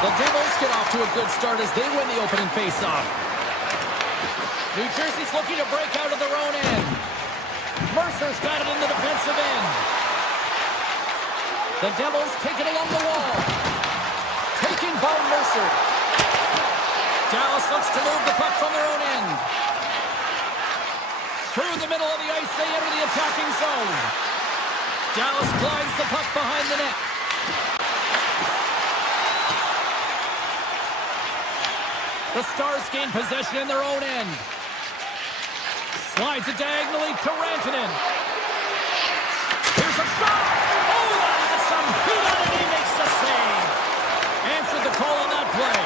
The Devils get off to a good start as they win the opening faceoff. New Jersey's looking to break out of their own end. Mercer's got it in the defensive end. The Devils take it along the wall. Taken by Mercer. Dallas looks to move the puck from their own end. Through the middle of the ice, they enter the attacking zone. Dallas glides the puck behind the net. The Stars gain possession in their own end. Slides it diagonally to Rantanen. Here's a shot! Oh, that has some heat on it. He makes the save. Answered the call on that play.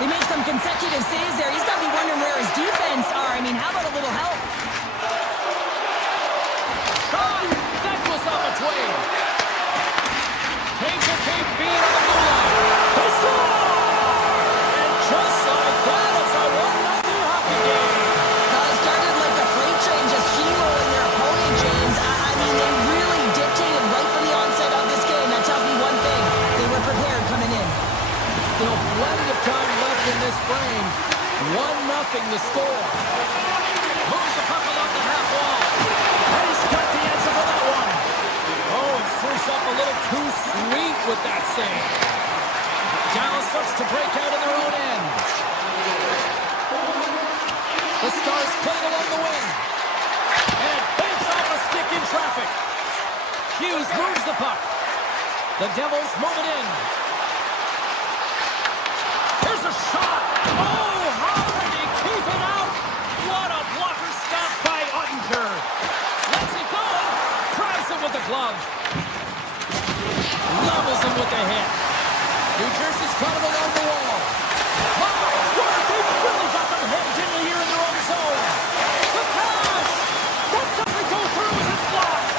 He made some consecutive saves there. He's got to be wondering where his defense are. I mean, how about a little help? Shot! That was off its wing. Takes a tape feed on the blue line. They score! And just like that, it's a 1-0 hockey game. Now, it started like a freight train just steamrolling their opponent, James. I mean, they really dictated right from the onset of this game. That tells me one thing. They were prepared coming in. Still plenty of time left in this frame. 1-0 the score. Moves the puck along the half wall. And he's got the answer for that one. Oh, it serves up a little too sweet with that save. Dallas looks to break out in their own end. The Stars played along the wing. And banks off a stick in traffic. Hughes moves the puck. The Devils move it in. Here's a shot. Oh, how did he keep it out? What a blocker stop by Ottinger. Lets it go. Tries him with the glove. Levels him with the hit. New Jersey's got it along the wall. My word, they really got them hemmed in here in their own zone. The pass. That doesn't go through as it's blocked.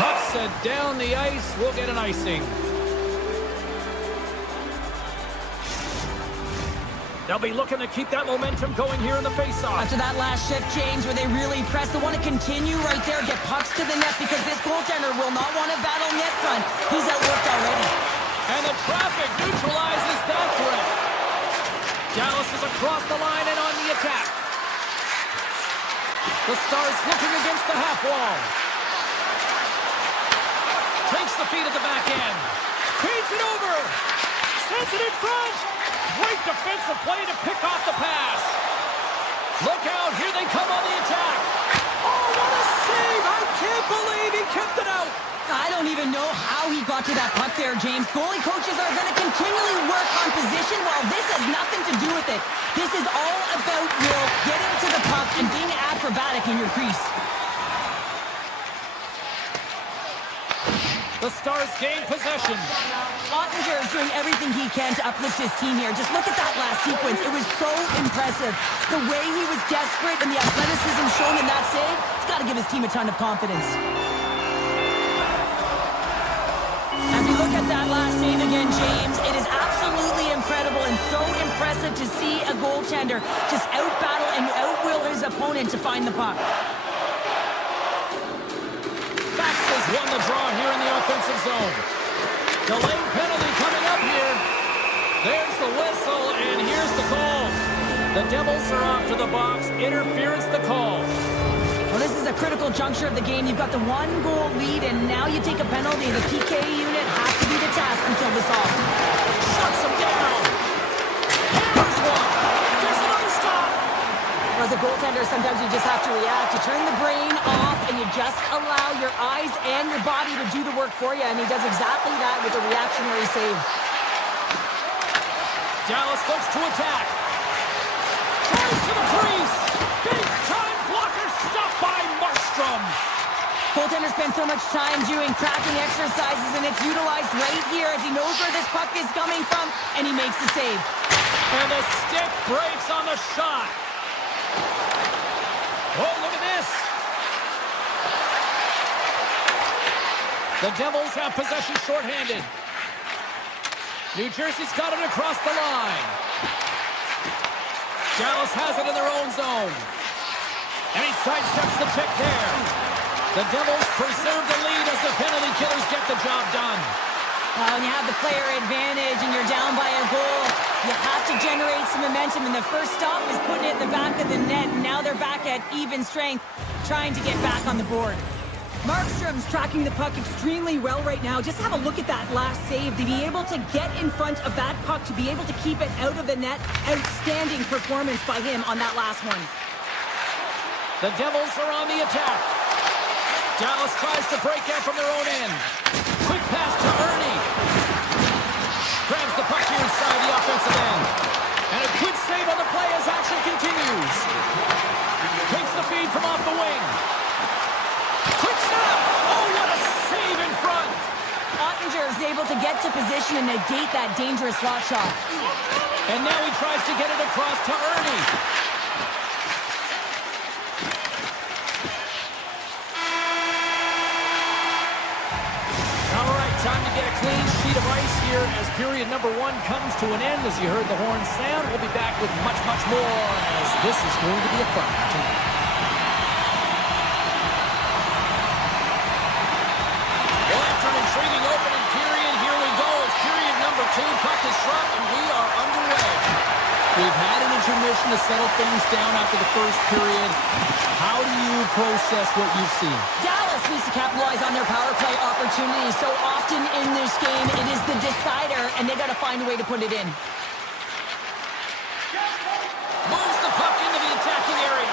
Puck set down the ice. We'll get an icing. They'll be looking to keep that momentum going here in the faceoff. After that last shift, James, where they really press, they want to continue right there, get pucks to the net, because this goaltender will not want to battle net front. He's outworked already. And the traffic neutralizes that threat. Dallas is across the line and on the attack. The Stars looking against the half wall. Takes the feed at the back end. Feeds it over. Sends it in front. Great defensive play to pick off the pass. Look out. Here they come on the attack. Oh, what a save. I can't believe he kept it out. I don't even know how he got to that puck there, James. Goalie coaches are going to continually work on position while this has nothing to do with it. This is all about will, getting to the puck, and being acrobatic in your crease. The Stars gain possession. Ottinger is doing everything he can to uplift his team here. Just look at that last sequence. It was so impressive. The way he was desperate and the athleticism shown in that save, it's got to give his team a ton of confidence. As we look at that last save again, James, it is absolutely incredible and so impressive to see a goaltender just out-battle and out-will his opponent to find the puck. Fax has won the draw here in the offensive zone. Delayed penalty coming up here. There's the whistle, and here's the call. The Devils are off to the box. Interference the call. Well, this is a critical juncture of the game. You've got the 1-goal lead, and now you take a penalty. The PK unit has to be the task and kill this off. Shuts him down. Here's one. There's another stop. As a goaltender, sometimes you just have to react. You turn the brain off, and you just allow your eyes and your body to do the work for you, and he does exactly that with a reactionary save. Dallas looks to attack. Tries to the crease. Big-time blocker stopped by Markstrom. Goaltender spends so much time doing cracking exercises, and it's utilized right here as he knows where this puck is coming from, and he makes the save. And the stick breaks on the shot. Oh, look at this. The Devils have possession shorthanded. New Jersey's got it across the line. Dallas has it in their own zone. And he sidesteps the pick there. The Devils preserve the lead as the penalty killers get the job done. When you have the player advantage and you're down by a goal, you have to generate some momentum, and the first stop is putting it in the back of the net, and now they're back at even strength, trying to get back on the board. Markstrom's tracking the puck extremely well right now. Just have a look at that last save. To be able to get in front of that puck, to be able to keep it out of the net, outstanding performance by him on that last one. The Devils are on the attack. Dallas tries to break out from their own end. Quick pass to Ernie. Grabs the puck here inside the offensive end. And a good save on the play as action continues. Takes the feed from off the wing. Quick snap! Oh, what a save in front! Ottinger is able to get to position and negate that dangerous slot shot. And now he tries to get it across to Ernie. All right, time to get a clean sheet of ice here as period number 1 comes to an end. As you heard the horn sound, we'll be back with much, much more as this is going to be a fun one. Intriguing opening period. Here we go. It's period number 2. Puck is dropped, and we are underway. We've had an intermission to settle things down after the first period. How do you process what you've seen? Dallas needs to capitalize on their power play opportunities. So often in this game, it is the decider, and they got to find a way to put it in. Moves the puck into the attacking area.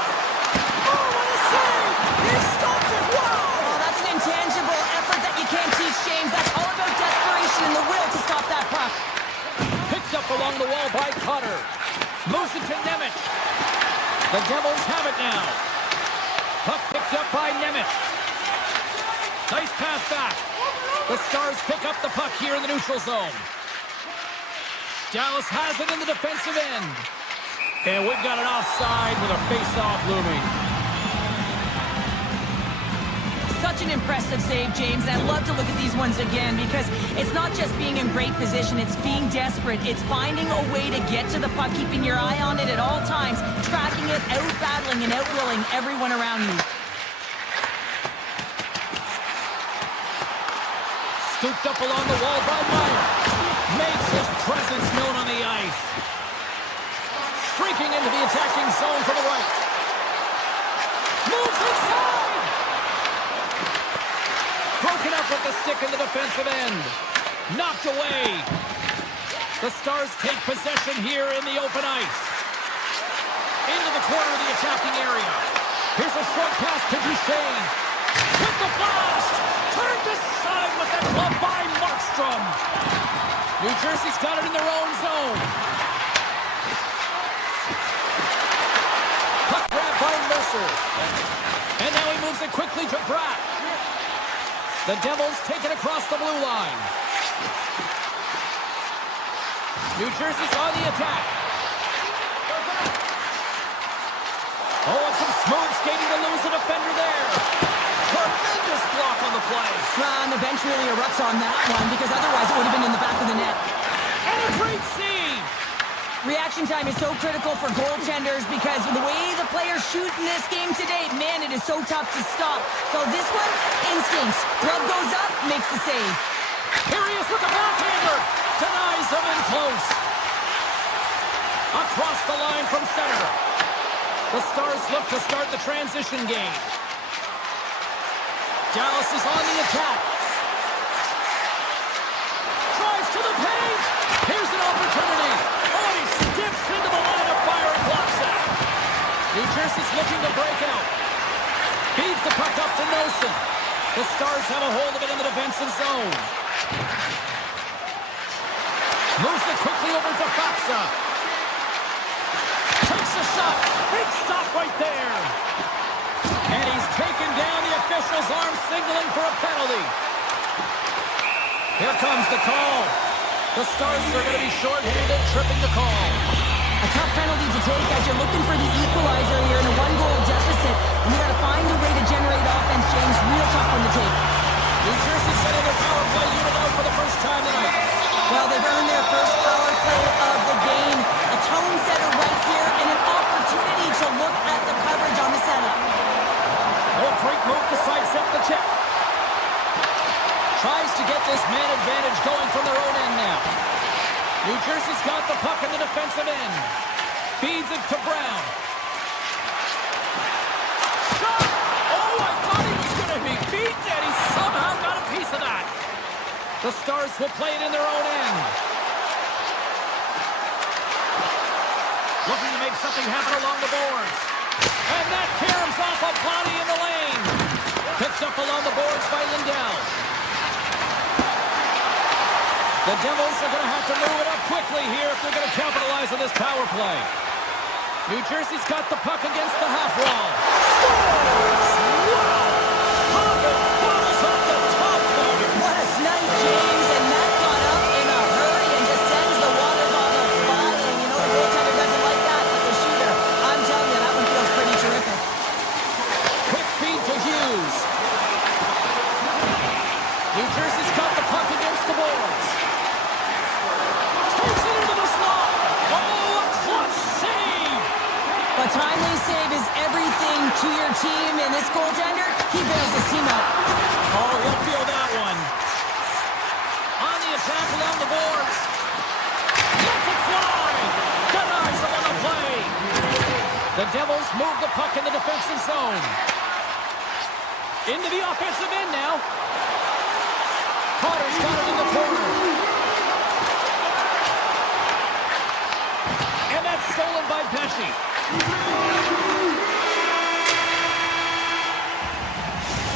Oh, what a save! He stopped it! Wow! Oh, that's an intangible effort that you can't teach, James. That's all about desperation and the will to stop that puck. Picked up along the wall by Cutter. Moves it to Nemec. The Devils have it now. Puck picked up by Nemec. Nice pass back. The Stars pick up the puck here in the neutral zone. Dallas has it in the defensive end. And we've got an offside with a face-off looming. Such an impressive save, James. And I'd love to look at these ones again because it's not just being in great position, it's being desperate. It's finding a way to get to the puck, keeping your eye on it at all times, tracking it, out-battling and out-willing everyone around you. Scooped up along the wall by Meyer. Makes his presence known on the ice. Streaking into the attacking zone for the right. Moves inside! Broken up with the stick in the defensive end. Knocked away. The Stars take possession here in the open ice. Into the corner of the attacking area. Here's a short pass to Duchesne. With the blast! Turned aside with that glove by Markstrom. New Jersey's got it in their own zone. Puck grab by Mercer. And now he moves it quickly to Bratt. The Devils take it across the blue line. New Jersey's on the attack. Oh, and some smooth skating to lose a defender there. Tremendous block on the play. And the bench really erupts on that one because otherwise it would have been in the back of the net. And a great save. Reaction time is so critical for goaltenders because the way the players shoot in this game today, man, it is so tough to stop. So this one, instincts. Glove goes up, makes the save. Here he is with the backhander. Denies him in close. Across the line from center. The Stars look to start the transition game. Dallas is on the attack. Drives to the paint. Here's an opportunity. Oh, he skips into the line of fire and blocks that. New Jersey's looking to break out. Feeds the puck up to Nelson. The Stars have a hold of it in the defensive zone. Moves it quickly over to Faksa. Takes a shot. Big stop right there. And he's taken down. The official's arm signaling for a penalty. Here comes the call. The Stars are going to be shorthanded, tripping the call. A tough penalty to take as you're looking for the equalizer here in a one-goal deficit. And you got to find a way to generate offense, James. Real tough one to take. New Jersey setting their power play unit out for the first time tonight. Well, they've earned their first power play of the game. A tone setter right here and an opportunity to look at the coverage on the setup. Oh, great move to sidestep the New Jersey's got the puck in the defensive end. Feeds it to Brown. Shot! Oh, I thought he was going to be beaten, and he somehow got a piece of that. The Stars will play it in their own end. Looking to make something happen along the boards. And that caroms off a body in the lane. Picked up along the boards by Lindell. The Devils are going to have to move it up quickly here if they're going to capitalize on this power play. New Jersey's got the puck against the half wall. Scores! Wow! Hopping bottles off the top corner. What a snipe, James, and that got up in a hurry and just sends the water bottle flying. You know the goaltender doesn't like that, but the shooter, I'm telling you, that one feels pretty terrific. Quick feed to Hughes. New Jersey's got the puck against the boards. Takes it into the slot. Oh, a clutch save. A timely save is everything to your team, and this goaltender, he bails his team out. Oh, he'll feel that one. On the attack along the boards. Lets it fly. Denies him on the play. The Devils move the puck in the defensive zone. Into the offensive end now. Carter's got it in the corner. And that's stolen by Pesci.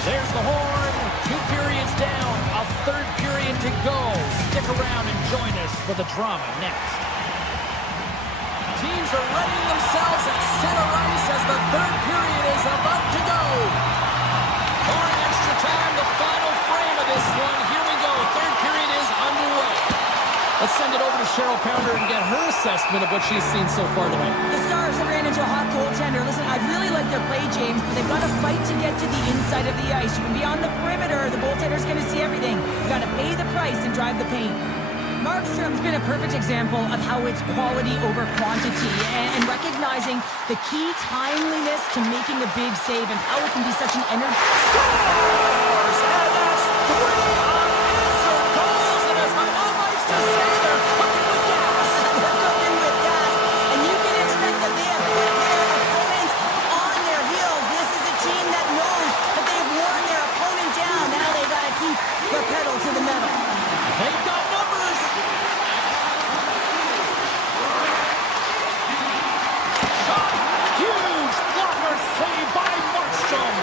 There's the horn. 2 periods down. A third period to go. Stick around and join us for the drama next. Teams are readying themselves at center ice as the third period is about to go. Barring extra time, the final frame of this one. Here we go. Third period is underway. Let's send it over to Cheryl Pounder and get her assessment of what she's seen so far tonight. The Stars have ran into a hot goaltender. Listen, I really like their play, James, but they've got to fight to get to the inside of the ice. You can be on the perimeter. The goaltender's going to see everything. You've got to pay the price and drive the paint. Markstrom's been a perfect example of how it's quality over quantity and recognizing the key timeliness to making a big save and how it can be such an energy. Scores! And that's 3 unanswered goals. And as my mom likes to say, they're cooking with gas. They're cooking with gas, and you can expect that they have put their opponents on their heels. This is a team that knows that they've worn their opponent down. Now they've got to keep the pedal to the metal. They've got numbers. Shot. Huge blocker save by Markstrom.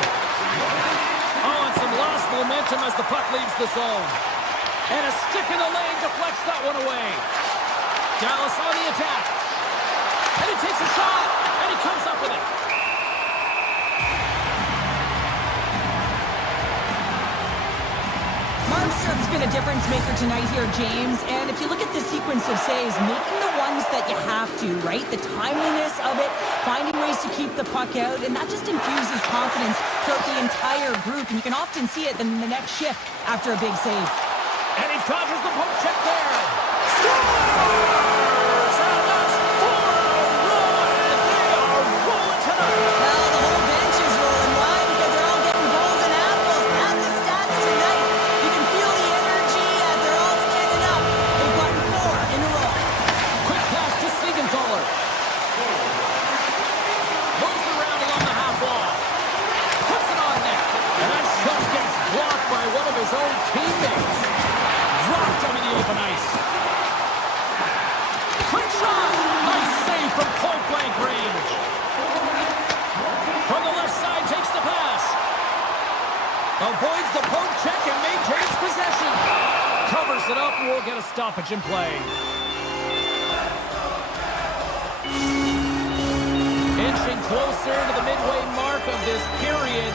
Oh, and some lost momentum as the puck leaves the zone. And a stick in the lane deflects that one away. Dallas on the attack. And he takes a shot. And he comes up with it. Markstrom's been a difference maker tonight here, James. And if you look at the sequence of saves, making the ones that you have to, right? The timeliness of it, finding ways to keep the puck out, and that just infuses confidence throughout the entire group. And you can often see it in the next shift after a big save. And he dodges the poke check there. Scores! And that's 4 in a row, and they are rolling tonight. Well, the whole bench is rolling. Why? Because they're all getting goals and apples. At the stats tonight, you can feel the energy as they're all standing up. They've gotten 4 in a row. Quick pass to Siegenthaler. Moves around along the half wall. Puts it on net. And that shot gets blocked by one of his own teammates. Dropped him in the open ice. Quick shot. Nice save from point-blank range. From the left side, takes the pass. Avoids the poke check and maintains possession. Covers it up and we'll get a stoppage in play. Inching closer to the midway mark of this period.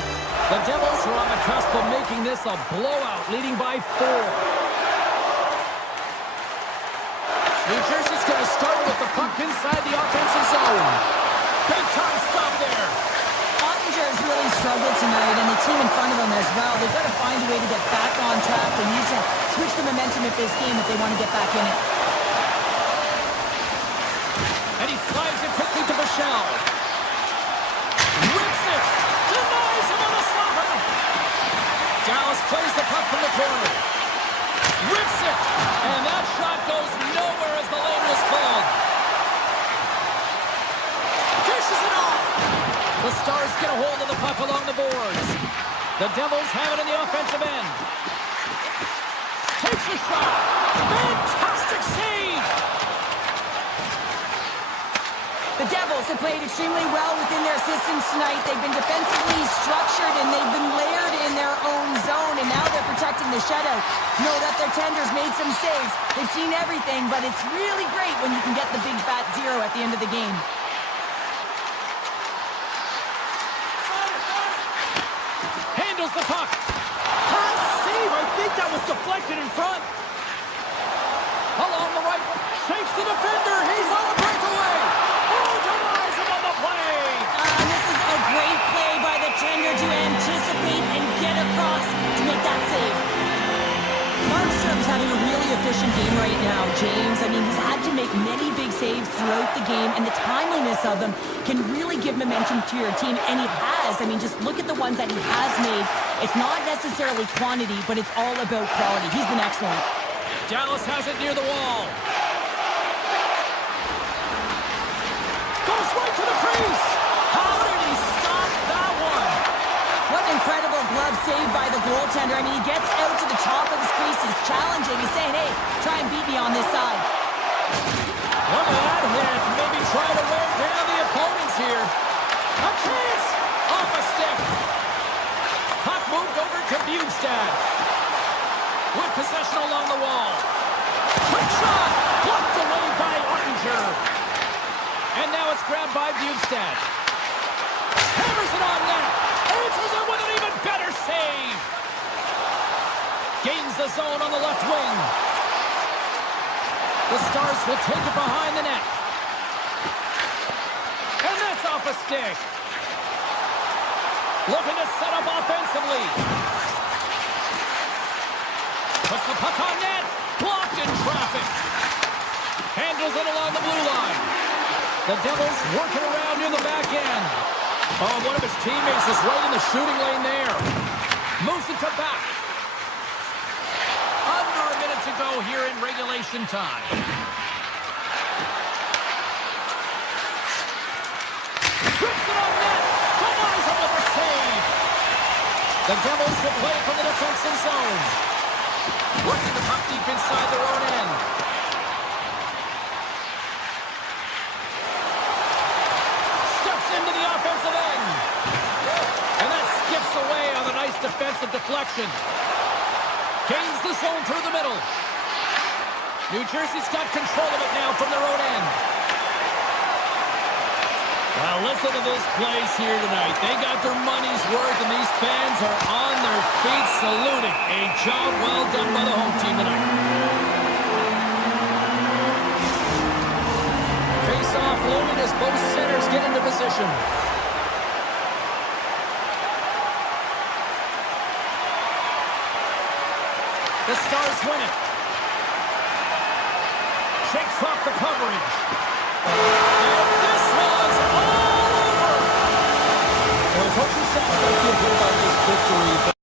The Devils are on the cusp of making this a blowout, leading by 4. New Jersey's going to start with the puck inside the offensive zone. Big time stop there. Ottinger's really struggled tonight, and the team in front of him as well. They've got to find a way to get back on track. They need to switch the momentum of this game if they want to get back in it. And he slides it quickly to Michel. Rips it. Denies him on the slapper. Dallas plays the puck from the corner. Rips it. And that shot goes nowhere as the get a hold of the puck along the boards. The Devils have it in the offensive end. Takes a shot. Fantastic save. The Devils have played extremely well within their systems tonight. They've been defensively structured and they've been layered in their own zone, and now they're protecting the shutout. Know that their tenders made some saves. They've seen everything, but it's really great when you can get the big fat zero at the end of the game. Handles the puck. Hot save. I think that was deflected in front. Along the right. Shakes the defender. He's on a breakaway. Oh, denies him on the play. This is a great play by the tender to anticipate and get across to make that save. Markstrom's having a really efficient game right now, James. I mean, he's had to make many big saves throughout the game, and the timeliness of them can really give momentum to your team, and he has. I mean, just look at the ones that he has made. It's not necessarily quantity, but it's all about quality. He's been excellent. Dallas has it near the wall. Goes right to the crease. How did he stop that one? What an incredible glove save by the goaltender. I mean, he gets out to the top of his crease. He's challenging. He's saying, hey, try and beat me on this side. Look at that hit. Maybe try to wear down the opponents here. A chance. Off a stick. Puck moved over to Bjugstad. With possession along the wall. Quick shot. Blocked away by Ottinger. And now it's grabbed by Bjugstad. Hammers it on net. Answers it with an even better save. Gains the zone on the left wing. The Stars will take it behind the net. And that's off a stick. Looking to set up offensively. Puts the puck on net. Blocked in traffic. Handles it along the blue line. The Devils working around near the back end. Oh, one of his teammates is right in the shooting lane there. Moves it to back. Under a minute to go here in regulation time. Trips it on net. Denies him with a save. The Devils will play it from the defensive zone. Working the puck deep inside their own end. Steps into the offensive end. And that skips away on a nice defensive deflection. Gains the zone through the middle. New Jersey's got control of it now from their own end. Well, listen to this place here tonight. They got their money's worth, and these fans are on their feet saluting. A job well done by the home team tonight. Face-off looming as both centers get into position. The Stars win it. Shakes off the coverage. And this one's all over. Well, the coaching staff's going to feel good about this victory.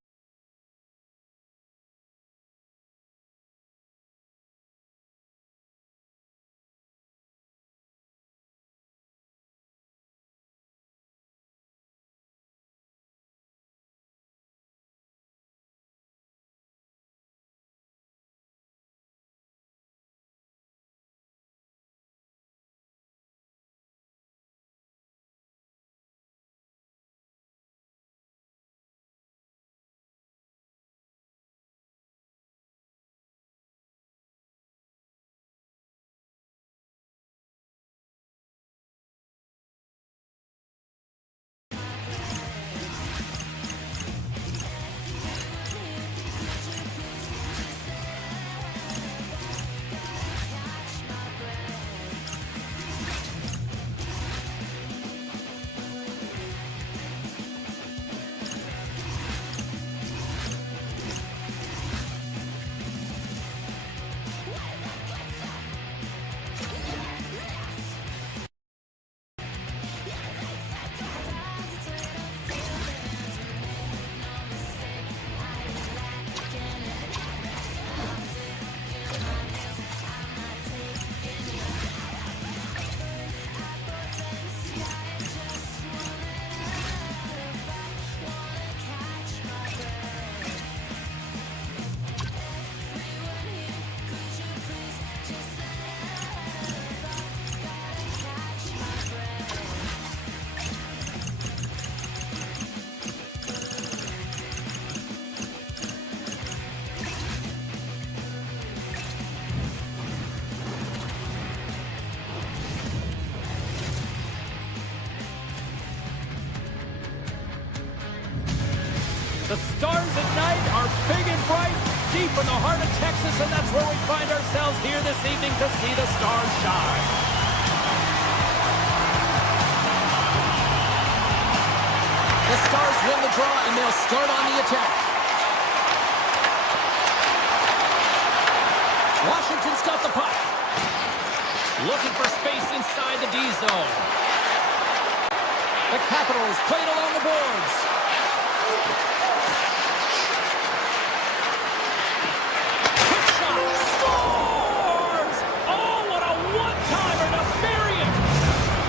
The stars at night are big and bright, deep in the heart of Texas, and that's where we find ourselves here this evening to see the stars shine. The Stars win the draw, and they'll start on the attack. Washington's got the puck. Looking for space inside the D zone. The Capitals played along the boards. Quick shot. Scores! Oh, what a one-timer to bury it!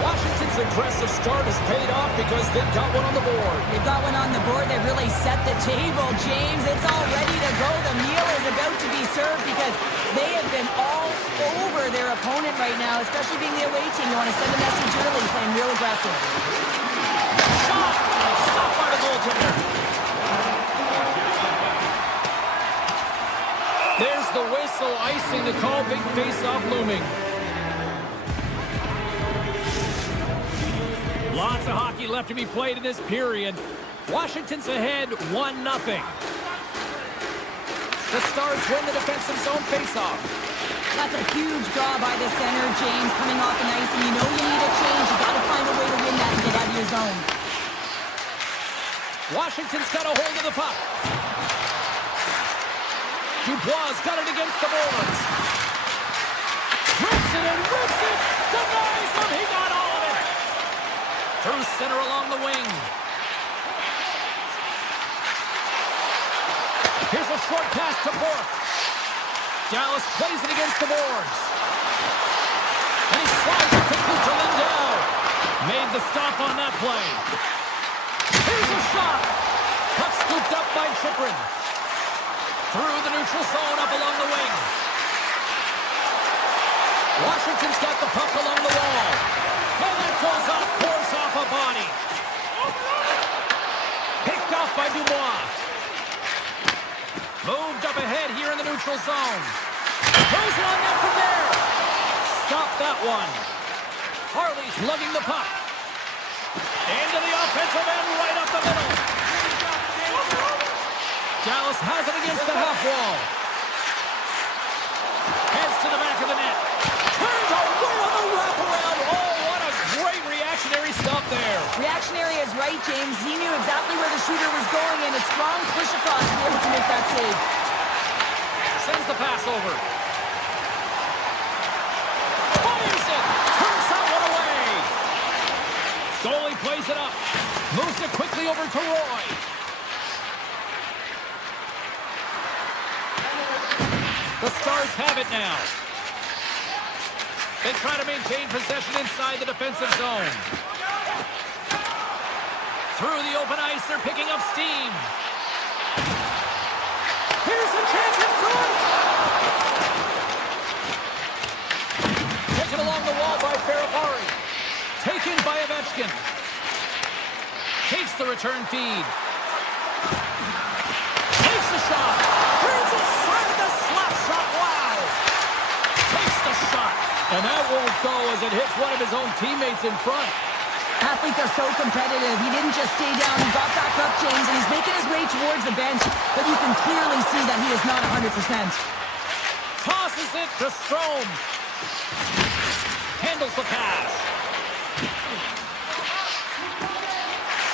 Washington's aggressive start has paid off because they've got one on the board. They've got one on the board. They've really set the table, James. It's all ready to go. The meal is about to be served because they have been all over their opponent right now, especially being the away team. You want to send a message early, playing real aggressive. Shot! Stopped by the goaltender. There's the whistle, icing the call. Big face-off looming. Lots of hockey left to be played in this period. Washington's ahead 1-0. The Stars win the defensive zone face-off. That's a huge draw by the center, James, coming off the ice, and you know you need a change. You got to find a way to win that and get out of your zone. Washington's got a hold of the puck. Dubois got it against the boards. Rips it and rips it. Denies him. He got all of it. Through center along the wing. Here's a short pass to Bork. Dallas plays it against the boards. And he slides it quickly to Lindell. Made the stop on that play. Here's a shot. Puck scooped up by Chyprin. Through the neutral zone up along the wing. Washington's got the puck along the wall. And that goes off, pours off a body. Picked off by Dubois. Moved up ahead here in the neutral zone. Throws it on net from there. Stop that one. Harley's lugging the puck. Into the offensive end, right up the middle. Dallas has it against the half wall. Heads to the back of the net. Turns away on the wraparound. Oh, what a great reactionary stop there. Reactionary is right, James. He knew exactly where the shooter was going, and a strong push across to be able to make that save. Sends the pass over. Fires it. Turns that one away. Goalie plays it up. Moves it quickly over to Roy. The Stars have it now. They try to maintain possession inside the defensive zone. Through the open ice, they're picking up steam. Here's a chance in front. Taken along the wall by Ferrapari. Taken by Ovechkin. Takes the return feed. Takes the shot. Turns aside the slap shot. Wow. Takes the shot. And that won't go as it hits one of his own teammates in front. Athletes are so competitive. He didn't just stay down. He got back up, James, and he's making his way towards the bench, but you can clearly see that he is not 100%. Tosses it to Strome. Handles the pass.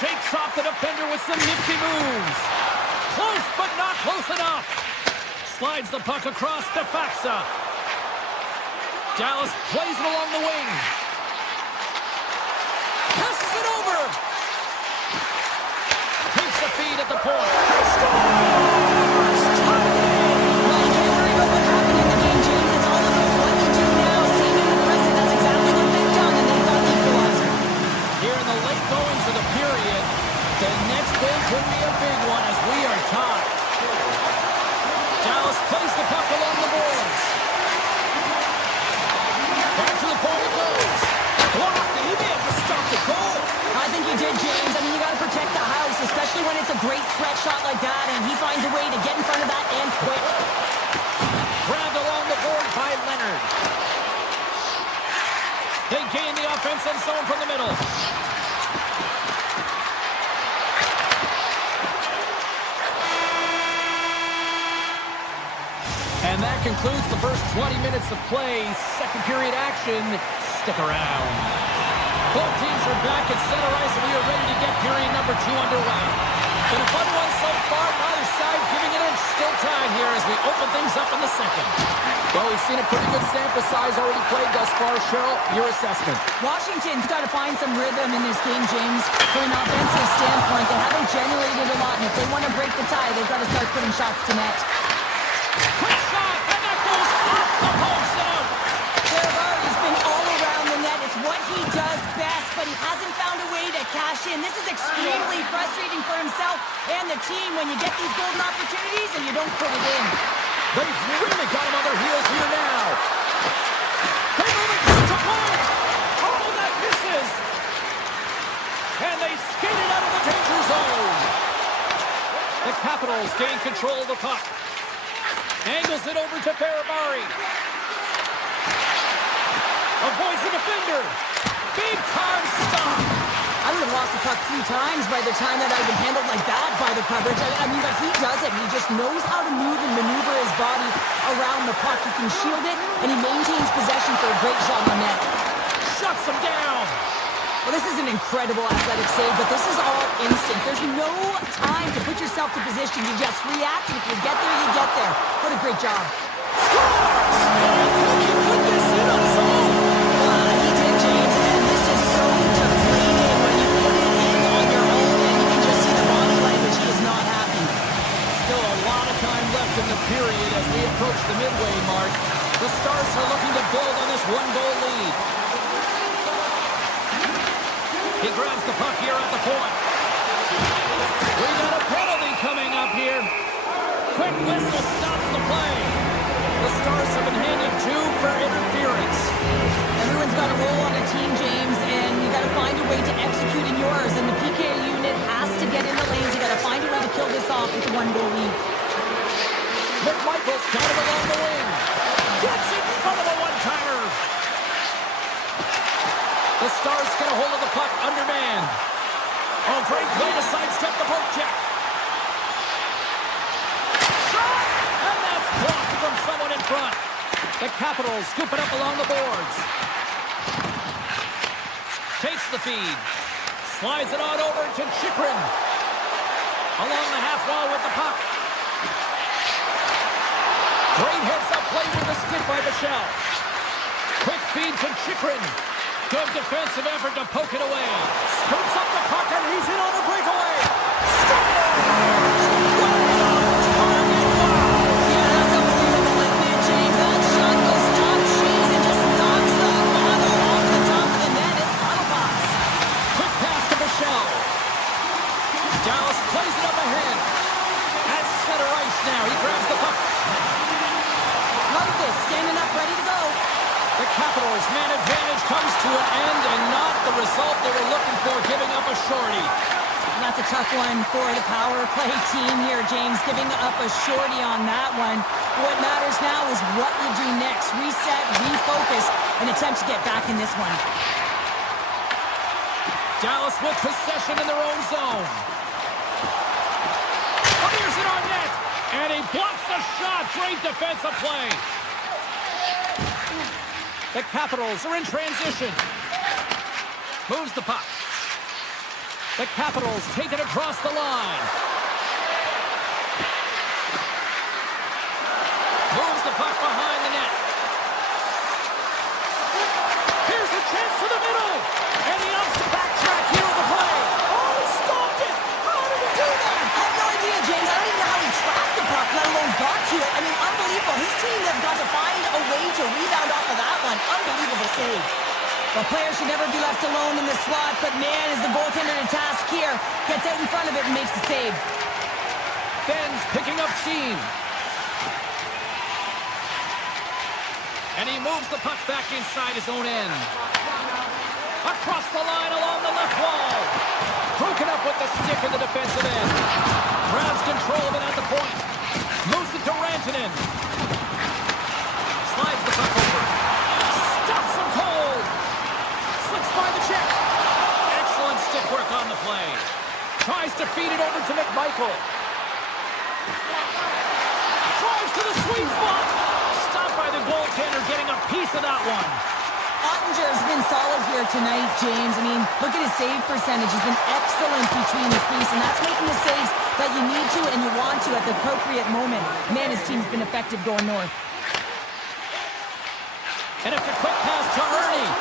Shakes off the defender with some nifty moves. Close, but not close enough. Slides the puck across to Faxa. Dallas plays it along the wing. Passes it over. Takes the feed at the point. Scores! Tie game! Well, you can't worry about what happened in the game, James. It's all about what you do now. Seeing in the present, that's exactly what they've done, and they've got the equalizer. Here in the late goings of the period, the next goal could be a big one as we are tied. Dallas plays the puck along the boards. Back to the point it goes. Blocked, and he may have to stop the goal. I think he did, James. I mean, you got to protect the house, especially when it's a great threat shot like that, and he finds a way to get in front of that and quick. Grabbed along the board by Leonard. They gain the offensive zone from the middle. concludes the first 20 minutes of play. Second period action. Stick around. Both teams are back at center ice, and we are ready to get period number 2 underway. Been a fun one so far. Neither side giving an inch. Still tied here as we open things up in the second. Well, we've seen a pretty good sample size already played thus far. Cheryl, your assessment. Washington's got to find some rhythm in this game, James. From an offensive standpoint, they haven't generated a lot, and if they want to break the tie, they've got to start putting shots to net. Quick shot, and that goes off the post out. He's been all around the net. It's what he does best, but he hasn't found a way to cash in. This is extremely frustrating for himself and the team when you get these golden opportunities and you don't put it in. They've really got him on their heels here now. They move it to point. Oh, that misses. And they skate it out of the danger zone. The Capitals gain control of the puck. Angles it over to Ferrabari. Avoids the defender. Big time stop. I would have lost the puck 3 times by the time that I've been handled like that by the coverage. I mean, but he does it. He just knows how to move and maneuver his body around the puck. He can shield it, and he maintains possession for a great shot on net. Shuts him down. Well, this is an incredible athletic save, but this is all instant. There's no time to put yourself to position. You just react, and if you get there, you get there. What a great job. Scores! And I think he put this in on his own. He did, James, and this is so deflating when you put it in on your own, and you can just see the body language. He is not happy. Still a lot of time left in the period as we approach the midway mark. The Stars are looking to build on this 1-goal lead. He grabs the puck here at the point. We got a penalty coming up here. Quick whistle stops the play. The Stars have been handed 2 for interference. Everyone's got a role on a team, James, and you got to find a way to execute in yours. And the PK unit has to get in the lanes. You got to find a way to kill this off with the 1-goal lead. McMichael's got it along the wing. Gets it in front of a one-timer. The Stars get a hold of the puck undermanned. Oh, great play to sidestep the poke check. Shot! And that's blocked from someone in front. The Capitals scoop it up along the boards. Takes the feed. Slides it on over to Chychrun. Along the half wall with the puck. Great heads-up play with the stick by Michel. Quick feed to Chychrun. Good defensive effort to poke it away. Scoops up the puck and he's in on a breakaway. Scores! Right on target. Wow! Yeah, that's unbelievable, isn't it, James? That shot goes top cheese and just knocks the bottle off the top of the net. It's bottle box. Quick pass to Michel. Dallas plays it up ahead. At center ice now. He grabs the puck. Love this. Standing up, ready to go. The Capitals' man advantage comes to an end and not the result they were looking for, giving up a shorty. And that's a tough one for the power play team here, James, giving up a shorty on that one. What matters now is what you do next. Reset, refocus, and attempt to get back in this one. Dallas with possession in their own zone. Fires it on net, and he blocks the shot. Great defensive play. The Capitals are in transition. Moves the puck. The Capitals take it across the line. Moves the puck behind the net. Here's a chance to the middle. And he opts to backtrack here with the play. Oh, he stopped it. How did he do that? I have no idea, James. I don't even know how he tracked the puck, let alone got to it. I mean, unbelievable. His team have got to find a way to rebound off of that one. Unbelievable save. Well, players should never be left alone in the slot, but man, is the goaltender to task here. Gets out in front of it and makes the save. Ben's picking up steam. And he moves the puck back inside his own end. Across the line along the left wall. Broken up with the stick in the defensive end. Browns control of it at the point. Moves it to Rantanen. Slides the puck over. Stops him cold. Slips by the check. Excellent stick work on the play. Tries to feed it over to McMichael. Drives to the sweet spot. of that one. Ottinger's been solid here tonight, James. I mean, look at his save percentage. He's been excellent between the crease, and that's making the saves that you need to and you want to at the appropriate moment. Man, his team's been effective going north. And it's a quick pass to Ernie.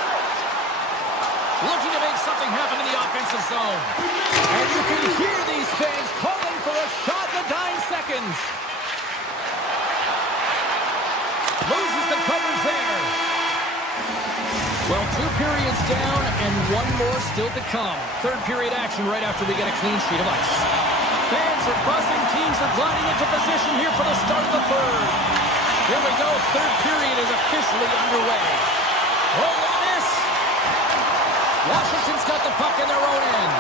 Looking to make something happen in the offensive zone. And you can hear these fans calling for a shot in the dying seconds. Loses the coverage there. Well, 2 periods down and 1 more still to come. Third period action right after we get a clean sheet of ice. Fans are buzzing. Teams are gliding into position here for the start of the third. Here we go. Third period is officially underway. Oh, look at this. Washington's got the puck in their own end.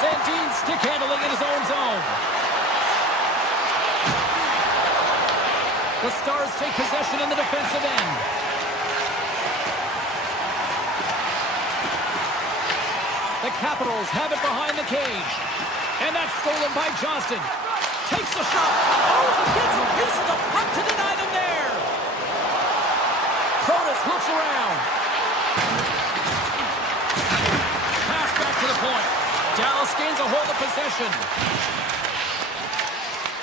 Sandin stick handling in his own zone. The Stars take possession in the defensive end. The Capitals have it behind the cage. And that's stolen by Johnston. Takes the shot. Oh, he gets a piece of the puck to deny them there. Protas looks around. Pass back to the point. Dallas gains a hold of possession.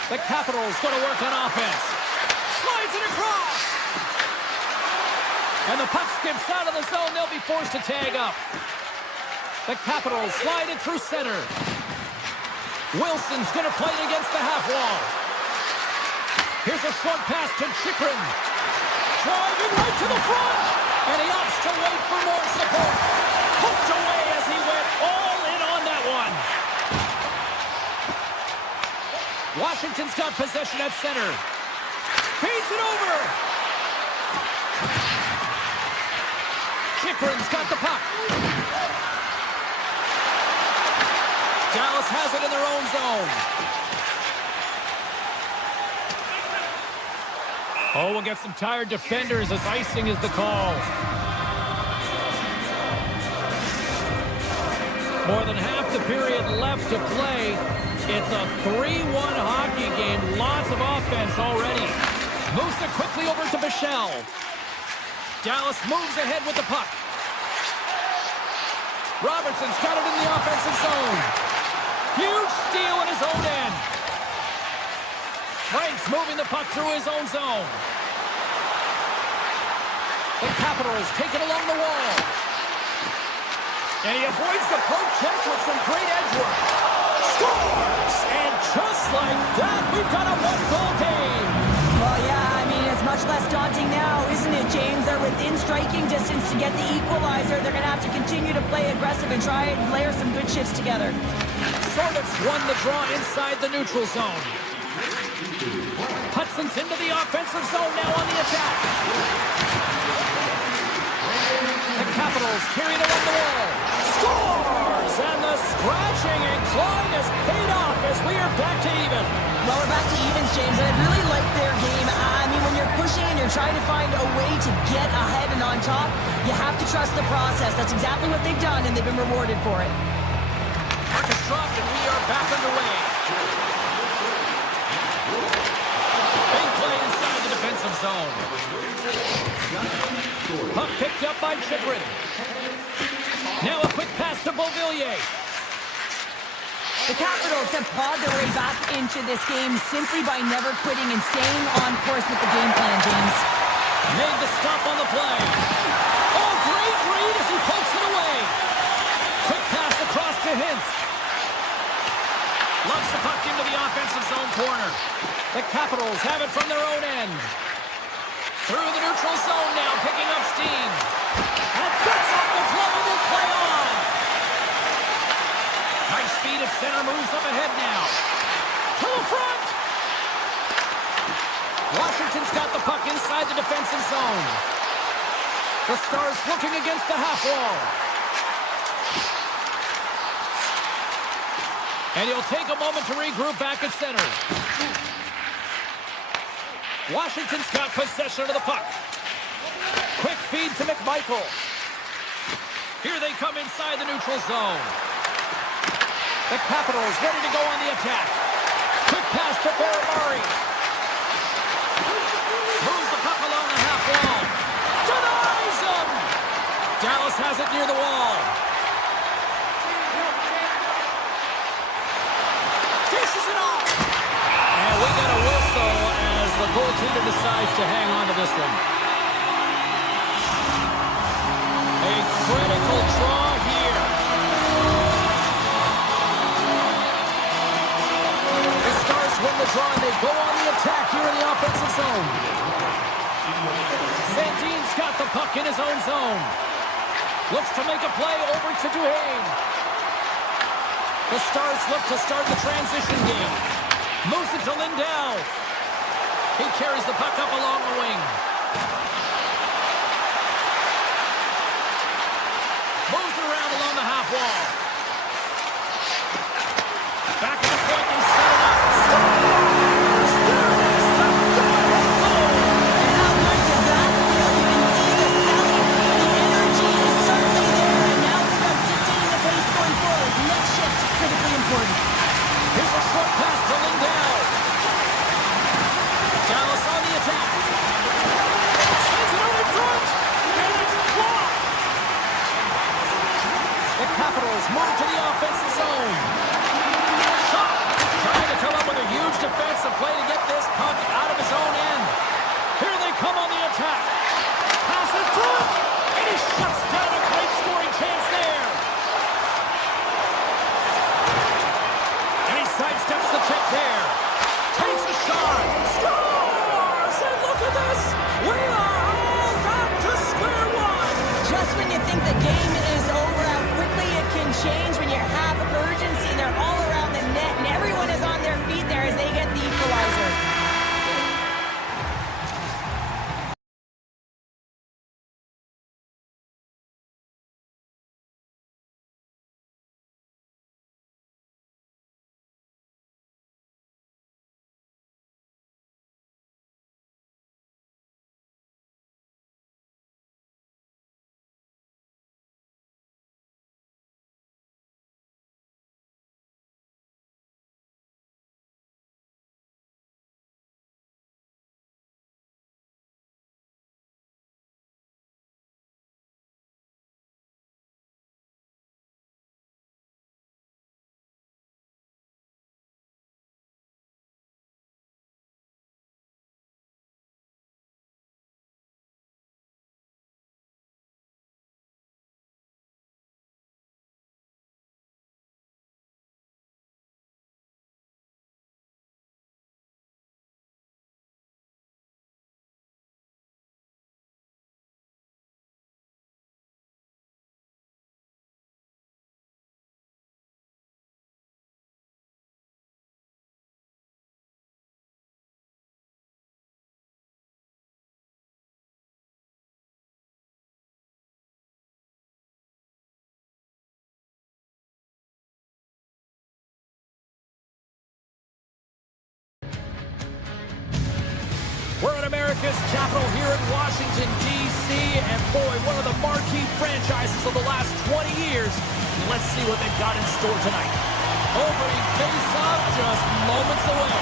The Capitals going to work on offense. Slides it across. And the puck skips out of the zone. They'll be forced to tag up. The Capitals slide it through center. Wilson's going to play it against the half wall. Here's a short pass to Chychrun. Driving right to the front. And he opts to wait for more support. Hooked away as he went all in on that one. Washington's got possession at center. Feeds it over. Chychrun's got the puck. Dallas has it in their own zone. Oh, we'll get some tired defenders as icing is the call. More than half the period left to play. It's a 3-1 hockey game. Lots of offense already. Moves it quickly over to Michel. Dallas moves ahead with the puck. Robertson's got it in the offensive zone. Huge steal in his own end. Frank's moving the puck through his own zone. The Capitals take it along the wall. And he avoids the poke check with some great edge work. Scores! And just like that, we've got a 1-goal game. Well, yeah, I mean, it's much less daunting now, isn't it, James? They're within striking distance to get the equalizer. They're going to have to continue to play aggressive and try and layer some good shifts together. Sortis won the draw inside the neutral zone. Hudson's into the offensive zone now on the attack. The Capitals carried it on the wall. Scores! And the scratching and clawing has paid off as we are back to even. Well, we're back to evens, James, and I really like their game. I mean, when you're pushing and you're trying to find a way to get ahead and on top, you have to trust the process. That's exactly what they've done, and they've been rewarded for it. Puck is dropped, and we are back underway. Big play inside the defensive zone. Puck picked up by Chychrun. Now a quick pass to Beauvillier. The Capitals have clawed their way back into this game simply by never quitting and staying on course with the game plan, James. Made the stop on the play. Oh, great read as he pokes it away. Quick pass across to Hintz. Lumps the puck into the offensive zone corner. The Capitals have it from their own end. Through the neutral zone now, picking up steam. And gets off the glove and will play on. Nice feed at center, moves up ahead now. To the front. Washington's got the puck inside the defensive zone. The Stars looking against the half wall. And he'll take a moment to regroup back at center. Washington's got possession of the puck. Quick feed to McMichael. Here they come inside the neutral zone. The Capitals ready to go on the attack. Quick pass to Barabari. Hughes has it near the wall. Dishes it off. And we got a whistle as the goaltender decides to hang on to this one. A critical draw here. The Stars win the draw and they go on the attack here in the offensive zone. Sandin's got the puck in his own zone. Looks to make a play over to Duhane. The Stars look to start the transition game. Moves it to Lindell. He carries the puck up along the wing. Moves it around along the half wall. Back at the point, they set it up. Stars! There it is! The go-ahead goal! And how good does that feel? You can see the selling. The energy is certainly there, and now it's about dictating the pace going forward. Next shift, critically important. Here's a short pass to Lindell. Dallas on the attack. Sends it out in front, and it's blocked. The Capitals move to the offensive zone. Shot. Trying to come up with a huge defensive play to get this puck out of his own end. Here they come on the attack. Pass in front, and he shuts down a great scoring chance there. And he sidesteps the check there. Takes a shot. Scores! And look at this. We are all back to square one. Just when you think the game is over, how quickly it can change when you have urgency. They're all around the net, and everyone is on their feet there as they get the equalizer. We're in America's capital here in Washington, D.C., and boy, one of the marquee franchises of the last 20 years. Let's see what they've got in store tonight. Opening face-off just moments away.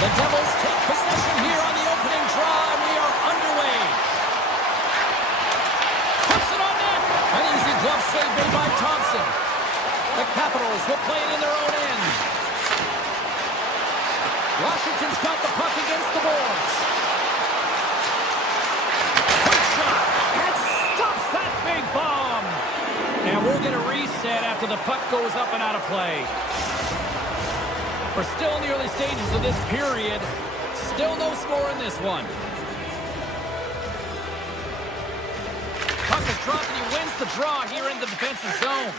The Devils take possession here on the opening draw, and we are underway. Puts it on net. An easy glove save made by Thompson. The Capitals will play it in their own end. Washington's got the puck against the boards. Quick shot. That stops that big bomb. And we'll get a reset after the puck goes up and out of play. We're still in the early stages of this period. Still no score in this one. Puck is dropped and he wins the draw here in the defensive zone.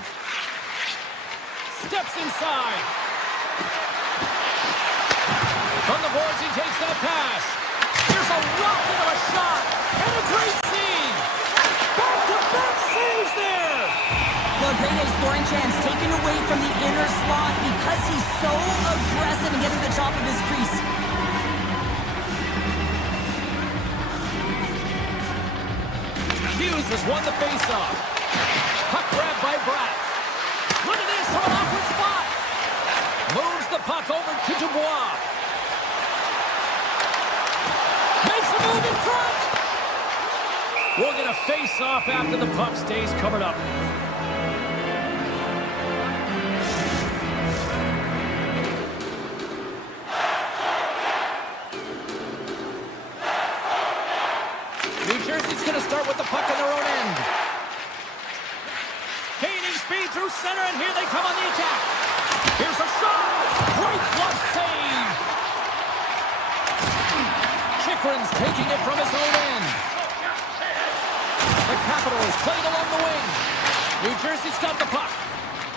Steps inside. From the boards, he takes that pass. Here's a rocket of a shot. And a great save. Back-to-back saves there. Well, great A scoring chance taken away from the inner slot because he's so aggressive and gets to the top of his crease. Hughes has won the faceoff. Puck grab by Bratt. Look at this from an awkward spot. Moves the puck over to Dubois. Makes a move in front. We'll get a face-off after the puck stays covered up. New Jersey's going to start with the puck in their own end. Gaining speed through center, and here they come on the attack. Here's a shot. Great glove save. Chikrin's taking it from his own end. The Capitals played along the wing. New Jersey's got the puck.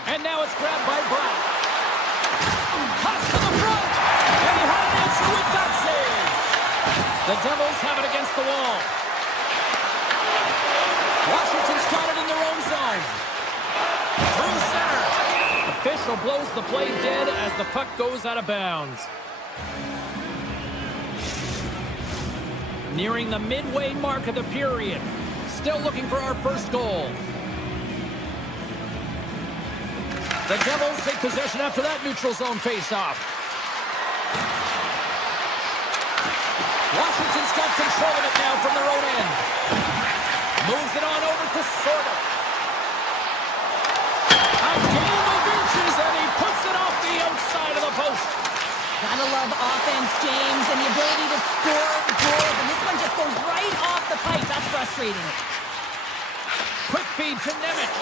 And now it's grabbed by Brown. Cuts to the front. And he had an answer with that save. The Devils have it against the wall. Washington's got it in their own zone. Through center. Official blows the play dead as the puck goes out of bounds. Nearing the midway mark of the period. Still looking for our first goal. The Devils take possession after that neutral zone face-off. Washington's got control of it now from their own end. Moves it on over to Sorda. A game of inches, and he puts it off the outside of the post. Gotta love offense, James, and the ability to score goals. And this one just goes right off the pipe. That's frustrating. Quick feed to Nemec.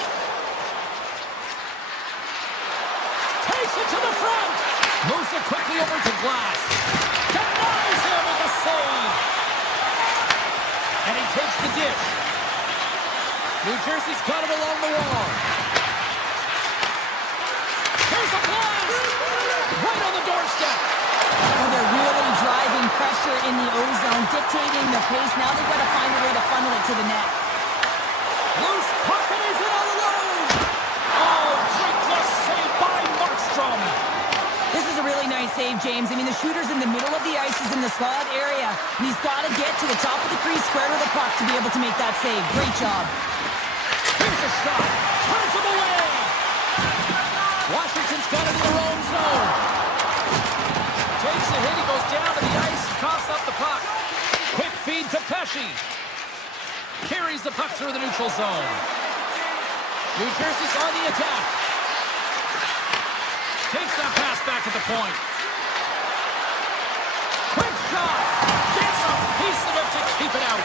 Takes it to the front. Moves it quickly over to Glass. Denies him with the save. And he takes the dish. New Jersey's got it along the wall. Here's a blast. Right on the doorstep. Oh, they're really driving pressure in the O-zone, dictating the pace. Now they've got to find a way to funnel it to the net. Loose puck, and he's in all alone. Oh, great glove save by Markstrom. This is a really nice save, James. I mean, the shooter's in the middle of the ice, is in the slot area, and he's got to get to the top of the crease, square to the puck to be able to make that save. Great job. Here's a shot. Turns him away. Washington's got it in their own zone. Takes a hit. He goes down to the ice and coughs up the puck. Quick feed to Pesce. Carries the puck through the neutral zone. New Jersey's on the attack. Takes that pass back at the point. Quick shot. Gets a piece of it to keep it out.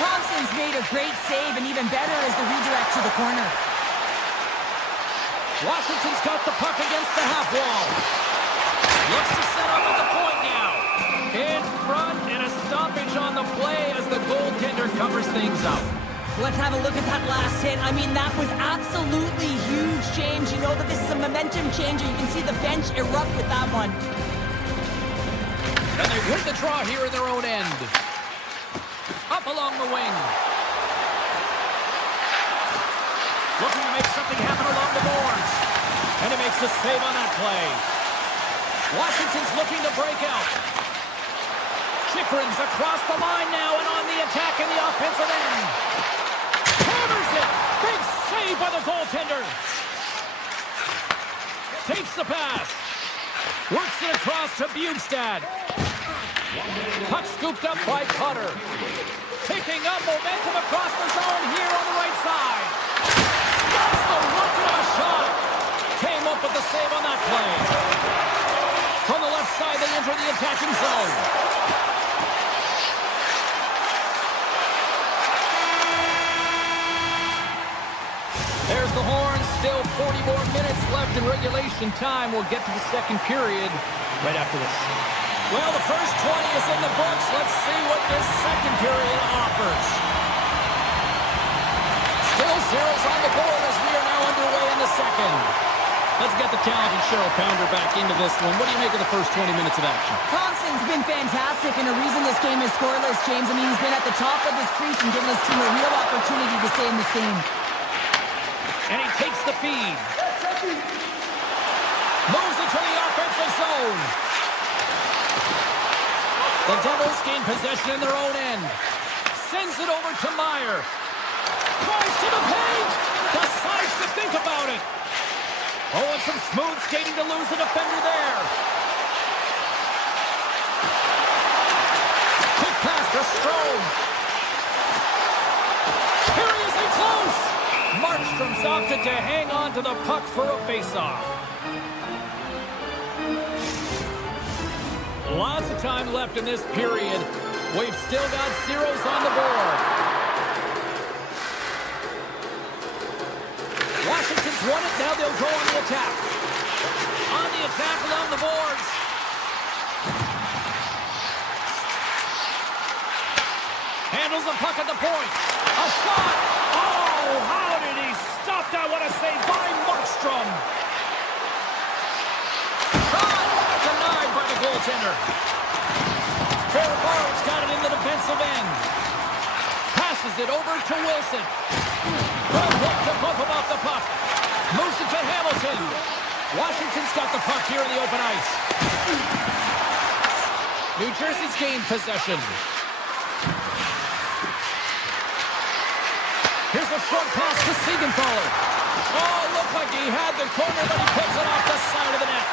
Thompson's made a great save, and even better is the redirect to the corner. Washington's got the puck against the half wall. Looks to set up at the point now. In front, and a stoppage on the play as the goaltender covers things up. Let's have a look at that last hit. I mean, that was absolutely huge, James. You know that this is a momentum changer. You can see the bench erupt with that one. And they win the draw here in their own end. Up along the wing. Looking to make something happen along the boards. And he makes a save on that play. Washington's looking to break out. Chikrin's across the line now and on the attack in the offensive end. Hammers it! Big save by the goaltender. Takes the pass. Works it across to Bjugstad. Puck scooped up by Cutter. Picking up momentum across the zone here on the right side. Stops the rocket of a shot. Came up with the save on that play. From the left side, they enter the attacking zone. There's the horn. Still 40 more minutes left in regulation time. We'll get to the second period right after this. Well, the first 20 is in the books. Let's see what this second period offers. Still zeros on the board as we are now underway in the second. Let's get the talented Cheryl Pounder back into this one. What do you make of the first 20 minutes of action? Thompson's been fantastic, and the reason this game is scoreless, James, I mean, he's been at the top of his crease and given his team a real opportunity to stay in this game. And he takes the feed. Moves it to the offensive zone. The Devils gain possession in their own end. Sends it over to Meyer. Tries to the paint. Decides to think about it. Oh, and some smooth skating to lose a defender there. Quick pass to Strome. Markstrom's opted to hang on to the puck for a face-off. Lots of time left in this period. We've still got zeros on the board. Washington's won it. Now they'll go on the attack. On the attack along the boards. Handles the puck at the point. A shot. Oh, how did he stop that? What a save by Markstrom. Shot denied by the goaltender. Fairbar's got it in the defensive end. Passes it over to Wilson. Good hook to bump him off the puck. Moves it to Hamilton. Washington's got the puck here in the open ice. New Jersey's gained possession. Here's a short pass to Siegenthaler. Oh, looked like he had the corner, but he puts it off the side of the net.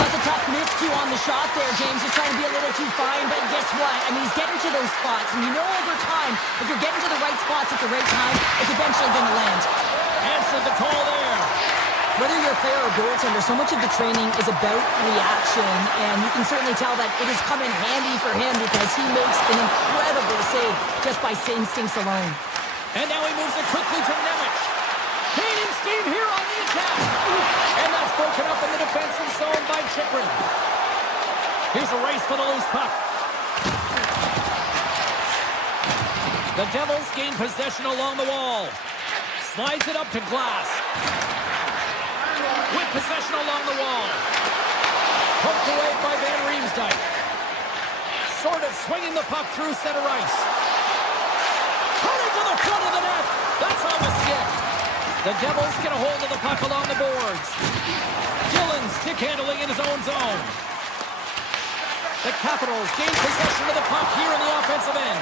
That's a tough miscue on the shot there, James. Just trying to be a little too fine, but guess what? I mean, he's getting to those spots, and you know over time, if you're getting to the right spots at the right time, it's eventually going to land. Answered the call there. Whether you're a player or goaltender, so much of the training is about reaction, and you can certainly tell that it has come in handy for him because he makes an incredible save just by instincts alone. And now he moves it quickly to Nemec. Gaining steam here on the attack. And that's broken up in the defensive zone by Chychrun. Here's a race for the loose puck. The Devils gain possession along the wall. Slides it up to Glass. With possession along the wall. Poked away by Van Riemsdyk. Sort of swinging the puck through center ice. Turning to the front of the net. That's on the stick. The Devils get a hold of the puck along the boards. Dillon stick handling in his own zone. The Capitals gain possession of the puck here in the offensive end.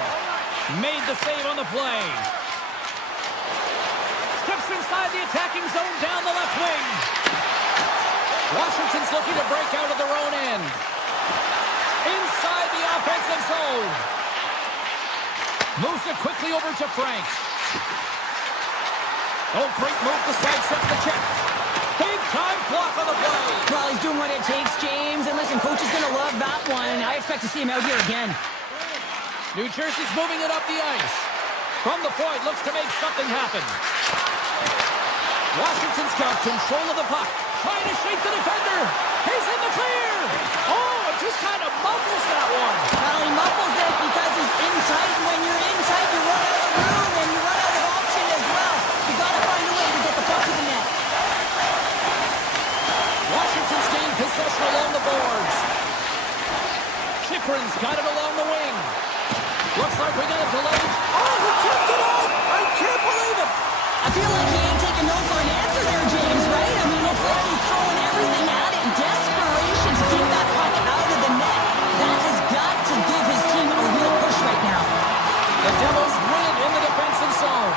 Made the save on the play. Steps inside the attacking zone down the left wing. Washington's looking to break out of their own end. Inside the offensive zone. Moves it quickly over to Frank. Oh, great move to sidestep the check. Big time block on the play. Well, he's doing what it takes, James. And listen, coach is going to love that one. I expect to see him out here again. New Jersey's moving it up the ice. From the point, looks to make something happen. Washington's got control of the puck. Trying to shake the defender. He's in the clear. Oh, it just kind of muffles that one. Well, he muffles it because he's in tight. When you're in tight, you run out of room and you run out of option as well. You got to find a way to get the puck to the net. Washington's gained possession along the boards. Chychrun's got it along the wing. Looks like we got a delay. Oh, he kicked it out! I can't believe it! I feel like he ain't taking no for an answer there, James, right? I mean, it's like he's throwing everything at it in desperation to keep that puck out of the net. That has got to give his team a real push right now. The Devils win it in the defensive zone.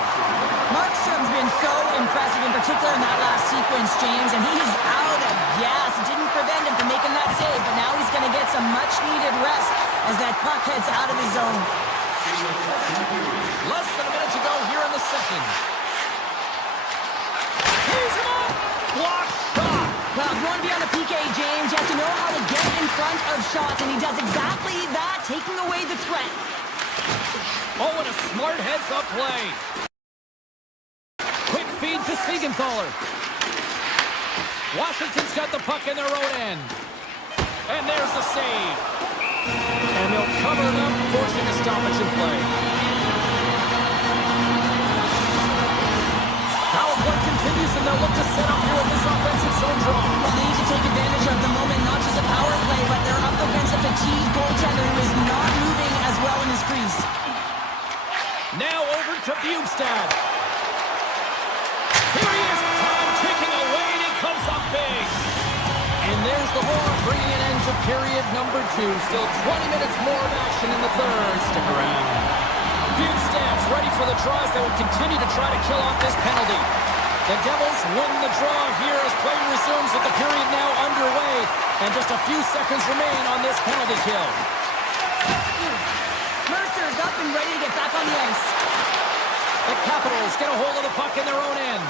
Markstrom's been so impressive, in particular in that last sequence, James, and he's out of gas. It didn't prevent him from making that save, but now he's going to get some much-needed rest as that puck heads out of his zone. Less than a minute to go here in the second. Tees him up! Block shot! Well, if you want to be on the PK, James, you have to know how to get in front of shots, and he does exactly that, taking away the threat. Oh, and a smart heads-up play. Quick feed to Siegenthaler. Washington's got the puck in their own end. And there's the save. And they'll cover it up, forcing a stoppage in play. Power play continues, and they'll look to set up here with this offensive zone draw. Well, they need to take advantage of the moment, not just a power play, but they're up against a fatigued goaltender who is not moving as well in his crease. Now over to Bjugstad. Here he is, time ticking away, and he comes up big. And there's the horn, bringing an end to period number 2. Still 20 minutes more of action in the third. Stick around. Bjugstad's ready for the draws that will continue to try to kill off this penalty. The Devils win the draw here as play resumes with the period now underway. And just a few seconds remain on this penalty kill. Mercer's up and ready to get back on the ice. The Capitals get a hold of the puck in their own end.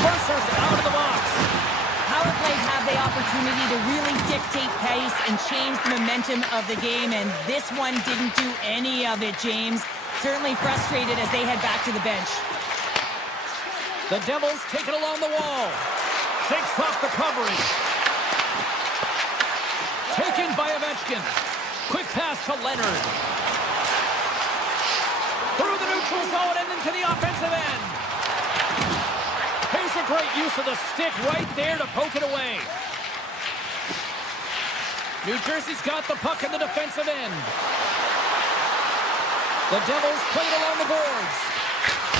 Mercer's out of the box. Power plays have the opportunity to really dictate pace and change the momentum of the game, and this one didn't do any of it, James. Certainly frustrated as they head back to the bench. The Devils take it along the wall. Shakes off the coverage. Taken by Ovechkin. Quick pass to Leonard. Through the neutral zone and into the offensive end. Here's a great use of the stick right there to poke it away. New Jersey's got the puck in the defensive end. The Devils play it along the boards.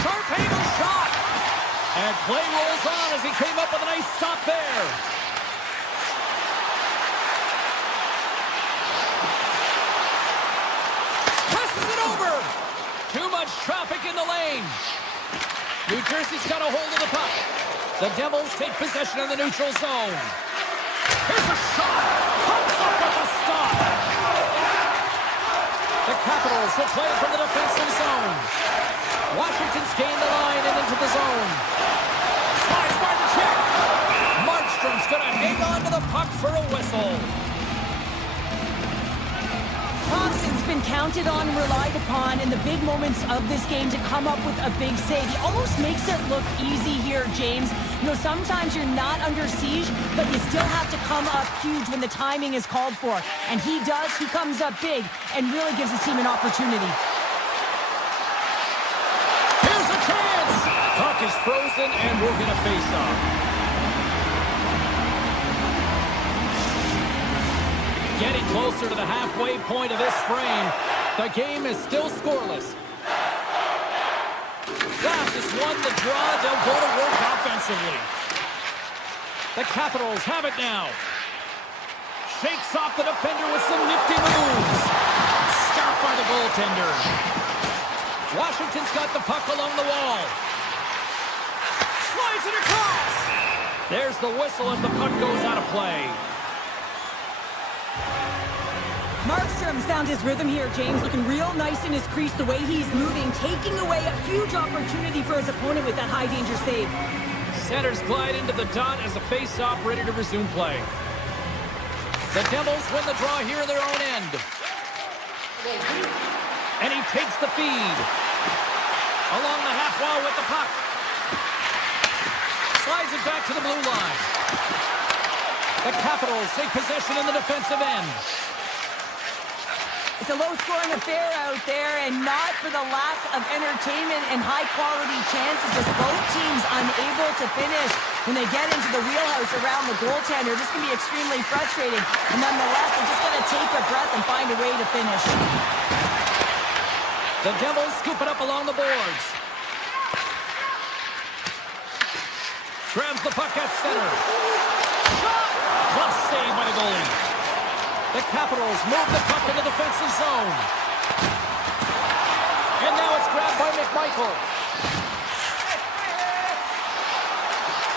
Sharp angle shot. And play rolls on as he came up with a nice stop there. Presses it over. Too much traffic in the lane. New Jersey's got a hold of the puck. The Devils take possession in the neutral zone. Here's a shot. Comes up with a stop. The Capitals will play it from the defensive zone. Washington's gained the line and into the zone. Slides by the check. Markstrom's going to hang on to the puck for a whistle. Thompson's been counted on and relied upon in the big moments of this game to come up with a big save. He almost makes it look easy here, James. You know, sometimes you're not under siege, but you still have to come up huge when the timing is called for. And he does. He comes up big and really gives his team an opportunity. Here's a chance. Puck is frozen and we're going to face off. Getting closer to the halfway point of this frame. The game is still scoreless. Fastest won the draw. They'll go to work offensively. The Capitals have it now. Shakes off the defender with some nifty moves. Stopped by the goaltender. Washington's got the puck along the wall. Slides it across. There's the whistle as the puck goes out of play. Markstrom's found his rhythm here, James. Looking real nice in his crease, the way he's moving, taking away a huge opportunity for his opponent with that high-danger save. Centers glide into the dot as the face-off ready to resume play. The Devils win the draw here in their own end. And he takes the feed. Along the half wall with the puck. Slides it back to the blue line. The Capitals take possession in the defensive end. It's a low-scoring affair out there, and not for the lack of entertainment and high-quality chances. Just both teams unable to finish when they get into the wheelhouse around the goaltender. This can be extremely frustrating, and nonetheless, they're just going to take a breath and find a way to finish. The Devils scoop it up along the boards. Grabs the puck at center. Shot! Tough save by the goalie. The Capitals move the puck in the defensive zone. And now it's grabbed by McMichael.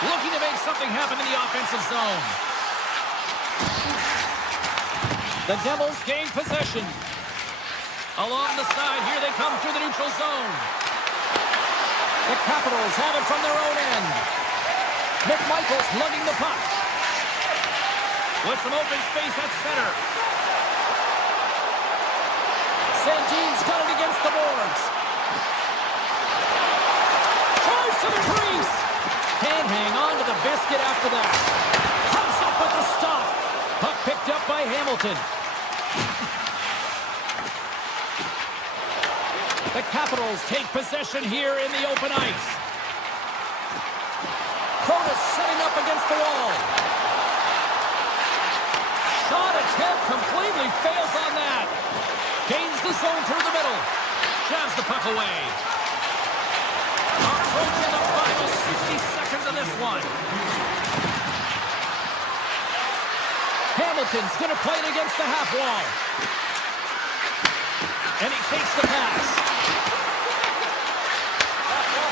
Looking to make something happen in the offensive zone. The Devils gain possession. Along the side, here they come through the neutral zone. The Capitals have it from their own end. McMichael's lugging the puck. With some open space at center. Sandin's got it against the boards. Tries to the crease. Can't hang on to the biscuit after that. Comes up with the stop. Puck picked up by Hamilton. The Capitals take possession here in the open ice. Cronus setting up against the wall. Shot attempt completely fails on that. Gains the zone through the middle. Jabs the puck away. Approaching the final 60 seconds of this one. Hamilton's going to play it against the half wall. And he takes the pass.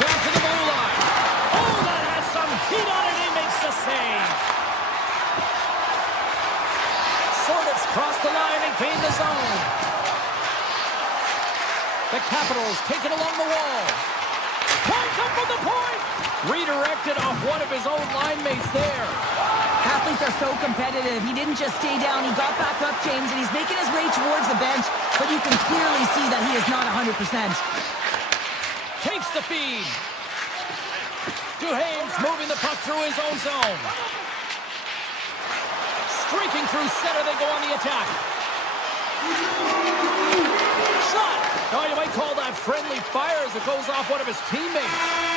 Back to the blue line. Oh, that has some heat on it. He makes the save. Sortis crossed the line and gained the zone. The Capitals take it along the wall. Points up from the point. Redirected off one of his own line mates there. Athletes are so competitive. He didn't just stay down. He got back up, James, and he's making his way towards the bench, but you can clearly see that he is not 100%. Takes the feed. Duhaime's moving the puck through his own zone. Streaking through center, they go on the attack. Shot! Oh, you might call that friendly fire as it goes off one of his teammates.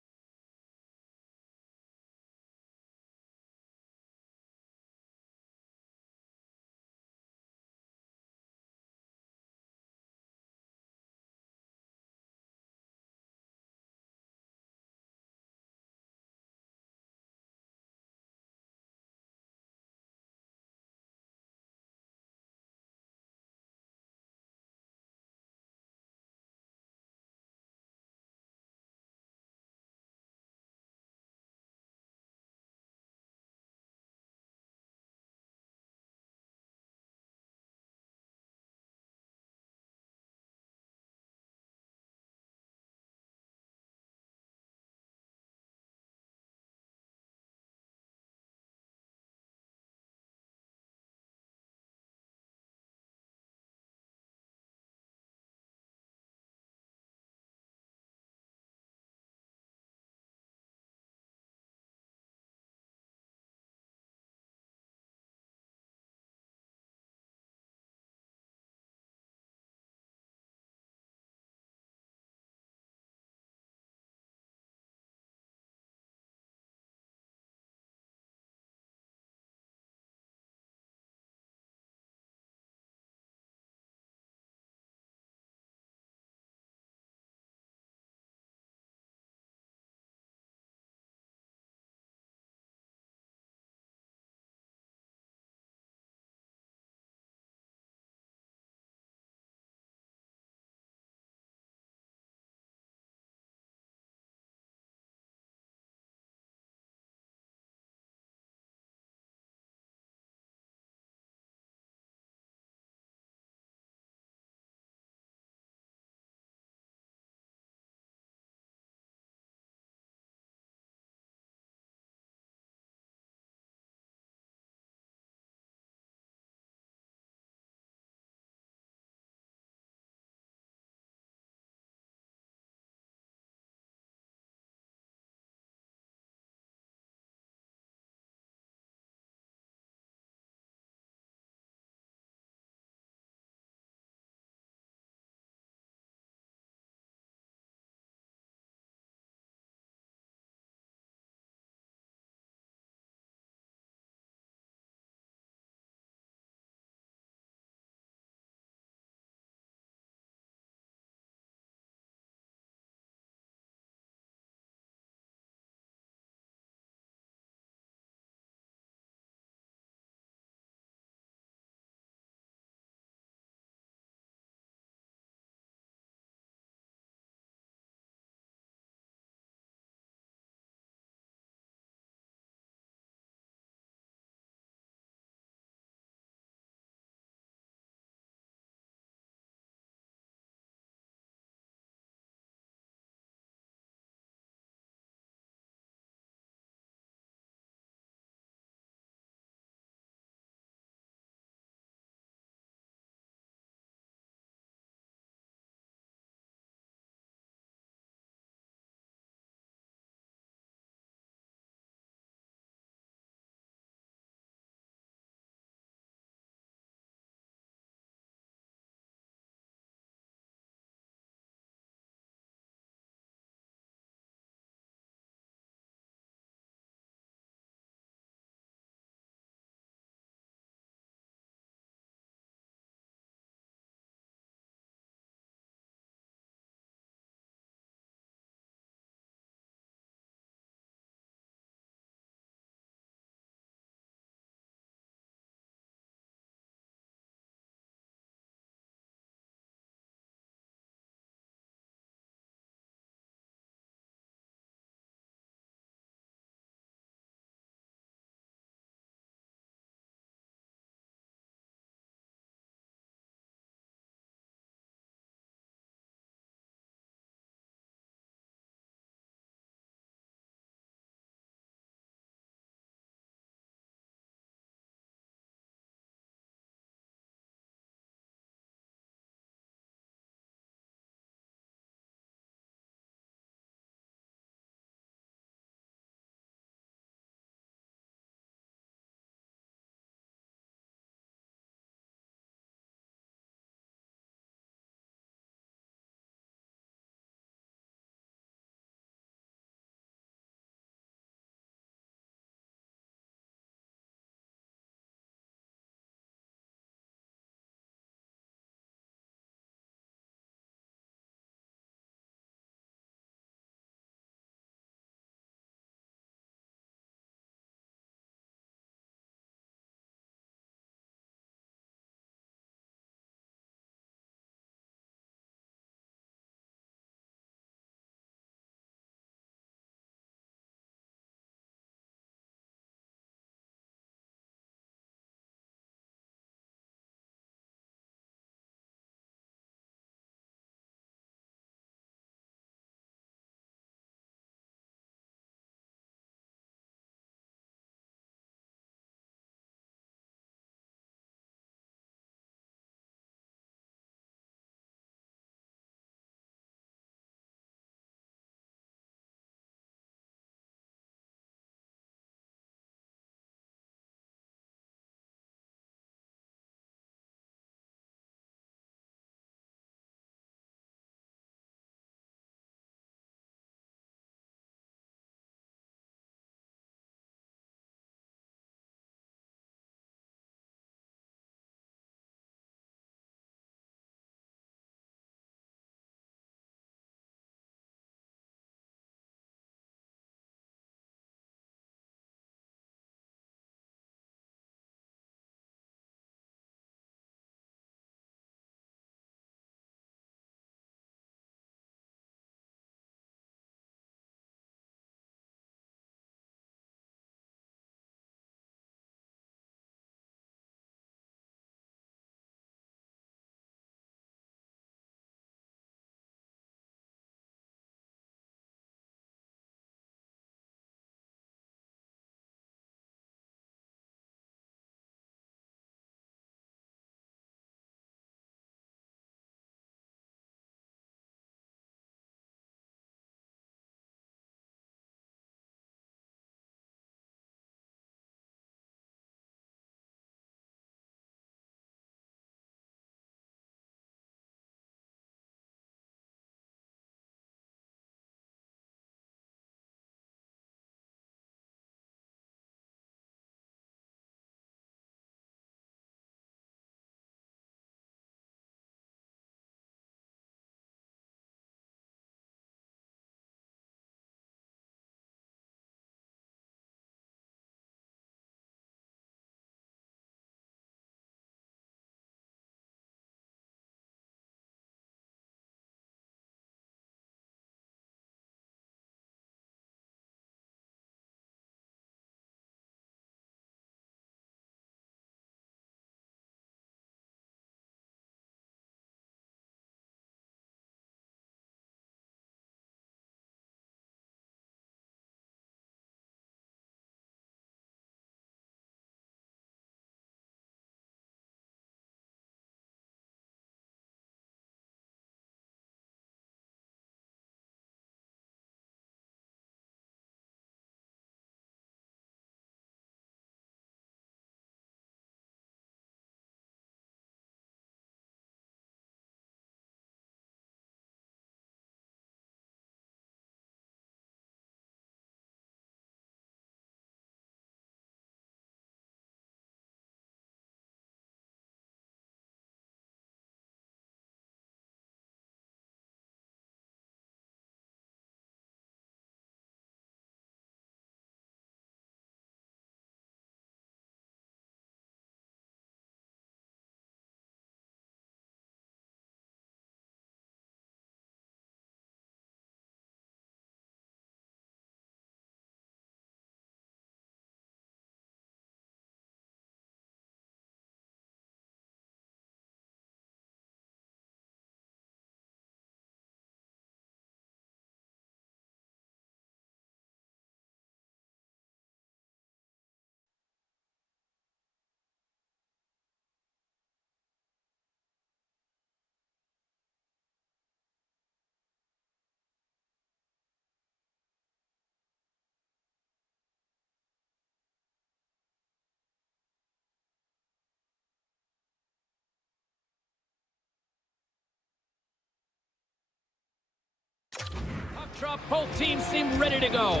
matchup. Both teams seem ready to go.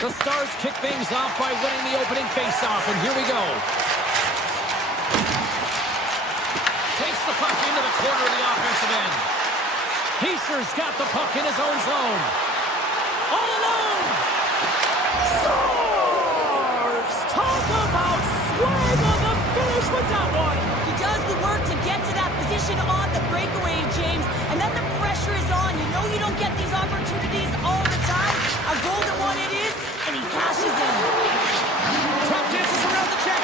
The Stars kick things off by winning the opening faceoff, and here we go. Takes the puck into the corner of the offensive end. Heischer's got the puck in his own zone. All alone! Stars! Talk about swag on the finish with that one! He does the work to get to that position on the breakaway, James, and then the pressure is on. You know you don't get these opportunities all the time. A golden one it is, and he cashes in. Trap dances around the check.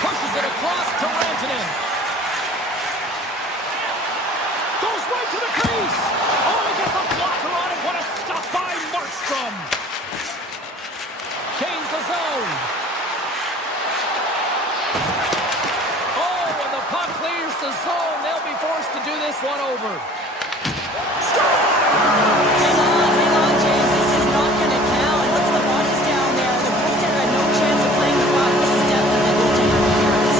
Pushes it across to Rantanen. Goes right to the crease. Oh, he gets a blocker on it. What a stop by Markstrom. Gains the zone. Oh, and the puck clears the zone. They'll be forced to do this one over. Hang on, James. This is not going to count. Look at the bodies down there. The goaltender had no chance of playing the puck. This is definitely a goaltender interference.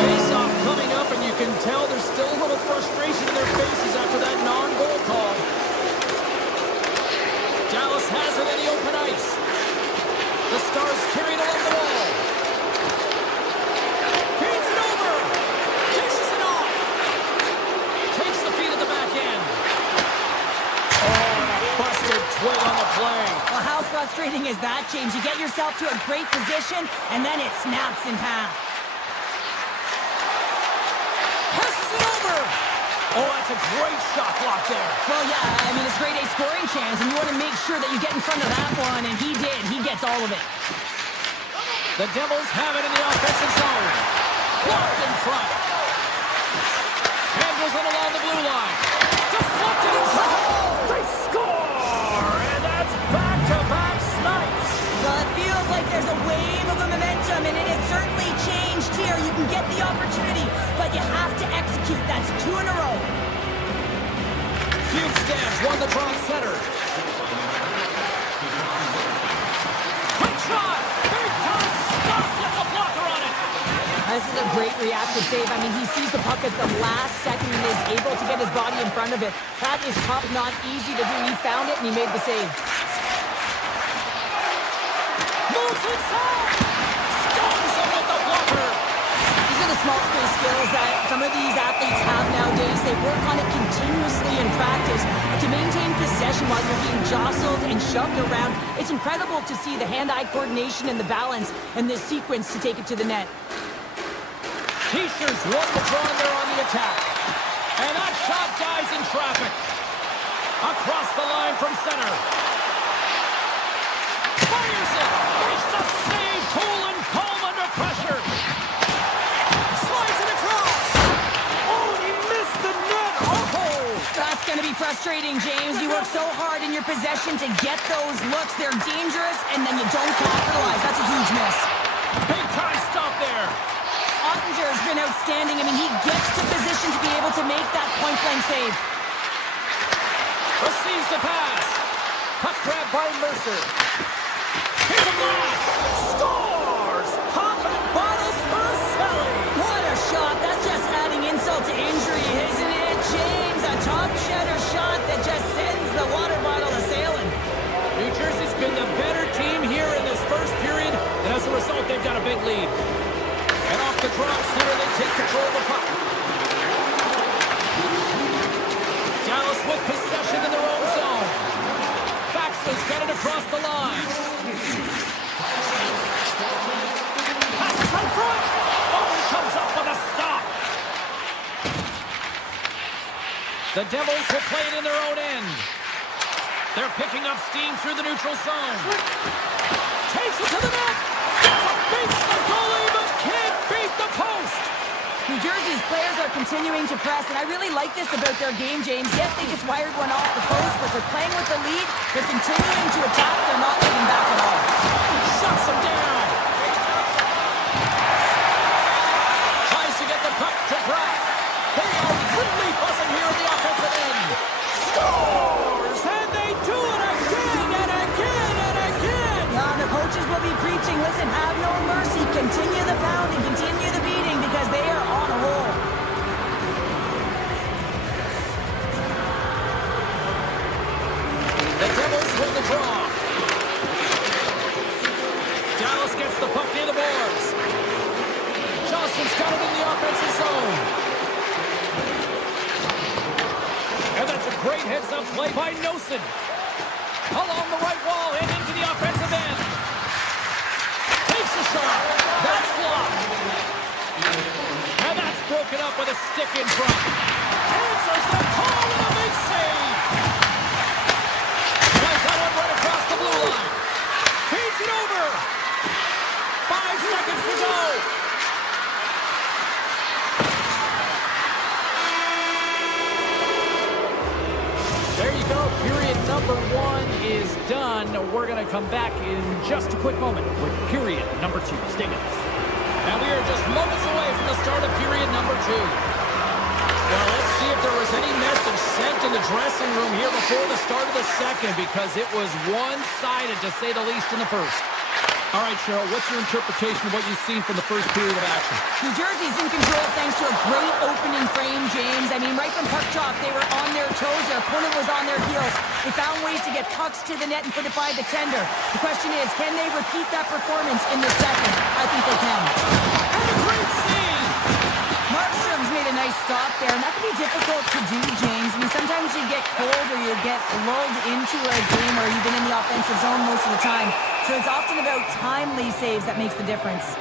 Face-off coming up, and you can tell there's still a little frustration in their faces after that non-goal call. Dallas has it in the open ice. The Stars carry it along the wall. Feeds it over. Dishes it off. Takes the feed at the back end. Oh, and a busted twig on the play. Well, how frustrating is that, James? You get yourself to a great position, and then it snaps in half. Passes it over. Oh, that's a great shot block there. Well, yeah, I mean, it's grade A scoring chance, and you want to make sure that you get in front of that one, and he did. He gets all of it. The Devils have it in the offensive zone. Blocked in front. Handles it along the blue line. Deflected in front. They score! And that's back-to-back snipes. Well, it feels like there's a wave of momentum, and it has certainly changed here. You can get the opportunity, but you have to execute. That's 2 in a row. Bukestad's won the draw center. Quick shot! Big time stop! Gets a blocker on it! This is a great reactive save. I mean, he sees the puck at the last second and is able to get his body in front of it. That is tough, not easy to do. He found it, and he made the save. Moves inside! Stones him with the blocker! These are the small space skills that some of these athletes have nowadays. They work on it continuously in practice. To maintain possession while you're being jostled and shoved around, it's incredible to see the hand-eye coordination and the balance in this sequence to take it to the net. Heischer's won the draw there on the attack. And that shot dies in traffic. Across the line from center. Fires it! Makes the save! Cool and calm under pressure. Slides it across! Oh, he missed the net! Oh! That's going to be frustrating, James. You work so hard in your possession to get those looks. They're dangerous, and then you don't capitalize. That's a huge miss. Big time stop there. Ottinger has been outstanding. I mean, he gets to position to be able to make that point-blank save. Receives the pass. Puck grab by Mercer. Here's a blast. Scores! Popping bottles for Selly. What a shot. That's just adding insult to injury, isn't it, James? A top cheddar shot that just sends the water bottle a-sailing. New Jersey's been the better team here in this first period, and as a result, they've got a big lead. And off the drop center, they take control of the puck. Dallas with possession in their own zone. Faxa's got it across the line. Passes out front. Oh, he comes up with a stop. The Devils will play it in their own end. They're picking up steam through the neutral zone. Takes it to the net. Beats the goalie, but can't beat the post. New Jersey's players are continuing to press, and I really like this about their game, James. Yes, they just wired one off the post, but they're playing with the lead. They're continuing to attack. They're not sitting back at all. Shuts him down. Tries to get the puck to Pratt. They are really buzzing here at the offensive end. Scores! And they do it again and again and again. Now, the coaches will be preaching, listen, have no mercy. Continue the pounding, continue the beating, because they are on a roll. draw. Dallas gets the puck near the boards. Johnston's got it in the offensive zone. And that's a great heads-up play by Nosen. Along the right wall and into the offensive end. Takes a shot. That's blocked. And that's broken up with a stick in front. Answers the call with a big save. Slides that one right across the blue line. Feeds it over. 5 seconds to go. There you go. Period number 1 is done. We're going to come back in just a quick moment with period number 2. Stay with us. And we are just moments away from the start of period number 2. Well, let's see if there was any message sent in the dressing room here before the start of the second, because it was one-sided, to say the least, in the first. All right, Cheryl, what's your interpretation of what you've seen from the first period of action? New Jersey's in control thanks to a great opening frame, James. I mean, right from puck drop, they were on their toes. Their opponent was on their heels. They found ways to get pucks to the net and put it by the tender. The question is, can they repeat that performance in the second? I think they can. And a great save! Markstrom's made a nice stop there, and that can be difficult to do, James. I mean, sometimes you get cold or you get lulled into a game where you've been in the offensive zone most of the time. So it's often about timely saves that makes the difference.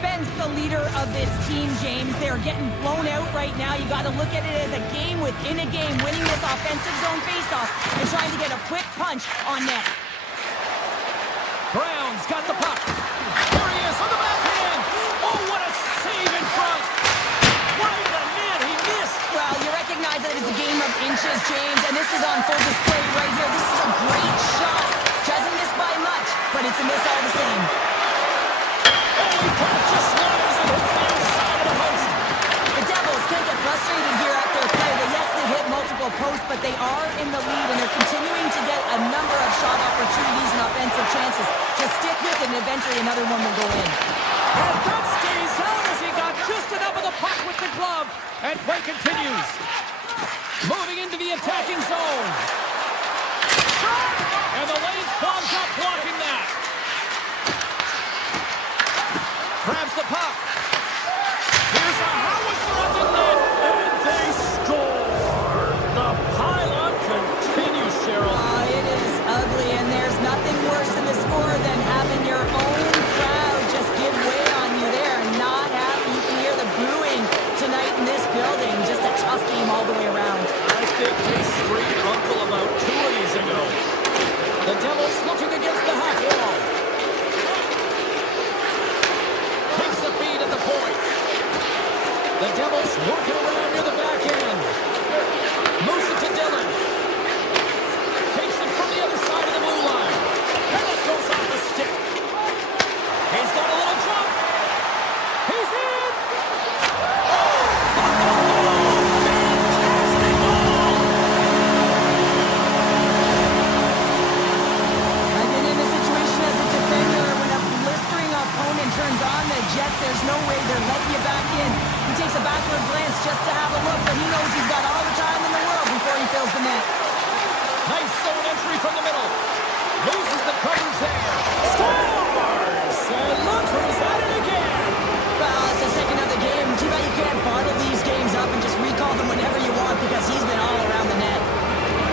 Ben's the leader of this team, James. They're getting blown out right now. You got to look at it as a game within a game, winning this offensive zone faceoff and trying to get a quick punch on net. Brown's got the puck. There he is on the backhand. Oh, what a save in front. Right in the net, he missed. Well, you recognize that it's a game of inches, James, and this is on full display right here. This is a great shot. Doesn't miss by much, but it's a miss all the same. Oh, he just slides and hits the inside of the post. The Devils can't get frustrated here at their play. Yes, they hit multiple posts, but they are in the lead, and they're continuing to get a number of shot opportunities and offensive chances. Just stick with it, and eventually another one will go in. And that stays out as he got just enough of the puck with the glove. And play continues. Moving into the attacking zone. Shot! And the lane's clogged up, blocking that. Grabs the puck. Here's a howitzer at the net, and they score. The pile-on continues, Cheryl. Oh, it is ugly, and there's nothing worse in the score than having your own crowd just give way on you there and not have, you can hear the booing tonight in this building. Just a tough game all the way around. I think they screamed uncle about 2 of these ago. The Devils looking against the half wall. Takes the feed at the point. The Devils working around near the back end. Moves it to Dillon. Takes it from the other side of the blue line. And it goes off the stick. He's got a little jump. He's in. Turns on the Jets, there's no way they're letting you back in. He takes a backward glance just to have a look, but he knows he's got all the time in the world before he fills the net. Nice zone entry from the middle. Loses the coverage there. Scores! And look who's at it again. Well, it's the second of the game. Too bad you can't bottle these games up and just recall them whenever you want, because he's been all around the net.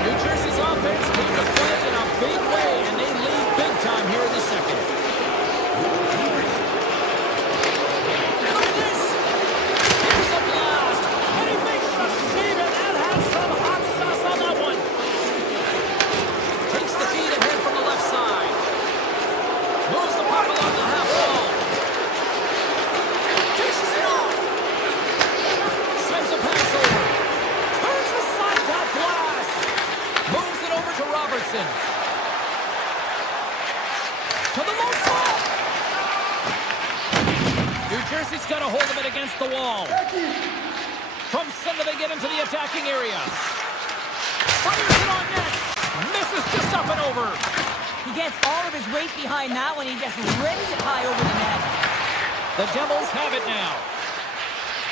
New Jersey's offense came to play in a big way, and they lead big time here in the second. To the low side. New Jersey's got a hold of it against the wall. From center they get into the attacking area. Fires it on net. Misses just up and over. He gets all of his weight behind that one. He just rips it high over the net. The Devils have it now.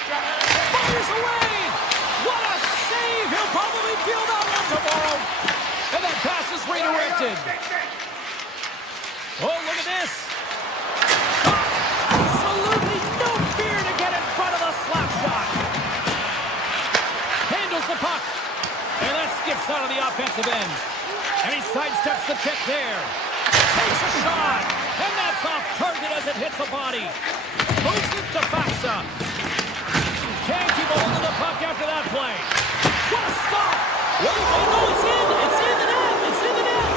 Fires away. What a save. He'll probably feel that one tomorrow. And that pass is redirected. Oh, look at this. Absolutely no fear to get in front of the slap shot. Handles the puck. And that skips out of the offensive end. And he sidesteps the kick there. Takes a shot. And that's off target as it hits a body. Moves it to Faxa. Can't keep a hold of the puck after that play. What a stop! Wait, no, it's in! It's in the net! It's in the net!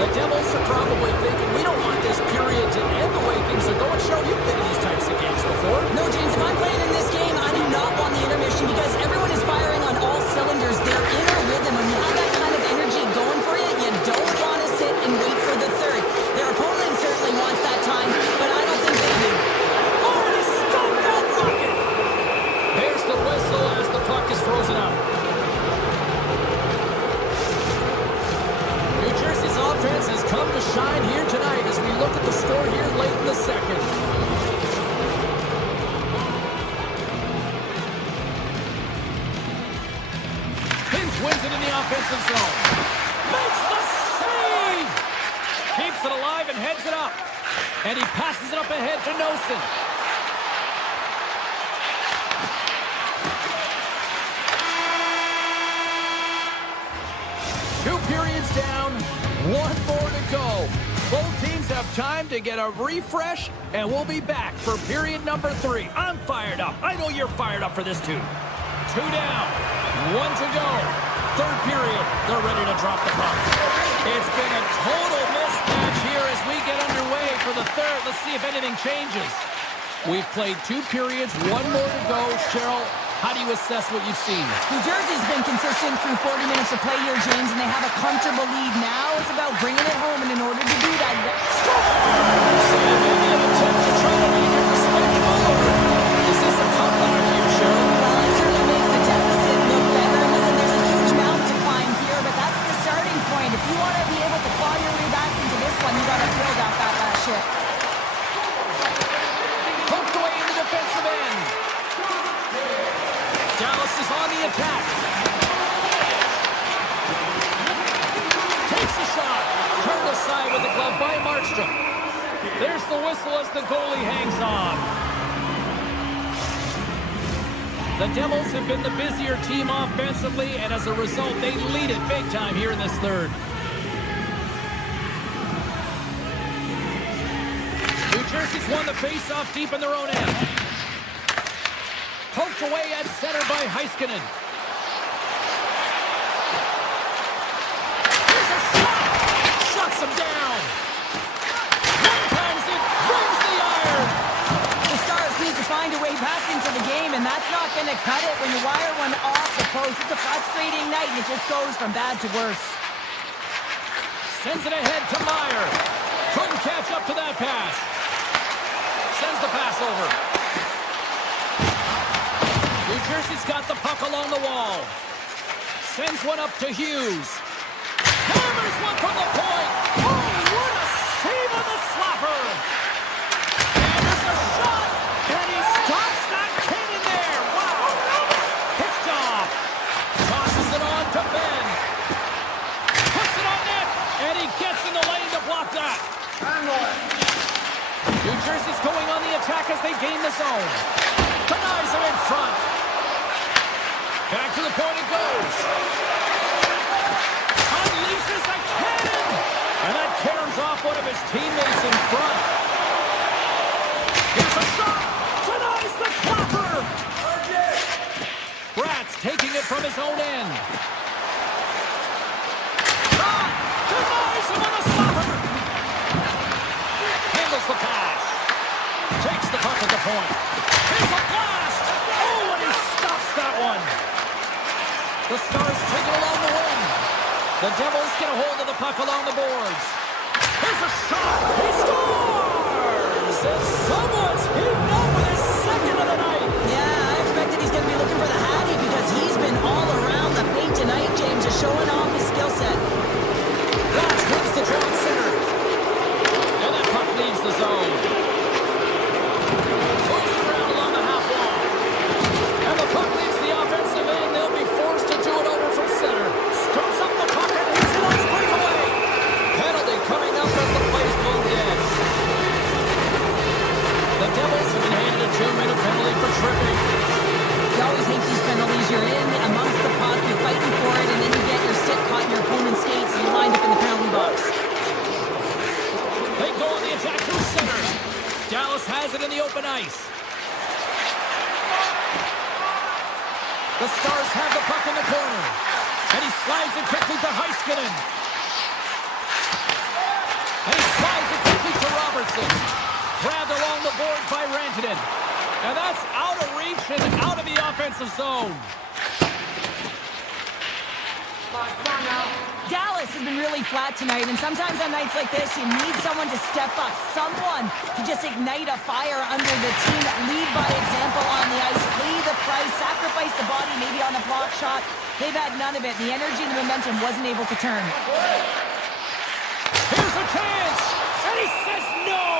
The Devils are probably thinking, we don't want this period to end the way things are going. Cheryl, you've been in these types of games before. No, James, if I'm playing in this game, I do not want the intermission because everyone is firing on all cylinders. They're in a rhythm. When you have that kind of energy going for you, you don't want to sit and wait for the third. Their opponent certainly wants that time, but I don't think they do. Already stopped that rocket! There's the whistle as the puck is frozen up. New Jersey's offense has come to shine here tonight as we look at the score here late in the second. Wins it in the offensive zone. Makes the save! Keeps it alive and heads it up. And he passes it up ahead to Nosen. Two periods down, one more to go. Both teams have time to get a refresh, and we'll be back for period number 3. I'm fired up. I know you're fired up for this too. 2 down, 1 to go. Third period, they're ready to drop the puck. It's been a total mismatch here as we get underway for the third. Let's see if anything changes. We've played 2 periods, 1 more to go. Cheryl, how do you assess what you've seen? New Jersey's been consistent through 40 minutes of play here, James, and they have a comfortable lead. Now it's about bringing it home, and in order to do that... Maybe an attempt to try to make it respectable, or is this a comeback here, Cheryl? Well, it certainly makes the deficit look better. And listen, there's a huge mountain to climb here, but that's the starting point. If you want to be able to claw your way back into this one, you got to build out that last shift. Poked away in the defensive end. Dallas is on the attack. Takes a shot. Turned aside with the glove by Markstrom. There's the whistle as the goalie hangs on. The Devils have been the busier team offensively, and as a result, they lead it big time here in this third. New Jersey's won the face-off deep in their own end. Poked away at center by Heiskanen. Here's a shot! Shuts him down! One times it, brings the iron! The Stars need to find a way back into the game, and that's not going to cut it when you wire one off the post. It's a frustrating night, and it just goes from bad to worse. Sends it ahead to Meyer. Couldn't catch up to that pass. Sends the pass over. New Jersey's got the puck along the wall. Sends one up to Hughes. Hammers one from the point. Oh, what a save on the slapper. And there's a shot. And he stops that cannon there. Wow. Picked off. Tosses it on to Ben. Puts it on net. And he gets in the lane to block that. New Jersey's going on the attack as they gain the zone. Denies him in front. Back to the point it goes. Unleashes a cannon. And that caroms off one of his teammates in front. Here's a shot. Denies the clapper. Bratz taking it from his own end. Shot. Denies him on the slapper. Handles the pass. Takes the puck at the point. Here's a blast. Oh, and he stops that one. The Stars take it along the wing. The Devils get a hold of the puck along the boards. Here's a shot. He scores! And someone's heating up with his second of the night. Yeah, I expected he's going to be looking for the Hattie because he's been all around the paint tonight, James, just showing off his skill set. Glass hits the draw center. And that puck leaves the zone. Moves around a 2-minute penalty for tripping. You always hate these penalties. You're in amongst the puck, you're fighting for it, and then you get your stick caught in your opponent's skates, and you wind up in the penalty box. They go on the attack through center. Dallas has it in the open ice. The Stars have the puck in the corner. And he slides it quickly to Heiskanen. And he slides it quickly to Robertson. Grabbed along the boards by Rantanen. And that's out of reach and out of the offensive zone. Dallas has been really flat tonight, and sometimes on nights like this, you need someone to step up, someone to just ignite a fire under the team, lead by example on the ice, pay the price, sacrifice the body maybe on a block shot. They've had none of it. The energy and the momentum wasn't able to turn. Here's a chance, and he says no!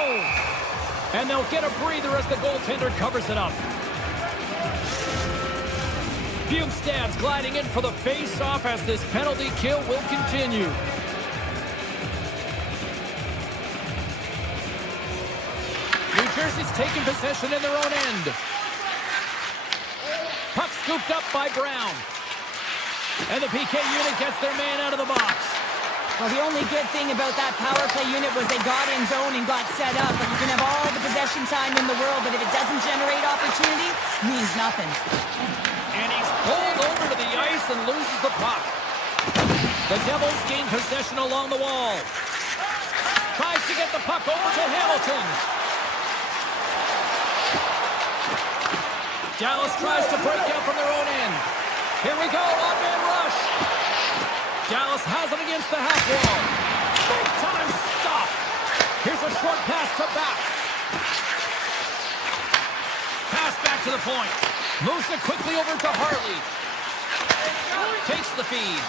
And they'll get a breather as the goaltender covers it up. Bjugstad's gliding in for the face-off as this penalty kill will continue. New Jersey's taking possession in their own end. Puck scooped up by Brown. And the PK unit gets their man out of the box. Well, the only good thing about that power play unit was they got in zone and got set up. But you can have all the possession time in the world, but if it doesn't generate opportunity, it means nothing. And he's pulled over to the ice and loses the puck. The Devils gain possession along the wall. Tries to get the puck over to Hamilton. Dallas tries to break out from their own end. Here we go, one-man rush. Dallas has it against the half wall. Big time stop. Here's a short pass to back. Pass back to the point. Moves it quickly over to Harley. Takes the feed.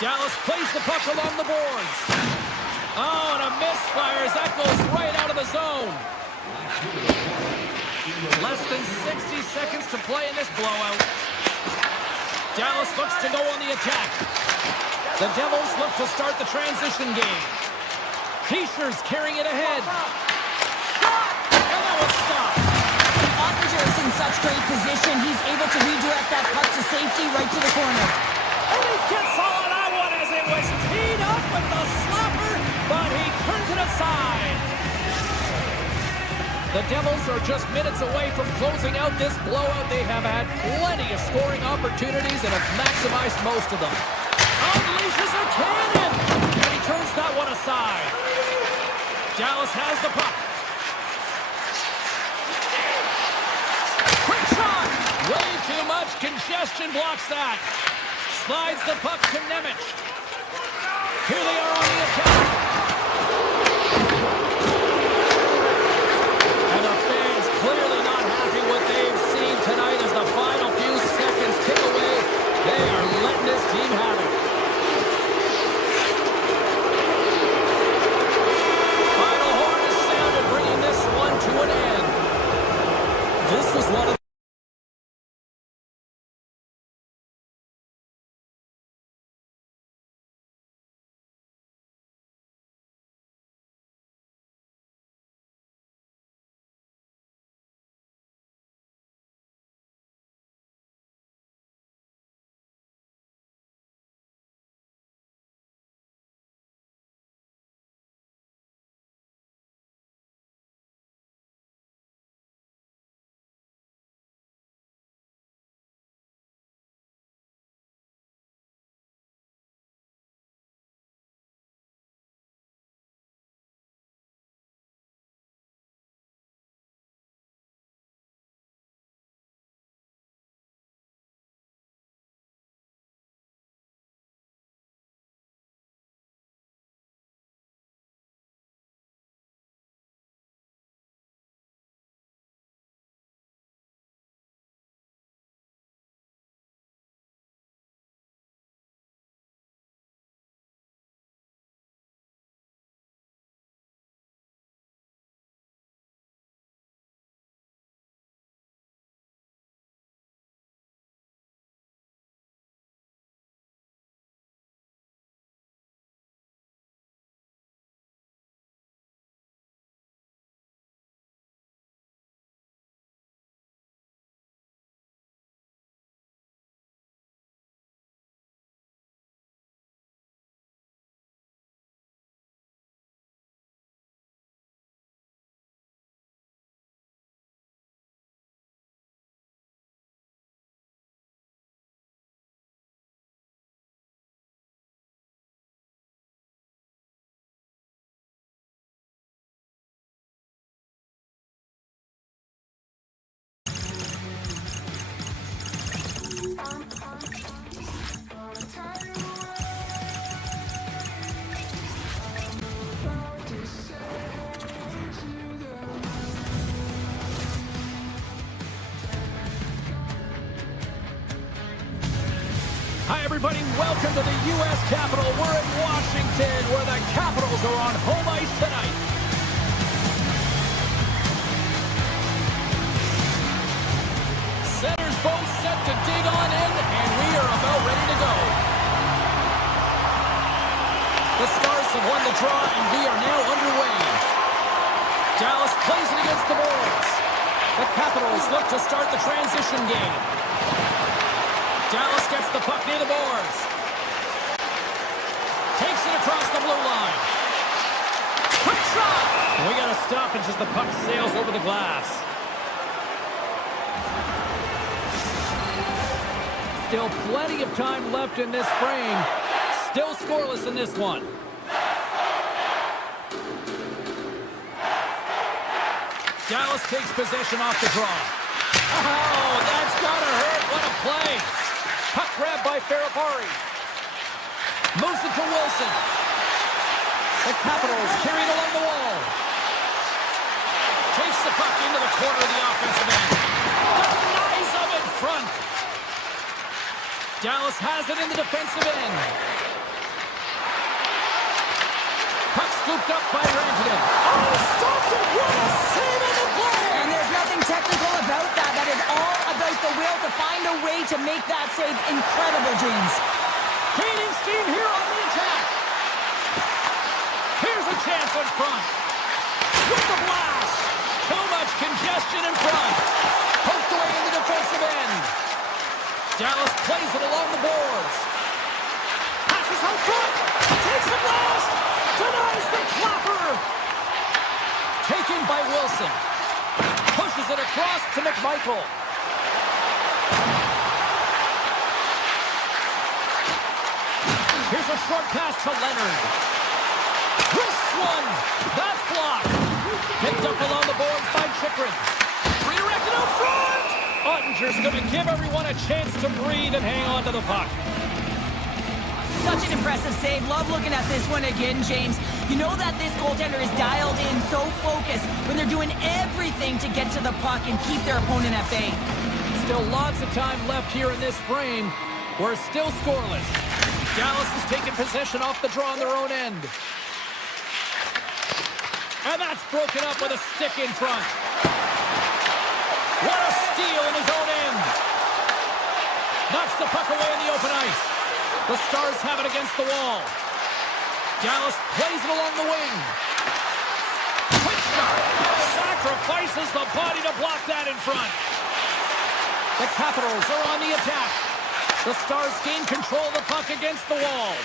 Dallas plays the puck along the boards. Oh, and a misfire as that goes right out of the zone. Less than 60 seconds to play in this blowout. Dallas looks to go on the attack. The Devils look to start the transition game. Heischer's carrying it ahead. And that was stopped. Ottinger is in such great position. He's able to redirect that puck to safety right to the corner. And he gets all on that one as it was teed up with the slapper, but he turns it aside. The Devils are just minutes away from closing out this blowout. They have had plenty of scoring opportunities and have maximized most of them. Unleashes a cannon! And he turns that one aside. Dallas has the puck. Quick shot! Way too much congestion blocks that. Slides the puck to Nemec. Here they are on the attack. And the fans clearly not happy what they've seen tonight as the final few seconds tick away. They are letting this team have it. Final horn is sounded, bringing this one to an end. This was one of Hi, everybody. Welcome to the U.S. Capitol. We're in Washington, where the Capitals are on home ice tonight. Centers both set to dig on in, and we are about ready to go. The Stars have won the draw, and we are now underway. Dallas plays it against the boards. The Capitals look to start the transition game. Dallas gets the puck near the boards. Takes it across the blue line. Quick shot! We got a stoppage as the puck sails over the glass. Still plenty of time left in this frame. Still scoreless in this one. Dallas takes possession off the draw. Oh, that's gotta hurt. What a play. Puck grab by Ferrapari. Moves it to Wilson. The Capitals carry it along the wall. Takes the puck into the corner of the offensive end. Denies him in front. Dallas has it in the defensive end. Puck scooped up by Rantanen. Oh, stopped it. What a save on the play. And there's nothing technical about that. That is all about the will to find a way to make that save incredible, James. Gaining steam here on the attack. Here's a chance in front. With the blast. Too much congestion in front. Poked away in the defensive end. Dallas plays it along the boards. Passes out front. Takes the blast. Denies the clapper. Taken by Wilson. Pushes it across to McMichael. Here's a short pass to Leonard. Wrists one. That's blocked. Picked up along the boards by Chychrun. Redirected out front. Ottinger's going to give everyone a chance to breathe and hang on to the puck. Such an impressive save. Love looking at this one again, James. You know that this goaltender is dialed in, so focused when they're doing everything to get to the puck and keep their opponent at bay. Still lots of time left here in this frame. We're still scoreless. Dallas has taken possession off the draw on their own end. And that's broken up with a stick in front. What a steal in his own end. Knocks the puck away in the open ice. The Stars have it against the wall. Dallas plays it along the wing. Quick shot. Sacrifices the body to block that in front. The Capitals are on the attack. The Stars gain control of the puck against the wall.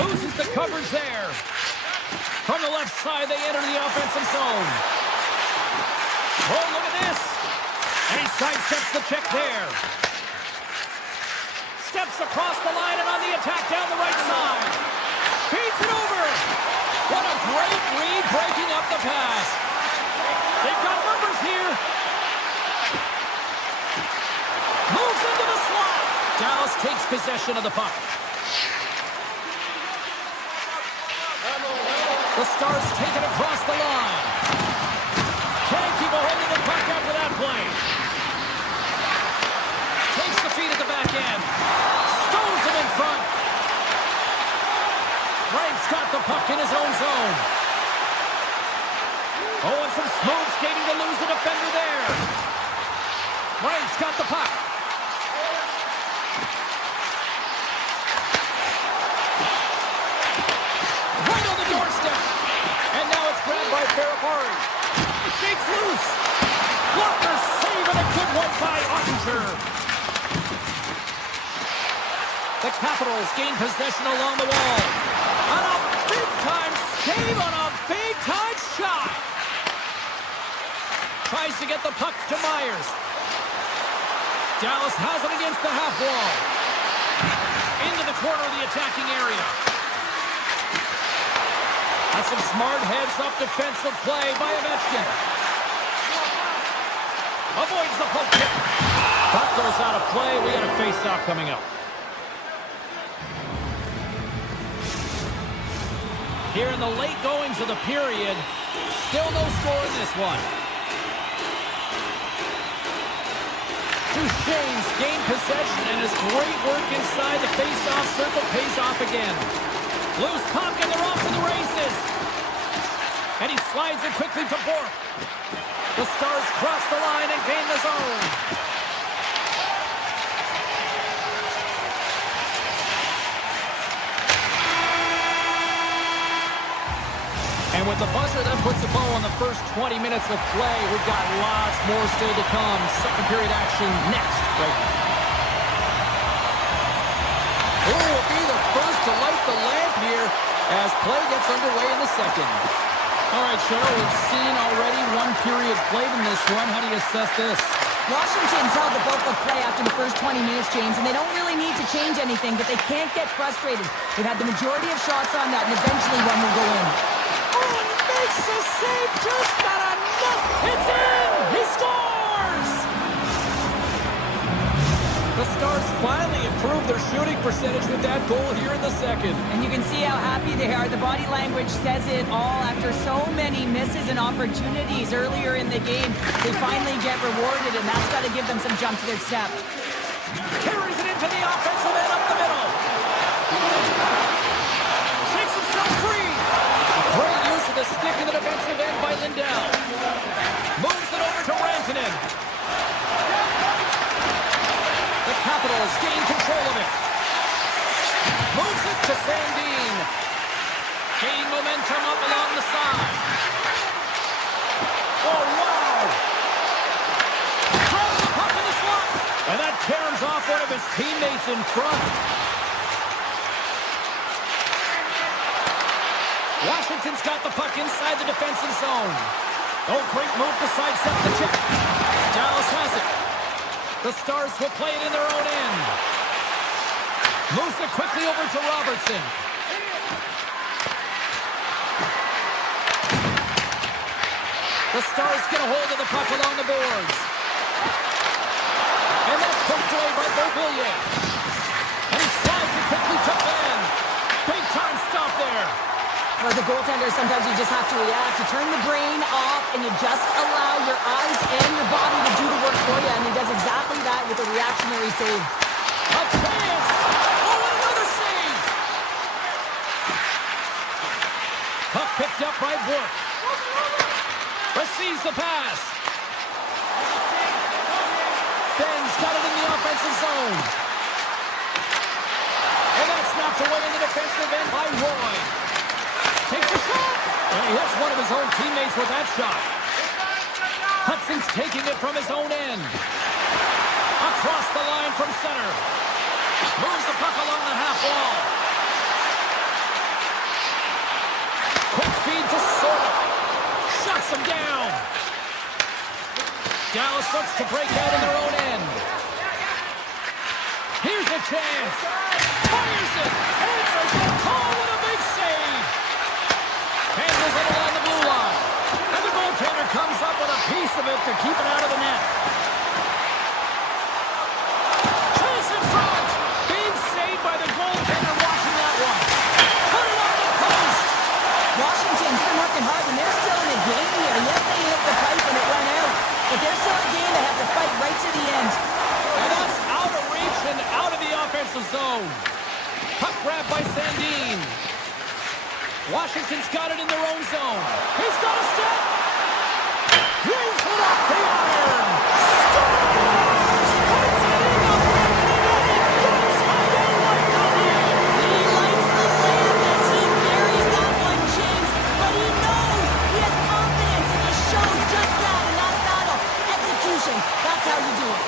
Loses the coverage there. From the left side, they enter the offensive zone. Oh, look at this. And he sidesteps the check there. Steps across the line and on the attack down the right side. Feeds it over. What a great read breaking up the pass. They've got numbers here. Moves into the slot. Dallas takes possession of the puck. The Stars take it across the line. Can't keep a hold of the puck after that play. Takes the feed at the back end. Stows him in front. Frank's got the puck in his own zone. Oh, and some smooth skating to lose the defender there. Frank's got the puck. Right on the doorstep. And now it's grabbed by Ferrapari. Shakes loose. Blocker save and a good one by Ottinger. The Capitals gain possession along the wall. On a big-time save on a big-time shot. Tries to get the puck to Myers. Dallas has it against the half wall. Into the corner of the attacking area. That's some smart heads-up defensive play by Ovechkin. Avoids the poke kick. Puck goes out of play. We got a face-off coming up. Here in the late goings of the period, still no score in this one. Too James gained possession, and his great work inside the face-off circle pays off again. Loose puck, and they're off to the races. And he slides it quickly to Bork. The Stars cross the line and gain the zone. And with the buzzer, that puts a bow on the first 20 minutes of play. We've got lots more still to come. Second period action next. Right now. Who will be the first to light the lamp here as play gets underway in the second? All right, Cheryl, we've seen already one period played in this run. How do you assess this? Washington's held the bulk of play after the first 20 minutes, James, and they don't really need to change anything, but they can't get frustrated. They've had the majority of shots on that, and eventually one will go in. Oh, he makes a save, just not enough. It's in! He scores! The Stars finally improved their shooting percentage with that goal here in the second. And you can see how happy they are. The body language says it all. After so many misses and opportunities earlier in the game, they finally get rewarded, and that's got to give them some jump to their step. Carries it into the offensive end up the middle. Shakes himself free. Great use of the stick in the defensive end by Lindell. Moves it over to Rantanen. The Capitals gain control of it. Moves it to Sandin. Gain momentum up along the side. Oh, wow! Throws the puck in the slot. And that tears off one of his teammates in front. Washington's got the puck inside the defensive zone. Oh, great move to sidestep the check. Dallas has it. The Stars will play it in their own end. Moves it quickly over to Robertson. The Stars get a hold of the puck along the boards. And that's poked away by Beauvillier. And he slides it quickly to Ben. Big time stop there. For the goaltender, sometimes you just have to react. You turn the brain off, and you just allow your eyes and your body to do the work for you. And he does exactly that with a reactionary save. A chance! Oh, and another save! Puck picked up by Bork. Receives the pass. Ben's got it in the offensive zone. And that's knocked away in the defensive end by Roy. Takes a shot. And he hits one of his own teammates with that shot. Hudson's taking it from his own end. Across the line from center. Moves the puck along the half wall. Quick feed to Sorf. Shuts him down. Dallas looks to break out in their own end. Here's a chance. Fires it. Answers the call with a big save. Handles it along the blue line. And the goaltender comes up with a piece of it to keep it out of the net. Chase in front. Being saved by the goaltender watching that one. Put it on the post. Washington's been working hard, and they're still in a game here. Yes, they hit the pipe and it went out, but they're still in a game. They have to fight right to the end. And that's out of reach and out of the offensive zone. Puck grabbed by Sandin. Washington's got it in their own zone. He's got a step. Brings it off the iron. Scores! Puts it in the back of the net. It gets high and right the lead. He lights the lamp as he buries that one, James, but he knows he has confidence, and he shows just that in that battle. Execution, that's how you do it.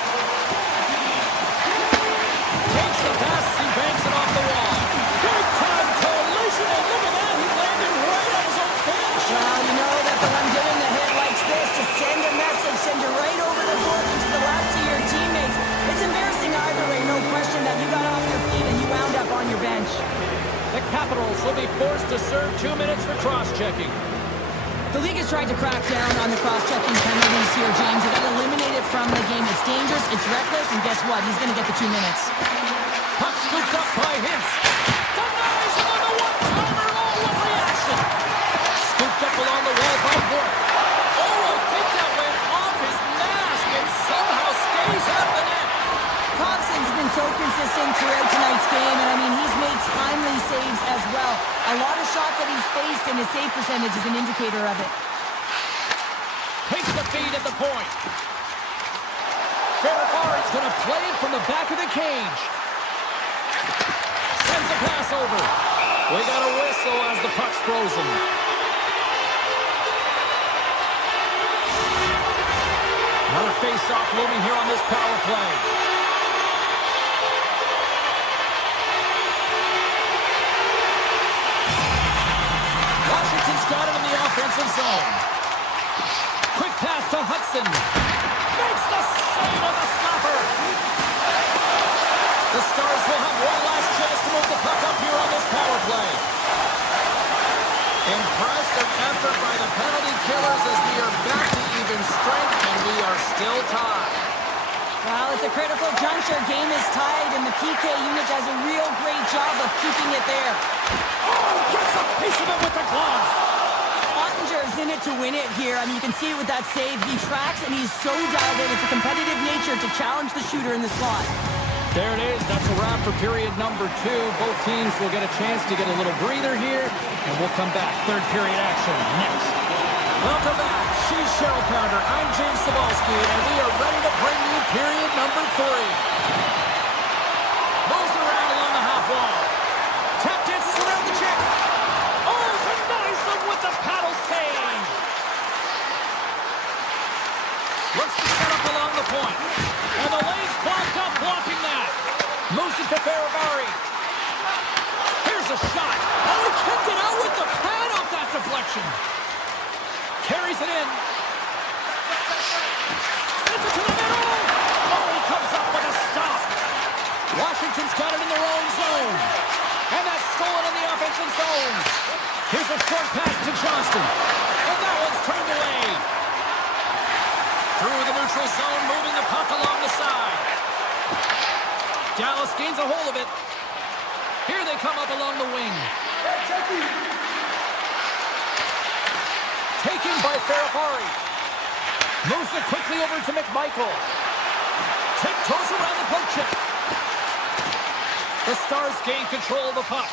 Takes the pass. He banks it off the wall. Big time collision. And look at that. He landed right on his own bench. Well, you know that the one giving the hit likes this to send a message, send you right over the board into the laps of your teammates. It's embarrassing either way, no question that you got off your feet and you wound up on your bench. The Capitals will be forced to serve 2 minutes for cross-checking. The league has tried to crack down on the cross-checking penalties here, James. They got eliminated from the game. It's dangerous, it's reckless, and guess what? He's going to get the 2 minutes. Puck scooped up by Hintz. Denies him on the one-timer. Oh, what reaction! Scooped up along the wall by Bork. Oh, I think that went off his mask and somehow stays out of the net. A lot of shots that he's faced, and his save percentage is an indicator of it. Takes the feed at the point. Ferrari's going to play it from the back of the cage. Sends a pass over. We got a whistle as the puck's frozen. Another face-off looming here on this power play. Washington's got it in the offensive zone. Quick pass to Hudson. Makes the save on the stopper. The Stars will have one last chance to move the puck up here on this power play. Impressive effort by the penalty killers as we are back to even strength, and we are still tied. Well, it's a critical juncture. Game is tied, and the PK unit does a real great job of keeping it there. Oh, gets a piece of it with the glove. Ottinger's in it to win it here. I mean, you can see it with that save. He tracks, and he's so dialed in. It's a competitive nature to challenge the shooter in the slot. There it is. That's a wrap for period number 2. Both teams will get a chance to get a little breather here, and we'll come back. Third period action next. Welcome back. She's Cheryl Pounder. I'm James Cebulski, and we are ready to bring you period number 3. Moves around along the half wall. Tap dances around the check. Oh, denies them with the paddle save. Looks to set up along the point. And the lane's clogged up blocking that. Moves it to Ferrari. Here's a shot. Oh, he kicked it out with the pad off that deflection. Carries it in. Sends it to the middle. Oh, he comes up with a stop. Washington's got it in their own zone. And that's stolen in the offensive zone. Here's a short pass to Johnston. And that one's turned away. Through the neutral zone, moving the puck along the side. Dallas gains a hold of it. Here they come up along the wing. Taken by Ferrari. Moves it quickly over to McMichael. Tiptoes around the poke check. The Stars gain control of the puck.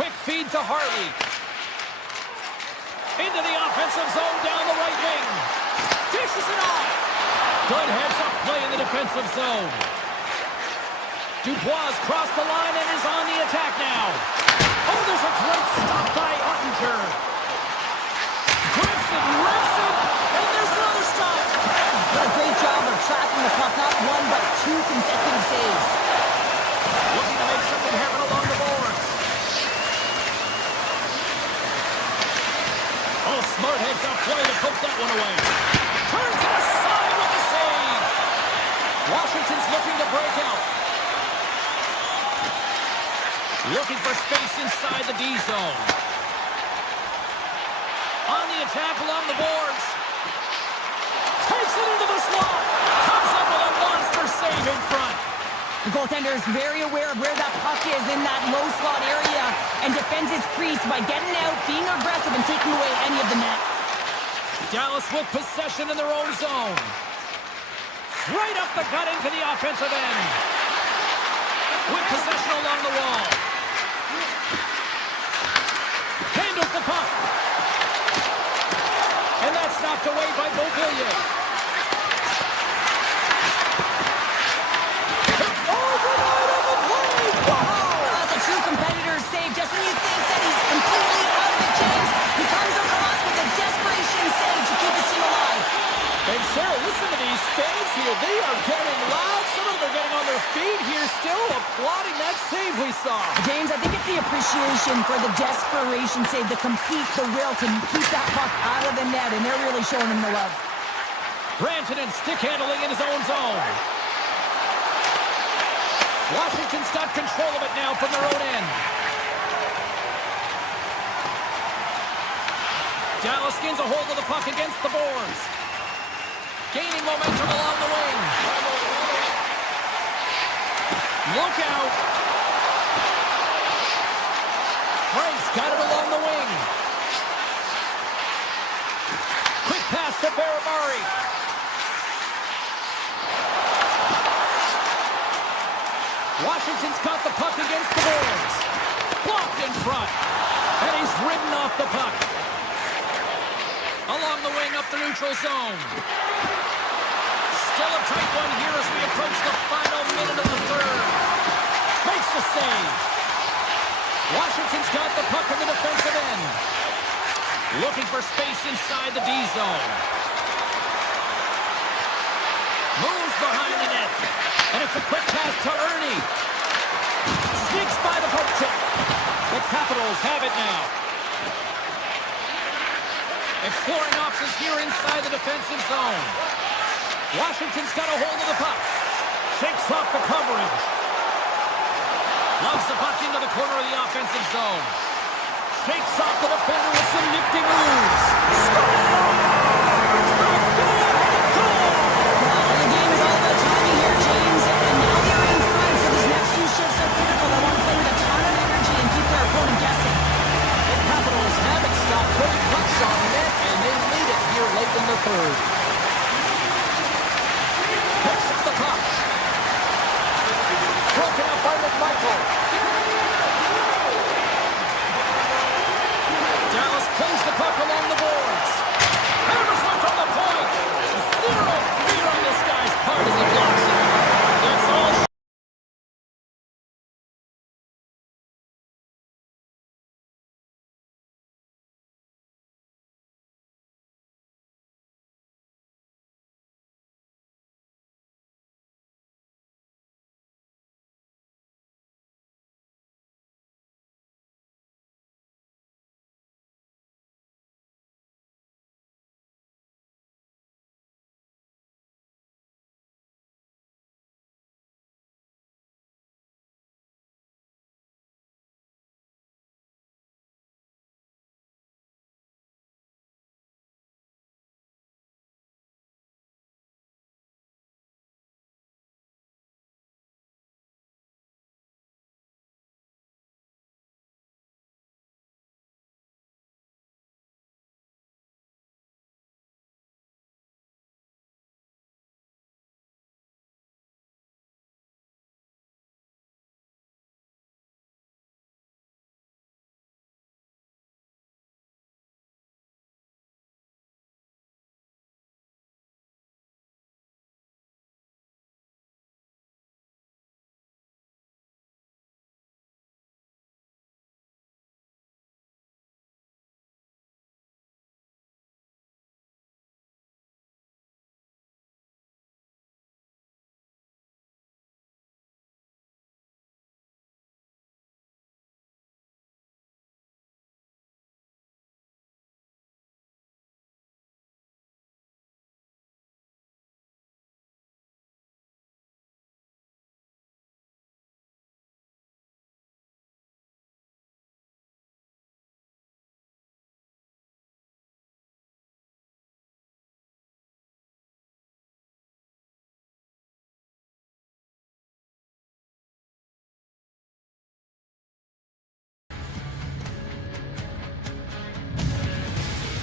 Quick feed to Harley. Into the offensive zone down the right wing. Dishes it off. Good heads-up play in the defensive zone. Dubois crossed the line and is on the attack now. Oh, there's a great stop by Ottinger. Grips it, rips it, and there's another stop. Did a great job of tracking the puck, not one but 2 consecutive saves. Looking to make something happen along the boards. Oh, smart heads-up play to poke that one away. Turns it aside with the save. Washington's looking to break out. Looking for space inside the D zone. On the attack along the boards. Takes it into the slot. Comes up with a monster save in front. The goaltender is very aware of where that puck is in that low slot area and defends his crease by getting out, being aggressive, and taking away any of the net. Dallas with possession in their own zone. Right up the gut into the offensive end. With possession along the wall. Handles the puck. And that's knocked away by Beauvillier. Oh, denied on the play! Wow! That's a true competitor's save. Just when you think that he's completely out of it, James, he comes across with a desperation save to keep his team alive. And Cheryl, listen to these fans here. They are getting loud. Some of them are getting on their feet here, still applauding that save we saw. James, I think it's the appreciation for the desperation save, the complete, the will to keep that puck out of the net, and they're really showing him the love. Brantanen stick handling in his own zone. Washington's got control of it now from their own end. Dallas gains a hold of the puck against the boards. Gaining momentum along the wing. Look out. Frank's got it along the wing. Quick pass to Ferrari. Washington's got the puck against the boards. Blocked front. And he's ridden off the puck. Along the wing up the neutral zone. Still a tight one here as we approach the final minute of the third. Makes the save. Washington's got the puck in the defensive end. Looking for space inside the D zone. Moves behind the net. And it's a quick pass to Ernie. Sneaks by the poke check. The Capitals have it now. Exploring options here inside the defensive zone. Washington's got a hold of the puck. Shakes off the coverage. Loves the puck into the corner of the offensive zone. Shakes off the defender with some nifty moves. Scores! The go-ahead goal! Well, the game is all about timing here, James. And now they're in front, so these next few shifts are critical. They want to play with a ton of energy and keep their opponent guessing. The Capitals haven't stopped putting pucks on net, and they lead it here late in the third. Picks up the puck. Broken up by McMichael. Dallas plays the puck along the boards. Hammers one from the point. 0 feet on this guy's part as he blocks it. That's all.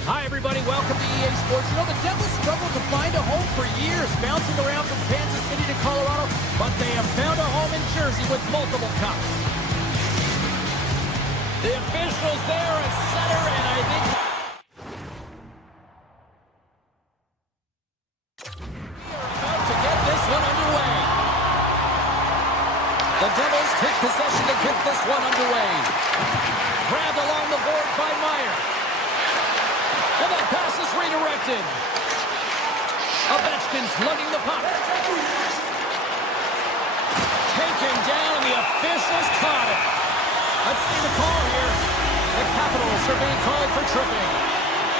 Hi, everybody. Welcome to EA Sports. You know, the Devils struggled to find a home for years, bouncing around from Kansas City to Colorado, but they have found a home in Jersey with multiple cups. The officials there at center, and I think we are about to get this one underway. The Devils take possession to get this one underway. Grabbed along the board by Meyer. And that pass is redirected. Ovechkin's lugging the puck. Taken down, and the officials caught it. Let's see the call here. The Capitals are being called for tripping.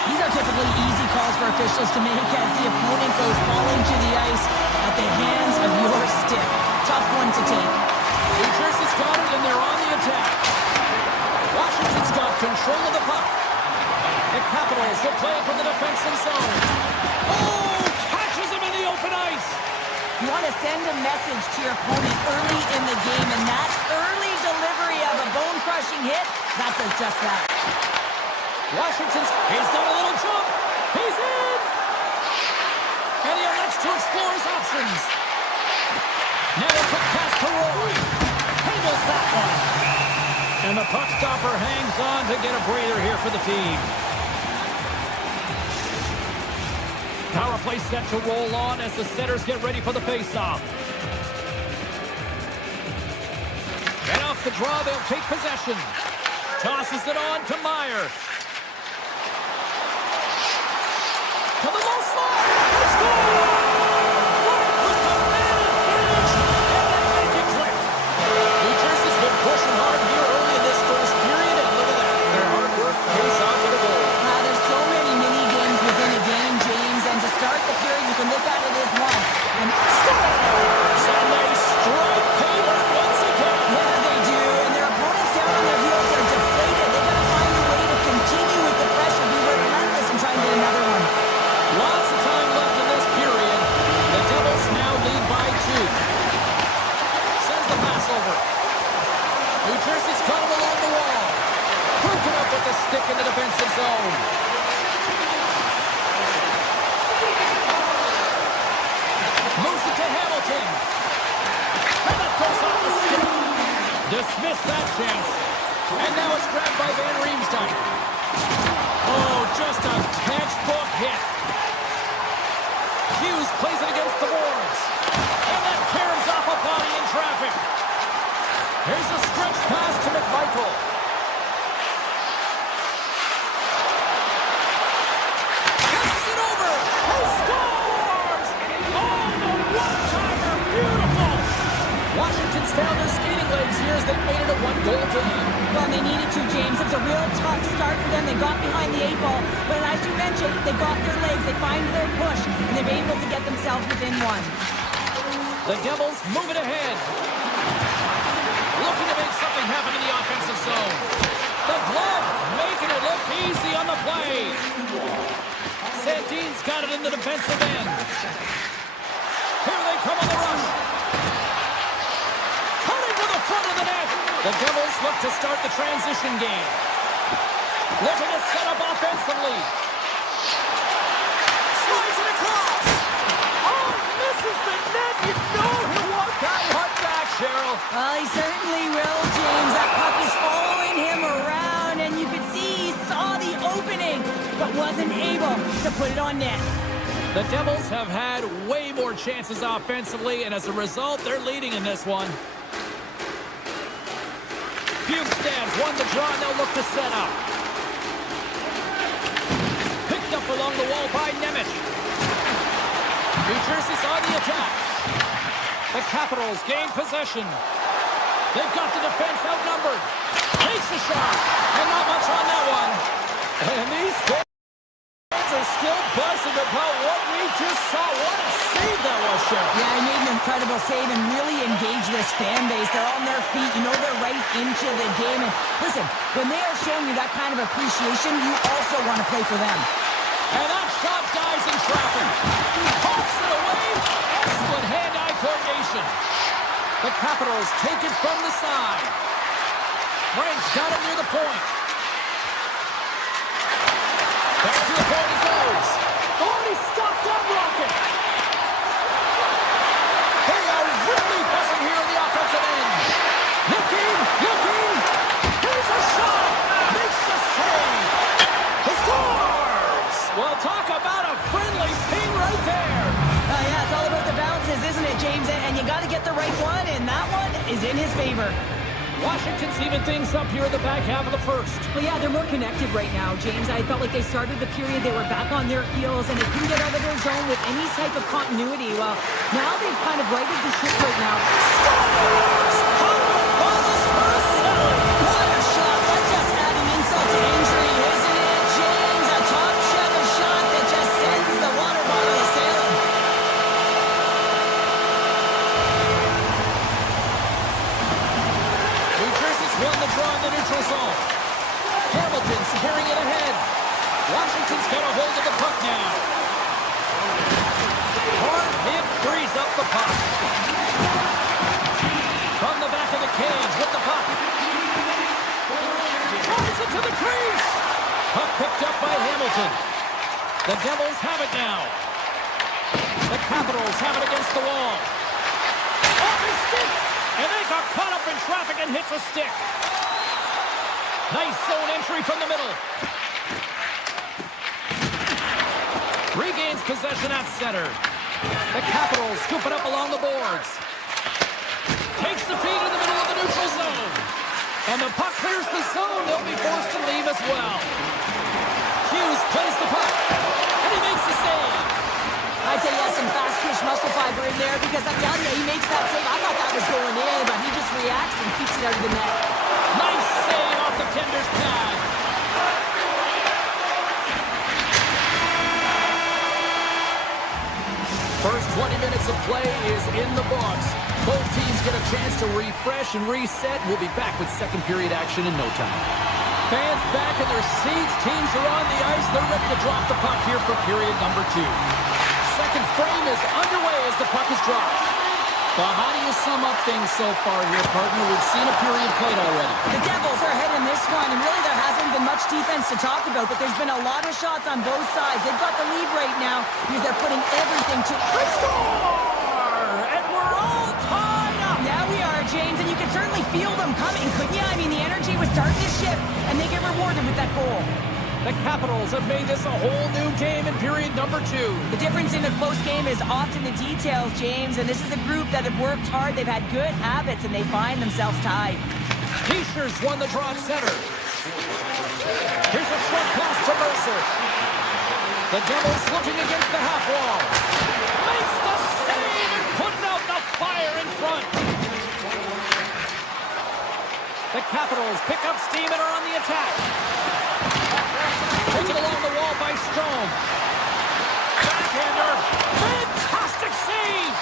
These are typically easy calls for officials to make as the opponent goes falling to the ice at the hands of your stick. Tough one to take. New Jersey's got it, and they're on the attack. Washington's got control of the puck. The Capitals will play it from the defensive zone. Oh, catches him in the open ice. You want to send a message to your opponent early in the game, and that early delivery of a bone-crushing hit, that does just that. He's done a little jump. He's in. And he elects to explore his options. Now a quick pass to Roy. Handles that one. And the puck stopper hangs on to get a breather here for the team. Power play set to roll on as the setters get ready for the faceoff. And off the draw, they'll take possession. Tosses it on to Meyer. To the low slot. They score! With the man advantage, and they make it click. New Jersey's been pushing hard here early in this first period, and look at that. Their hard work pays off for the goal. There's so many mini games within a game, James, and to start the period, you can look at it as one. And scores! And they strike pay dirt once again. Yeah, they do, and their opponents down on their heels are deflated. They got to find a way to continue with the pressure, be relentless, and try and get another one. Lots of time left in this period. The Devils now lead by 2. Sends the pass over. New Jersey's caught him along the wall. Broken up with the stick in the defensive zone. Moves it to Hamilton. And that goes off the stick. Dismissed that chance. And now it's grabbed by Van Riemsdyk. Oh, just a textbook hit. Hughes plays it against the boards. And that caroms off a body in traffic. Here's a stretch pass to McMichael. Passes it over. He scores! Oh, the one-timer. Beautiful. Washington's found their skating legs here as they made it a one-goal game. Well, they needed to, James. It was a real tough start for them. They got behind the 8 ball. But as you mentioned, they got their legs. They find their push. And they're able to get themselves within 1. The Devils move it ahead. Looking to make something happen in the offensive zone. The glove making it look easy on the play. Sandin's got it in the defensive end. Here they come on the rush. Cutting to the front of the net. The Devils look to start the transition game. Looking to set up offensively. Slides it across. Oh, misses the net. You know he'll want that one back, Cheryl. Well, he certainly will, James. That puck is following him around, and you could see he saw the opening, but wasn't able to put it on net. The Devils have had way more chances offensively, and as a result, they're leading in this one. Bukestad's won the draw, and they'll look to set up. Picked up along the wall by Nemeth. New Jersey's on the attack. The Capitals gain possession. They've got the defense outnumbered. Takes a shot, and not much on that one. And these fans are still buzzing about what we just saw. What a save that was, Cheryl. Yeah, he made an incredible save and really engaged this fan base. They're on their feet. You know they're right into the game. And listen, when they are showing you that kind of appreciation, you also want to play for them. And that shot dies in traffic. Pokes it away. Excellent hand-eye coordination. The Capitals take it from the side. Frank's got it near the point. Back to the point he goes. Oh, he stopped that rocket. They are really buzzing here in the offensive end. Looking. Here's a shot. Makes the save. He scores. Well, talk about a friendly ping right there. Yeah, it's all about the bounces, isn't it, James? And you got to get the right one, and that one is in his favor. Washington's even things up here in the back half of the first. Well, yeah, they're more connected right now, James. I felt like they started the period, they were back on their heels, and they couldn't get out of their zone with any type of continuity. Well, now they've kind of righted the ship right now. Scores! What a shot! That's just adding insult to injury, isn't it, James? A top-shelf shot that just sends the water bottle a-sailing. New Jersey's won the draw in the neutral zone. Hamilton's carrying it ahead. Washington's got a hold of the puck now. Hard hit frees up the puck. From the back of the cage with the puck. Drives it to the crease. Puck picked up by Hamilton. The Devils have it now. The Capitals have it against the wall. Off his stick. And they got caught up in traffic and hits a stick. Nice zone entry from the middle. Regains possession at center. The Capitals scoop it up along the boards. Takes the feed in the middle of the neutral zone. And the puck clears the zone. They'll be forced to leave as well. Hughes plays the puck. And he makes the save. I'd say yes, some fast twitch muscle fiber in there because I'm telling you, he makes that save. I thought that was going in, but he just reacts and keeps it out of the net. Nice save off the tender's pad. First 20 minutes of play is in the books. Both teams get a chance to refresh and reset. We'll be back with second period action in no time. Fans back in their seats. Teams are on the ice. They're ready to drop the puck here for period number 2. Second frame is underway as the puck is dropped. But how do you sum up things so far here, partner? We've seen a period played already. The Devils are ahead in this one, and really there hasn't been much defense to talk about, but there's been a lot of shots on both sides. They've got the lead right now because they're putting everything to... Score! And we're all tied up! Yeah, we are, James, and you can certainly feel them coming, couldn't you? I mean, the energy was starting to shift, and they get rewarded with that goal. The Capitals have made this a whole new game in period number 2. The difference in a close game is often the details, James, and this is a group that have worked hard. They've had good habits, and they find themselves tied. Heischer's won the draw at center. Here's a short pass to Mercer. The Devils looking against the half wall. Makes the save and putting out the fire in front. The Capitals pick up steam and are on the attack. Taken along the wall by Strome. Backhander. Fantastic save!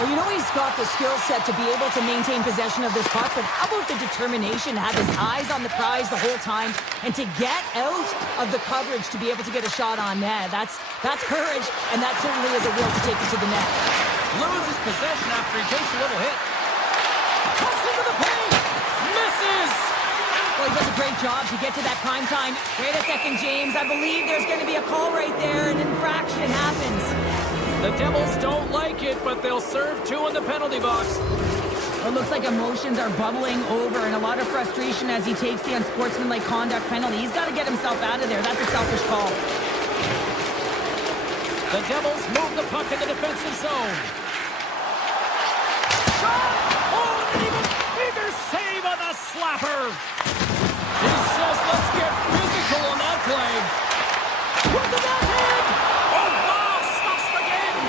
Well, you know he's got the skill set to be able to maintain possession of this puck, but how about the determination to have his eyes on the prize the whole time and to get out of the coverage to be able to get a shot on net? That's courage, and that certainly is a will to take it to the net. Loses possession after he takes a little hit. Cuts into the paint. Misses! Well, he does a great job to get to that prime time. Wait a second, James. I believe there's going to be a call right there. An infraction happens. The Devils don't like it, but they'll serve 2 in the penalty box. It looks like emotions are bubbling over and a lot of frustration as he takes the unsportsmanlike conduct penalty. He's got to get himself out of there. That's a selfish call. The Devils move the puck in the defensive zone. Shot! Oh, and even bigger save on the slapper. He says, let's get physical on that play. What did that hit? Oh, wow! Stops the game.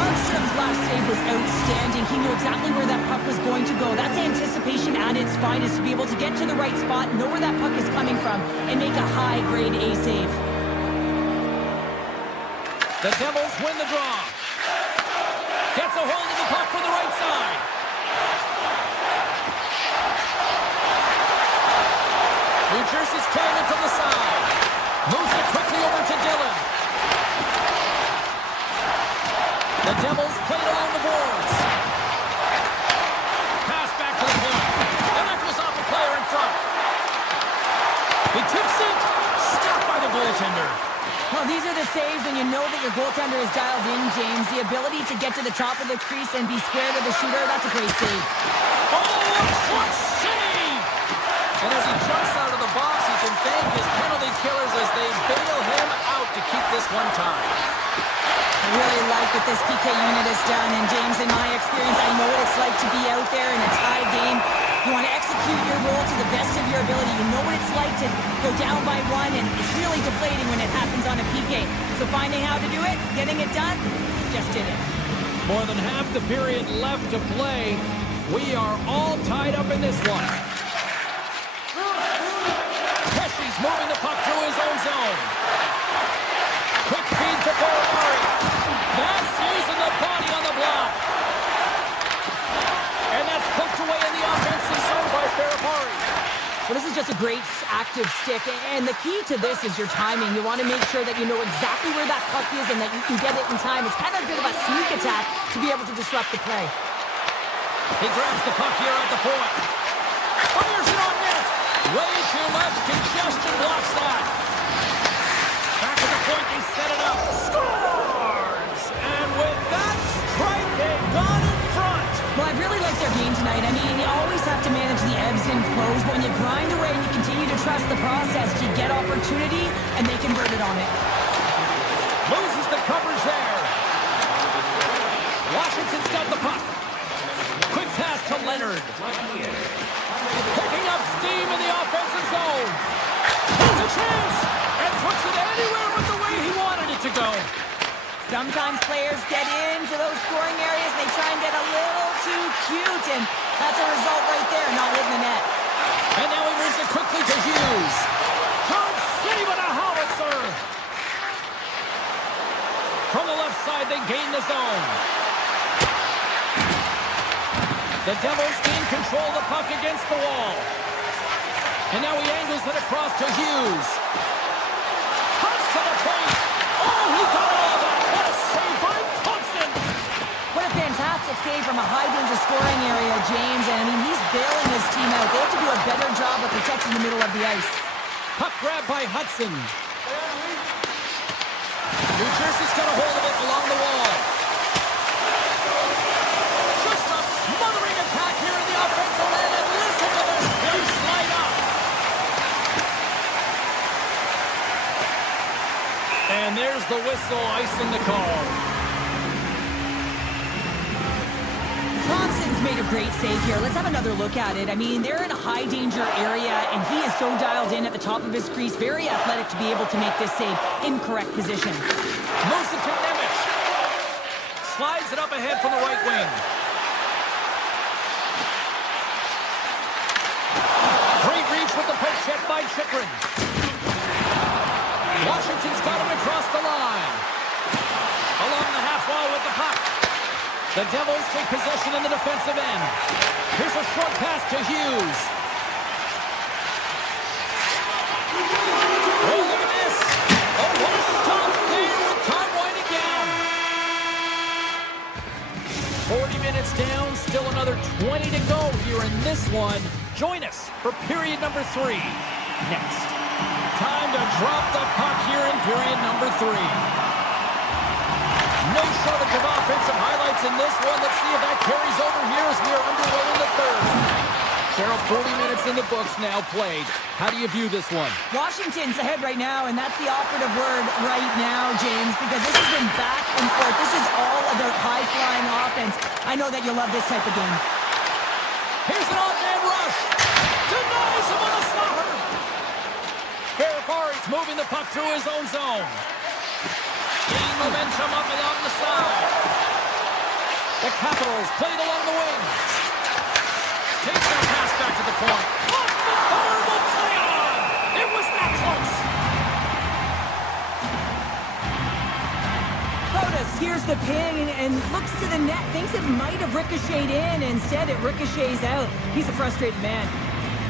Markstrom's last save was outstanding. He knew exactly where that puck was going to go. That's anticipation at its finest, to be able to get to the right spot, know where that puck is coming from, and make a high-grade A save. The Devils win the draw. Gets a hold of the puck from the right side. New Jersey's playing it from the side. Moves it quickly over to Dillon. The Devils play it along the boards. Pass back to the point. And that goes off a player in front. He tips it. Stopped by the goaltender. Well, these are the saves when you know that your goaltender is dialed in, James. The ability to get to the top of the crease and be square to the shooter, that's a great save. Oh, what save! And as he jumps out of the box, he can thank his penalty killers as they bail him out to keep this one tied. I really like what this PK unit has done, and James, in my experience, I know what it's like to be out there in a tie game. You want to execute your role to the best of your ability. You know what it's like to go down by 1, and it's really deflating when it happens on a PK. So finding how to do it, getting it done, just did it. More than half the period left to play. We are all tied up in this one. Pesci's moving the puck through his own zone. Quick feed to Ferrari. That's using the body on the block. And that's poked away in the offensive zone by Ferrari. Well, this is just a great active stick, and the key to this is your timing. You want to make sure that you know exactly where that puck is and that you can get it in time. It's kind of a bit of a sneak attack to be able to disrupt the play. He grabs the puck here at the point. Fires it on net. Way too much congestion blocks that. Back to the point, they set it up. Scores! And with that strike, they've gone in front. Well, I've really liked their game tonight. tonight. I mean, you always have to manage the ebbs and flows, but when you grind away and you continue to trust the process, you get opportunity, and they convert it on it. Loses the coverage there. Washington's got the puck. Quick pass to Leonard. Picking up steam in the offensive zone. Has a chance and puts it anywhere with the way he wanted it to go. Sometimes players get into those scoring areas and they try and get a little too cute, and that's a result right there, not hitting the net. And now he moves it quickly to Hughes. Can't save it, a howitzer. From the left side, they gain the zone. The Devils gain control of the puck against the wall. And now he angles it across to Hughes. Cuts to the point. Oh, he got all of that. What a save by Thompson. What a fantastic save from a high-danger scoring area, James. And, I mean, he's bailing his team out. They have to do a better job of protecting the middle of the ice. Puck grab by Hudson. New Jersey's got a hold of it along the wall. Just a smothering attack here in the offensive end. And listen to this place light up. And there's the whistle icing the call. Thompson's made a great save here. Let's have another look at it. I mean, they're in a high-danger area, and he is so dialed in at the top of his crease. Very athletic to be able to make this save in correct position. Moves it to Nemec. Slides it up ahead from the right wing. Great reach with the poke check by Chychrun. Washington's got him across the line. Along the half wall with the puck. The Devils take possession in the defensive end. Here's a short pass to Hughes. Oh, look at this. Oh, what a stop there with time winding down. 40 minutes down, still another 20 to go here in this one. Join us for period number 3 next. Time to drop the puck here in period number 3. No shortage of offensive highlights in this one. Let's see if that carries over here as we are underway in the third. Cheryl, 40 minutes in the books now played. How do you view this one? Washington's ahead right now, and that's the operative word right now, James, because this has been back and forth. This is all about high-flying offense. I know that you'll love this type of game. Here's an off-man rush. Denies him on a slapper. Ferrari's moving the puck through his own zone. Gain momentum up along the side. The Capitals played along the wing. Takes that pass back to the point. Off the board will play on. It was that close. Protas hears the ping and looks to the net. Thinks it might have ricocheted in. Instead, it ricochets out. He's a frustrated man.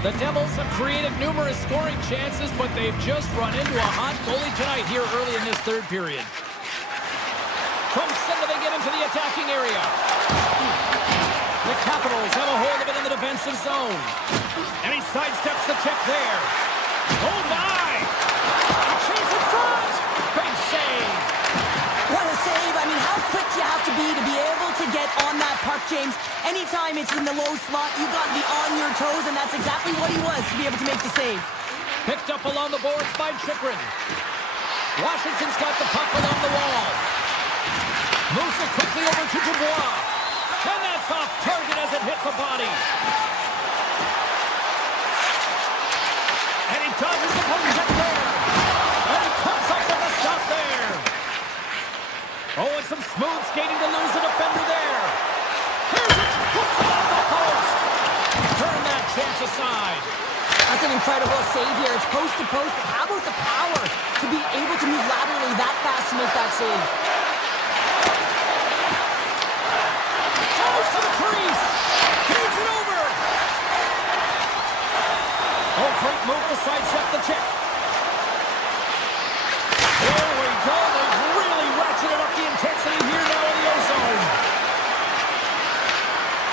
The Devils have created numerous scoring chances, but they've just run into a hot goalie tonight here early in this third period. From center, they get into the attacking area. The Capitals have a hold of it in the defensive zone. And he sidesteps the check there. Oh, my! A chase in front! Big save! What a save. I mean, how quick you have to be able to get on that puck, James. Anytime it's in the low slot, you've got to be on your toes, and that's exactly what he was to be able to make the save. Picked up along the boards by Chychrun. Washington's got the puck along the wall. Moves it quickly over to Dubois. And that's off target as it hits a body. And he dodges the poke check there. And he comes up with a stop there. Oh, and some smooth skating to lose the defender there. Here's it. Puts it off the post. Turn that chance aside. That's an incredible save here. It's post to post, but how about the power to be able to move laterally that fast to make that save? Goes to the crease. Feeds it over. Oh, great move to sidestep the check. There we go. They've really ratcheted up the intensity here now in the ozone.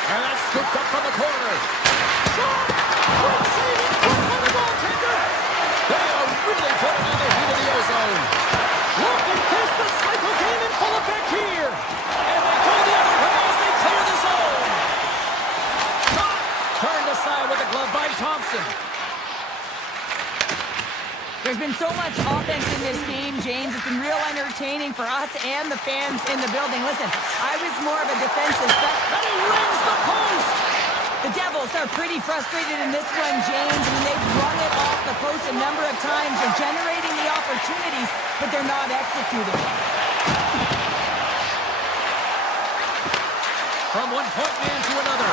And that's scooped up from the corner. Shot! Great save in front of the goaltender. They are really putting on the heat of the ozone. Look at this, the cycle game in full effect here. And they go the other way as they clear the zone. It's been real entertaining for us and the fans in the building. Listen, I was more of a defensive And he rings the post! The Devils are pretty frustrated in this one, James. I mean, they've run it off the post a number of times. They're generating the opportunities, but they're not executing. From one point man to another.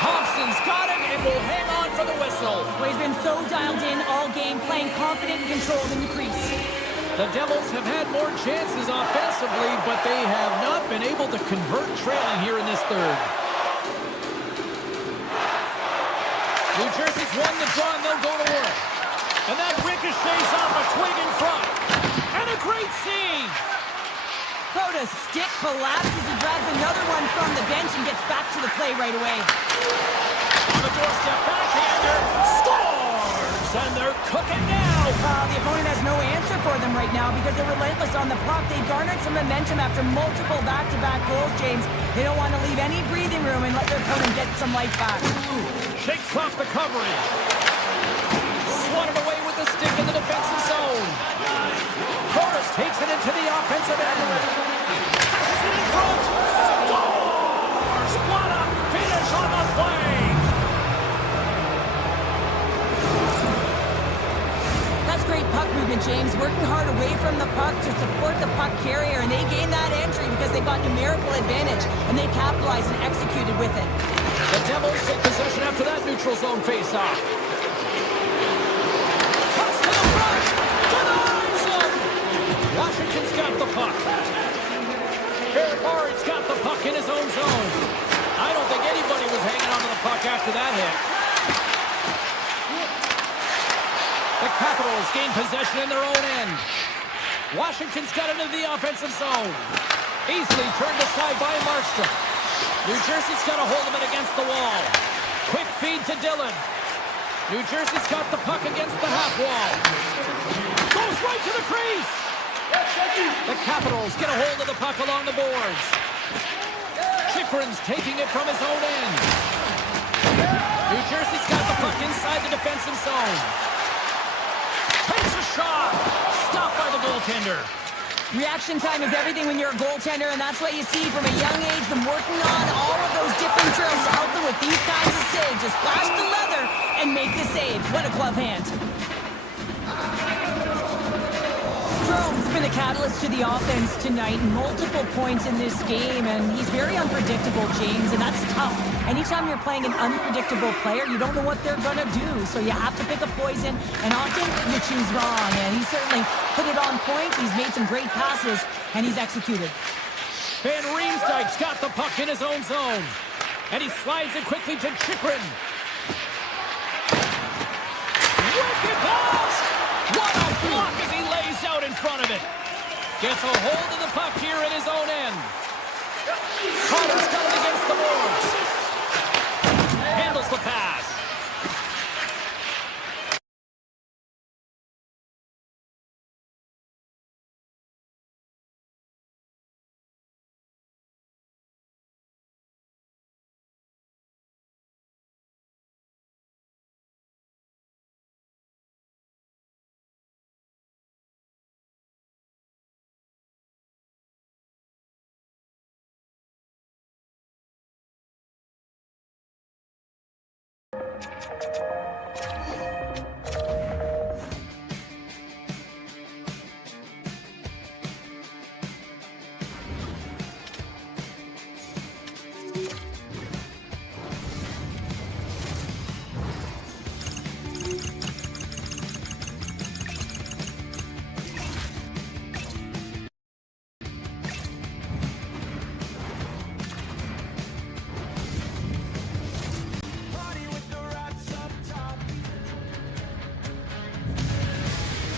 Thompson's got it and will hang on for the whistle. Well, he's been so dialed in all game, playing confident and controlled in the crease. The Devils have had more chances offensively, but they have not been able to convert trailing here in this third. New Jersey's won the draw and they'll go to work. And that ricochets off a twig in front. And a great save. Coda's stick collapses. He grabs another one from the bench and gets back to the play right away. On the doorstep, backhander, scores! And they're cooking now. The opponent has no answer for them right now because they're relentless on the puck. They garnered some momentum after multiple back-to-back goals, James. They don't want to leave any breathing room and let their opponent get some life back. Shakes off the coverage. Swatted away with the stick in the defensive zone. Curtis takes it into the offensive end. Passes it in front. Scores! What a finish on the play! That's great puck movement, James. Working hard away from the puck to support the puck carrier, and they gained that entry because they got numerical advantage, and they capitalized and executed with it. The Devils take possession after that neutral zone faceoff. Cuts to the front. Denies him. Washington's got the puck. Fairbar's got the puck in his own zone. I don't think anybody was hanging onto the puck after that hit. The Capitals gain possession in their own end. Washington's got into the offensive zone. Easily turned aside by Markstrom. New Jersey's got a hold of it against the wall. Quick feed to Dillon. New Jersey's got the puck against the half wall. Goes right to the crease. The Capitals get a hold of the puck along the boards. Chychrun's taking it from his own end. New Jersey's got the puck inside the defensive zone. Takes a shot. Stopped by the goaltender. Reaction time is everything when you're a goaltender, and that's what you see from a young age, them working on all of those different drills to help them with these kinds of saves. Just flash the leather and make the save. What a glove hand. Strome's been a catalyst to the offense tonight. Multiple points in this game, and he's very unpredictable, James, and that's tough. Anytime you're playing an unpredictable player, you don't know what they're going to do, so you have to pick a poison, and often you choose wrong, and he certainly put it on point. He's made some great passes, and he's executed. Van Riemsdyk's got the puck in his own zone, and he slides it quickly to Chychrun. Wicked pass! What a block as he lays out in front of it. Gets a hold of the puck here in his own end. Carter's got it against the boards. Handles the pass.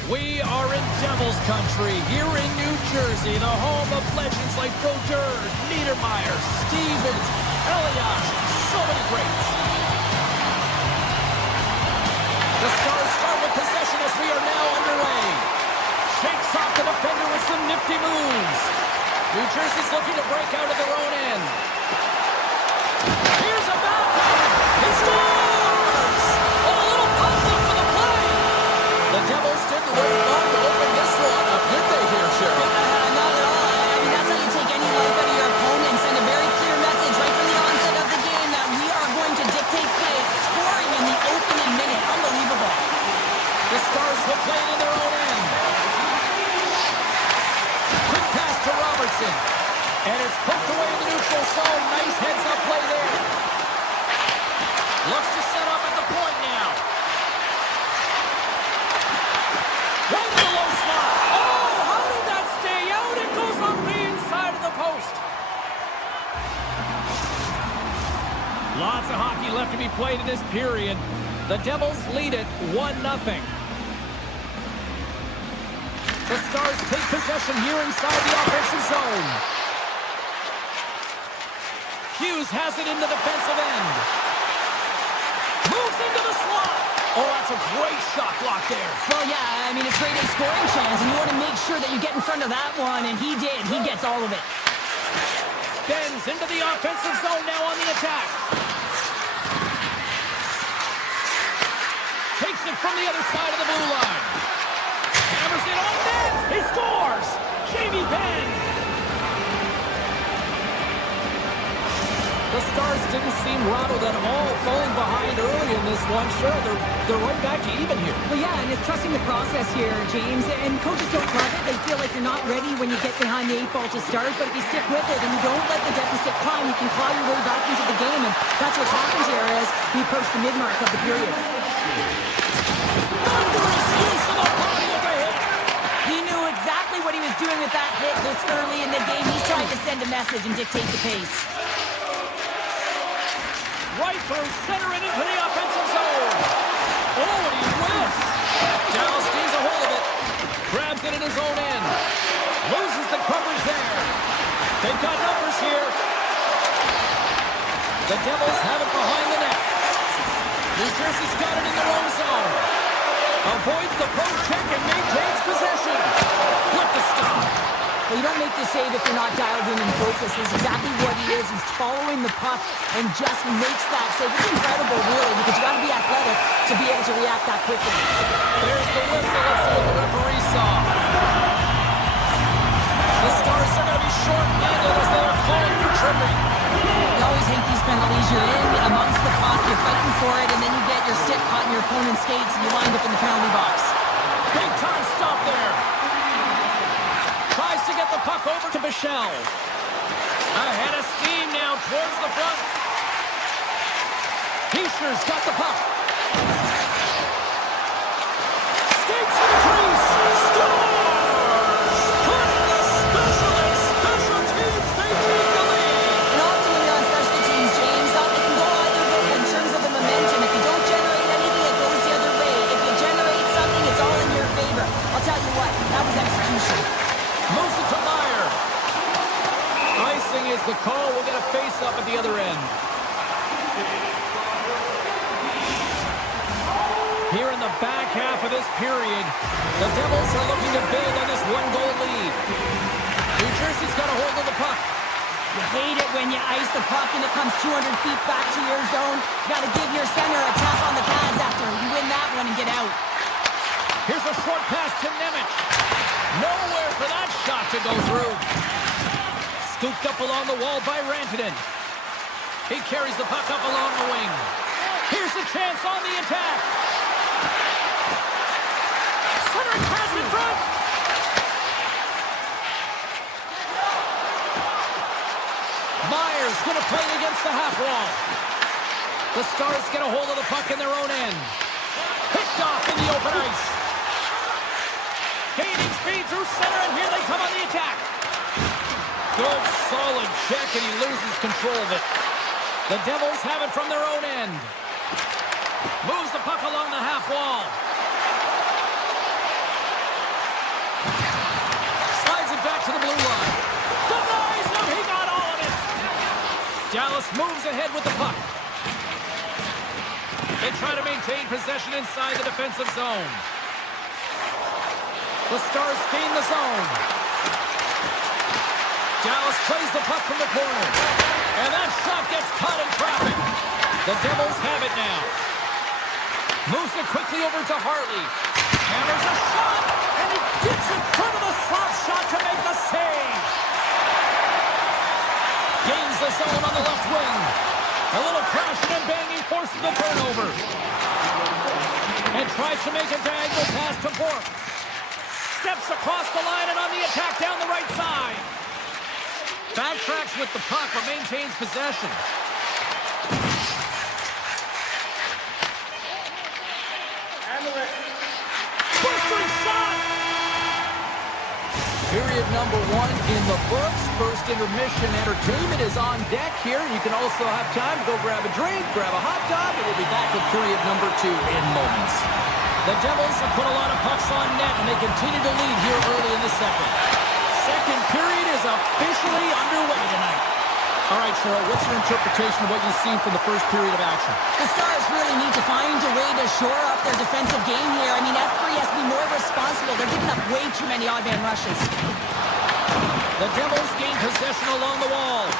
We are in Devils country, here in New Jersey, the home of legends like Brodeur, Niedermeyer, Stevens, Elias, so many greats. The Stars start with possession as we are now underway. Shakes off the defender with some nifty moves. New Jersey's looking to break out of their own end. Here's a backhand. He scores! Oh, a little pop-up for the play. The Devils didn't wait long to open this one up, did they here, And it's poked away in the neutral zone. Nice heads-up play there. Looks to set up at the point now. Right in the low slot. Oh, how did that stay out? It goes on the inside of the post. Lots of hockey left to be played in this period. The Devils lead it 1-0. The Stars take possession here inside the offensive zone. Hughes has it in the defensive end. Moves into the slot. Oh, that's a great shot block there. Well, yeah, I mean, it's great a scoring chance, and you want to make sure that you get in front of that one, and he did. He gets all of it. Bends into the offensive zone now on the attack. Takes it from the other side of the blue line. Hammers it on net. He scores. Jamie Benn. The Stars didn't seem rattled at all, falling behind early in this one. Sure, they're right back to even here. Well, yeah, and it's trusting the process here, James. And coaches don't love it. They feel like you're not ready when you get behind the 8 ball to start. But if you stick with it and you don't let the deficit climb, you can claw your way back into the game. And that's what's happened here as we approach the mid-mark of the period. Thunderous use of the body of the hit. He knew exactly what he was doing with that hit this early in the game. He's trying to send a message and dictate the pace. Right through center and into the offensive zone. Oh, and he whiffs. Dallas gains a hold of it. Grabs it in his own end. Loses the coverage there. They've got numbers here. The Devils have it behind the net. New Jersey's got it in their own zone. Avoids the post check and maintains possession. With the stop. Well, you don't make the save if you're not dialed in and focused. It's exactly what he is. He's following the puck and just makes that save. It's incredible, really, because you got to be athletic to be able to react that quickly. There's the whistle. Let's see what the referee saw. The Stars are going to be short-handed as they are calling for tripping. You always hate these penalties. You're in amongst the puck, you're fighting for it, and then you get your stick caught in your opponent's skates, and you wind up in the penalty box. Big time stop there. Tries to get the puck over to Michel. Ahead of steam now towards the front. Heischer's got the puck. Skates to the crease. Scores! Putting the special and special teams, they take the lead. And often when you're on special teams, James, it can go either way in terms of the momentum. If you don't generate anything, it goes the other way. If you generate something, it's all in your favor. I'll tell you what, that was execution. Moves it to Meyer. Icing is the call. We'll get a face-up at the other end. Here in the back half of this period, the Devils are looking to build on this one-goal lead. New Jersey's got a hold of the puck. You hate it when you ice the puck and it comes 200 feet back to your zone. You got to give your center a tap on the pads after you win that one and get out. Here's a short pass to Nemec. Nowhere for that shot to go through. Scooped up along the wall by Rantanen. He carries the puck up along the wing. Here's a chance on the attack. Centering pass in front. Myers going to play it against the half wall. The Stars get a hold of the puck in their own end. Picked off in the open ice. Gaining speed through center, and here they come on the attack. Good, solid check, and he loses control of it. The Devils have it from their own end. Moves the puck along the half wall. Slides it back to the blue line. Denies him, he got all of it. Dallas moves ahead with the puck. They try to maintain possession inside the defensive zone. The Stars gain the zone. Dallas plays the puck from the corner. And that shot gets caught in traffic. The Devils have it now. Moves it quickly over to Hartley. Hammers a shot, and he gets in front of the slap shot to make the save. Gains the zone on the left wing. A little crashing and banging forces the turnover. And tries to make a diagonal pass to Bourque. Steps across the line and on the attack down the right side. Back Backtracks with the puck, but maintains possession. Blistering shot! Period number 1 in the books. First intermission entertainment is on deck here. You can also have time to go grab a drink, grab a hot dog, and we'll be back with period number 2 in moments. The Devils have put a lot of pucks on net, and they continue to lead here early in the second. Second period is officially underway tonight. All right, Cheryl, what's your interpretation of what you've seen from the first period of action? The Stars really need to find a way to shore up their defensive game here. I mean, F3 has to be more responsible. They're giving up way too many odd man rushes. The Devils gain possession along the wall.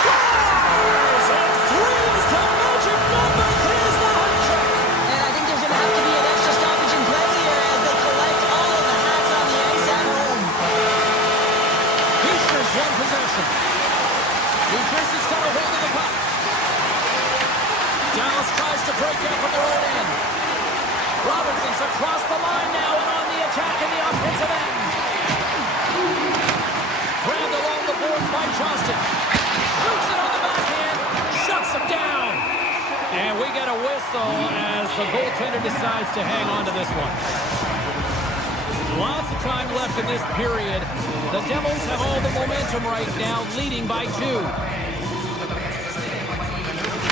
Scores! And 3 is the magic number. 3 is the high check. And I think there's going to have to be an extra stoppage in play here as they collect all of the hats on the ice at home. Heischer's won possession. New Jersey's got a hold of the puck. Dallas tries to break out from their own end. Robinson's across the line now and on the attack in the offensive end. Grabbed along the boards by Johnston. Shoots it on the backhand. Shuts him down. And we get a whistle as the goaltender decides to hang on to this one. Lots of time left in this period. The Devils have all the momentum right now, leading by 2.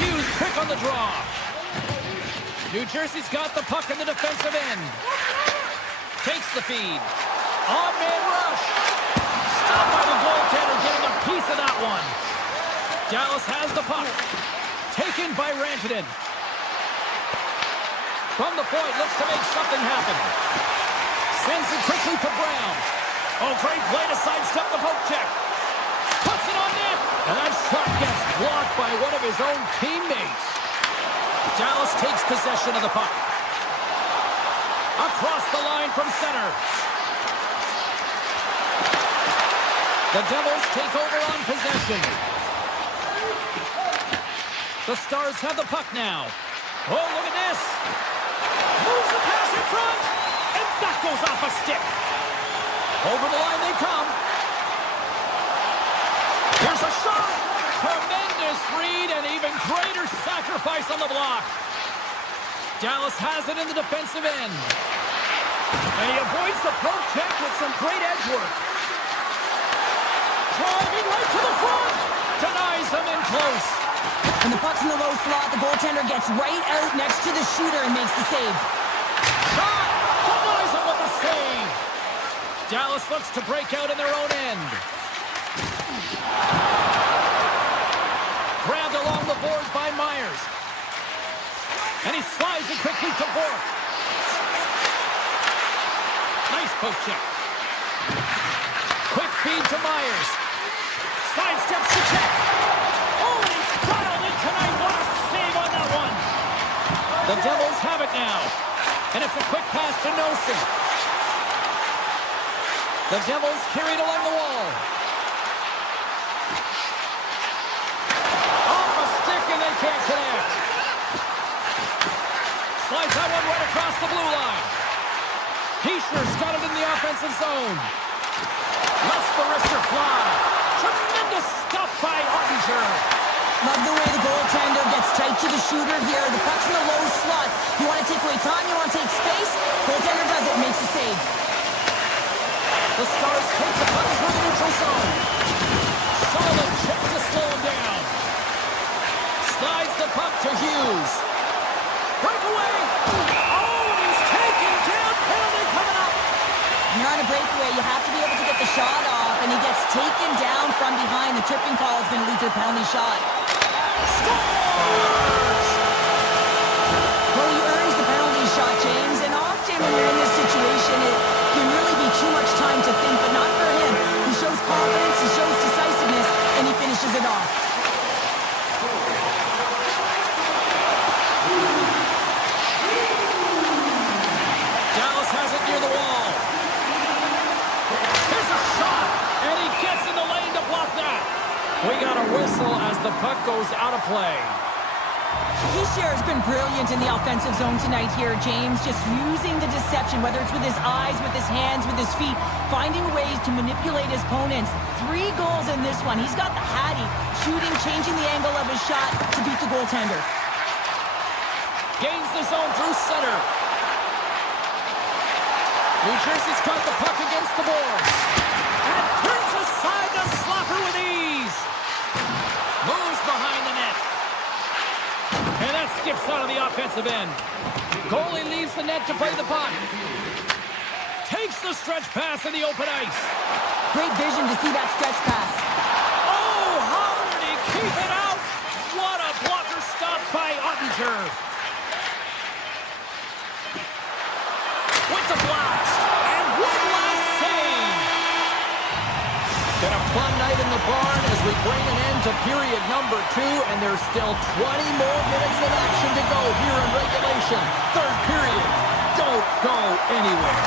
Hughes quick on the draw. New Jersey's got the puck in the defensive end. Takes the feed. Odd man rush. Stopped by the goaltender, getting a piece of that one. Dallas has the puck. Taken by Rantanen. From the point, looks to make something happen. Sends it quickly to Brown. Oh, great play to sidestep the poke check. Puts it on net. And that shot gets blocked by one of his own teammates. Dallas takes possession of the puck. Across the line from center. The Devils take over on possession. The Stars have the puck now. Oh, look at this. Moves the pass in front. And that goes off a stick. Over the line they come. Here's a shot. Tremendous read and even greater sacrifice on the block. Dallas has it in the defensive end. And he avoids the poke check with some great edge work. Driving right to the front. Denies him in close. When the puck's in the low slot, the goaltender gets right out next to the shooter and makes the save. Shot! Denies him with the save. Dallas looks to break out in their own end. Grabbed along the boards by Myers. And he slides it quickly to Bork. Nice poke check. Quick feed to Myers. Sidesteps the check. Oh, and he's dialed in tonight. What a save on that one. The Devils have it now. And it's a quick pass to Nosen. The Devils carried along the wall. Off a stick and they can't connect. Slides that one right across the blue line. Heischer's got it in the offensive zone. Lets the wrister fly. Tremendous stop by Ottinger. Love the way the goaltender gets tight to the shooter here. The puck's in the low slot. You want to take away time, you want to take space. Goaltender does it, makes the save. The Stars take the puck through the neutral zone. Solid check to slow him down. Slides the puck to Hughes. Breakaway. Oh, and he's taken down. Penalty coming up. When you're on a breakaway, you have to be able to get the shot off, and he gets taken down from behind. The tripping call is going to lead to a penalty shot. Scores! Well, he earns the penalty shot, James, and often when you're in this situation, it can really be too much time to think, but not for him. He shows confidence, he shows decisiveness, and he finishes it off. Dallas has it near the wall. Here's a shot, and he gets in the lane to block that. We got a whistle as the puck goes out of play. Hischier has been brilliant in the offensive zone tonight here, James. Just using the deception, whether it's with his eyes, with his hands, with his feet, finding ways to manipulate his opponents. 3 goals in this one. He's got the hattie, shooting, changing the angle of his shot to beat the goaltender. Gains the zone through center. New Jersey's got the puck against the boards. And turns aside the slapper with ease. Moves behind the net. And that skips out of the offensive end. Goalie leaves the net to play the puck. Takes the stretch pass in the open ice. Great vision to see that stretch pass. Oh, how did he keep it out? What a blocker stop by Ottinger. With the blast. And one last save. Been a fun night in the barn as we bring an end to period number 2, and there's still 20 more minutes of action to go here in regulation. Third period. Don't go anywhere.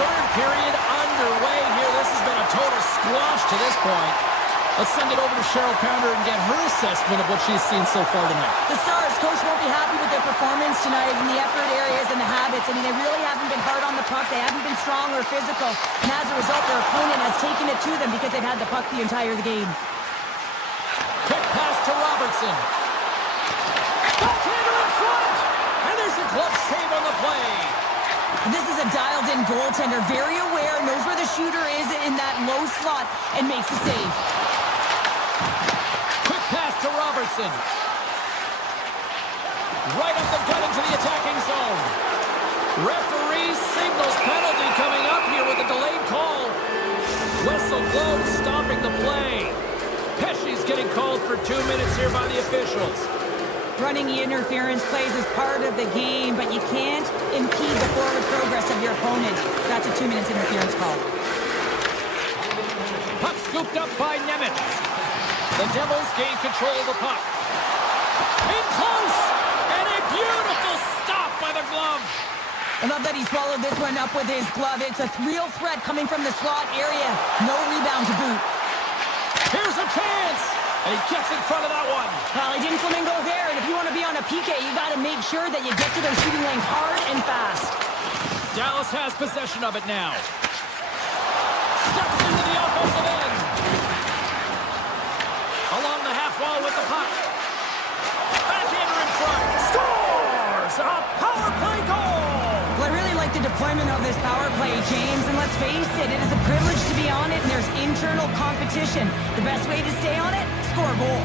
Third period underway here. This has been a total squash to this point. Let's send it over to Cheryl Pounder and get her assessment of what she's seen so far tonight. The Stars coach won't be happy with their performance tonight in the effort areas and the habits. I mean, they really haven't been hard on the puck. They haven't been strong or physical. And as a result, their opponent has taken it to them because they've had the puck the entire game. Quick pass to Robertson. Backhander in front. And there's a glove save on the play. This is a dialed-in goaltender, very aware, knows where the shooter is in that low slot, and makes the save. Quick pass to Robertson. Right up the gut into the attacking zone. Referee signals penalty coming up here with a delayed call. Whistle blows, stopping the play. Pesci's getting called for 2 minutes here by the officials. Running interference plays as part of the game, but you can't impede the forward progress of your opponent. That's a 2 minutes interference call. Puck scooped up by Nemeth. The Devils gain control of the puck. In close! And a beautiful stop by the glove. I love that he swallowed this one up with his glove. It's a real threat coming from the slot area. No rebound to boot. Here's a chance! And he gets in front of that one. Well, he didn't flamingo there, and if you want to be on a PK, you got to make sure that you get to those shooting lanes hard and fast. Dallas has possession of it now. Steps into the offensive end. Along the half wall with the puck. Backhander in front. Scores! A power play goal! Well, I really like the deployment of this power play, James, and let's face it, it is a privilege to be on it, and there's internal competition. The best way to stay on it, score a goal.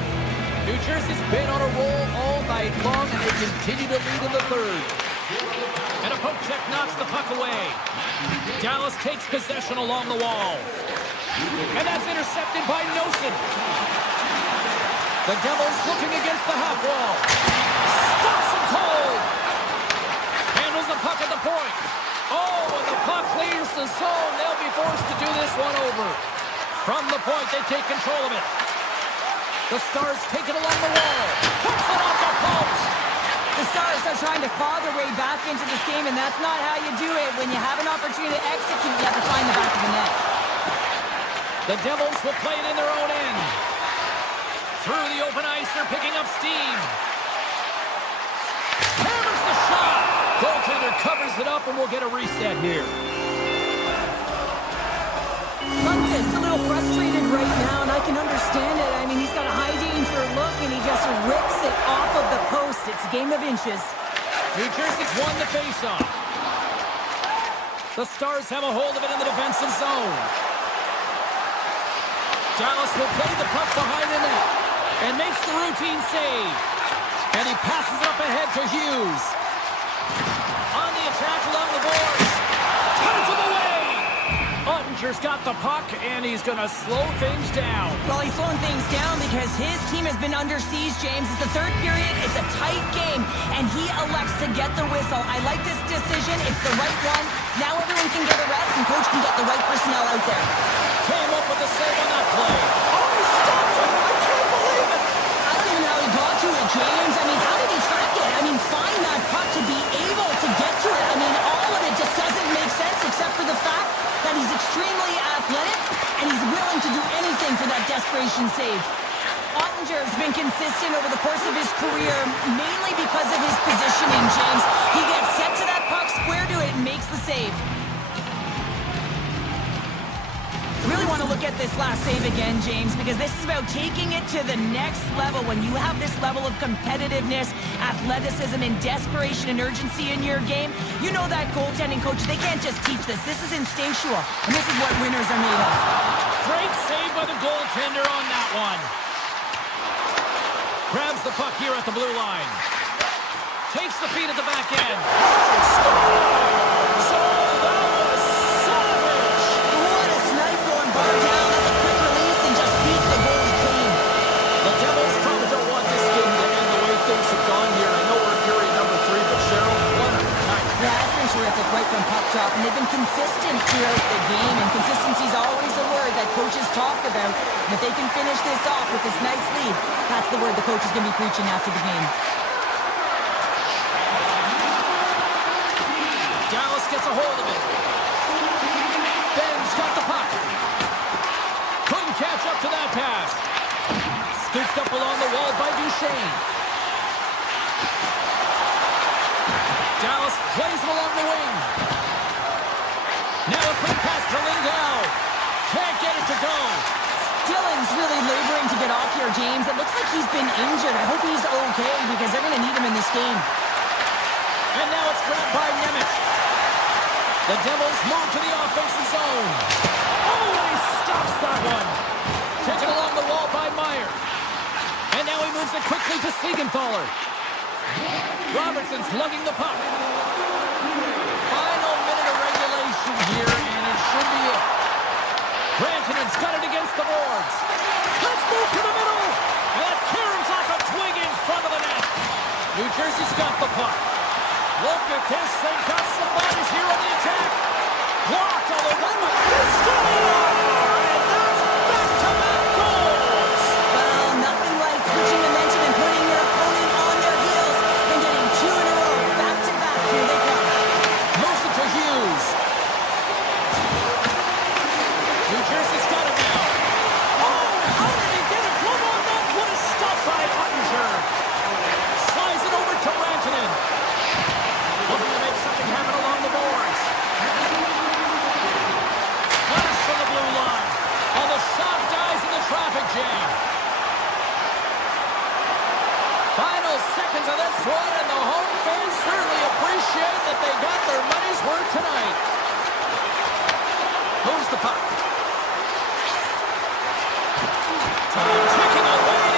New Jersey's been on a roll all night long, and they continue to lead in the third. And a poke check knocks the puck away. Dallas takes possession along the wall. And that's intercepted by Nosen. The Devils looking against the half wall. Stops him cold. Handles the puck at the point. Oh, and the puck clears the zone. They'll be forced to do this one over. From the point, they take control of it. The Stars take it along the wall. Puts it off the post. The Stars are trying to claw their way back into this game, and that's not how you do it. When you have an opportunity to execute, you have to find the back of the net. The Devils will play it in their own end. Through the open ice, they're picking up steam. Hammers the shot. Goaltender covers it up, and we'll get a reset here. Lundqvist a little frustrated right now, and I can understand it. I mean, he's got a high danger look, and he just rips it off of the post. It's a game of inches. New Jersey's won the faceoff. The Stars have a hold of it in the defensive zone. Dallas will play the puck behind the net and makes the routine save. And he passes it up ahead to Hughes. On the attack along the boards. Turns him away. Ottinger's got the puck, and he's going to slow things down. Well, he's slowing things down because his team has been under siege, James. It's the third period. It's a tight game, and he elects to get the whistle. I like this decision. It's the right one. Now everyone can get a rest, and coach can get the right personnel out there. Came up with a save on that play. Oh, he stopped it. I can't believe it. I don't even know how he got to it, James. I mean, how did he track it? I mean, find that puck to be able to get to it. I mean, all of it just doesn't make sense except for the fact that he's extremely athletic and he's willing to do anything for that desperation save. Ottinger's been consistent over the course of his career, mainly because of his positioning, James. He gets set to that puck, square to it, and makes the save. Really want to look at this last save again, James, because this is about taking it to the next level. When you have this level of competitiveness, athleticism, and desperation and urgency in your game, you know that goaltending coaches, they can't just teach this. This is instinctual, and this is what winners are made of. Great save by the goaltender on that one. Grabs the puck here at the blue line. Takes the feed at the back end. Scores! Oh, that was savage! What a snipe going bar down. That's a quick release and just beats the goalie clean. The Devils probably don't want this game to end the way things have gone here. I know we're in period number 3, but Cheryl, what a night. Yeah, it's been terrific right from puck drop, and they've been consistent throughout the game, and consistency is always a word that coaches talk about. And if they can finish this off with this nice lead, that's the word the coach is going to be preaching after the game. Dallas gets a hold of it. Ben's got the puck. Couldn't catch up to that pass. Scooped up along the wall by Duchesne. Dallas plays him along the wing. Now a quick pass to Lindell. Can't get it to go. Dylan's really laboring to get off here, James. It looks like he's been injured. I hope he's okay because they're going to need him in this game. And now it's grabbed by Nemec. The Devils move to the offensive zone. Oh, and he stops that one. Taken along the wall by Meyer. And now he moves it quickly to Siegenthaler. Robertson's lugging the puck. Final minute of regulation here, and it should be it. Grantonen's got it against the boards. Let's move to the middle. And that caroms off a twig in front of the net. New Jersey's got the puck. Look at this. They've got some bodies here on the attack. Blocked all over. They score! And that's back-to-back goals. Well, nothing like switching momentum and putting your opponent on their heels and getting 2 in a row. Back-to-back. Here they come. Moves it to Hughes. New Jersey's got it now. Oh, how did he get a glove on that? What a stop by Ottinger. Slides it over to Rantanen. Looking to make something happen along the boards. Pass from the blue line. And the shot dies in the traffic jam. Final seconds of this one, and the home fans certainly appreciate that they got their money's worth tonight. Moves the puck. Time ticking away.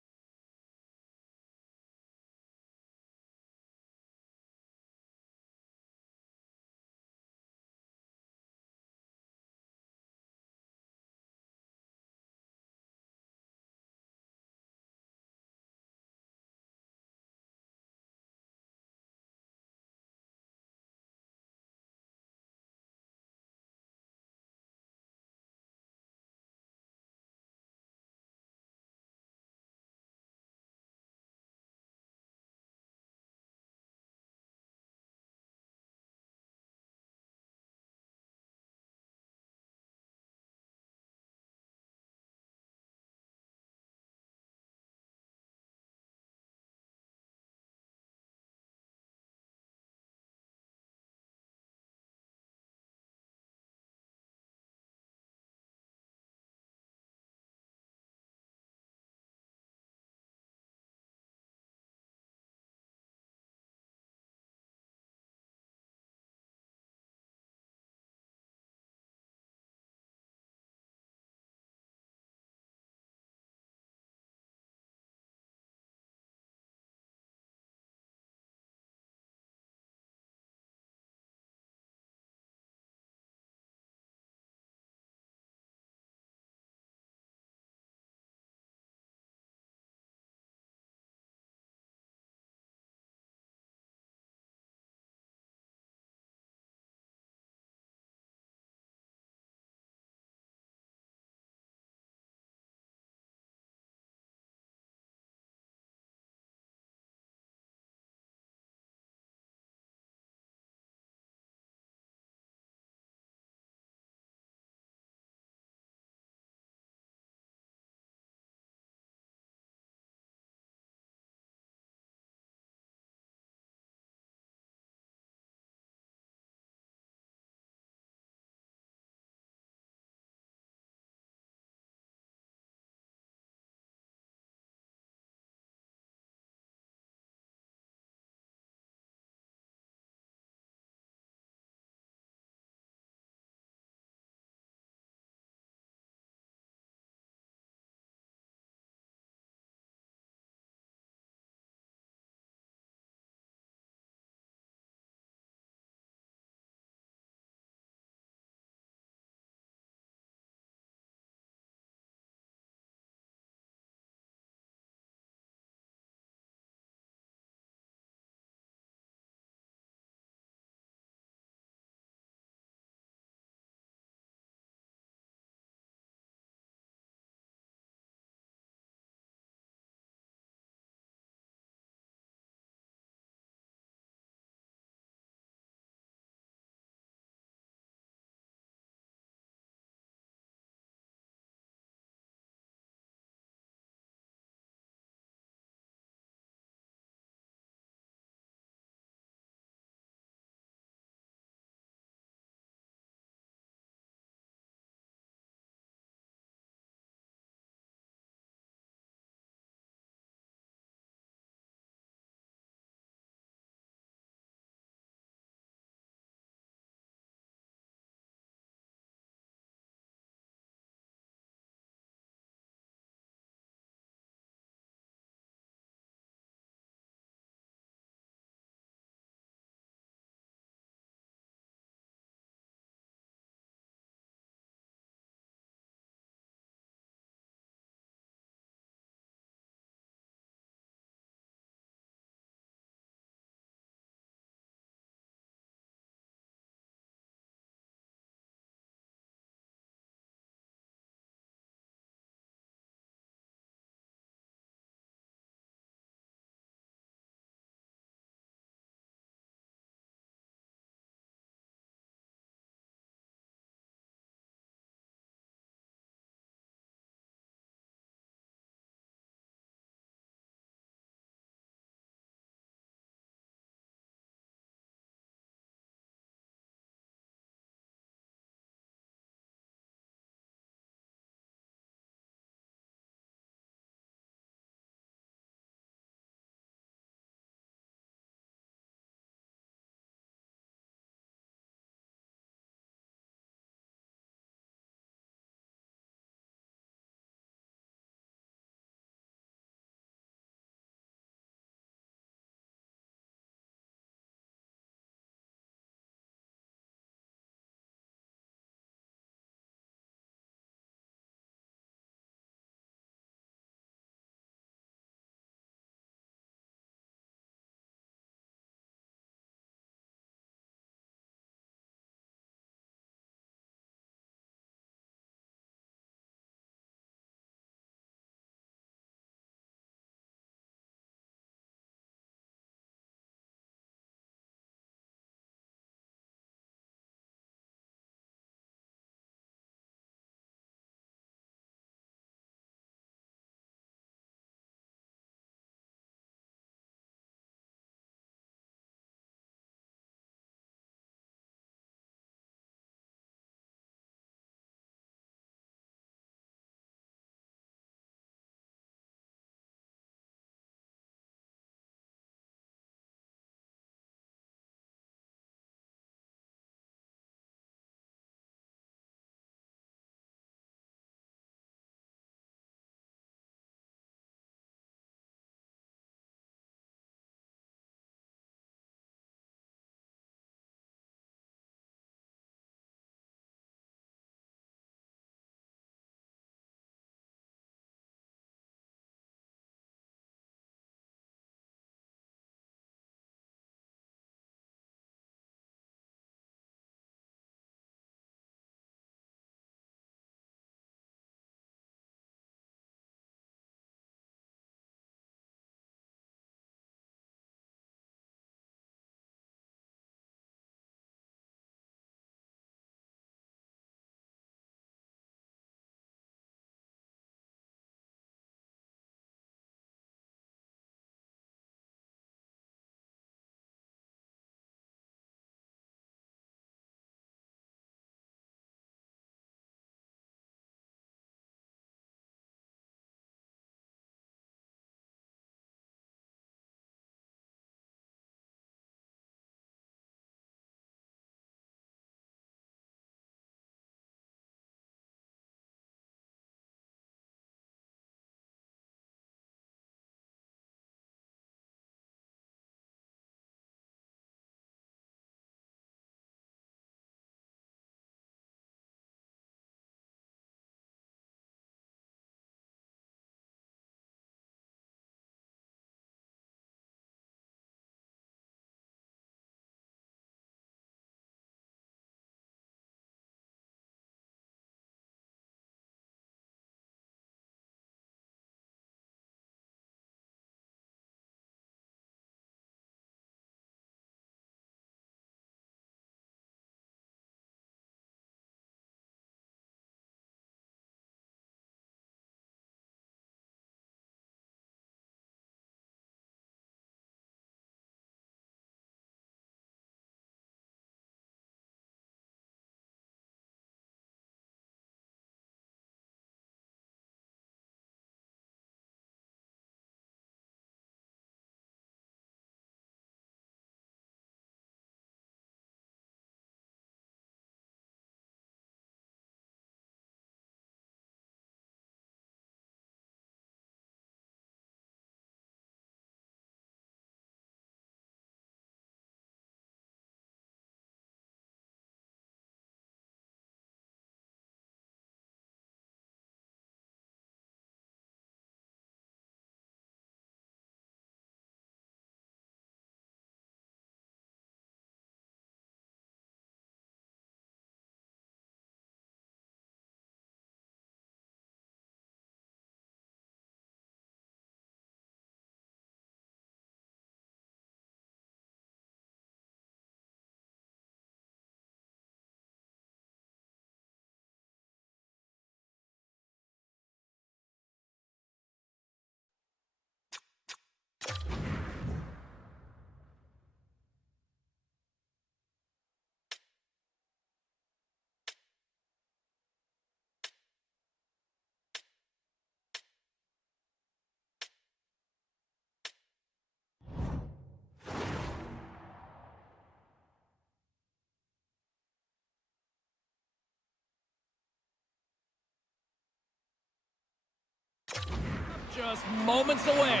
just moments away.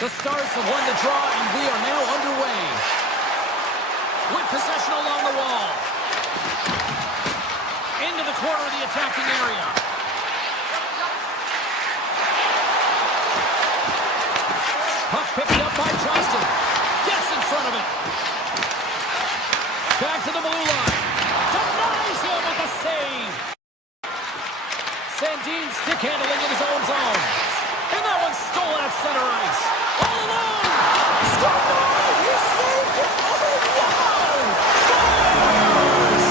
The Stars have won the draw, and we are now underway. With possession along the wall. Into the corner of the attacking area. Puck picked up by Johnston. Gets in front of it. Back to the blue line. Denies him with a save. Sandin stick handling in his own zone. And that one stole at center ice. All alone. Score! He saved it. Oh, wow! Scores!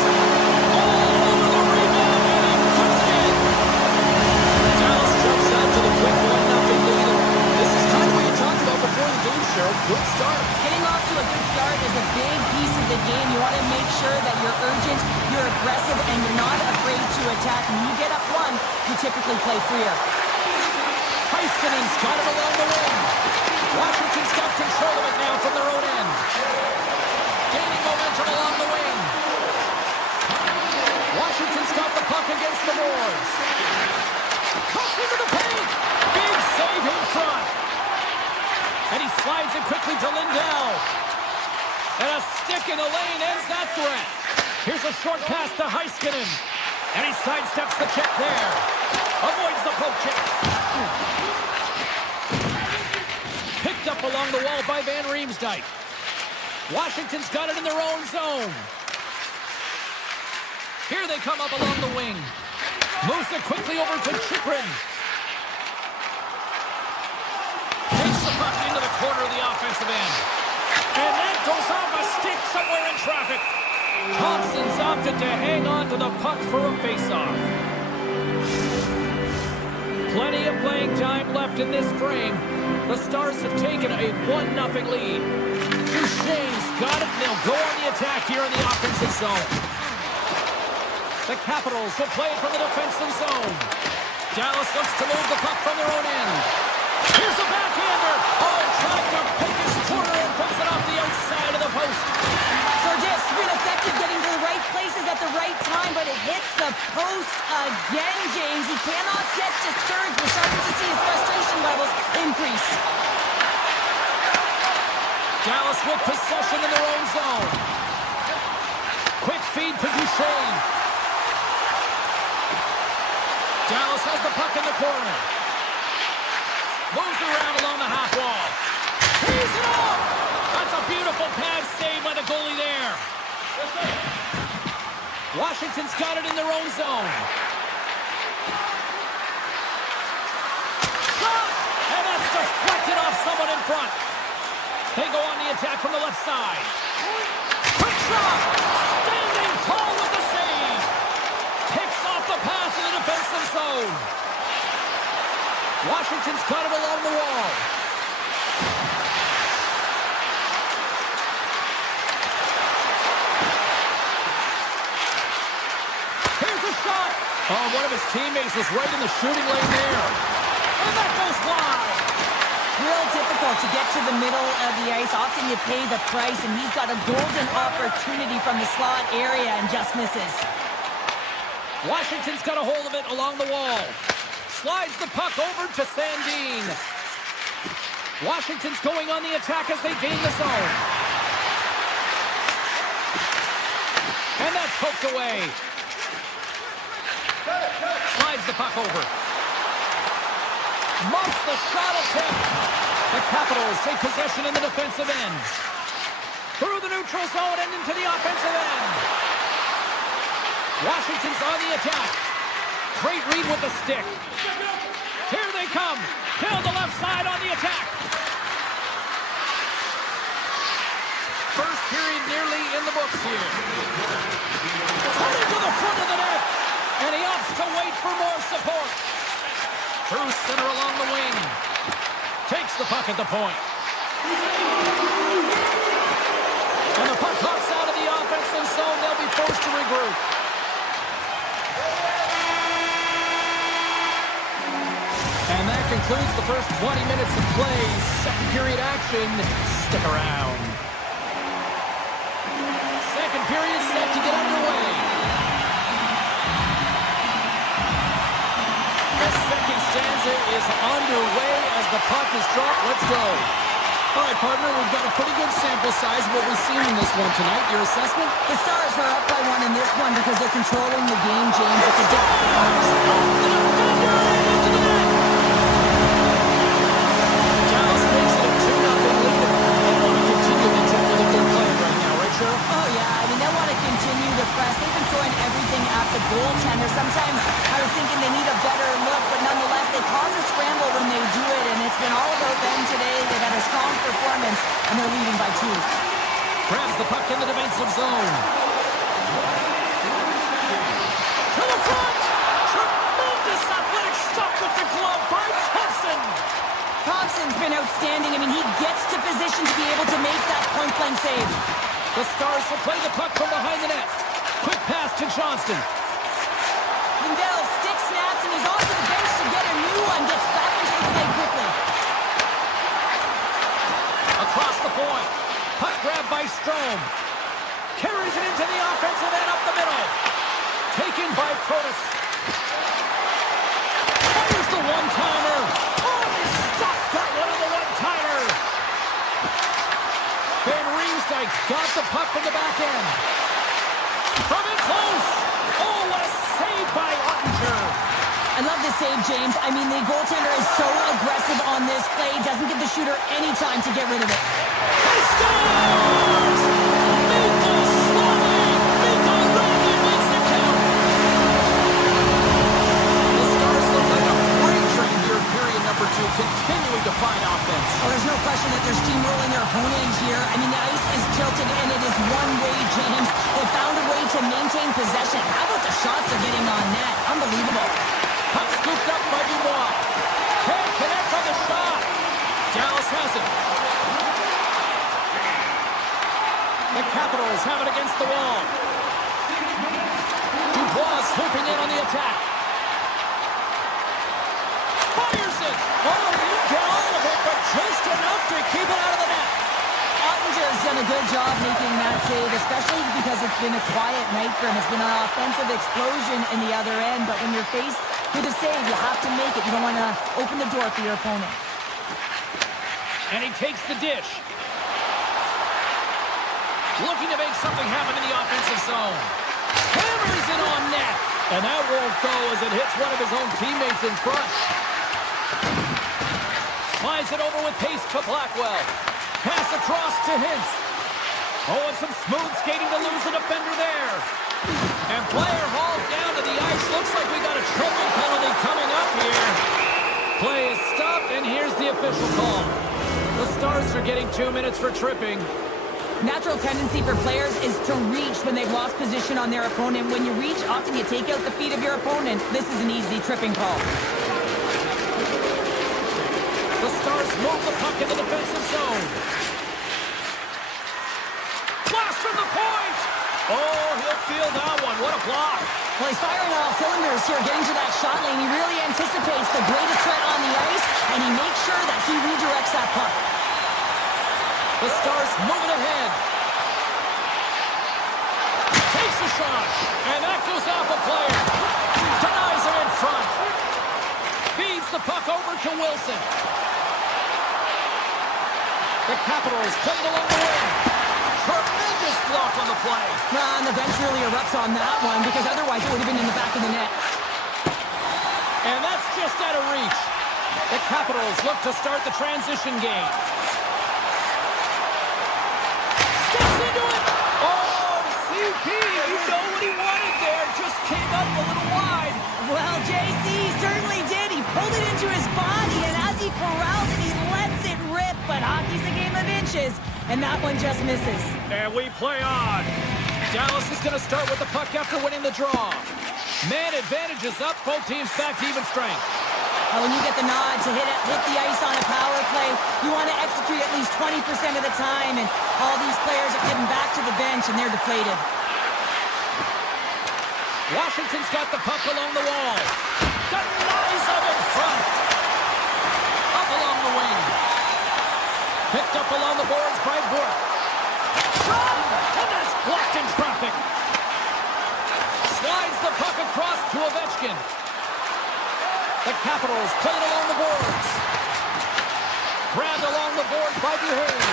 All over the rebound, and he puts it in. Dallas jumps out to the quick 1-0 lead. This is kind of what you talked about before the game, Cheryl. Good start. Getting off to a good start is a big piece of the game. You want to make sure that you're urgent, you're aggressive, and you're not afraid to attack. When you get up one, you typically play freer. Heiskanen's got it along the wing. Washington's got control of it now from their own end. Gaining momentum along the wing. Washington's got the puck against the boards. Cuts into the paint. Big save in front. And he slides it quickly to Lindell. And a stick in the lane ends that threat. Here's a short pass to Heiskanen. And he sidesteps the check there. Avoids the poke check. Picked up along the wall by Van Riemsdyk. Washington's got it in their own zone. Here they come up along the wing. Moves it quickly over to Chychrun. Takes the puck into the corner of the offensive end. And that goes off a stick somewhere in traffic. Thompson's opted to hang on to the puck for a face-off. Plenty of playing time left in this frame. The Stars have taken a 1-0 lead. Duchesne's got it, and they'll go on the attack here in the offensive zone. The Capitals will play it from the defensive zone. Dallas looks to move the puck from their own end. Here's a backhander. Oh, trying to pick his corner and puts it off the outside of the post. Sergaev's been effective getting to the right places at the right time, but it hits the post again, James. He cannot get discouraged. We're starting to see his frustration levels increase. Dallas with possession in their own zone. Quick feed to Duchesne. Dallas has the puck in the corner. Moves around along the half wall. He's it off! That's a beautiful pad save by the goalie there. Washington's got it in their own zone. Shot! And that's deflected off someone in front. They go on the attack from the left side. Quick shot! Standing tall with the save. Picks off the pass in the defensive zone. Washington's got it along the wall. Here's a shot. Oh, one of his teammates was right in the shooting lane there. And that goes wide. Real difficult to get to the middle of the ice. Often you pay the price, and he's got a golden opportunity from the slot area and just misses. Washington's got a hold of it along the wall. Slides the puck over to Sandin. Washington's going on the attack as they gain the zone. And that's poked away. Slides the puck over. Muffs the shot attempt. The Capitals take possession in the defensive end. Through the neutral zone and into the offensive end. Washington's on the attack. Great read with the stick. Here they come. Down the left side on the attack. First period nearly in the books here. Coming to the front of the net. And he opts to wait for more support. Through center along the wing. Takes the puck at the point. And the puck hops out of the offensive zone. They'll be forced to regroup. And that concludes the first 20 minutes of play. Second period action. Stick around. Second period set to get underway. is underway as the puck is dropped. Let's go. All right, partner, we've got a pretty good sample size of what we've seen in this one tonight. Your assessment? The Stars are up by 1 in this one because they're controlling the game, James. It's a Dallas makes it a 2-0 lead. They want to continue the tempo that they're playing right now, right, Cheryl? Oh, yeah. I mean, they want to continue to press. They've been throwing everything at the goaltender. Sometimes I was thinking they need a better look, but nonetheless, they cause a scramble when they do it, and it's been all about them today. They've had a strong performance, and they're leading by 2. Grabs the puck in the defensive zone. To the front! Tremendous athletic stop with the glove by Thompson! Thompson's been outstanding. I mean, he gets to position to be able to make that point-blank save. The Stars will play the puck from behind the net. Quick pass to Johnston. Lindell stick snaps, and he's onto the bench to get a new one. Gets back into the play quickly. Across the point. Puck grab by Strome. Carries it into the offensive end up the middle. Taken by Protas. Fires the one-timer. Oh, he stopped that one on the one-timer. Van Riemsdyk's got the puck from the back end. From in close. Oh, what a save by Ottinger. I love the save, James. I mean, the goaltender is so aggressive on this play. Doesn't give the shooter any time to get rid of it. He scores! Mikko Slaughter! Mikko Randy makes it count. The Stars look like a freight train here in period number 2, continuing to find offense. Well, there's no question that they're steamrolling their opponent here. I mean, the ice is tilted, and it is one way, James. They found a way to maintain possession. How about the shots they're getting on net? Unbelievable. Puck scooped up by Dubois. Can't connect on the shot. Dallas has it. The Capitals have it against the wall. Dubois swooping in on the attack. Fires it. Oh, you get all of it, but just enough to keep it out of the net. Ottinger's done a good job making that save, especially because it's been a quiet night for him. It's been an offensive explosion in the other end, but when you're faced with a save, you have to make it. You don't want to open the door for your opponent. And he takes the dish. Looking to make something happen in the offensive zone. Hammers it on net. And that won't go as it hits one of his own teammates in front. Slides it over with pace to Blackwell. Pass across to Hintz. Oh, and some smooth skating to lose a defender there. And player hauled down to the ice. Looks like we got a tripping penalty coming up here. Play is stopped, and here's the official call. The Stars are getting 2 minutes for tripping. Natural tendency for players is to reach when they've lost position on their opponent. When you reach, often you take out the feet of your opponent. This is an easy tripping call. The Stars move the puck in the defensive zone. Blast from the point! Oh, he'll feel that one. What a block. Well, he's firing on all cylinders here, getting to that shot lane. He really anticipates the greatest threat on the ice, and he makes sure that he redirects that puck. The Stars moving ahead. Takes a shot, and that goes off a player. Denies him in front. Feeds the puck over to Wilson. The Capitals played along the wing. Tremendous block on the play. And the bench really erupts on that one, because otherwise it would have been in the back of the net. And that's just out of reach. The Capitals look to start the transition game. You know what he wanted there. Just came up a little wide. Well, JC certainly did. He pulled it into his body, and as he corrals it, he lets it rip. But hockey's a game of inches, and that one just misses. And we play on. Dallas is going to start with the puck after winning the draw. Man advantage is up. Both teams back to even strength. When you get the nod to hit the ice on a power play, you want to execute at least 20% of the time, and all these players are getting back to the bench, and they're deflated. Washington's got the puck along the wall. Denies him in front. Up along the wing. Picked up along the boards by Burke. Shot! And that's blocked in traffic. Slides the puck across to Ovechkin. The Capitals play it along the boards. Grabbed along the boards by Duhane.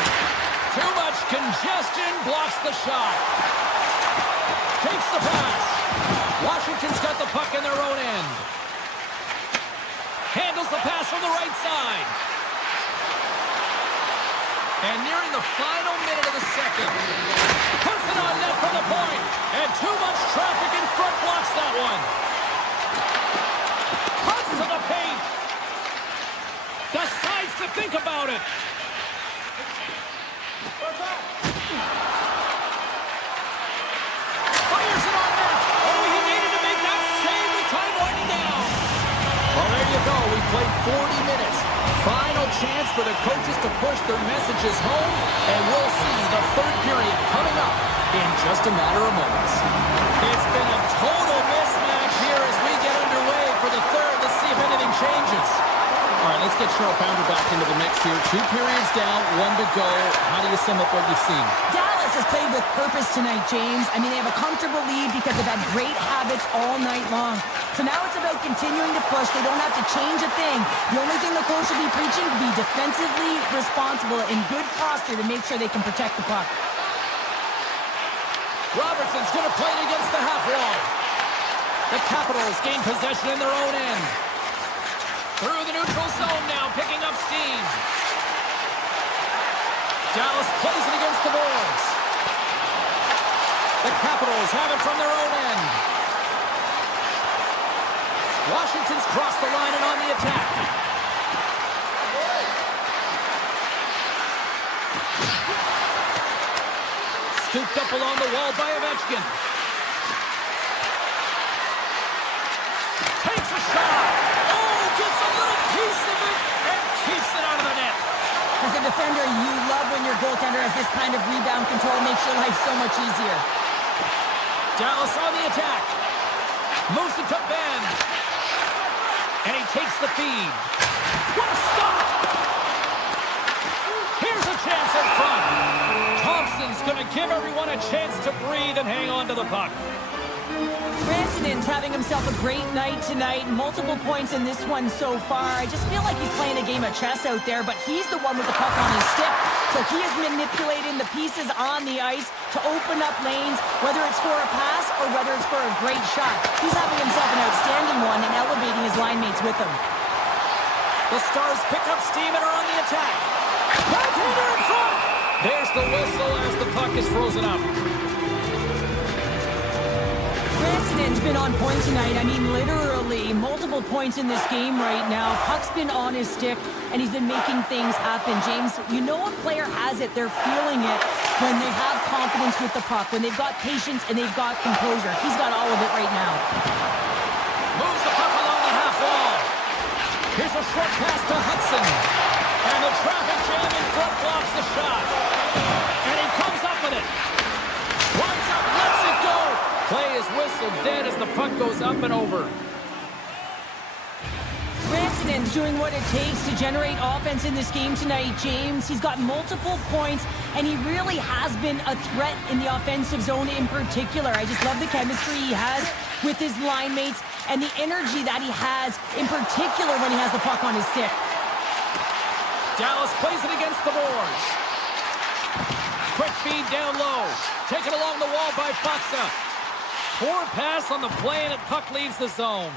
Too much congestion, blocks the shot. Takes the pass. Washington's got the puck in their own end. Handles the pass from the right side. And nearing the final minute of the second. Puts it on net for the point. And too much traffic in front blocks that one. Cuts to the paint. Decides to think about it. Fires it on net. Oh, he needed to make that save with time winding down. Well, there you go. We played 40 minutes. Final chance for the coaches to push their messages home, and we'll see the third period coming up in just a matter of moments. It's been a total mismatch here as we get underway for the third. Let's see if anything changes. All right, let's get Cheryl Pounder back into the mix here. 2 periods down, 1 to go. How do you sum up what you've seen? Dallas has played with purpose tonight, James. I mean, they have a comfortable lead because they've had great habits all night long. So now it's about continuing to push. They don't have to change a thing. The only thing the coach will be preaching to be defensively responsible in good posture to make sure they can protect the puck. Robertson's going to play it against the half wall. The Capitals gain possession in their own end. Through the neutral zone now, picking up steam. Dallas plays it against the boards. The Capitals have it from their own end. Washington's crossed the line and on the attack. Scooped up along the wall by Ovechkin. Takes a shot. Oh, gets a little piece of it and keeps it out of the net. As a defender, you love when your goaltender has this kind of rebound control. Makes your life so much easier. Dallas on the attack. Moves it to Ben. And he takes the feed. What a stop! Here's a chance in front. Thompson's going to give everyone a chance to breathe and hang on to the puck. Rantanen's having himself a great night tonight. Multiple points in this one so far. I just feel like he's playing a game of chess out there, but he's the one with the puck on his stick. So he is manipulating the pieces on the ice to open up lanes, whether it's for a pass or whether it's for a great shot. He's having himself an outstanding one and elevating his line mates with him. The Stars pick up steam and are on the attack. Backhander in front! There's the whistle as the puck is frozen up. Rantanen's been on point tonight. I mean, literally, multiple points in this game right now. Puck's been on his stick, and he's been making things happen. James, you know a player has it. They're feeling it when they have confidence with the puck, when they've got patience and they've got composure. He's got all of it right now. Moves the puck along the half wall. Here's a short pass to Hudson. And the traffic jam in front blocks the shot. And he comes up with it. Runs up, lets it go. Play is whistled dead as the puck goes up and over. Rantanen's doing what it takes to generate offense in this game tonight, James. He's got multiple points, and he really has been a threat in the offensive zone in particular. I just love the chemistry he has with his line mates and the energy that he has, in particular when he has the puck on his stick. Dallas plays it against the boards. Quick feed down low. Taken along the wall by Faksa. Poor pass on the play, and the puck leaves the zone.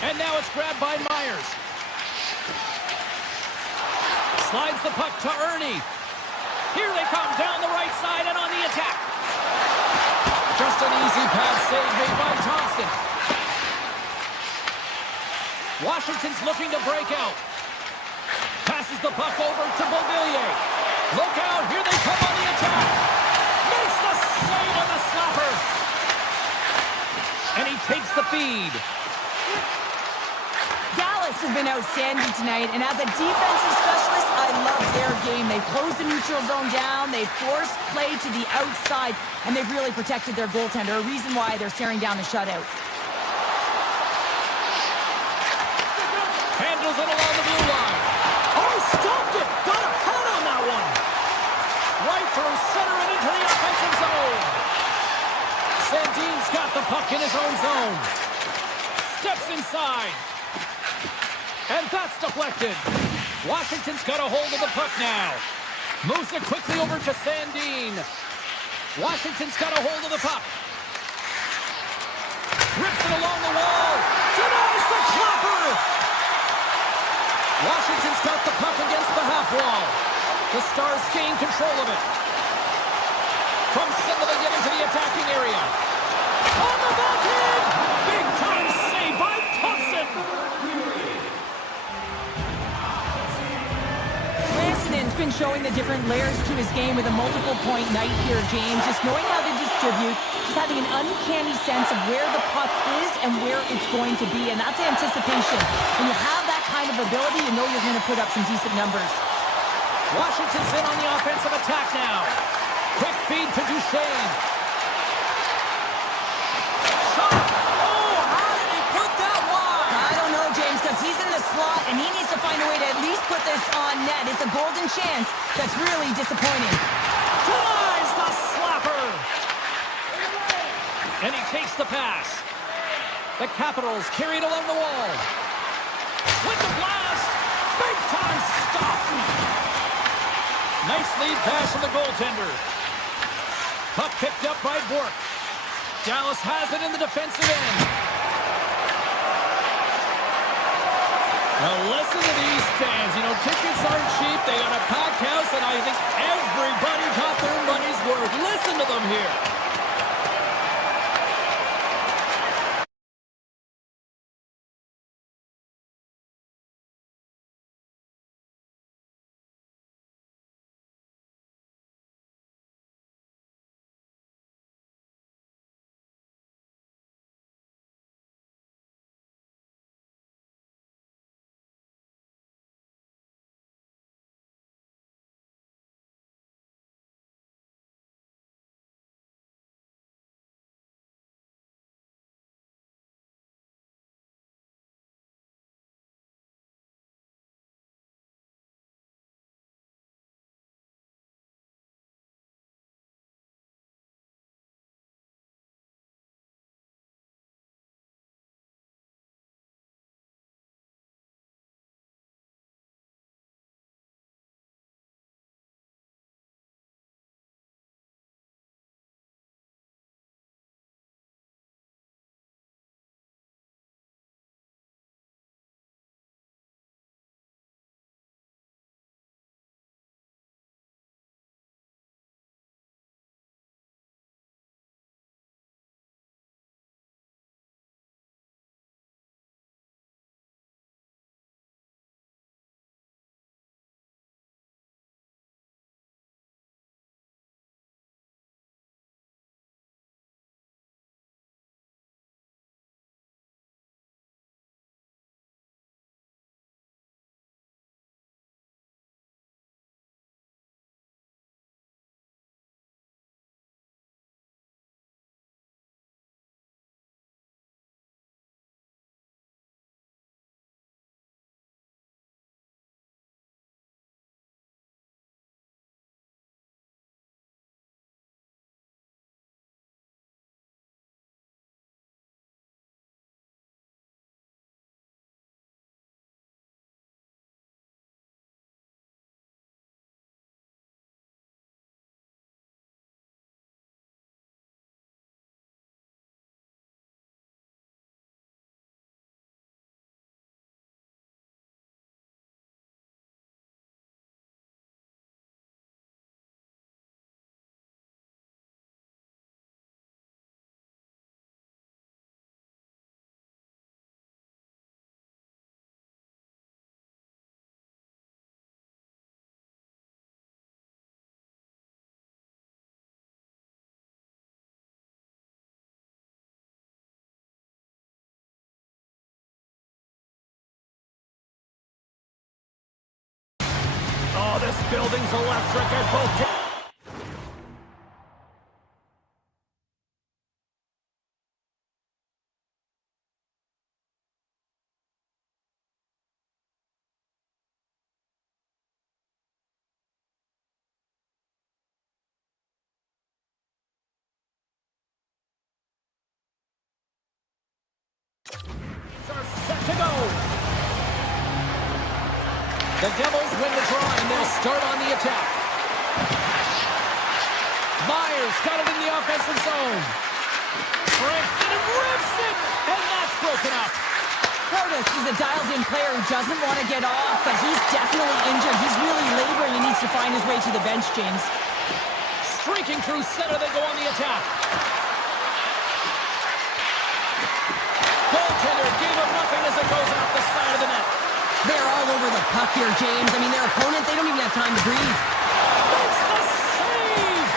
And now it's grabbed by Myers. Slides the puck to Ernie. Here they come down the right side and on the attack. Just an easy pass save made by Thompson. Washington's looking to break out. Passes the puck over to Beauvillier. Look out, here they come on the attack. Makes the save on the slapper. And he takes the feed. Dallas has been outstanding tonight, and as a defensive specialist, I love their game. They close the neutral zone down, they force play to the outside, and they've really protected their goaltender, a reason why they're staring down a shutout. Handles it along the blue line. Oh, he stopped it! Got a pad on that one! Right through center and into the offensive zone. Sandin's got the puck in his own zone. Steps inside. And that's deflected. Washington's got a hold of the puck now. Moves it quickly over to Sandin. Washington's got a hold of the puck. Rips it along the wall. Denies the clapper. Washington's got the puck against the half wall. The Stars gain control of it. From center, they get into the attacking area. On the backhand! Big time save by Thompson! Rantanen's been showing the different layers to his game with a multiple point night here, James. Just knowing how to distribute, just having an uncanny sense of where the puck is and where it's going to be, and that's anticipation. When you have that kind of ability, you know you're going to put up some decent numbers. Washington's in on the offensive attack now. Quick feed to Duchesne. Shot! Oh, how did he put that wide? I don't know, James, because he's in the slot, and he needs to find a way to at least put this on net. It's a golden chance that's really disappointing. Denies the slapper! And he takes the pass. The Capitals carry it along the wall. With the blast! Big time stop! Nice lead pass from the goaltender. Puck picked up by Bork. Dallas has it in the defensive end. Now listen to these fans. You know, tickets aren't cheap. They got a packed house, and I think everybody got their money's worth. Listen to them here. Oh, this building's electric as both... The Devils win the draw, and they'll start on the attack. Myers got it in the offensive zone. Rips it and rips it, and that's broken up. Curtis is a dialed-in player who doesn't want to get off, but he's definitely injured. He's really laboring and needs to find his way to the bench, James. Streaking through center, they go on the attack. Goaltender gave him nothing as it goes out the side of the net. They're all over the puck here, James. I mean, their opponent, they don't even have time to breathe. It's the save!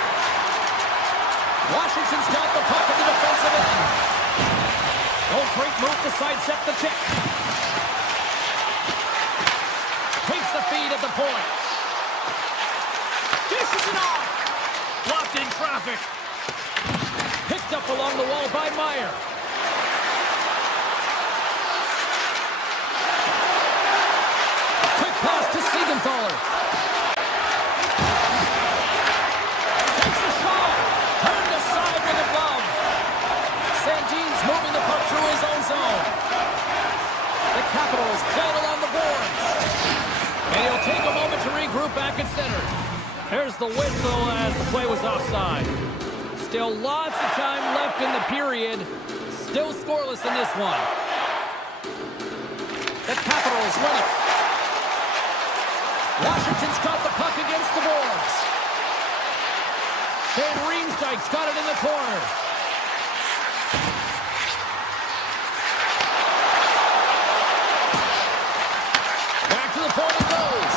Washington's got the puck in the defensive end. Oh, great move to sidestep the check. Takes the feed at the point. Dishes it off. Blocked in traffic. Picked up along the wall by Meyer. Quick pass to Siegenthaler. Takes a shot. Turned aside with a glove. Sandin's moving the puck through his own zone. The Capitals play it along the boards. And he'll take a moment to regroup back at center. There's the whistle as the play was offside. Still lots of time left in the period. Still scoreless in this one. The Capitals win it. Washington's got the puck against the boards. Van Riemsdyk's got it in the corner. Back to the point it goes.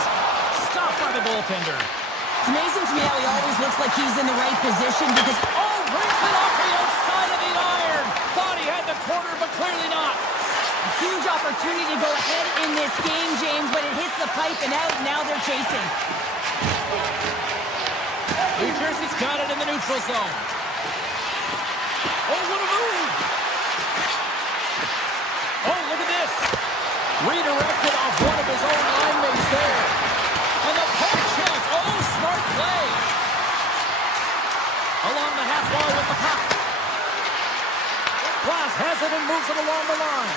Stopped by the goaltender. It's amazing to me how he always looks like he's in the right position because... Oh, breaks it off the outside of the iron. Thought he had the corner, but clearly not. A huge opportunity to go ahead in this game, James, but it hits the pipe and out. Now they're chasing. New Jersey's got it in the neutral zone. Oh, what a move. Oh, look at this. Redirected off one of his own line mates there. And the poke check. Oh, smart play. Along the half wall with the puck. Glass has it and moves it along the line.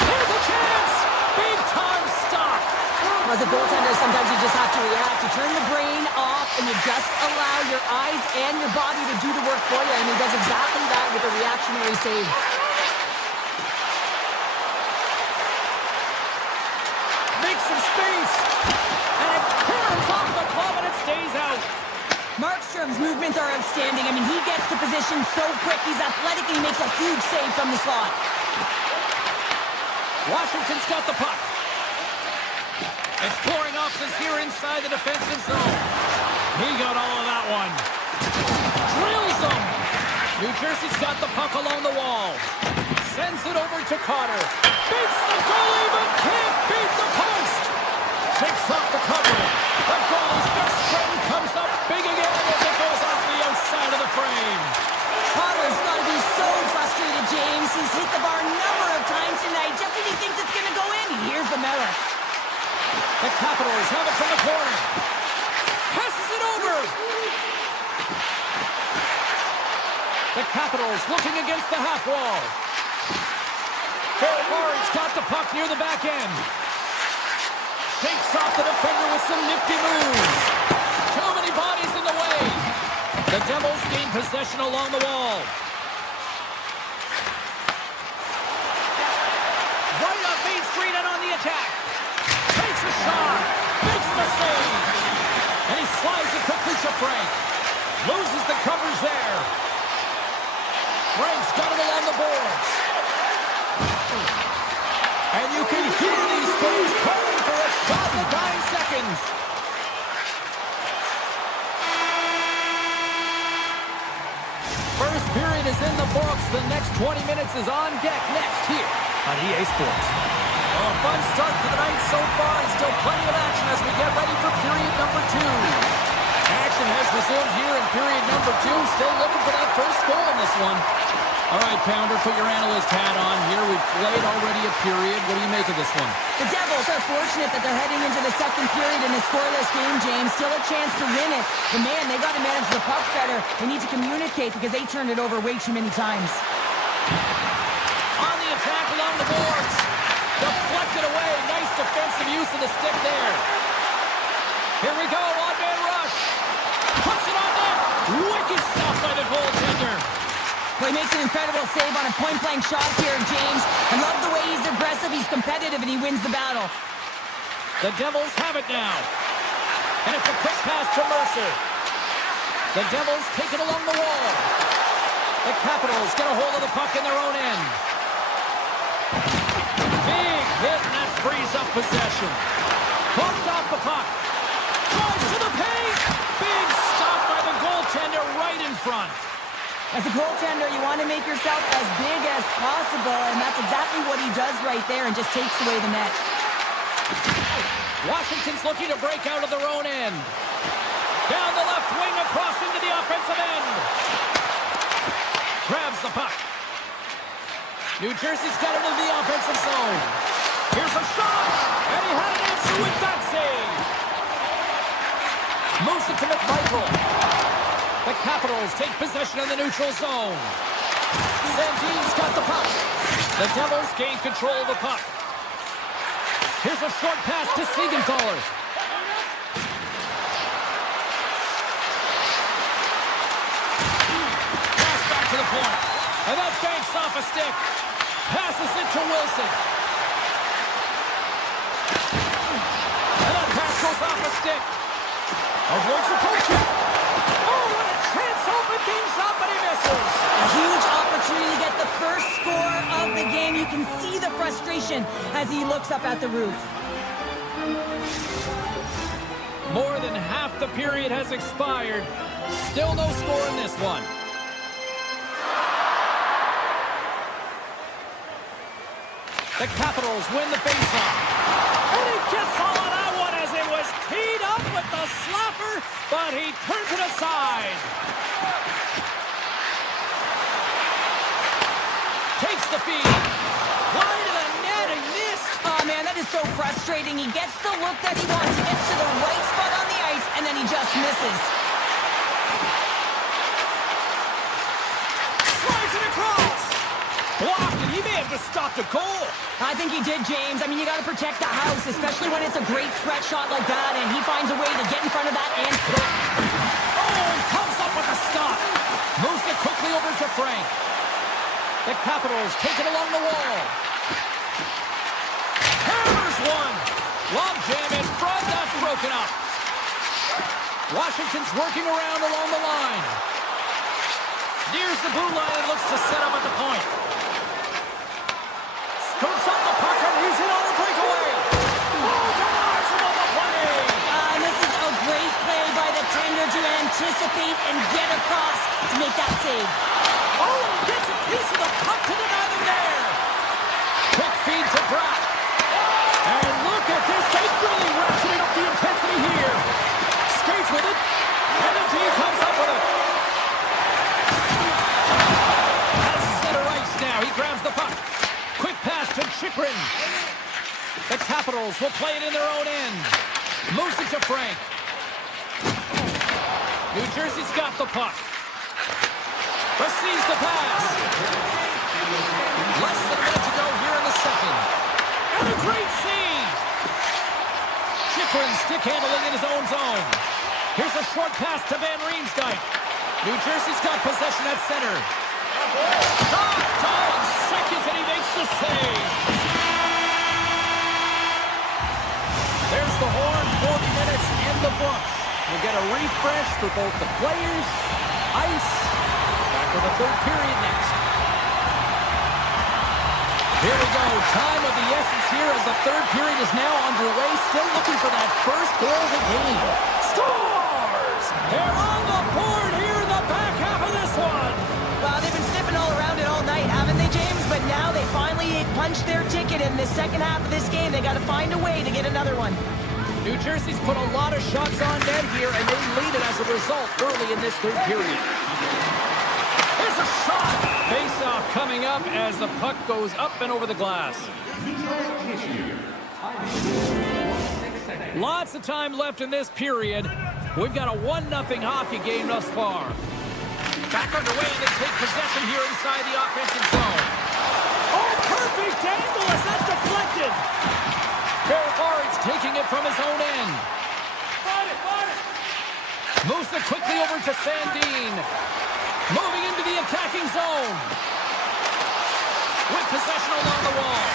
Here's a chance. Big time stop. As a goaltender, sometimes you just have to react. You turn the brain off and you just allow your eyes and your body to do the work for you. And he does exactly that with a reactionary save. Makes some space. And it turns off the glove and it stays out. Markstrom's movements are outstanding. I mean, he gets to position so quick. He's athletic and he makes a huge save from the slot. Washington's got the puck. Exploring options here inside the defensive zone. He got all of that one. Drills them. New Jersey's got the puck along the wall. Sends it over to Carter. Beats the goalie, but can't beat the post. Takes off the cover. The goalie's best friend comes up big again as it goes off the outside of the frame. Carter's got to be so frustrated, James. He's hit the bar a number of times tonight just when he thinks it's going to go in. Here's the mirror. The Capitals have it from the corner. Passes it over. The Capitals looking against the half wall. Forward's got the puck near the back end. Shakes off the defender with some nifty moves. Too many bodies in the way. The Devils gain possession along the wall. Right up Main Street and on the attack. Takes a shot. Makes the save. And he slides it quickly to Frank. Loses the covers there. Frank's got it along the boards. And you can hear these fans calling for a shot in the dying seconds. First period is in the books. The next 20 minutes is on deck next here on EA Sports. Well, a fun start to the night so far, and still plenty of action as we get ready for period number 2. Action has resumed here in period number 2. Still looking for that first goal in this one. All right, Pounder, put your analyst hat on here. We've played already a period. What do you make of this one? The Devils are fortunate that they're heading into the second period in a scoreless game, James. Still a chance to win it. But, man, they got to manage the puck better. They need to communicate because they turned it over way too many times. On the attack along the boards. Deflected away. Nice Nice defensive use of the stick there. Here we go, one-man rush. Puts it on net. Wicked stop by the goaltender. Well, he makes an incredible save on a point-blank shot here, James. I love the way he's aggressive, he's competitive, and he wins the battle. The Devils have it now. And it's a quick pass to Mercer. The Devils take it along the wall. The Capitals get a hold of the puck in their own end. Big hit, and that frees up possession. Bumped off the puck. Drives to the paint. Big stop by the goaltender right in front. As a goaltender, you want to make yourself as big as possible, and that's exactly what he does right there and just takes away the net. Washington's looking to break out of their own end. Down the left wing, across into the offensive end. Grabs the puck. New Jersey's got into the offensive zone. Here's a shot, and he had an answer with that save. Moves it to McMichael. The Capitals take possession in the neutral zone. Sandin's got the puck. The Devils gain control of the puck. Here's a short pass to Siegenthaler. Pass back to the point. And that banks off a stick. Passes it to Wilson. And that pass goes off a stick. Avoids the poke. Opens up, but he misses. A huge opportunity to get the first score of the game. You can see the frustration as he looks up at the roof. More than half the period has expired. Still no score in this one. The Capitals win the faceoff. And he gets all of that one as it was teed up with the slapper, but he turns it aside. Takes the feed. Wide of the net and missed. Oh, man, that is so frustrating. He gets the look that he wants. He gets to the right spot on the ice, and then he just misses. Slides it across. Blocked, and he may have just stopped a goal. I think he did, James. I mean, you got to protect the house, especially when it's a great threat shot like that, and he finds a way to get in front of that and hit. Oh, and comes up with a stop. Moves it quickly over to Frank. The Capitals take it along the wall. Hammers one. Lob jam in front. That's broken up. Washington's working around along the line. Nears the blue line and looks to set up at the point. Scoops up the puck and he's in on a breakaway. Oh, denies him on the play. This is a great play by the tender to anticipate and get across to make that save. Oh, gets a piece of the puck to deny them there. Quick feed to Brock. And look at this. They've really ratcheted up the intensity here. Skates with it. And the team comes up with it. That's center ice now. He grabs the puck. Quick pass to Chychrun. The Capitals will play it in their own end. Moves it to Frank. New Jersey's got the puck. Receives the pass. Less than a minute to go here in the second. And a great save. Chychrun stick handling in his own zone. Here's a short pass to Van Riemsdyk. New Jersey's got possession at center. Shot, 9 seconds, and he makes the save. There's the horn, 40 minutes in the books. We'll get a refresh for both the players, ice, for the third period next. Here we go. Time of the essence here as the third period is now underway. Still looking for that first goal of the game. Scores! They're on the board here in the back half of this one. Well, they've been sniffing all around it all night, haven't they, James? But now they finally punched their ticket in the second half of this game. They got to find a way to get another one. New Jersey's put a lot of shots on net here, and they lead it as a result early in this third period. There's a shot. Face-off coming up as the puck goes up and over the glass. Lots of time left in this period. We've got a 1-0 hockey game thus far. Back underway, and they take possession here inside the offensive zone. Oh, perfect angle as that deflected. Farfar's taking it from his own end. Moves it quickly over to Sandin. Moving into the attacking zone. With possession along the wall.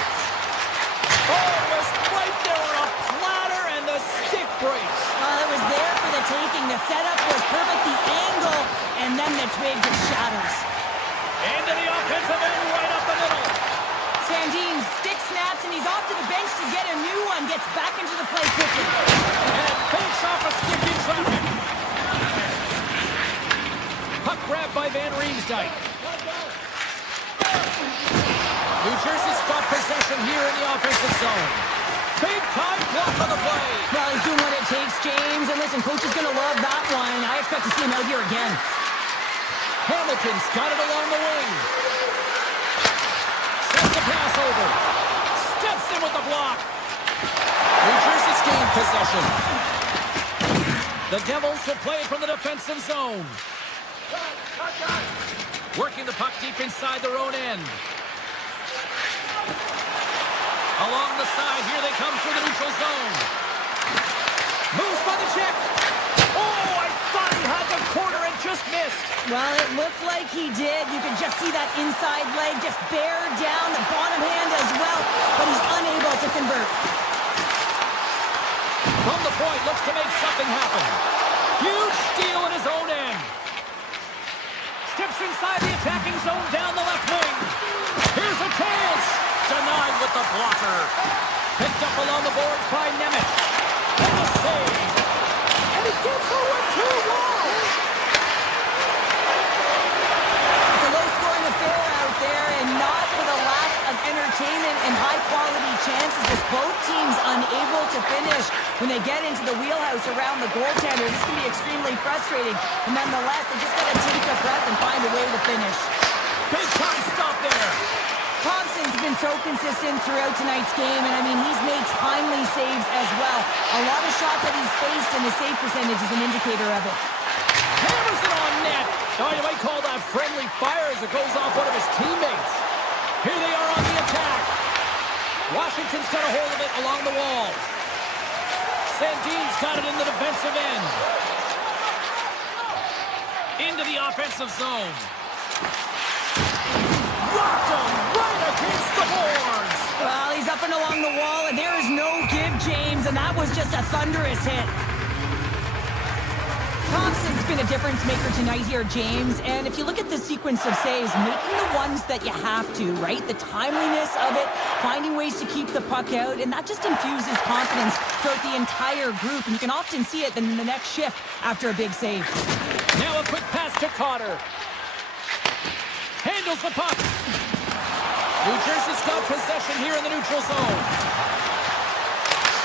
Oh, it was right there on a platter, and the stick breaks. Well, it was there for the taking. The setup was perfect, the angle, and then the twig just shatters. Into the offensive end, right up the middle. Sandin's stick snaps, and he's off to the bench to get a new one. Gets back into the play quickly. And banks off a stick in traffic. Puck grabbed by Van Riemsdyk. New Jersey's got possession here in the offensive zone. Big time block on the play. Well, he's doing what it takes, James. And listen, coach is going to love that one. I expect to see him out here again. Hamilton's got it along the wing. Sends the pass over. Steps in with the block. New Jersey's gained possession. The Devils will play from the defensive zone. Working the puck deep inside their own end. Along the side, here they come through the neutral zone. Moves by the check. Oh, I thought he had the corner and just missed. Well, it looked like he did. You could just see that inside leg just bear down the bottom hand as well, but he's unable to convert. From the point, looks to make something happen. Huge steal in his own end. Steps inside the attacking zone down the left wing. Here's a chance. Denied with the blocker. Picked up along the boards by Nemeth. And the save. And he gets her with 2-1. It's a low-scoring affair out there, and not for the lack of entertainment and high-quality chances, as both teams unable to finish when they get into the wheelhouse around the goaltender. This can be extremely frustrating, and nonetheless, they just got to take a breath and find a way to finish. Big time stop there. Thompson's been so consistent throughout tonight's game, and I mean, he's made timely saves as well. A lot of shots that he's faced, and the save percentage is an indicator of it. Hammers it on net. Now you might call that friendly fire as it goes off one of his teammates. Here they are on the attack. Washington's got a hold of it along the wall. Sandin's got it in the defensive end. Into the offensive zone. Rocked him right against the boards. Well, he's up and along the wall, and there is no give, James, and that was just a thunderous hit. Thompson's been a difference maker tonight here, James, and if you look at the sequence of saves, making the ones that you have to, right? The timeliness of it, finding ways to keep the puck out, and that just infuses confidence throughout the entire group, and you can often see it in the next shift after a big save. Now a quick pass to Cotter. Handles the puck. New Jersey's got possession here in the neutral zone.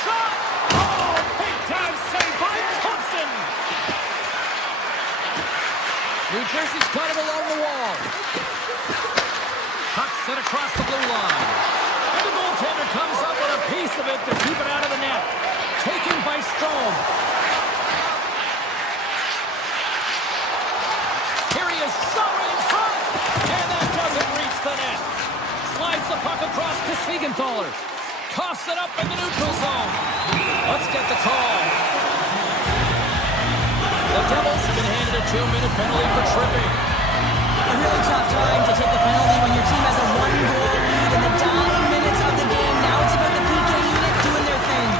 Shot! Oh, big time save by Thompson! New Jersey's got him along the wall. Puck set across the blue line. And the goaltender comes up with a piece of it to keep it out of the net. Taken by Strome. Here he is, shot right in front. And that doesn't reach the net. Slides the puck across to Siegenthaler. Coughs it up in the neutral zone. Let's get the call. The Devils have been handed a 2-minute penalty for tripping. A really tough time to take a penalty when your team has a 1-goal lead in the dying minutes of the game. Now it's about the PK unit doing their thing.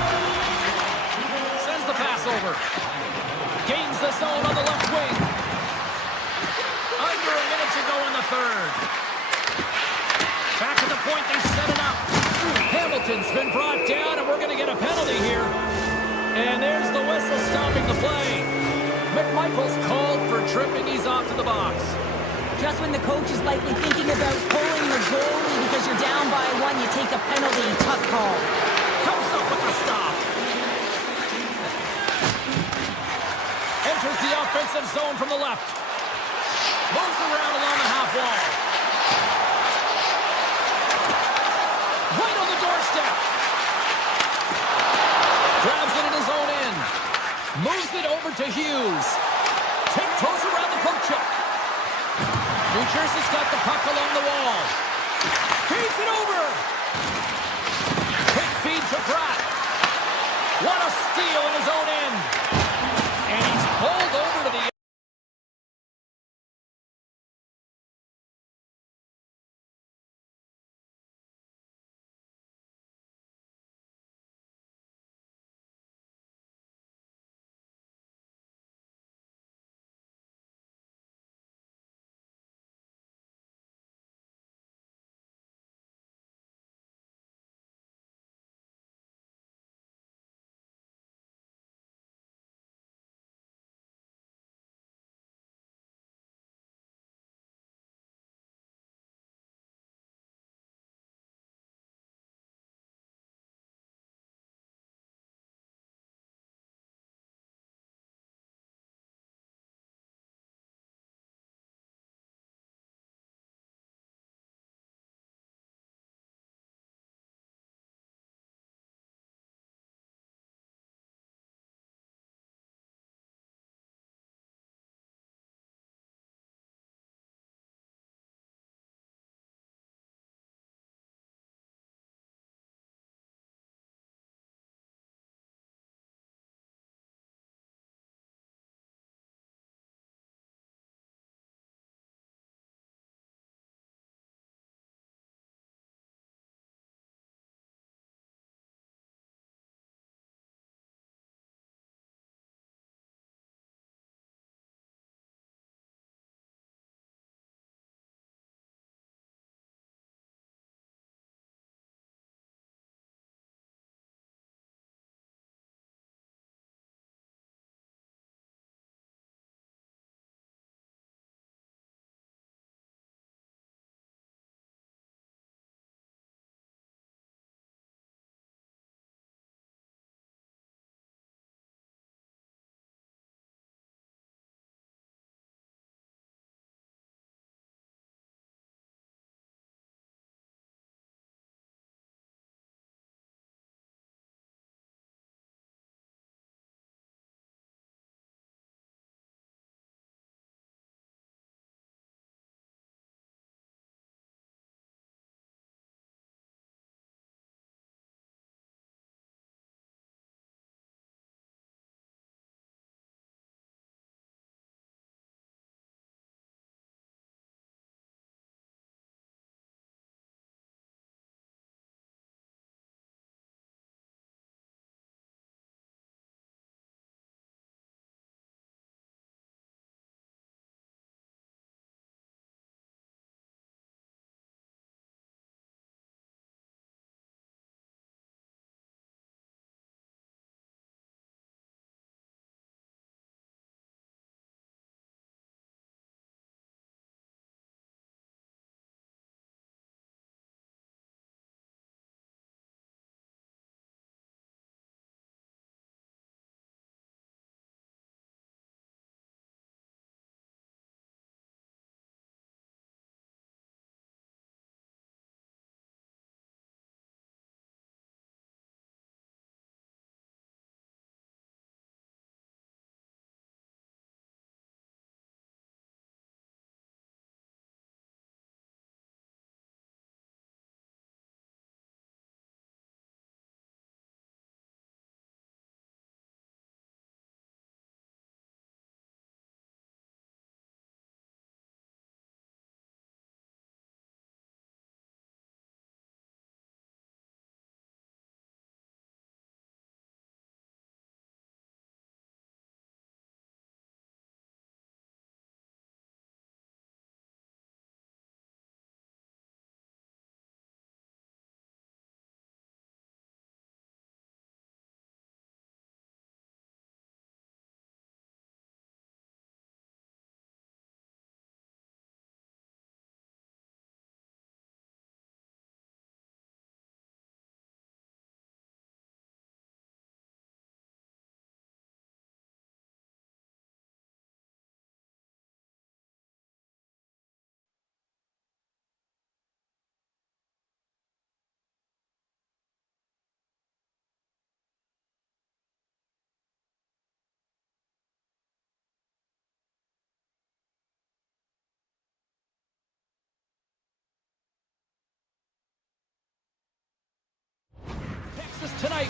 Sends the pass over. Gains the zone on the left wing. Under a minute to go in the third. Back to the point, they set it up. Hamilton's been brought down, and we're going to get a penalty here. And there's the whistle stopping the play. McMichael's called for tripping. He's off to the box. Just when the coach is likely thinking about pulling the goalie because you're down by 1, you take a penalty. Tough call. Comes up with the stop. Enters the offensive zone from the left. Moves around along the half wall. Right on the doorstep. Grabs it in his own end. Moves it over to Hughes. Tiptoes around the poke check. New Jersey's got the puck along the wall. Feeds it over. Quick feed to Pratt. steal in his own end. And he's pulled over to the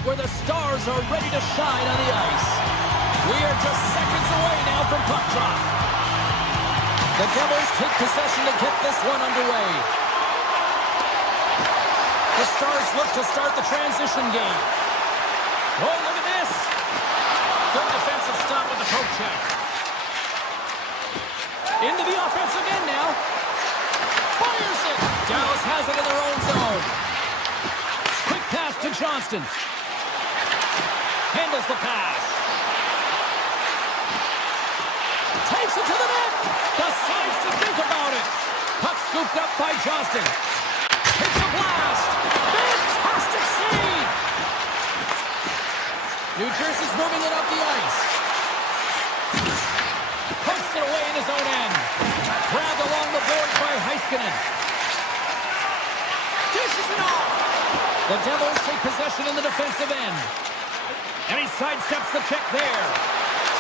point where the Stars are ready to shine on the ice. We are just seconds away now from puck drop. The Devils take possession to get this one underway. The Stars look to start the transition game. Oh, look at this. Good defensive stop with the poke check. Into the offensive end now. Fires it. Dallas has it in their own zone. Quick pass to Johnston. Handles the pass. Takes it to the net. Decides to think about it. Puck scooped up by Johnston. Takes a blast. Fantastic save. New Jersey's moving it up the ice. Pokes it away in his own end. Grabbed along the board by Hasky. Dishes it off. The Devils take possession in the defensive end. And he sidesteps the check there.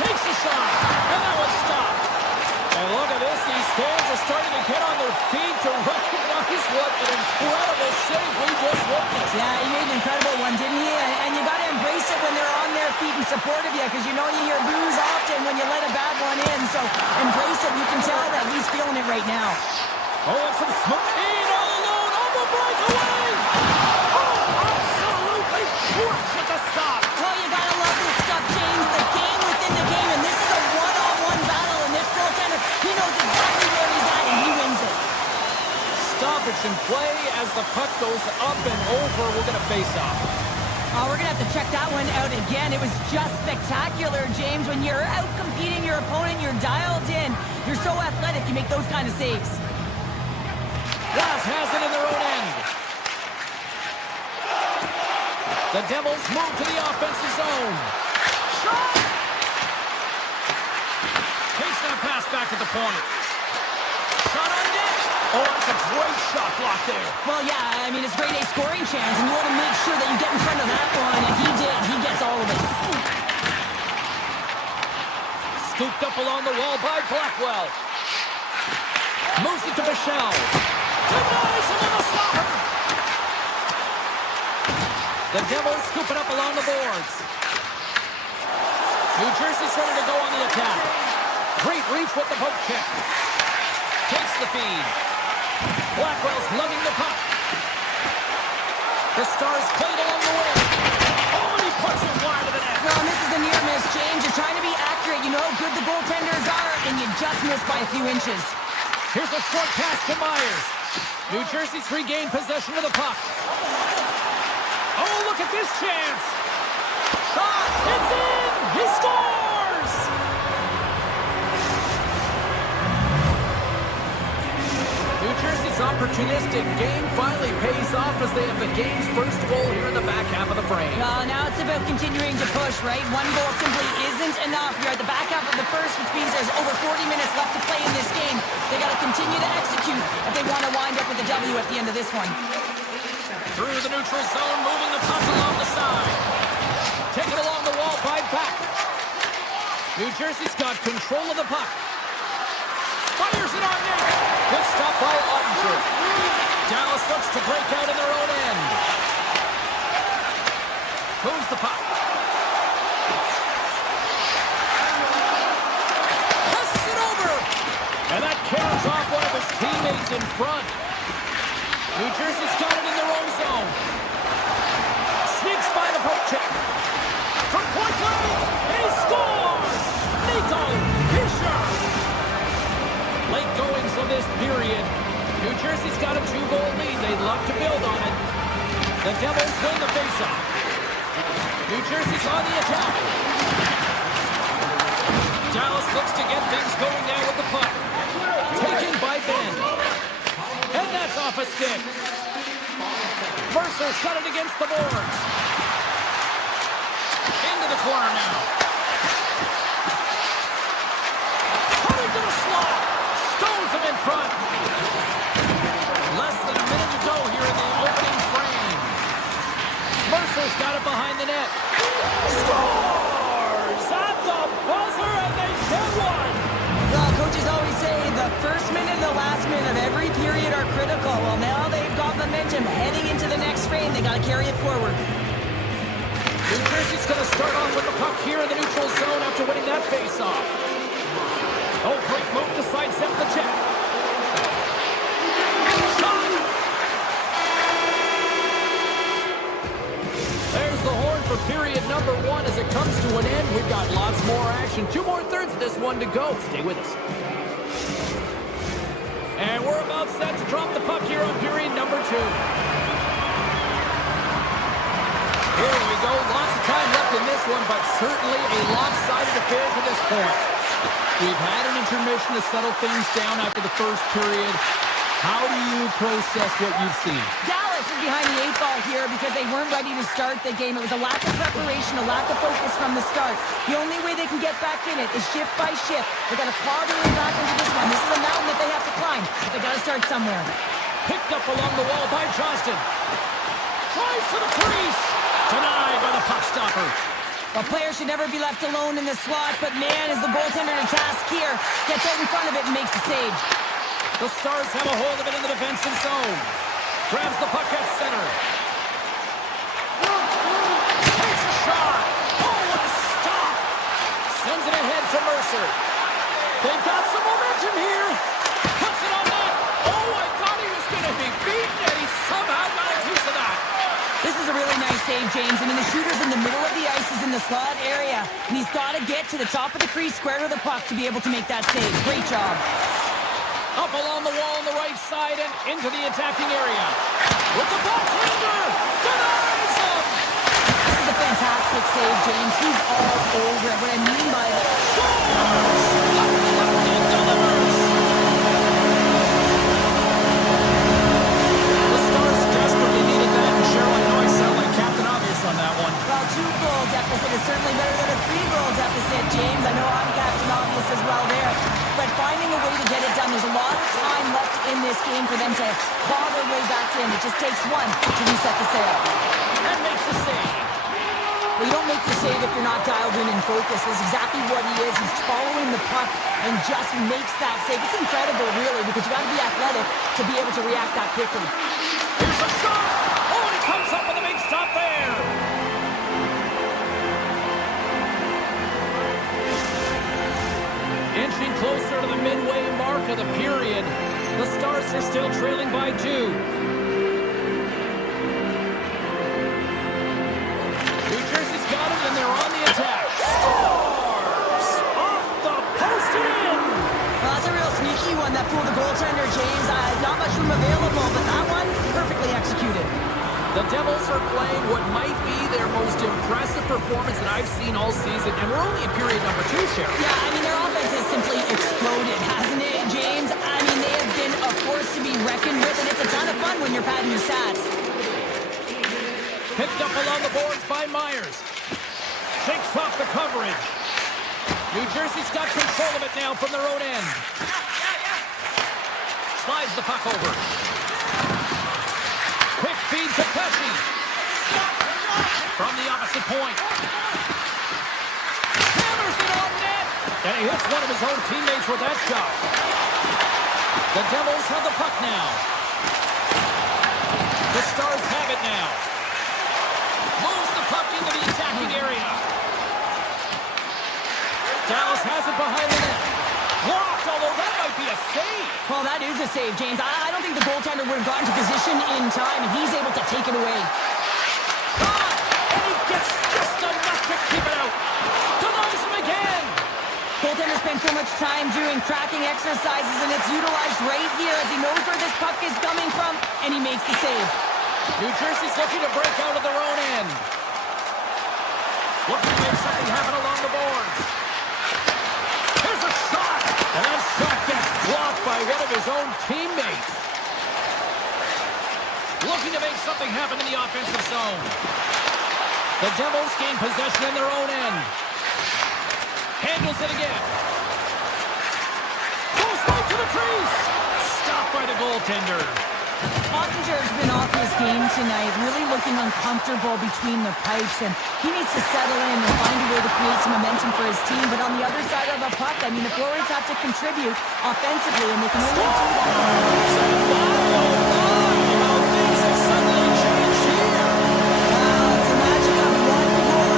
Takes a shot. And that was stopped. And look at this. These fans are starting to get on their feet to recognize what an incredible save we just witnessed. Yeah, he made an incredible one, didn't he? And you got to embrace it when they're on their feet in support of you, because you know you hear boos often when you let a bad one in. So embrace it. You can tell that he's feeling it right now. Oh, and some smoke. In all alone on the breakaway. Oh, absolutely crushed at the stop. Oh, you got to love this stuff, James. The game within the game, and this is a one-on-one battle, and this goaltender, he knows exactly where he's at, and he wins it. Stoppage in play as the puck goes up and over. We're going to face off. Oh, we're going to have to check that one out again. It was just spectacular, James. When you're out competing your opponent, you're dialed in. You're so athletic, you make those kind of saves. Glass has it in their own end. The Devils move to the offensive zone. Shot! Takes that pass back at the point. Shot on net. Oh, that's a great shot block there. Well, yeah, I mean, it's grade A scoring chance, and you want to make sure that you get in front of that one, and he did. He gets all of it. Scooped up along the wall by Blackwell. Moves it to Michelle. Denies him on the slaughter. The Devils scoop it up along the boards. New Jersey's ready to go on the attack. Great reach with the poke check. Takes the feed. Blackwell's lugging the puck. The Stars played along the wing. Oh, and he puts it wide of the net. No, and this is a near miss, James. You're trying to be accurate. You know how good the goaltenders are, and you just missed by a few inches. Here's a short pass to Myers. New Jersey's regained possession of the puck. Oh, look at this chance. Shot. It's in. He scores. New Jersey's opportunistic game finally pays off as they have the game's first goal here in the back half of the frame. Well, now it's about continuing to push, right? One goal simply isn't enough. You're at the back half of the first, which means there's over 40 minutes left to play in this game. They got to continue to execute if they want to wind up with a W at the end of this one. Through the neutral zone, moving the puck along the side. Taken along the wall by Back. New Jersey's got control of the puck. Fires it on net. Good stop by Ottinger. Dallas looks to break out in their own end. Moves the puck. Passes it over. And that carries off one of his teammates in front. New Jersey's got it in their own zone. Sneaks by the poke check. From point blank, and he scores! Nico Hischier! Late goings of this period. New Jersey's got a 2-goal lead. They'd love to build on it. The Devils win the faceoff. New Jersey's on the attack. Dallas looks to get things going now with the puck. Taken by Ben. And that's off a stick. Mercer's got it against the boards. Into the corner now. Coming to the slot. Stones him in front. Less than a minute to go here in the opening frame. Mercer's got it behind the net. Scores at the buzzer, and they get one. Well, coaches always say the first minute and the last minute of every period are critical. Well, now they've got momentum heading into the next frame. They got to carry it forward. New Jersey's going to start off with the puck here in the neutral zone after winning that face-off. Oh, great move to sidestep the check. Shot! There's the horn for period number 1 as it comes to an end. We've got lots more action. 2 more thirds of this one to go. Stay with us. And we're about set to drop the puck here on period number 2. Here we go. Lots of time left in this one, but certainly a lopsided affair to this point. We've had an intermission to settle things down after the first period. How do you process what you've seen? Dallas is behind the 8 ball here because they weren't ready to start the game. It was a lack of preparation, a lack of focus from the start. The only way they can get back in it is shift by shift. They got to claw their way back into this one. This is a mountain that they have to climb. They got to start somewhere. Picked up along the wall by Johnston. Tries to the crease. Denied by the puck stopper. A player should never be left alone in the slot, but man, is the goaltender to task here. Gets out in front of it and makes the save. The Stars have a hold of it in the defensive zone. Grabs the puck at center. Takes a shot. Oh, what a stop. Sends it ahead to Mercer. They've got some momentum here. Puts it on net. Oh, I thought he was going to be beaten, and he somehow got a piece of that. This is a really nice save, James. I mean, the shooter's in the middle of the ice. He's in the slot area, and he's got to get to the top of the crease, square to the puck to be able to make that save. Great job. Up along the wall on the right side and into the attacking area. With the goaltender, denies him. This is a fantastic save, James. He's all over it. What I mean by that. Scores! The captain delivers. The Stars desperately needed that, and Cheryl, I know I sound like Captain Obvious on that one. Well, 2-goal deficit is certainly better than a 3-goal deficit, James. I know I'm Captain Obvious as well there. But finding a way to get it done, there's a lot of time left in this game for them to claw their way back in. It just takes one to reset the sail. And makes the save. Well, you don't make the save if you're not dialed in and focused. That's exactly what he is. He's following the puck and just makes that save. It's incredible, really, because you got to be athletic to be able to react that quickly. Here's a shot. Oh, and he comes up with a big stop there. Inching closer to the midway mark of the period. The Stars are still trailing by 2. New Jersey's got it, and they're on the attack. Stars! Off the post and in! Well, that's a real sneaky one that fooled the goaltender, James. Not much room available, but that one, perfectly executed. The Devils are playing what might be their most impressive performance that I've seen all season, and we're only in period number 2, Cheryl. Yeah, I mean, their offense has simply exploded, hasn't it, James? I mean, they have been a force to be reckoned with, and it's a ton of fun when you're padding your stats. Picked up along the boards by Myers. Shakes off the coverage. New Jersey's got control of it now from their own end. Slides the puck over. Quick feed to Pesci. From the opposite point. Hammers it on net. And he hits one of his own teammates with that shot. The Devils have the puck now. The Stars have it now. Moves the puck into the attacking area. Dallas has it behind the net. Blocked, although that might be a save. Well, that is a save, James. I don't think the goaltender would have gotten to position in time, and he's able to take it away. Shot! And he gets just enough to keep it out. Denies him again. Goaltender spends so much time doing tracking exercises, and it's utilized right here as he knows where this puck is coming from, and he makes the save. New Jersey's looking to break out of their own end. Looking to make something happen along the boards. Here's a shot! And that shot gets blocked by one of his own teammates. Looking to make something happen in the offensive zone. The Devils gain possession in their own end. Handles it again. Goes right to the crease. Stopped by the goaltender. Ottinger's been off his game tonight, really looking uncomfortable between the pipes, and he needs to settle in and find a way to create some momentum for his team. But on the other side of the puck, I mean, the forwards have to contribute offensively, and they can only do that. How things have suddenly changed here. It's a magic of one goal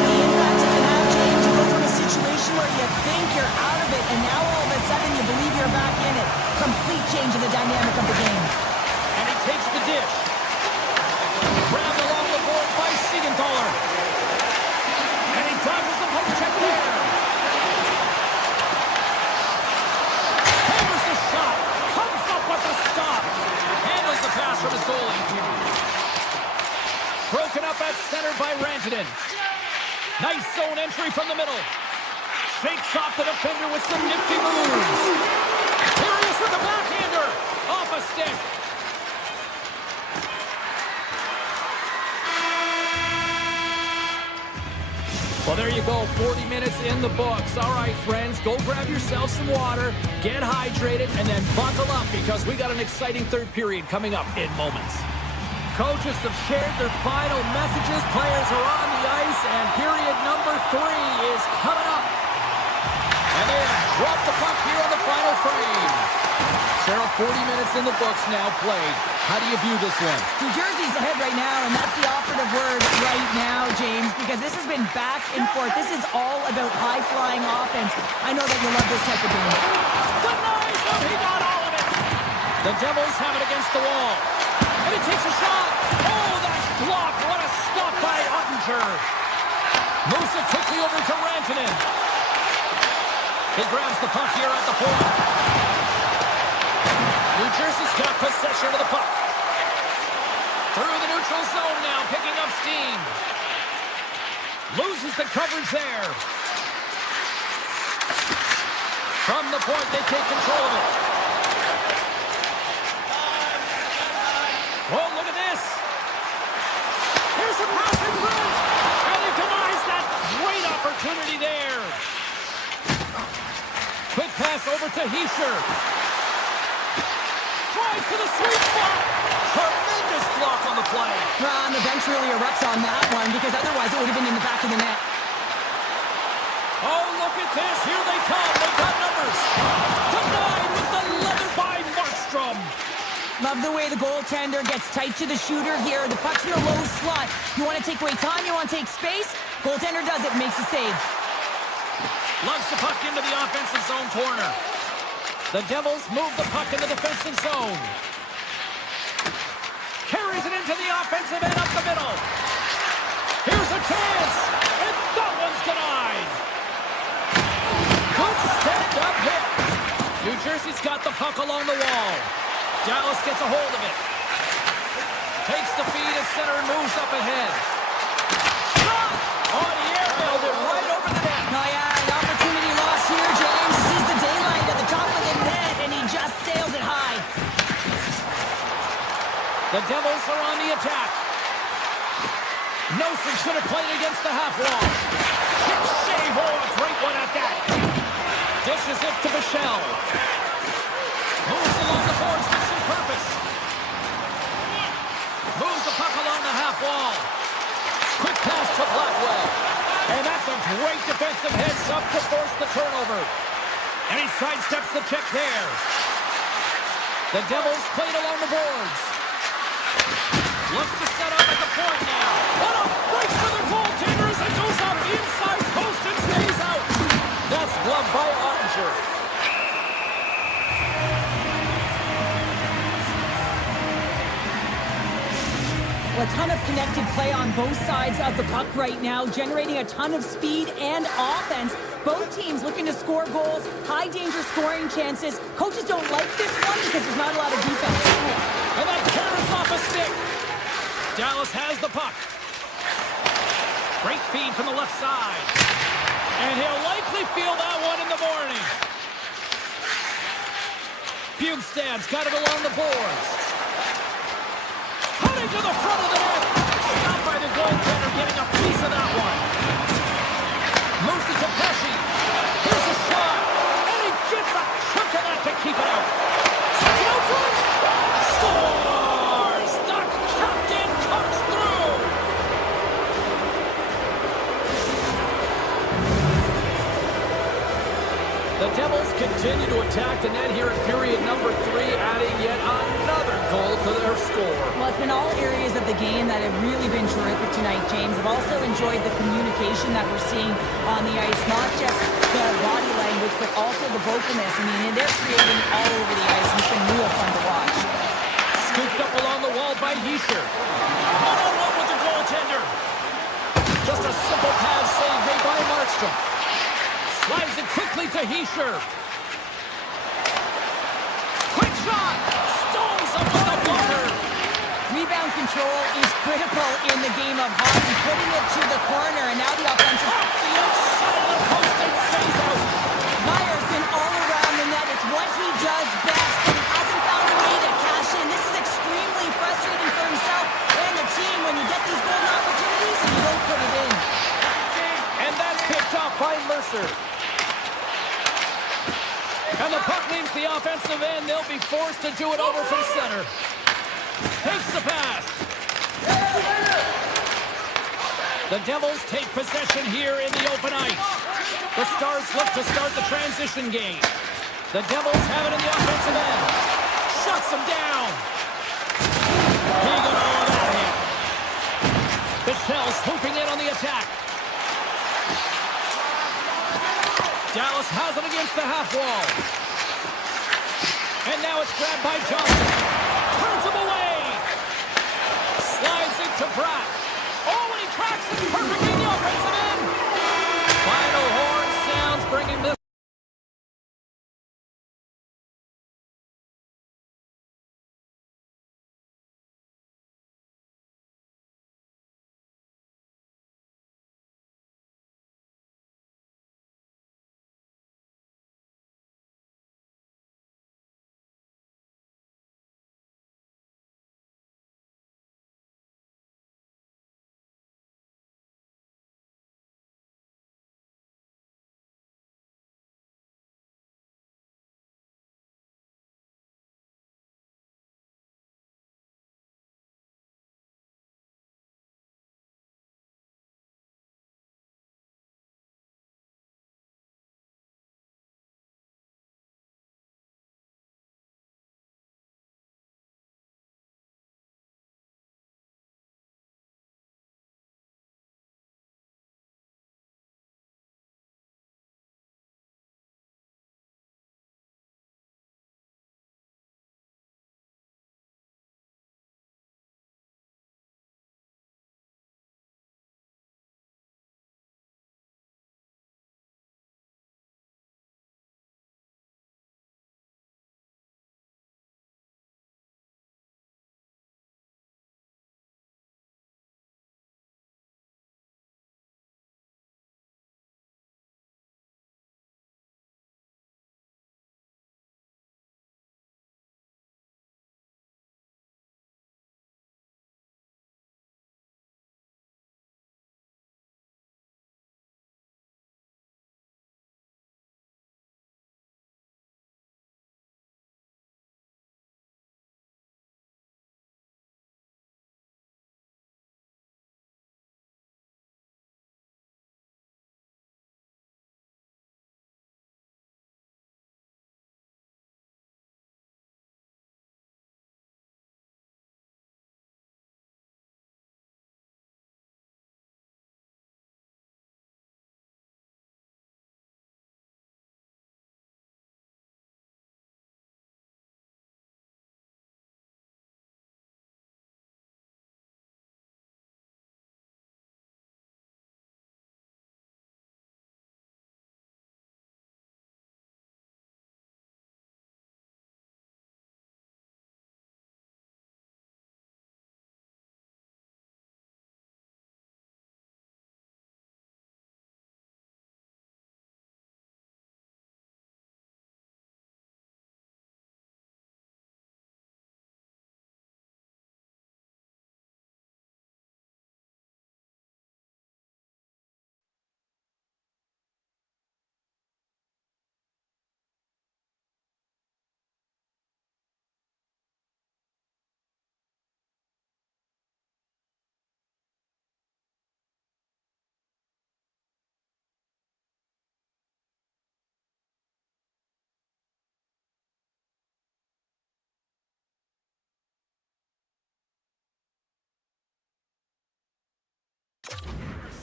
from his goalie. Broken up at center by Rantanen. Nice zone entry from the middle. Shakes off the defender with some nifty moves. Furious with the backhander. Off a stick. Well, there you go. 40 minutes in the books. All right, friends, go grab yourself some water, get hydrated, and then buckle up because we got an exciting third period coming up in moments. Coaches have shared their final messages. Players are on the ice, and period number 3 is coming up. And they have dropped the puck here on the final frame. Cheryl, 40 minutes in the books now played. How do you view this one? New Jersey's ahead right now, and that's the operative word right now, James, because this has been back and forth. This is all about high-flying offense. I know that you love this type of game. Denies him! He got all of it! The Devils have it against the wall. And he takes a shot. Oh, that's blocked. What a stop by Ottinger. Moves it quickly over to Rantanen. He grabs the puck here at the point. New Jersey's got possession of the puck. Through the neutral zone now, picking up steam. Loses the coverage there. From the point, they take control of it. Oh, look at this. Here's a pass in front. And he denies that great opportunity there. Quick pass over to Hischier. Drives to the sweet spot. Tremendous block on the play. Well, and the bench really erupts on that one because otherwise it would have been in the back of the net. Oh, look at this. Here they come. They got numbers. Denied with the leather by Markstrom. Love the way the goaltender gets tight to the shooter here. The puck's in the low slot. You want to take away time, you want to take space. Goaltender does it, makes a save. Lugs the puck into the offensive zone corner. The Devils move the puck in the defensive zone. Carries it into the offensive end up the middle. Here's a chance. And that one's denied. Good stand-up hit. New Jersey's got the puck along the wall. Dallas gets a hold of it. Takes the feed at center and moves up ahead. Shot! On the air, nailed it right over the net. Oh yeah, an opportunity lost here, James. Sees the daylight at the top of the net, and he just sails it high. The Devils are on the attack. Nosen should have played against the half wall. Chip shave, oh, a great one at that. Dishes it to Michelle. Moves along the boards with some purpose. Moves the puck along the half wall. Quick pass to Blackwell. And that's a great defensive heads-up to force the turnover. And he sidesteps the check there. The Devils played along the boards. Looks to set up at the point now. What a break for the goaltender as it goes up inside post and stays out. That's gloved by Ottinger. A ton of connected play on both sides of the puck right now, generating a ton of speed and offense. Both teams looking to score goals, high danger scoring chances. Coaches don't like this one because there's not a lot of defense. And that carries off a stick. Dallas has the puck. Great feed from the left side. And he'll likely feel that one in the morning. Bjugstad's got it along the boards. Cutting to the front of the net. Stopped by the goaltender, getting a piece of that one. Moves it to Pesci. Here's a shot. And he gets a chunk of that to keep it out. Sets it out front. Scores! The captain comes through. The Devils continue to attack the net here in period number 3, adding yet another goal to their score. Well, it's been all areas of the game that have really been terrific tonight, James. I've also enjoyed the communication that we're seeing on the ice, not just the body language, but also the vocalness. I mean, they're creating all over the ice, and it's been real fun to watch. Scooped up along the wall by Hischier. One-on-one with the goaltender. Just a simple pass save made by Markstrom. Slides it quickly to Hischier. Quick shot! Stones up with the blocker. control is critical in the game of hockey. Putting it to the corner, and now the offensive... Off the outside of the post and stays out. Meyer's been all around the net. It's what he does best, but he hasn't found a way to cash in. This is extremely frustrating for himself and the team when you get these golden opportunities and you don't put it in. And that's picked up by Mercer. And the puck leaves the offensive end. They'll be forced to do it over from center. Takes the pass. The Devils take possession here in the open ice. The Stars look to start the transition game. The Devils have it in the offensive end. Shuts them down. He got all of that in. The Shells swooping in on the attack. Dallas has it against the half wall. And now it's grabbed by Johnson. Turns him away. Slides it to Pratt. Oh, and he tracks it perfectly in the offensive end. Final horn sounds, bringing this.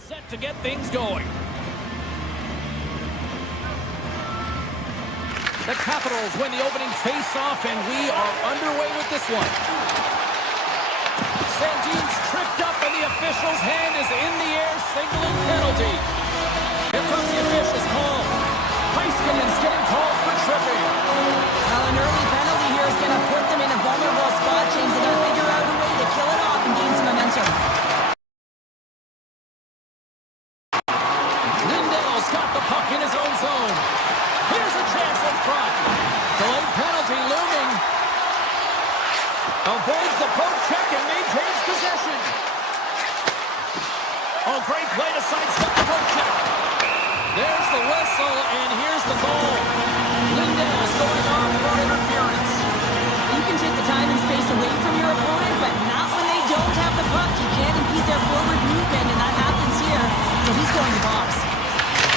Set to get things going. The Capitals win the opening face-off, and we are underway with this one. Sandin's tripped up, and the official's hand is in the air, signaling penalty. Here comes the official's call. Heiskanen's getting called for tripping. Well, an early penalty here is going to put them in a vulnerable spot, James. They got to figure out a way to kill it off and Avoids the poke check and maintains possession. Oh, great play to sidestep the poke check. There's the whistle, and here's the goal. Lindell's going off for interference. You can take the time and space away from your opponent, but not when they don't have the puck. You can't impede their forward movement, and that happens here. So he's going to box.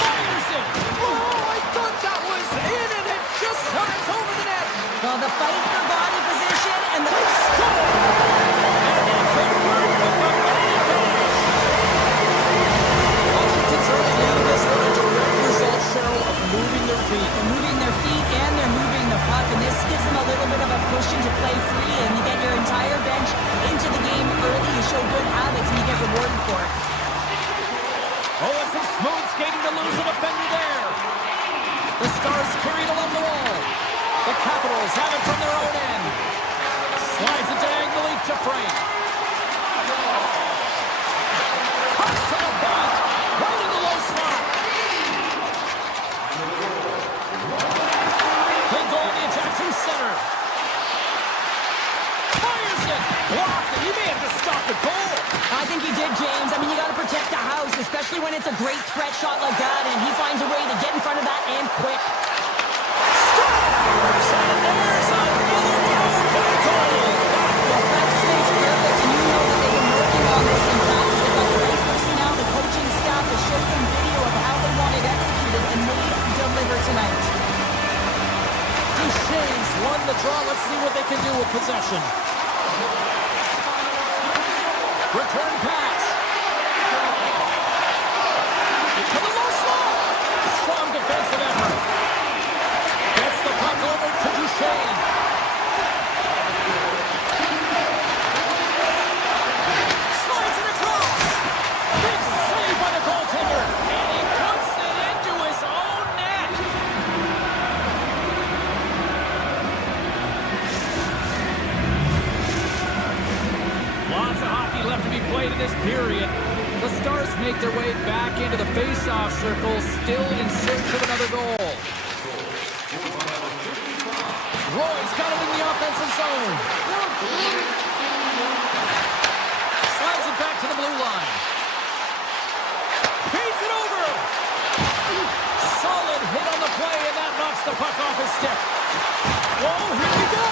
Fires it! Oh, I thought that was in, and it just turns over the net. Well, the fight for body position and the Score! And they convert with the main advantage. Washington's early lead in this one a direct result, Cheryl, of moving their feet. They're moving their feet and they're moving the puck, and this gives them a little bit of a cushion to play free, and you get your entire bench into the game early. You show good habits, and you get rewarded for it. Oh, and some smooth skating to lose a defender there. The Stars carried along the wall. The Capitals have it from their own end. Slides it diagonally to Frank. Cuts to the point. Right in the low slot. They go on the attack through center. Fires it. Blocked, and he may have just stopped the goal. I think he did, James. I mean, you got to protect the house, especially when it's a great threat shot like that, and he finds a way to get in front of that and quick. And there's another power play goal. Well, practice makes perfect, and you know that they've been working on this in practice. They've got the right personnel, the coaching staff, to show them video of how they want it executed, and they deliver tonight. Duchesne's won the draw. Let's see what they can do with possession. Return pass. To the low slot. Strong defensive effort. Gets the puck over to Duchesne. Slides it across. Big save by the goaltender. And he puts it into his own net. Lots of hockey left to be played in this period. The Stars make their way back into the face-off circle, still in search of another goal. Roy's got it in the offensive zone. Slides it back to the blue line. Feeds it over. Solid hit on the play, and that knocks the puck off his stick. Whoa, here we go.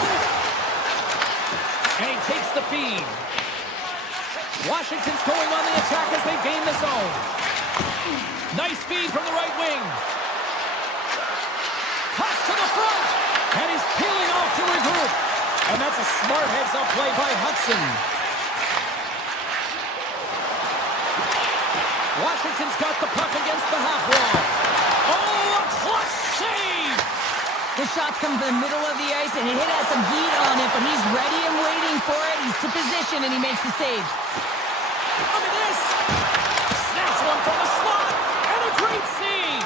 And he takes the feed. Washington's going on the attack as they gain the zone. Nice feed from the right wing. Cuts to the front. And he's peeling off to regroup. And that's a smart heads-up play by Hudson. Washington's got the puck against the half wall. Oh, a clutch save! The shots come from the middle of the ice, and it has some heat on it, but he's ready and waiting for it. He's to position, and he makes the save. Look at this! Snaps one from the slot, and a great save!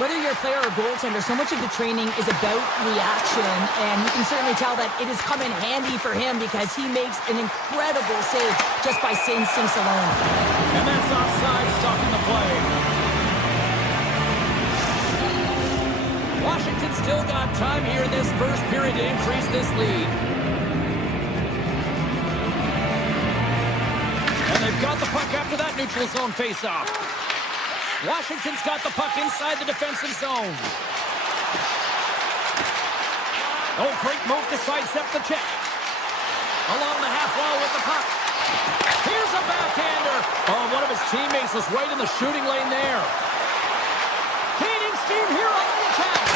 Whether you're a player or goaltender, so much of the training is about reaction, and you can certainly tell that it has come in handy for him because he makes an incredible save just by instincts alone. And that's offside, stopping the play. Washington still got time here in this first period to increase this lead. And they've got the puck after that neutral zone faceoff. Washington's got the puck inside the defensive zone. Oh, great move to sidestep the check. Along the half wall with the puck. Here's a backhander. Oh, one of his teammates was right in the shooting lane there. Gaining steam here on the attack.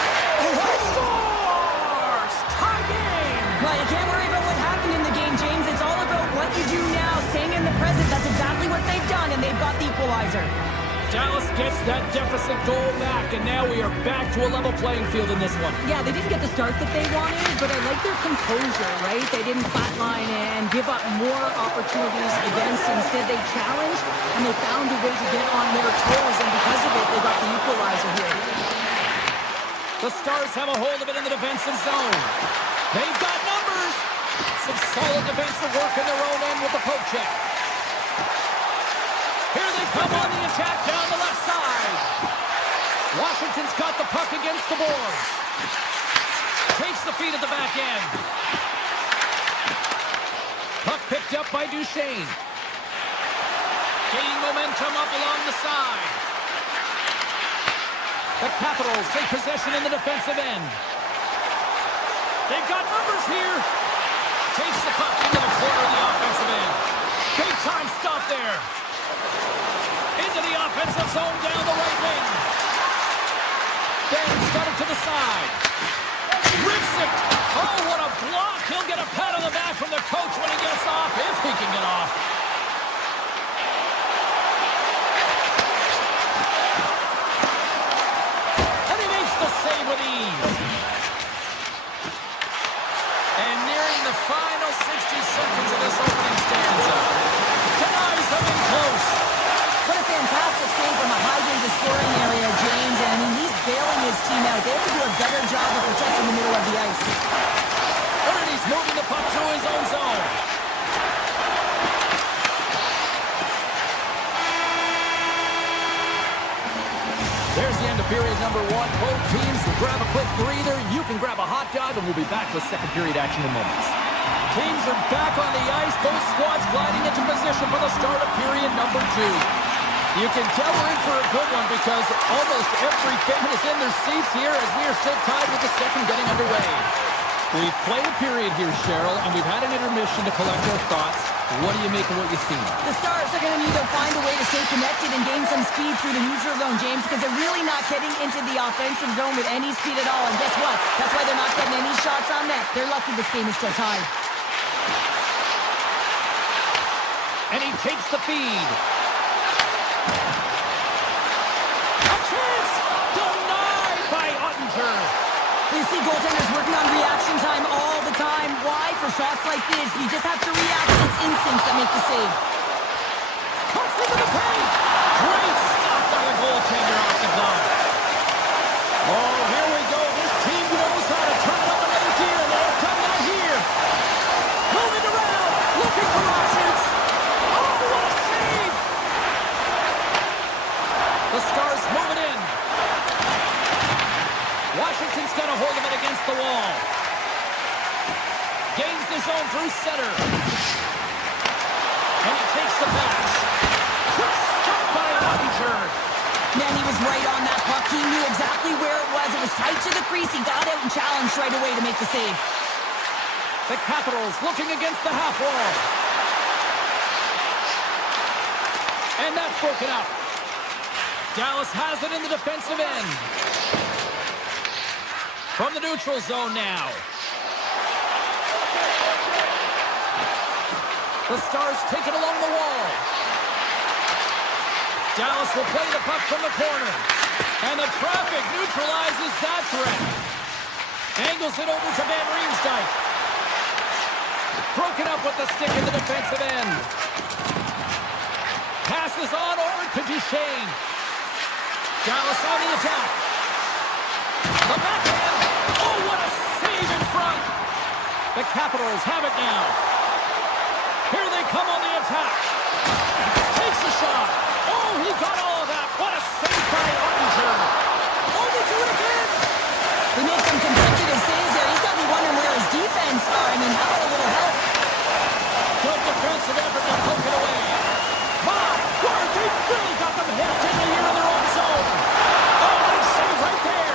Scores! Tie game! Well, you can't worry about what happened in the game, James. It's all about what you do now, staying in the present. That's exactly what they've done, and they've got the equalizer. Dallas gets that deficit goal back, and now we are back to a level playing field in this one. Yeah, they didn't get the start that they wanted, but I like their composure, right? They didn't flatline and give up more opportunities against. Instead, they challenged, and they found a way to get on their toes, and because of it, they got the equalizer here. The Stars have a hold of it in the defensive zone. They've got numbers. Some solid defensive work in their own end with the poke check. Here they come on the attack down the left side. Washington's got the puck against the boards. Takes the feed at the back end. Picked up by Duchesne. Gaining momentum up along the side. The Capitals take possession in the defensive end. They've got numbers here. Takes the puck into the corner of the offensive end. Big time stop there. Into the offensive zone down the right wing. Ben's got it to the side. Rips it. Oh, what a block. He'll get a pat on the back from the coach when he gets off, if he can get off. And he makes the save with ease. And nearing the final 60 seconds of this opening stanza. Denies them in close. What a fantastic save from a high-danger scoring area, James. And I mean, he's bailing his team out. They have to do a better job of protecting the middle of the ice. Ernie's moving the puck through his own zone. There's the end of period number one. Both teams grab a quick breather. You can grab a hot dog, and we'll be back with second period action in moments. Teams are back on the ice. Both squads gliding into position for the start of period number two. You can tell we're in for a good one because almost every fan is in their seats here as we are still tied with the second getting underway. We've played a period here, Cheryl, and we've had an intermission to collect our thoughts. What do you make of what you've seen? The Stars are going to need to find a way to stay connected and gain some speed through the neutral zone, James, because they're really not getting into the offensive zone with any speed at all. And guess what? That's why they're not getting any shots on net. They're lucky this game is still tied. And he takes the feed. A chance! Denied by Ottinger. You see goaltenders working on reaction time all the time. Why? For shots like this, you just have to react. It's instincts that make the save. Cuts into the paint. Great stop by the goaltender off the glove. Oh, here we go. This team knows how to turn up another gear. They've done that here. Moving around. Looking for options. Oh, what a save. The Stars moving in. Washington's got a hold of it against the wall. Gains the zone through center. And he takes the pass. Quick stop by Ottinger. Man, he was right on that puck. He knew exactly where it was. It was tight to the crease. He got out and challenged right away to make the save. The Capitals looking against the half wall. And that's broken up. Dallas has it in the defensive end. From the neutral zone now. The Stars take it along the wall. Dallas will play the puck from the corner. And the traffic neutralizes that threat. Angles it over to Van Riemsdyk. Broken up with the stick in the defensive end. Passes on over to Duchesne. Dallas on the attack. The backhand. Oh, what a save in front. The Capitals have it now. Here they come on the attack. Takes a shot. Oh, he got all of that. What a save by Ottinger. Oh, they do it again. He makes some consecutive saves there. He's got me wondering where his defense are. I mean, how about a little help? Good defensive effort to poke it away. My word, they really got them hemmed in here in their own zone. Oh, nice save right there.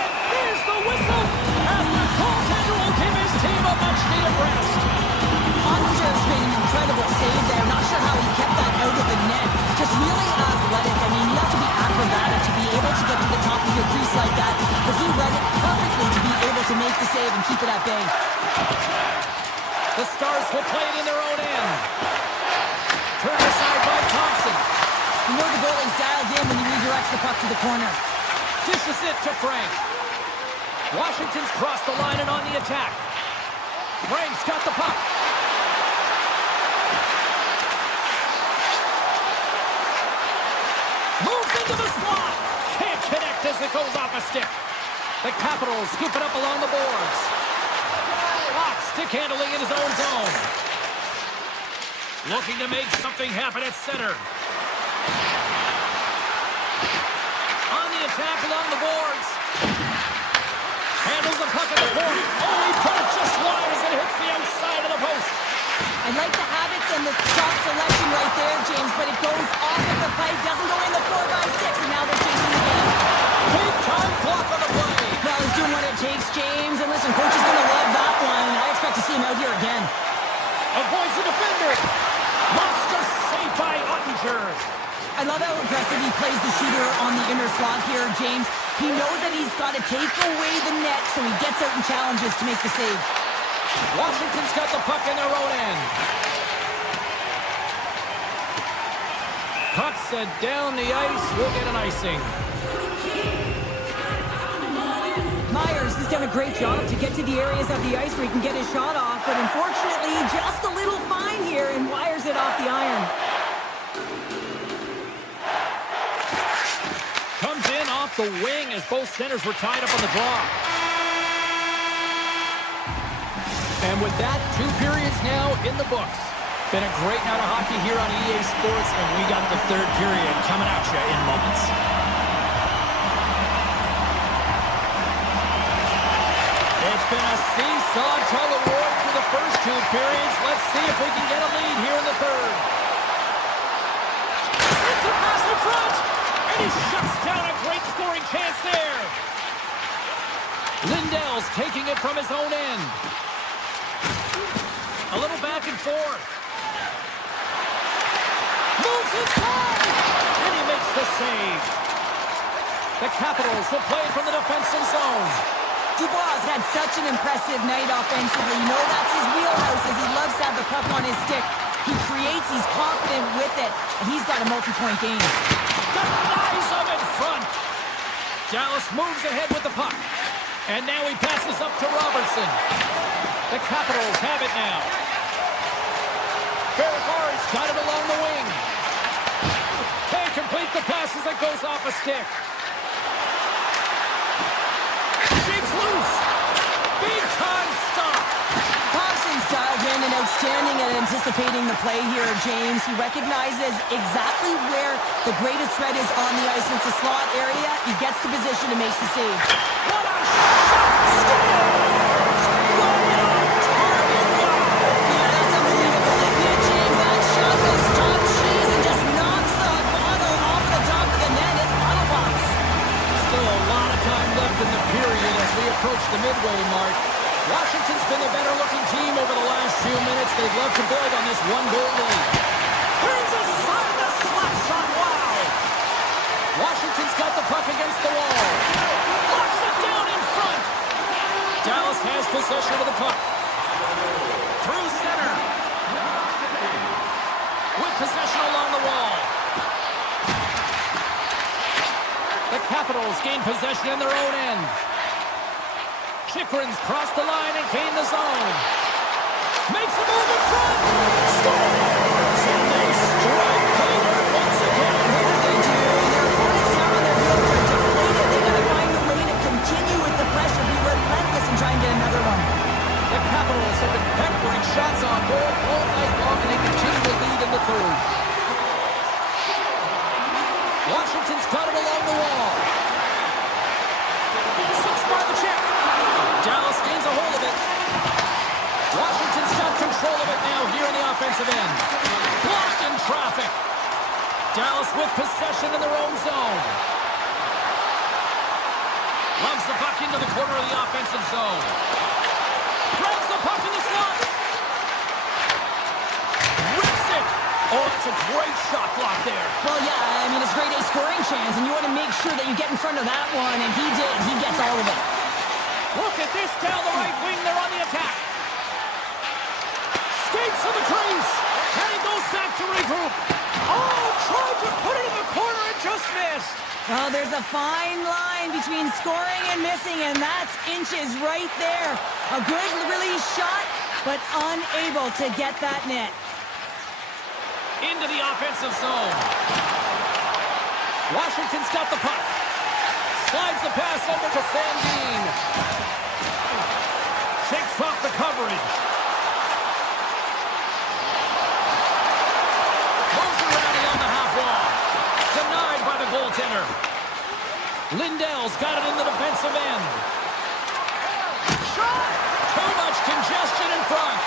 And there's the whistle as the goaltender will give his team a much-needed rest. Ottinger's made an incredible save there. Not sure how he kept that out of the net. Just really athletic. I mean, you have to be acrobatic to be able to get to the top of your crease like that. But he read it perfectly to be able to make the save and keep it at bay. The Stars will play it in their own end. Turned aside by Thompson. You know the goalie's dialed in when he redirects the puck to the corner. Dishes it to Frank. Washington's crossed the line and on the attack. Frank's got the puck. Moves into the slot. Can't connect as it goes off a stick. The Capitals scoop it up along the boards. Lock stick handling in his own zone. Looking to make something happen at center. On the attack along the boards. Handles the puck at the point. Oh, he put I like the habits and the shot selection right there, James, but it goes off of the pipe, doesn't go in the 4x6, and now they're chasing the game. Big time block on the play. Well, he's doing what it takes, James, and listen, coach is going to love that one, and I expect to see him out here again. Avoids the defender. Monster save by Ottinger. I love how aggressive he plays the shooter on the inner slot here, James. He knows that he's got to take away the net, so he gets out and challenges to make the save. Washington's got the puck in their own end. Puck set down the ice. We'll get an icing. Myers has done a great job to get to the areas of the ice where he can get his shot off, but unfortunately, just a little fine here and wires it off the iron. Comes in off the wing as both centers were tied up on the draw. And with that, 2 periods now in the books. Been a great night of hockey here on EA Sports, and we got the 3rd period coming at you in moments. It's been a seesaw tug of war through the first 2 periods. Let's see if we can get a lead here in the 3rd. Sends a pass in front, and he shuts down a great scoring chance there. Lindell's taking it from his own end. A little back and forth. Moves inside, and he makes the save. The Capitals will play from the defensive zone. Dubois had such an impressive night offensively. You know that's his wheelhouse, as he loves to have the puck on his stick. He creates, he's confident with it, and he's got a multi-point game. Denies him in front. Dallas moves ahead with the puck. And now he passes up to Robertson. The Capitals have it now. Ferrari's got it along the wing. Can't complete the pass as it goes off a stick. Shakes loose. Big time stop. Thompson's dialed in and outstanding at anticipating the play here, James. He recognizes exactly where the greatest threat is on the ice. It's a slot area. He gets to position and makes the save. What a shot! In the period as we approach the midway mark. Washington's been the better looking team over the last few minutes. They'd love to build on this 1-goal lead. Turns aside the slap shot. Wow! Washington's got the puck against the wall. Locks it down in front. Dallas has possession of the puck. Through center. With possession along the wall. The Capitals gain possession in their own end. Chikrin's crossed the line and gained the zone. Makes a move in front. Scores! And they strike Painter once again. They do. Their opponents down on their heels are deflated. They got to find a way to continue with the pressure, be relentless, and try and get another one. The Capitals have been peppering shots on goal all night long, and they continue to lead in the 3rd. Washington's got it along the wall. 6 by the check. Dallas gains a hold of it. Washington's got control of it now here in the offensive end. Blocked in traffic. Dallas with possession in their own zone. Loves the puck into the corner of the offensive zone. Grabs the puck in the slot. Rips it. Oh, that's a great shot block there. Well, yeah, I mean, it's grade A scoring chance, and you want to make sure that you get in front of that one, and he did. He gets all of it. Look at this down the right wing. They're on the attack. Skates to the crease. And he goes back to regroup. Oh, tried to put it in the corner and just missed. Well, there's a fine line between scoring and missing, and that's inches right there. A good release shot, but unable to get that net. Into the offensive zone. Washington's got the puck. Slides the pass over to Sandin. Shakes off the coverage. Moves around along the half wall. Denied by the goaltender. Lindell's got it in the defensive end. Shot! Too much congestion in front.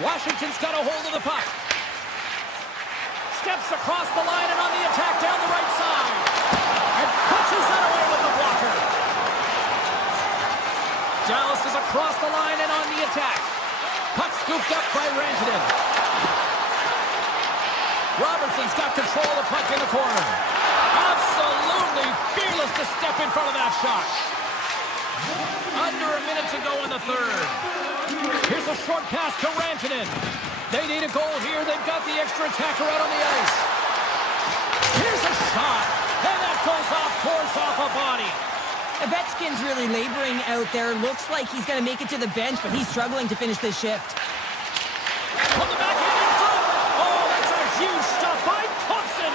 Washington's got a hold of the puck. Steps across the line and on the attack down the right side. And punches that away with the blocker. Dallas is across the line and on the attack. Puck scooped up by Rantanen. Robertson's got control of the puck in the corner. Absolutely fearless to step in front of that shot. Under a minute to go in the third. Here's a short pass to Rantanen. They need a goal here. They've got the extra attacker out on the ice. Here's a shot. And that goes off course off a body. Ovechkin's really laboring out there. Looks like he's going to make it to the bench, but he's struggling to finish this shift. From the backhand in front. Oh, that's a huge stop by Thompson.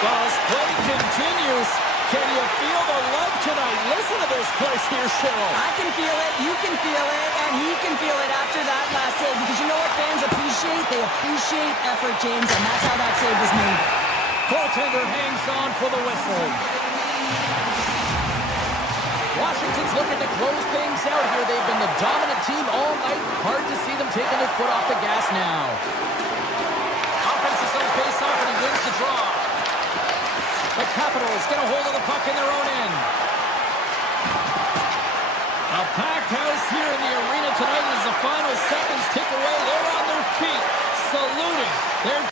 Well, as play continues, can you feel the love tonight? Listen to this place here, Cheryl. I can feel it, you can feel it, and he can feel it after that last save. Because you know what fans appreciate? They appreciate effort, James, and that's how that save was made. Goaltender hangs on for the whistle. Washington's looking to close things out here. They've been the dominant team all night. Hard to see them taking their foot off the gas now. Offense is on face-off, and he wins the draw. The Capitals get a hold of the puck in their own end. A packed house here in the arena tonight as the final seconds tick away. They're on their feet, saluting their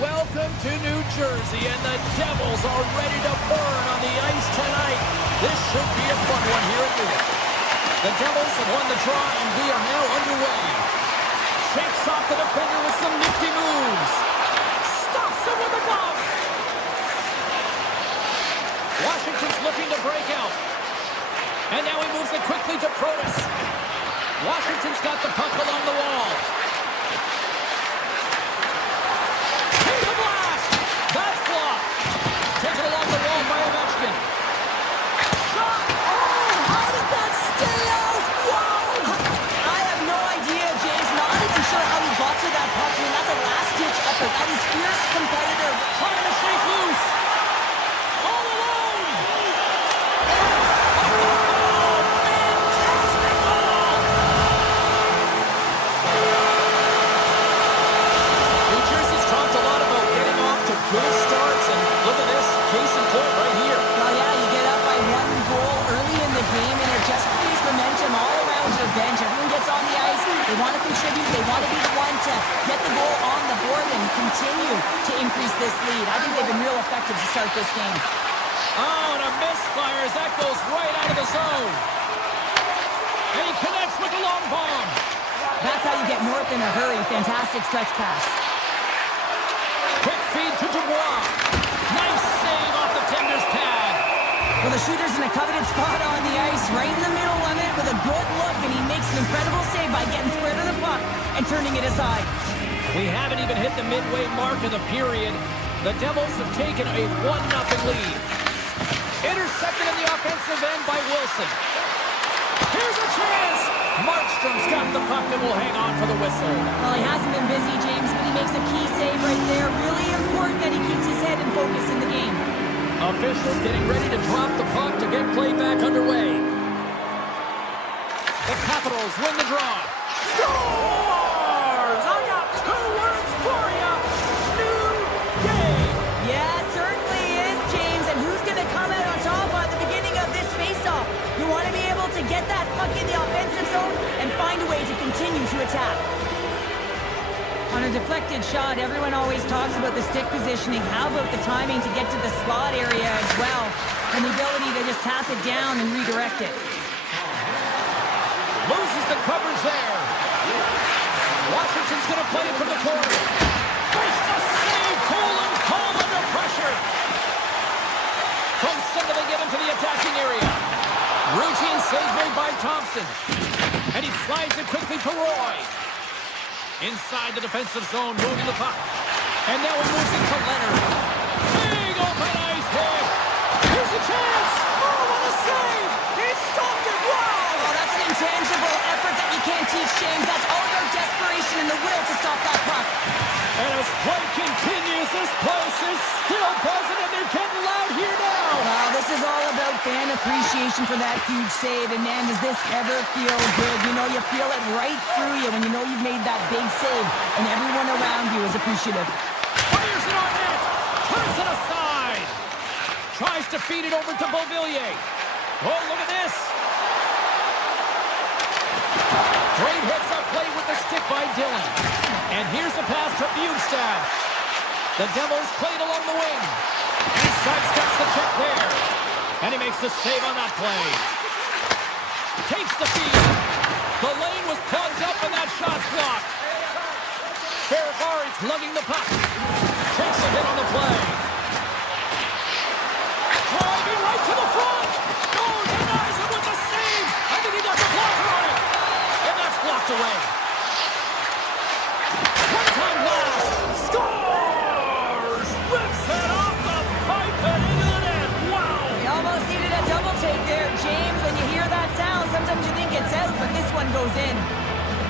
welcome to New Jersey, and the Devils are ready to burn on the ice tonight. This should be a fun one here at Newark. The Devils have won the draw, and we are now underway. Shakes off the defender with some nifty moves. Stops him with a glove. Washington's looking to break out. And now he moves it quickly to Protas. Washington's got the puck along the wall. Here's a blast! That's blocked. Taken along the wall by Ovechkin. Shot! Oh, how did that stay out? Wow! I have no idea, James. Not even sure how he got to that puck. I mean, that's a last-ditch effort. That is fierce competitor. Trying to shake loose. All alone! Fantastic goal! New Jersey's talked a lot about getting off to good starts, and look at this, case in point right here. Well, yeah, you get up by 1 goal early in the game, and it just creates momentum all around your bench. Everyone gets on the ice. They want to contribute. They want to be the one to get the goal on the board and continue to increase this lead. I think they've been real effective to start this game. Oh, and a misfire as that goes right out of the zone. And he connects with the long bomb. That's how you get north in a hurry. Fantastic stretch pass. Quick feed to Dubois. Nice save off the tender's pad. Well, the shooter's in a coveted spot on the ice, right in the middle of it with a good look, and he makes an incredible save by getting square to the puck and turning it aside. We haven't even hit the midway mark of the period. The Devils have taken a 1-0 lead. Intercepted in the offensive end by Wilson. Here's a chance. Markstrom's got the puck and will hang on for the whistle. Well, he hasn't been busy, James, but he makes a key save right there. Really important that he keeps his head and focus in the game. Officials getting ready to drop the puck to get play back underway. The Capitals win the draw. Scores! I got 2 words for you. New game. Yeah, certainly is, James. And who's going to come out on top at the beginning of this faceoff? You want to be able to get that puck in the offensive zone and find a way to continue to attack. On a deflected shot, everyone always talks about the stick positioning. How about the timing to get to the slot area as well? And the ability to just tap it down and redirect it. Loses the coverage there. Washington's going to play it from the corner. Makes the save. Colin calm under pressure. From center they get into the attacking area. Routine save made by Thompson. And he slides it quickly to Roy. Inside the defensive zone, moving the puck. And now he moves it to Leonard. Big open ice hit. Here's a chance. Oh, what a save. He stopped it. Wow. Oh, that's an intangible effort that you can't teach, James. That's all about desperation and the will to stop that puck. And as play continues, this place is still buzzing, and they're getting loud here now. Wow, this is all about fan appreciation for that huge save. And man, does this ever feel good. You know, you feel it right through you when you know you've made that big save, and everyone around you is appreciative. Fires it on net. Turns it aside. Tries to feed it over to Beauvillier. Oh, look at this. Great hits up play with the stick by Dillon. And here's a pass to Bjugstad. The Devils played along the wing. And he sidesteps the check there. And he makes the save on that play. Takes the feed. The lane was plugged up and that shot's blocked. Ferrari's lugging the puck. Takes a hit on the play. Driving right to the front. Oh, denies him with the save. I think he got the blocker on it. And that's blocked away. One-time blast. Scores! Rips it off the pipe and into the net. Wow! You almost needed a double take there, James. When you hear that sound, sometimes you think it's out, but this one goes in.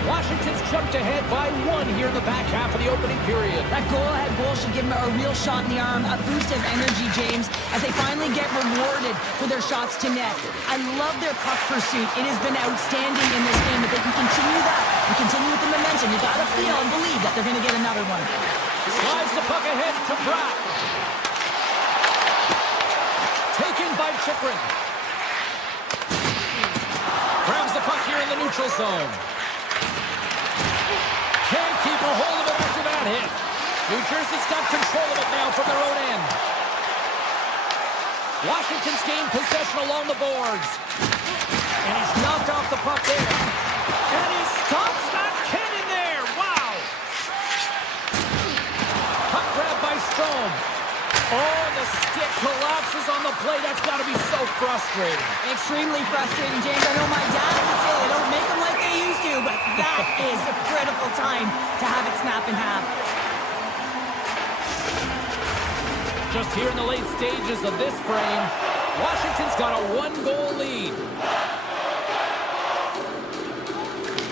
Washington's jumped ahead by 1 here in the back half of the opening period. That goal-ahead goal should give them a real shot in the arm, a boost of energy, James, as they finally get rewarded for their shots to net. I love their puck pursuit. It has been outstanding in this game. If they can continue that and continue with the momentum, you got to feel and believe that they're going to get another one. Slides the puck ahead to Pratt. Taken by Chychrun. Grabs the puck here in the neutral zone. Can't keep a hold of it after that hit. New Jersey's got control of it now from their own end. Washington's gained possession along the boards. And he's knocked off the puck there. And he stops that cannon there. Wow. Puck grab by Strome. Oh, the stick collapses on the play. That's got to be so frustrating. Extremely frustrating, James. I know my dad would say they don't make them like they used to, but that is a critical time to have it snap in half. Just here in the late stages of this frame, Washington's got a one-goal lead.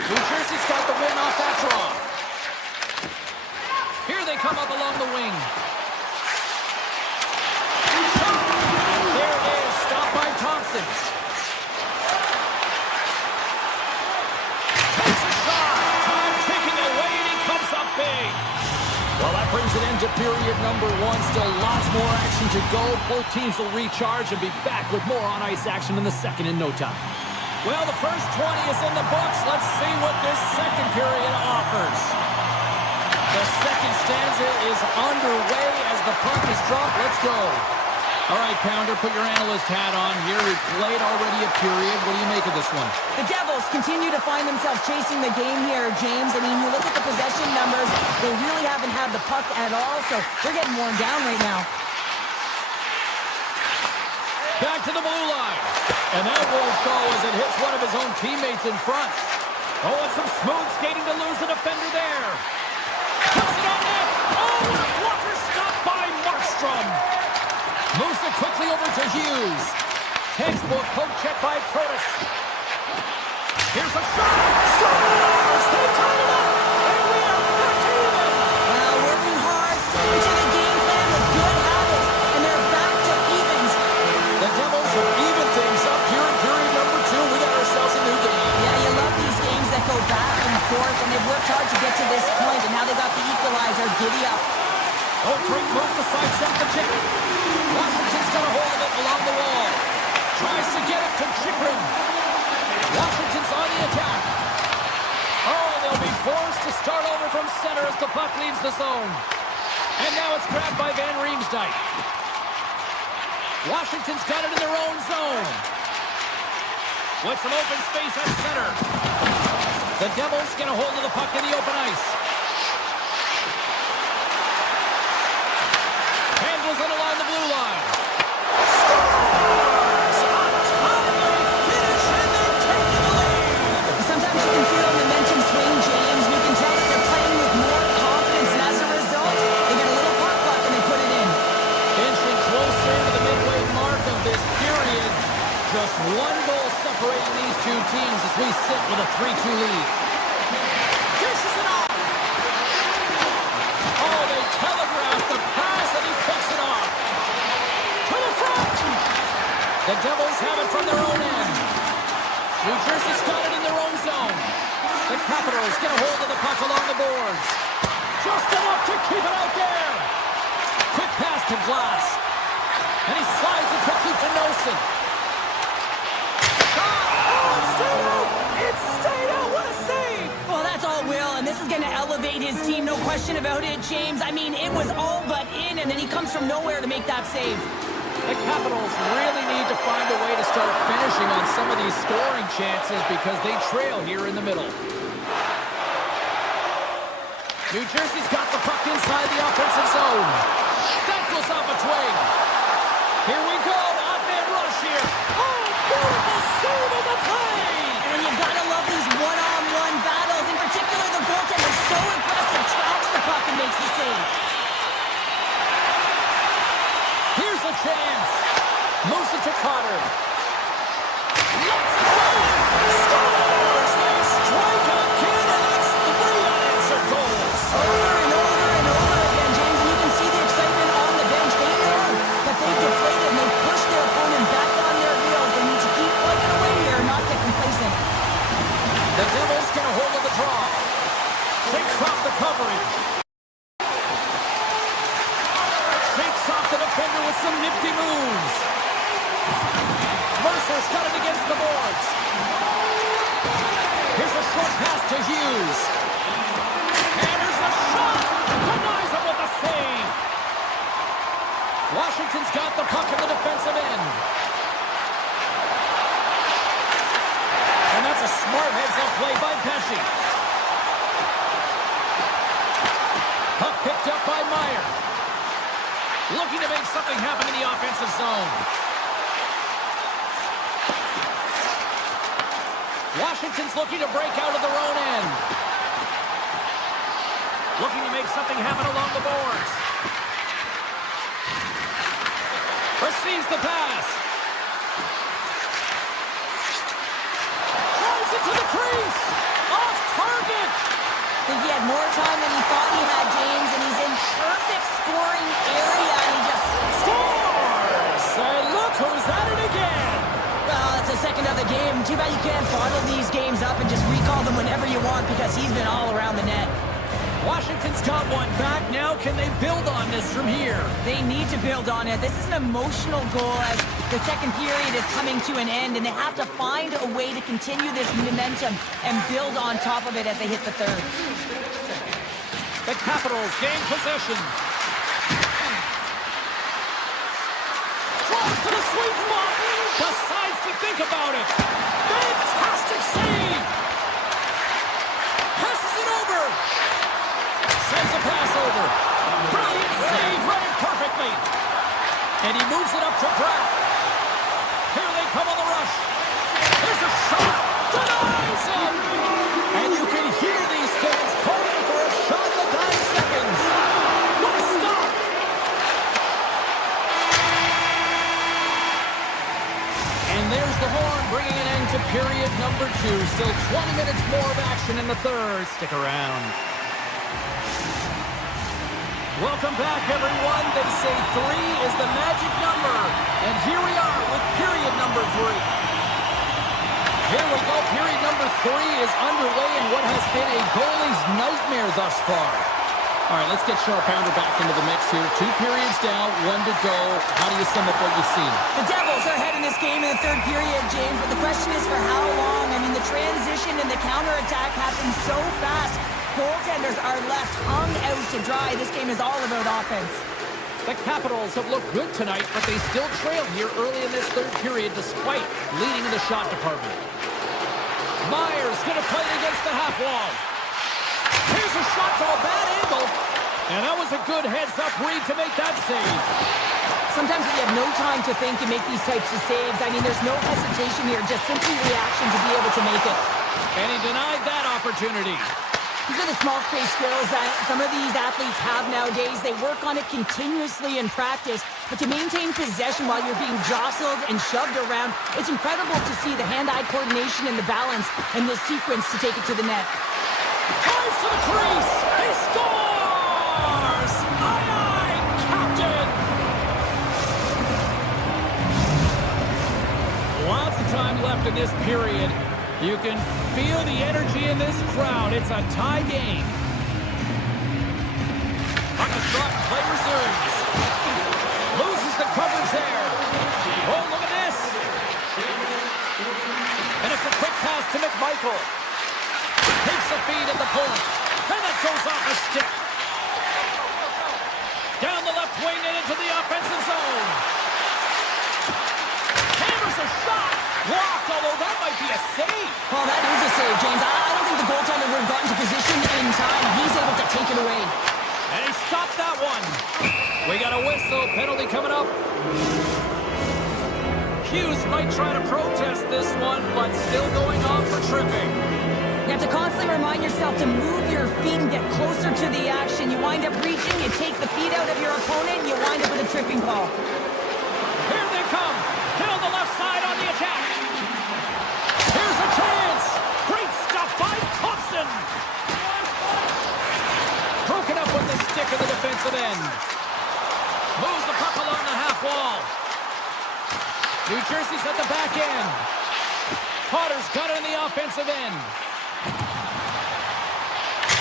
New Jersey's got the win off that draw. Here they come up along the wing. There it is, stopped by Thompson. Takes a shot. Time ticking away, and he comes up big. Well, that brings an end to period number one. Still lots more action to go. Both teams will recharge and be back with more on-ice action in the second in no time. Well, the first 20 is in the books. Let's see what this second period offers. The second stanza is underway as the puck is dropped. Let's go. All right, Pounder, put your analyst hat on here. We've played already a period. What do you make of this one? The Devils continue to find themselves chasing the game here, James. I mean, you look at the possession numbers, they really haven't had the puck at all, so they're getting worn down right now. Back to the blue line. And that won't go as it hits one of his own teammates in front. Oh, and some smooth skating to lose a defender there. Puts it on net. Oh, and a blocker stopped by Markstrom. Moves it quickly over to Hughes. Textbook poke check by Curtis. Here's a shot. Scores! They tie it up. And we are back to even. Well, working hard, sticking to the game plan with good habits, and they're back to evens. The Devils have evened things up here in period number two. We got ourselves a new game. Yeah, you love these games that go back and forth, and they've worked hard to get to this point, and now they got the equalizer. Giddy up. Oh, great move to sidestep the check. Washington's got a hold of it along the wall. Tries to get it to Chikrin. Washington's on the attack. Oh, they'll be forced to start over from center as the puck leaves the zone. And now it's grabbed by Van Riemsdyk. Washington's got it in their own zone. With some open space at center. The Devils get a hold of the puck in the open ice. Handles it along the blue line. Scores! A timely finish, and they've taken the lead. Sometimes you can feel momentum swing, James, and you can tell that they're playing with more confidence, and as a result, they get a little puck luck and they put it in. Inching closer to the midway mark of this period. Just one goal separating these two teams as we sit with a 3-2 lead. Dishes it off. Oh, they telegraphed the pass, and he picks it off. To the front. The Devils have it from their own end. New Jersey's got it in their own zone. The Capitals get a hold of the puck along the boards. Just enough to keep it out there. Quick pass to Glass. And he slides it quickly to Nelson. Shot! Oh, it stayed out! It stayed out! What a save! Well, that's all Will, and this is going to elevate his team, no question about it, James. I mean, it was all but in, and then he comes from nowhere to make that save. The Capitals really need to find a way to start finishing on some of these scoring chances because they trail here in the middle. New Jersey's got the puck inside the offensive zone. That goes off a twig. Here we go. Odd-man rush here. Oh, beautiful save of the play. And you got to love these one-on-one battles. In particular, the goaltender is so impressive, tracks the puck and makes the save. Here's a chance. Moves it to Carter. Let's go. Scores. They strike again, and it's 3 unanswered goals. Over and over and over again, James, and you can see the excitement on the bench. They know that they've deflated and they've pushed their opponent back on their heels. They need to keep plugging away here and not get complacent. The Devils get a hold of the draw. Shakes off the coverage. Shakes off the defender with some nifty moves. Mercer's got it against the boards. Here's a short pass to Hughes. And there's a shot. Denies him with the Washington's got the puck in the defensive end. And that's a smart heads-up play by Pesci. Puck picked up by Meyer. Looking to make something happen in the offensive zone. Washington's looking to break out of their own end. Looking to make something happen along the boards. Receives the pass. Drives it to the crease. Off target. I think he had more time than he thought he had, James, and he's in perfect scoring area, and he just scores! And look who's at it again! Well, it's the second of the game. Too bad you can't bottle these games up and just recall them whenever you want, because he's been all around the net. Washington's got one back now. Can they build on this from here? They need to build on it. This is an emotional goal as the second period is coming to an end, and they have to find a way to continue this momentum and build on top of it as they hit the third. The Capitals gain possession. Draws to the sweet spot. Decides to think about it. Fantastic save. Passes it over. Sends a pass over. Brilliant save. Read it perfectly. And he moves it up to Pratt. Here they come on the rush. There's a shot. Denies him. And you can hear these fans calling for a shot in the 9 seconds. What a stop. And there's the horn bringing an end to period number 2. Still 20 minutes more of action in the third. Stick around. Welcome back, everyone. They say 3 is the magic number. And here we are with period number 3. Here we go. Period number 3 is underway in what has been a goalie's nightmare thus far. All right, let's get Sharp Pounder back into the mix here. 2 periods down, 1 to go. How do you sum up what you've seen? The Devils are ahead in this game in the third period, James, but the question is for how long? I mean, the transition and the counterattack happen so fast. Goaltenders are left hung out to dry. This game is all about offense. The Capitals have looked good tonight, but they still trail here early in this third period despite leading in the shot department. Myers going to play it against the half wall. Here's a shot from a bad angle. And that was a good heads-up read to make that save. Sometimes when you have no time to think and make these types of saves, I mean, there's no hesitation here, just simply reaction to be able to make it. And he denied that opportunity. These are the small space skills that some of these athletes have nowadays. They work on it continuously in practice, but to maintain possession while you're being jostled and shoved around, it's incredible to see the hand-eye coordination and the balance in this sequence to take it to the net. Drives to the crease. He scores! Aye, Captain! Lots of time left in this period. You can feel the energy in this crowd. It's a tie game. On the shot, play resumes. Loses the coverage there. Oh, look at this. And it's a quick pass to McMichael. Takes the feed at the point. And that goes off a stick. Down the left wing and into the offensive zone. Hammers a shot. Blocked, although that might be a save. Well, that is a save, James. I don't think the goaltender would have gotten to position in time. He's able to take it away. And he stopped that one. We got a whistle. Penalty coming up. Hughes might try to protest this one, but still going on for tripping. You have to constantly remind yourself to move your feet and get closer to the action. You wind up reaching, you take the feet out of your opponent, and you wind up with a tripping call. Here they come. Down the left side on the attack. Here's a chance. Great stuff by Thompson. Broken up with the stick in the defensive end. Moves the puck along the half wall. New Jersey's at the back end. Potter's got it in the offensive end.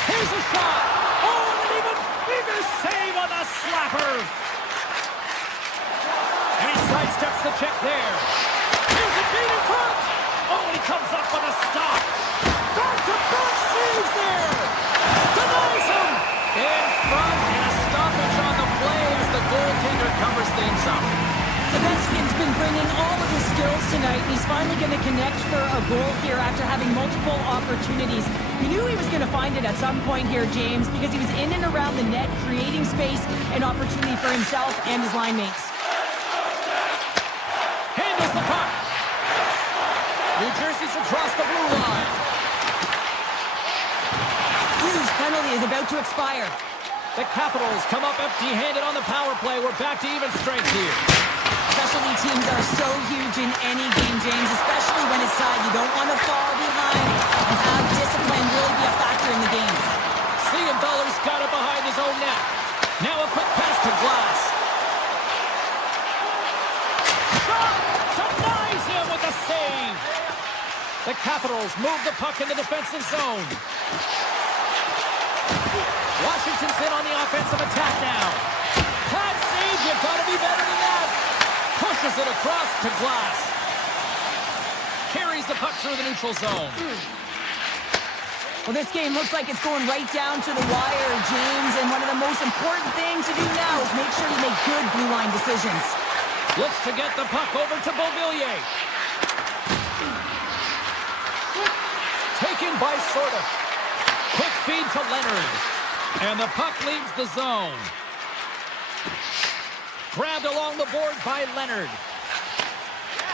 Here's a shot. Oh, and an even bigger save on the slapper. And he sidesteps the check there. Here's a feed in front. Oh, and he comes up with a stop. Back-to-back saves there. Denies him. In front and a stoppage on the play as the goaltender covers things up. tonight. He's finally going to connect for a goal here after having multiple opportunities. He knew he was going to find it at some point here, James, because he was in and around the net, creating space and opportunity for himself and his line mates. Handles the puck. New Jersey's across the blue line. Blues penalty is about to expire. The Capitals come up empty-handed on the power play. We're back to even strength here. Specialty teams are so huge in any game, James, especially when it's tied. You don't want to fall behind and have discipline really be a factor in the game. Dollar's got it behind his own net. Now a quick pass to Glass. Shot! Denies him with a save. The Capitals move the puck in the defensive zone. Washington's in on the offensive attack now. Pad save, you've got to be better than that. Pushes it across to Glass. Carries the puck through the neutral zone. Well, this game looks like it's going right down to the wire, James, and one of the most important things to do now is make sure you make good blue line decisions. Looks to get the puck over to Beauvillier. Taken by Sorta. Quick feed to Leonard. And the puck leaves the zone. Grabbed along the board by Leonard.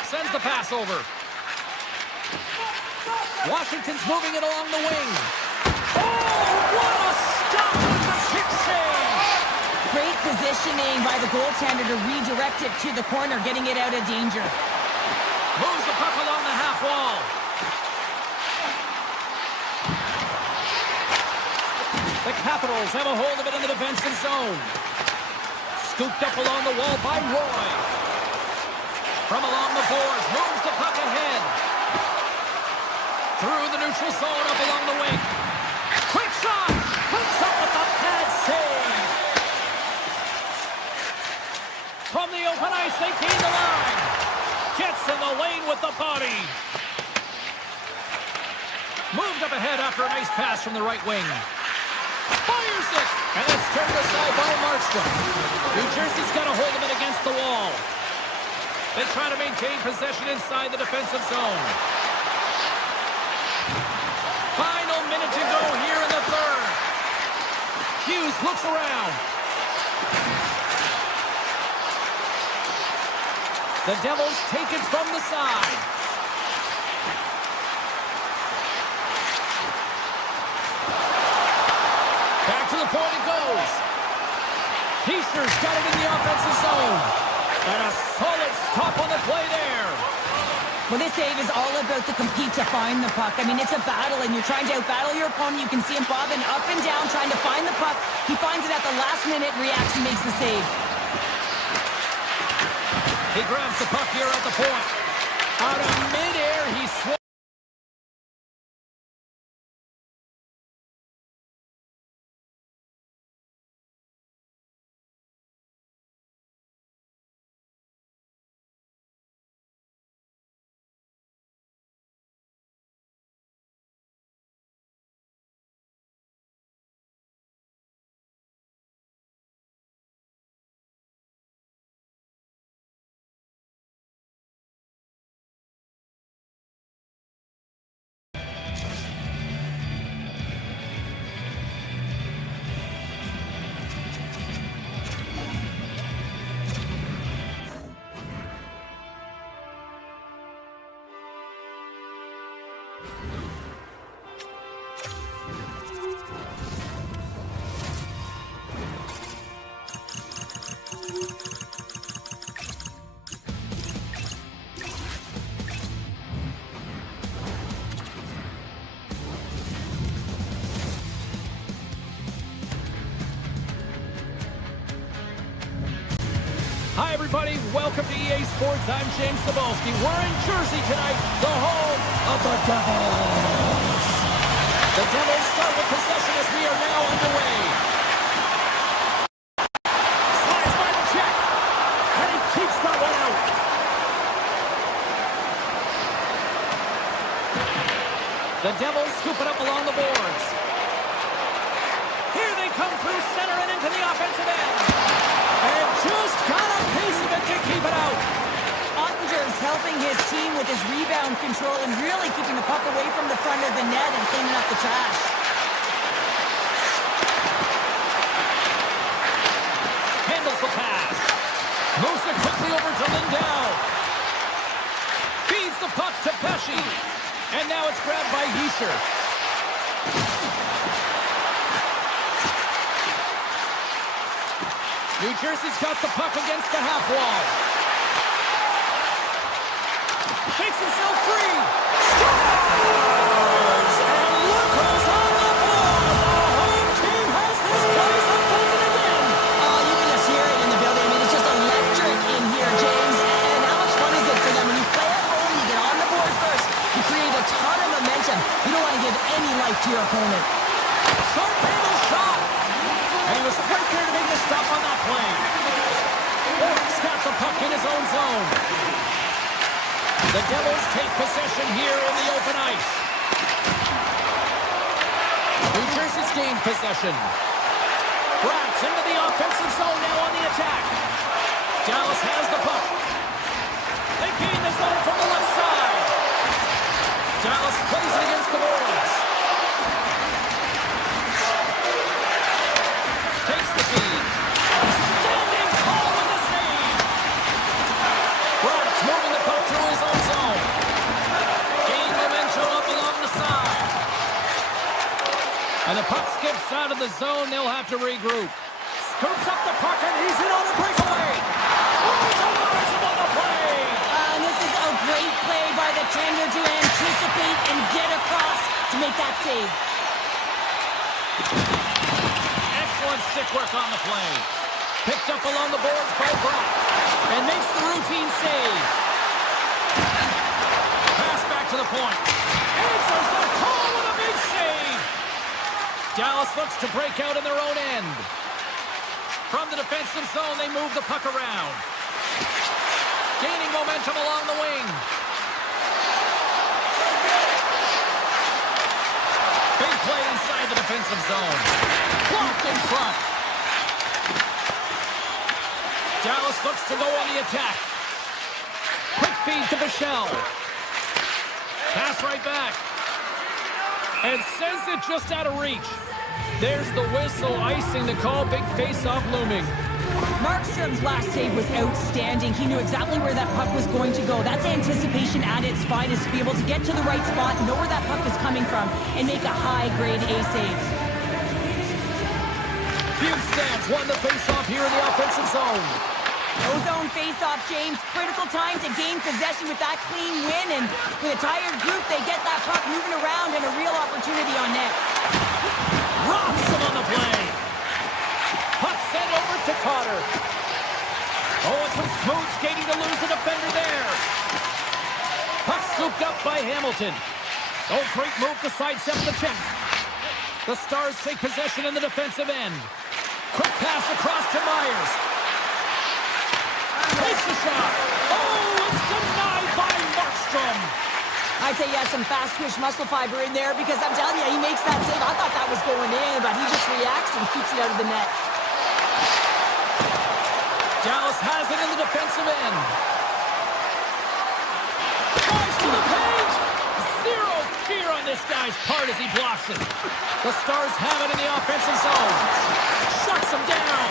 Sends the pass over. Washington's moving it along the wing. Oh, what a stop with the kick save! Great positioning by the goaltender to redirect it to the corner, getting it out of danger. Moves the puck along the half wall. The Capitals have a hold of it in the defensive zone. Scooped up along the wall by Roy. From along the boards, moves the puck ahead. Through the neutral zone, up along the wing. Quick shot! Puts up with a pad save. From the open ice, they gain the line. Gets in the lane with the body. Moved up ahead after a nice pass from the right wing. Fires it! And that's turned aside by Markstrom. New Jersey's got a hold of it against the wall. They try to maintain possession inside the defensive zone. Final minute to go here in the third. Hughes looks around. The Devils take it from the side. Back to the point it goes. Heischer's got it in the offensive zone. And a solid stop on the play there. Well, this save is all about the compete to find the puck. I mean, it's a battle, and you're trying to outbattle your opponent. You can see him bobbing up and down, trying to find the puck. He finds it at the last minute, reacts and makes the save. He grabs the puck here at the point. Out of midair, he swings. Hi, everybody. Welcome to EA Sports. I'm James Cebulski. We're in Jersey tonight, the home of the Devils. The Devils start with possession as we are now underway. Slides by the check, and he keeps that one out. The Devils scoop it up along the boards. Here they come through center and into the offensive end. And just got a piece of it to keep it out. Ottinger's helping his team with his rebound control and really keeping the puck away from the front of the net and cleaning up the trash. Handles the pass. Moves it quickly over to Lindell. Feeds the puck to Pesci. And now it's grabbed by Hischier. New Jersey's got the puck against the half wall. Shakes himself free. Scores! And look who's on the board. The home team has this place up buzzing again. Oh, you can just hear it in the building. I mean, it's just electric in here, James. And how much fun is it for them? When you play at home, you get on the board first. You create a ton of momentum. You don't want to give any life to your opponent. Short handle shot. And he was right there to make the stop on that play. Ork's got the puck in his own zone. The Devils take possession here in the open ice. New Jersey's gained possession. Bratz into the offensive zone now on the attack. Dallas has the puck. They gain the zone from the left side. Dallas plays it against the boards. Takes the feed. Standing tall with the save. Bratz moving the puck through his own zone. Gain momentum up along the side. And the puck skips out of the zone. They'll have to regroup. Scoops up the puck and he's in on a breakaway. Oh, it's a rise on the play. And this is a great play by the tender to anticipate and get across to make that save. Excellent stick work on the play. Picked up along the boards by Brock. And makes the routine save. Pass back to the point. Answers the call with a big save. Dallas looks to break out in their own end. From the defensive zone, they move the puck around. Gaining momentum along the wing. Big play inside the defensive zone. Blocked in front. Dallas looks to go on the attack. Quick feed to Bichelle. Pass right back. And sends it just out of reach. There's the whistle, icing the call. Big face-off looming. Markstrom's last save was outstanding. He knew exactly where that puck was going to go. That's anticipation at its finest, to be able to get to the right spot, know where that puck is coming from, and make a high-grade A save. Bugstad's won the face-off here in the offensive zone. O-zone face-off, James. Critical time to gain possession with that clean win, and with a tired group, they get that puck moving around and a real opportunity on net. Rocks him on the play. Puck sent over to Carter. Oh, and some smooth skating to lose the defender there. Puck scooped up by Hamilton. Oh, great move to sidestep the check. The Stars take possession in the defensive end. Quick pass across to Myers. Takes the shot. Oh, it's denied by Markstrom. I'd say he has some fast twitch muscle fiber in there, because I'm telling you, he makes that save. I thought that was going in, but he just reacts and keeps it out of the net. Dallas has it in the defensive end. Tries to the paint. Zero fear on this guy's part as he blocks it. The Stars have it in the offensive zone. Shuts him down.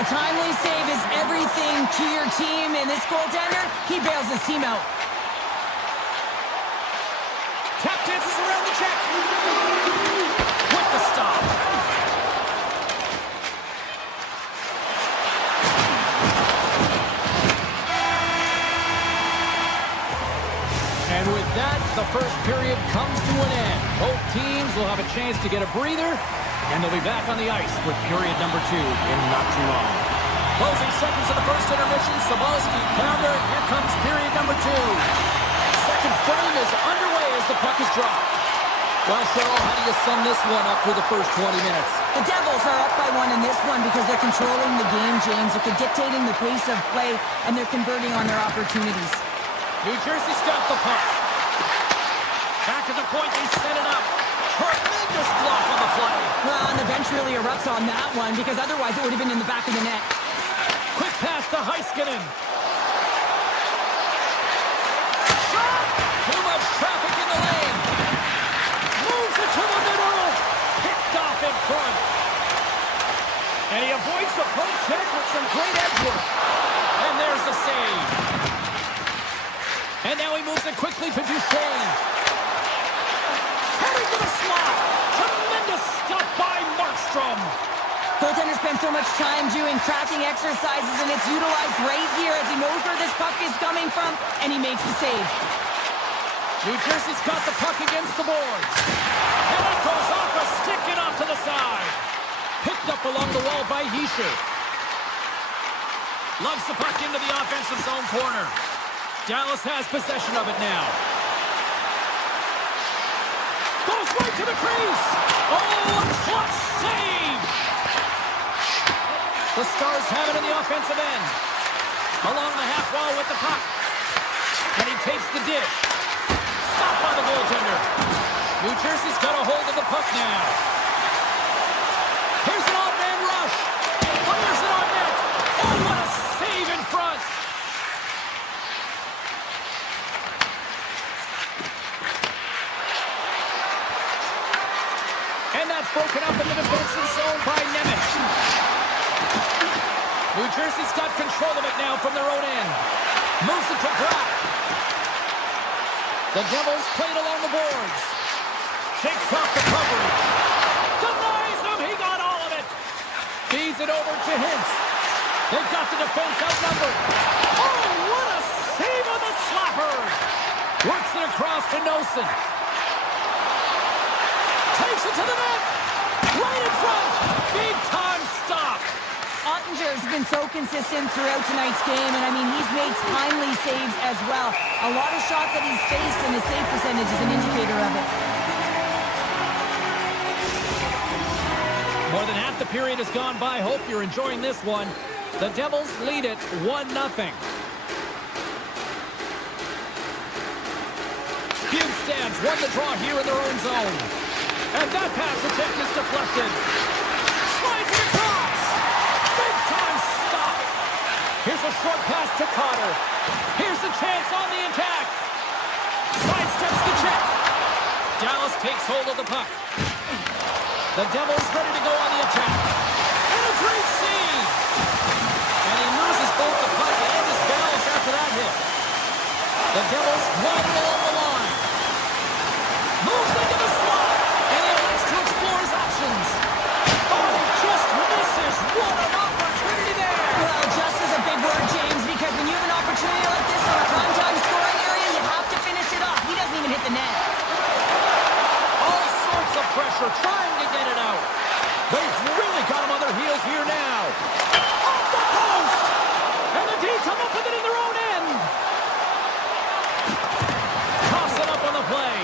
A timely save is everything to your team, and this goaltender, he bails his team out. Tap dances around the check. With the stop. And with that, the first period comes to an end. Both teams will have a chance to get a breather, and they'll be back on the ice with period number 2 in not too long. Closing seconds of the first intermission, Sabalski counter. Here comes period number 2. Second frame is underway as the puck is dropped. Well, Cheryl, how do you sum this one up through the first 20 minutes? The Devils are up by 1 in this one because they're controlling the game, James. They're dictating the pace of play, and they're converting on their opportunities. New Jersey's got the puck. Back at the point, they set it up. Tremendous block on the play. Well, and the bench really erupts on that one, because otherwise it would have been in the back of the net. Quick pass to Heiskanen. moves it quickly to Duchesne. Heading to the slot. Tremendous stop by Markstrom. Goaltender spends so much time doing cracking exercises, and it's utilized right here as he knows where this puck is coming from, and he makes the save. New Jersey's got the puck against the boards. And it goes off a stick and off to the side. Picked up along the wall by Hischier. Loves the puck into the offensive zone corner. Dallas has possession of it now. Goes right to the crease. Oh, a clutch save. The Stars have it in the offensive end. Along the half wall with the puck. And he takes the dish. Stopped by the goaltender. New Jersey's got a hold of the puck now. Here's an odd man rush. Fires it on net. Oh, what a save in front. And that's broken up in the defensive zone by Nemec. New Jersey's got control of it now from their own end. Moves it to Bratt. The Devils played along the boards. Shakes off the coverage. Denies him. He got all of it. Feeds it over to Hintz. They've got the defense outnumbered. Oh, what a save on the slapper. Works it across to Nosen. Takes it to the net. Right in front. Big time stop. Ottinger's been so consistent throughout tonight's game, and I mean, he's made timely saves as well. A lot of shots that he's faced, and his save percentage is an indicator of it. More than half the period has gone by. Hope you're enjoying this one. The Devils lead it 1-0. Bjugstad's won the draw here in their own zone. And that pass attempt is deflected. Slides it across. Big time stop. Here's a short pass to Cotter. Here's a chance on the attack. Sidesteps the check. Dallas takes hold of the puck. The Devils ready to go on the attack. And a great save. And he loses both the puck and his balance after that hit. The Devils run along the line. Moves into the slot. And he elects to explore his options. Oh, he just misses. What an opportunity there. Well, just is a big word, James, because when you have an opportunity like this on a prime-time scoring area, you have to finish it off. He doesn't even hit the net. All sorts of pressure trying to get it out. They've really got him on their heels here now. Off the post. And the D come up with it in their own end. Toss it up on the play.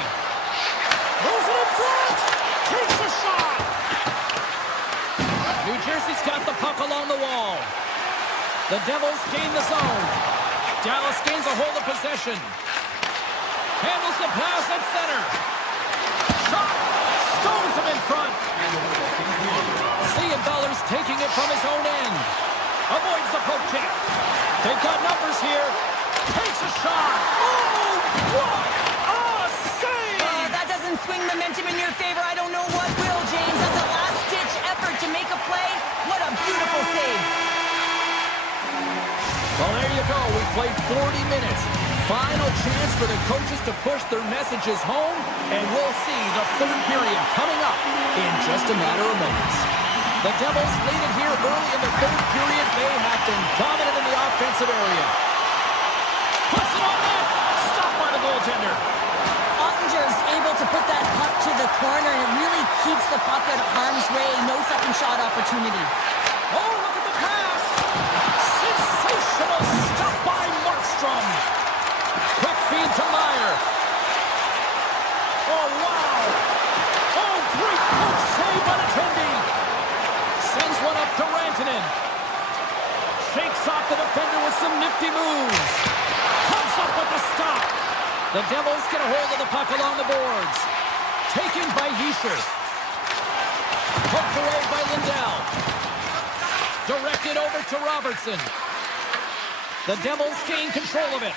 Moves it in front. Takes a shot. New Jersey's got the puck along the wall. The Devils gain the zone. Dallas gains a hold of possession. Handles the pass at center. Shot. Stones him in front. Sienballer's taking it from his own end. Avoids the poke check. They've got numbers here. Takes a shot. Oh, what a save! That doesn't swing momentum in your favor. I don't know what will, James. That's a last-ditch effort to make a play. What a beautiful save. Well, there you go. We've played 40 minutes. Final chance for the coaches to push their messages home, and we'll see the third period coming up in just a matter of moments. The Devils lead it here early in the third period. They have been dominant in the offensive area. Puts it on net. Stopped by the goaltender. Ottinger's able to put that puck to the corner, and it really keeps the puck out of harm's way. No second shot opportunity. Oh, look at the pass. Sensational stop by Markstrom. Quick feed to Meyer. Oh, wow. Oh, great poke save by Attendee. Sends one up to Rantanen. Shakes off the defender with some nifty moves. Comes up with the stop. The Devils get a hold of the puck along the boards. Taken by Hischier. Poked away by Lindell. Directed over to Robertson. The Devils gain control of it.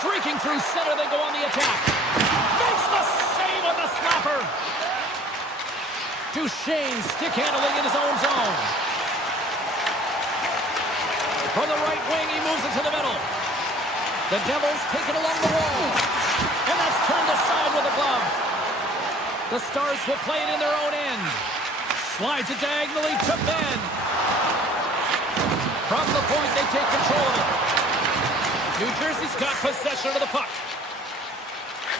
Streaking through center, they go on the attack. Makes the save on the slapper. Duchesne stick handling in his own zone. From the right wing, he moves it to the middle. The Devils take it along the wall. And that's turned aside with a glove. The Stars will play it in their own end. Slides it diagonally to Ben. From the point, they take control of it. New Jersey's got possession of the puck.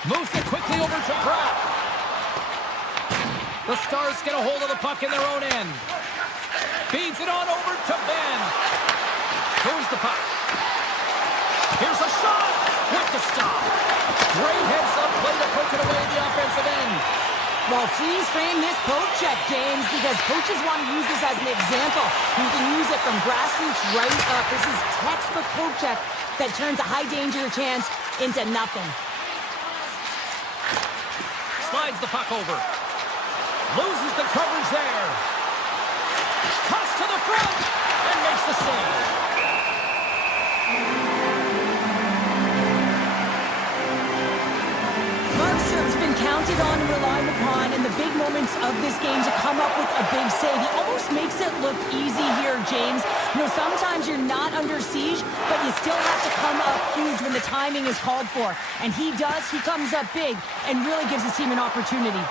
Moves it quickly over to Pratt. The Stars get a hold of the puck in their own end. Feeds it on over to Ben. Moves the puck. Here's a shot with the stop. Great heads-up play to poke it away at the offensive end. Well, freeze frame this poke check, James, because coaches want to use this as an example. You can use it from grassroots right up. This is textbook poke check that turns a high-danger chance into nothing. Slides the puck over. Loses the coverage there. Cuts to the front and makes the save. Markstrom's been counted on and relied upon in the big moments of this game to come up with a big save. He almost makes it look easy here, James. You know, sometimes you're not under siege, but you still have to come up huge when the timing is called for. And he does. He comes up big and really gives his team an opportunity.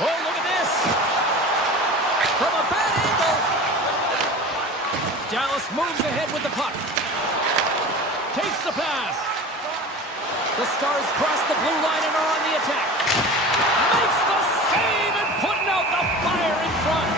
Oh, look at this. From a bad angle. Dallas moves ahead with the puck. Takes the pass. The Stars cross the blue line and are on the attack. Makes the save and putting out the fire in front.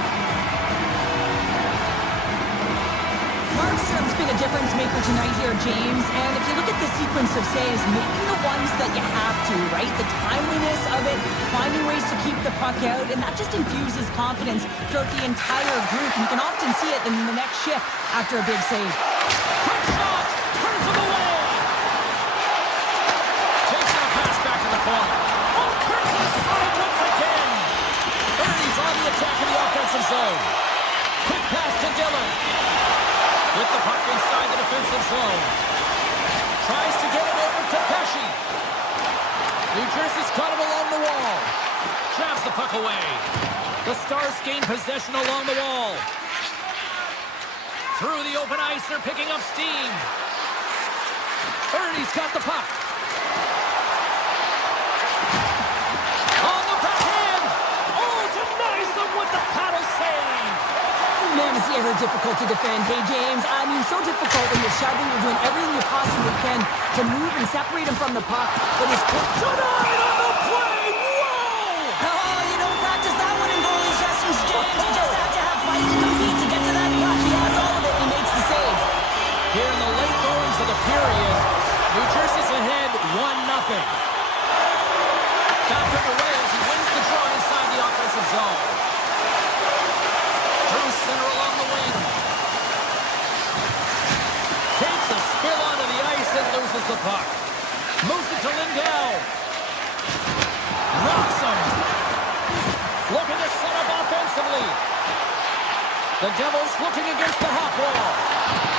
Markstrom's been a difference maker tonight here, James. And if you look at the sequence of saves, making the ones that you have to, right? The timeliness of it, finding ways to keep the puck out, and that just infuses confidence throughout the entire group. And you can often see it in the next shift after a big save. Quick shot. Turns him away. Takes the pass back in the corner. Oh, turns aside once again. Ernie's on the attack in the offensive zone. Quick pass to Dillon. With the puck inside the defensive zone. Tries to get it over to Pesci. New Jersey's caught him along the wall. Jabs the puck away. The Stars gain possession along the wall. Through the open ice, they're picking up steam. Ernie's got the puck. On the backhand. Oh, denies them with the paddle save. Man, is he ever difficult to defend. Hey, James, I mean, so difficult when you're shoving, you're doing everything you possibly can to move and separate him from the puck. But his quick... Denied on the play. Whoa! Oh, you don't practice that one in goalie sessions, James. You just have to have fight and compete to get to that puck. He has all of it, and he makes the save. Here in the late goings of the period, New Jersey's ahead 1-0. Back underway as he wins the draw inside the offensive zone. Through center along the wing. Takes a spill onto the ice and loses the puck. Moves it to Lindell. Rocks him. Looking to set up offensively. The Devils looking against the half wall.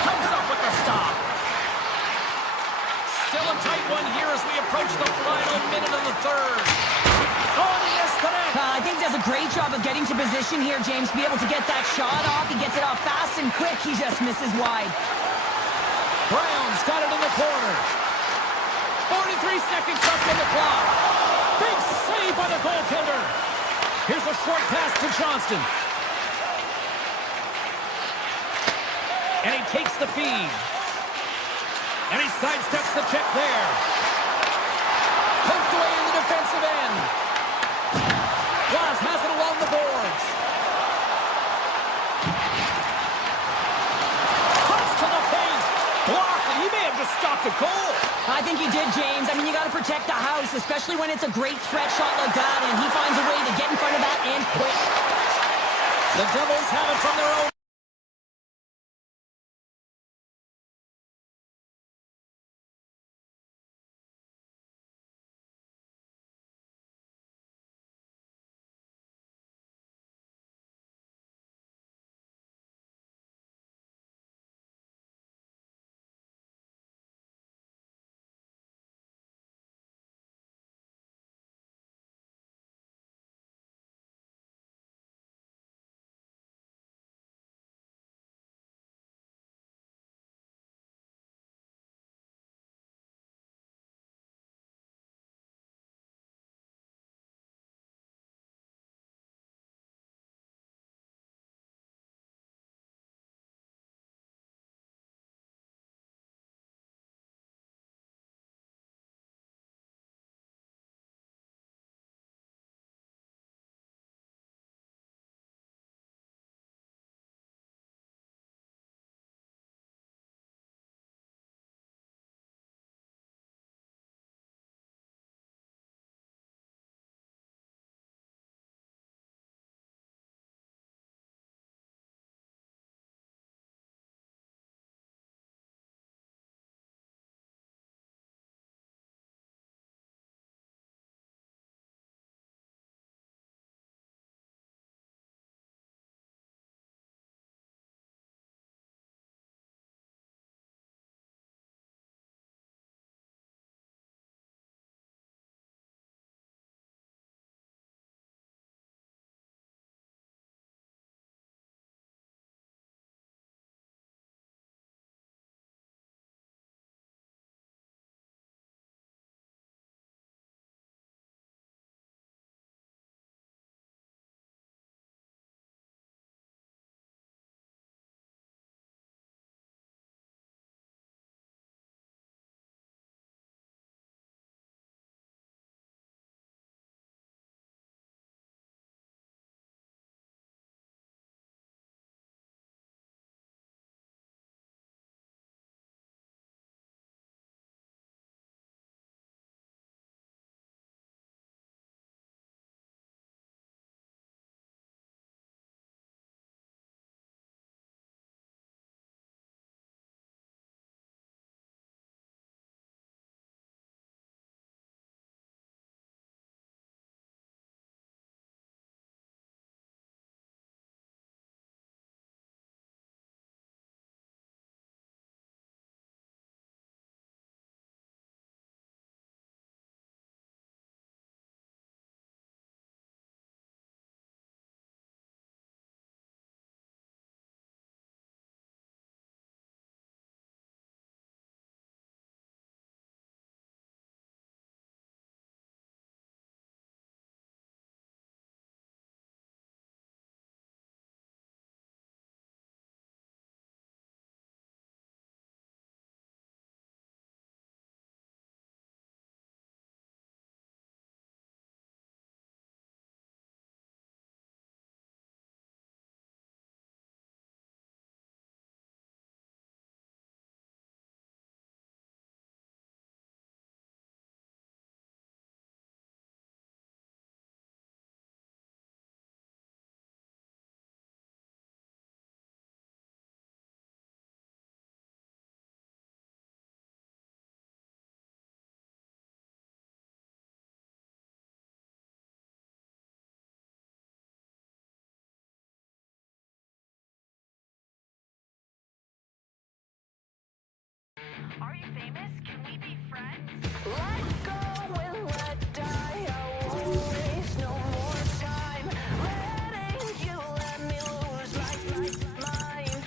Comes up with the stop. Still a tight one here as we approach the final minute of the third. Oh, he missed the net. I think he does a great job of getting to position here, James, to be able to get that shot off. He gets it off fast and quick. He just misses wide. Brown's got it in the corner. 43 seconds left on the clock. Big save by the goaltender. Here's a short pass to Johnston. And he takes the feed. And he sidesteps the check there. Poked away in the defensive end. Glass has it along the boards. Cuts to the paint. Blocked, and he may have just stopped a goal. I think he did, James. I mean, you got to protect the house, especially when it's a great threat shot like that, and he finds a way to get in front of that and quick. The Devils have it from their own Are you famous? Can we be friends? Let go and let die. I won't waste no more time. Letting you let me lose my mind.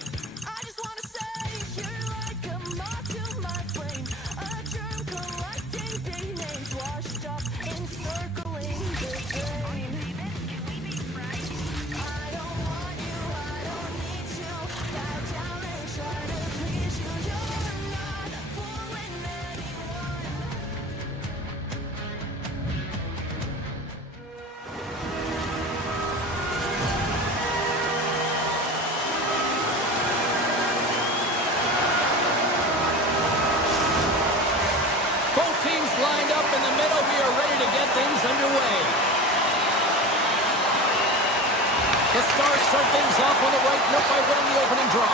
I just wanna say you're like a moth to my flame. A germ collecting big names washed up, encircling the drain. Can we be friends? I don't want you, I don't need to. Bow down and try to please you. You're not fooling anyone. Both teams lined up in the middle. We are ready to get things underway. The Stars start things off on the right note by winning the opening draw.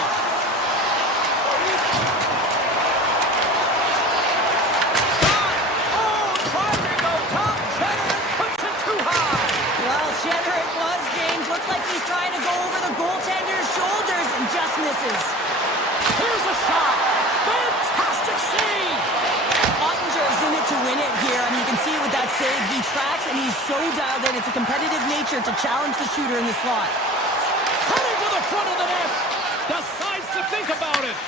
Shot! Oh, trying to go top. Cheddar puts it too high. Well, Cheddar it was, James. Looks like he's trying to go over the goaltender's shoulders and just misses. Here's a shot. Fantastic save. Ottinger's in it to win it here. I mean, you can see it with that save. He tracks, and he's so dialed in. It's a competitive nature to challenge the shooter in the slot. Cutting to the front of the net. Decides to think about it.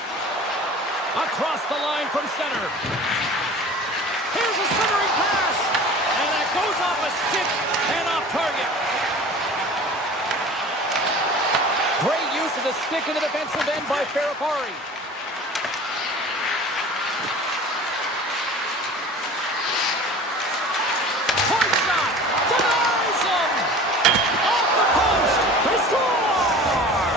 Across the line from center. Here's a centering pass. And it goes off a stick and off target. Great use of the stick in the defensive end by Ferrapari. Point shot. Denies him. Off the post. They score.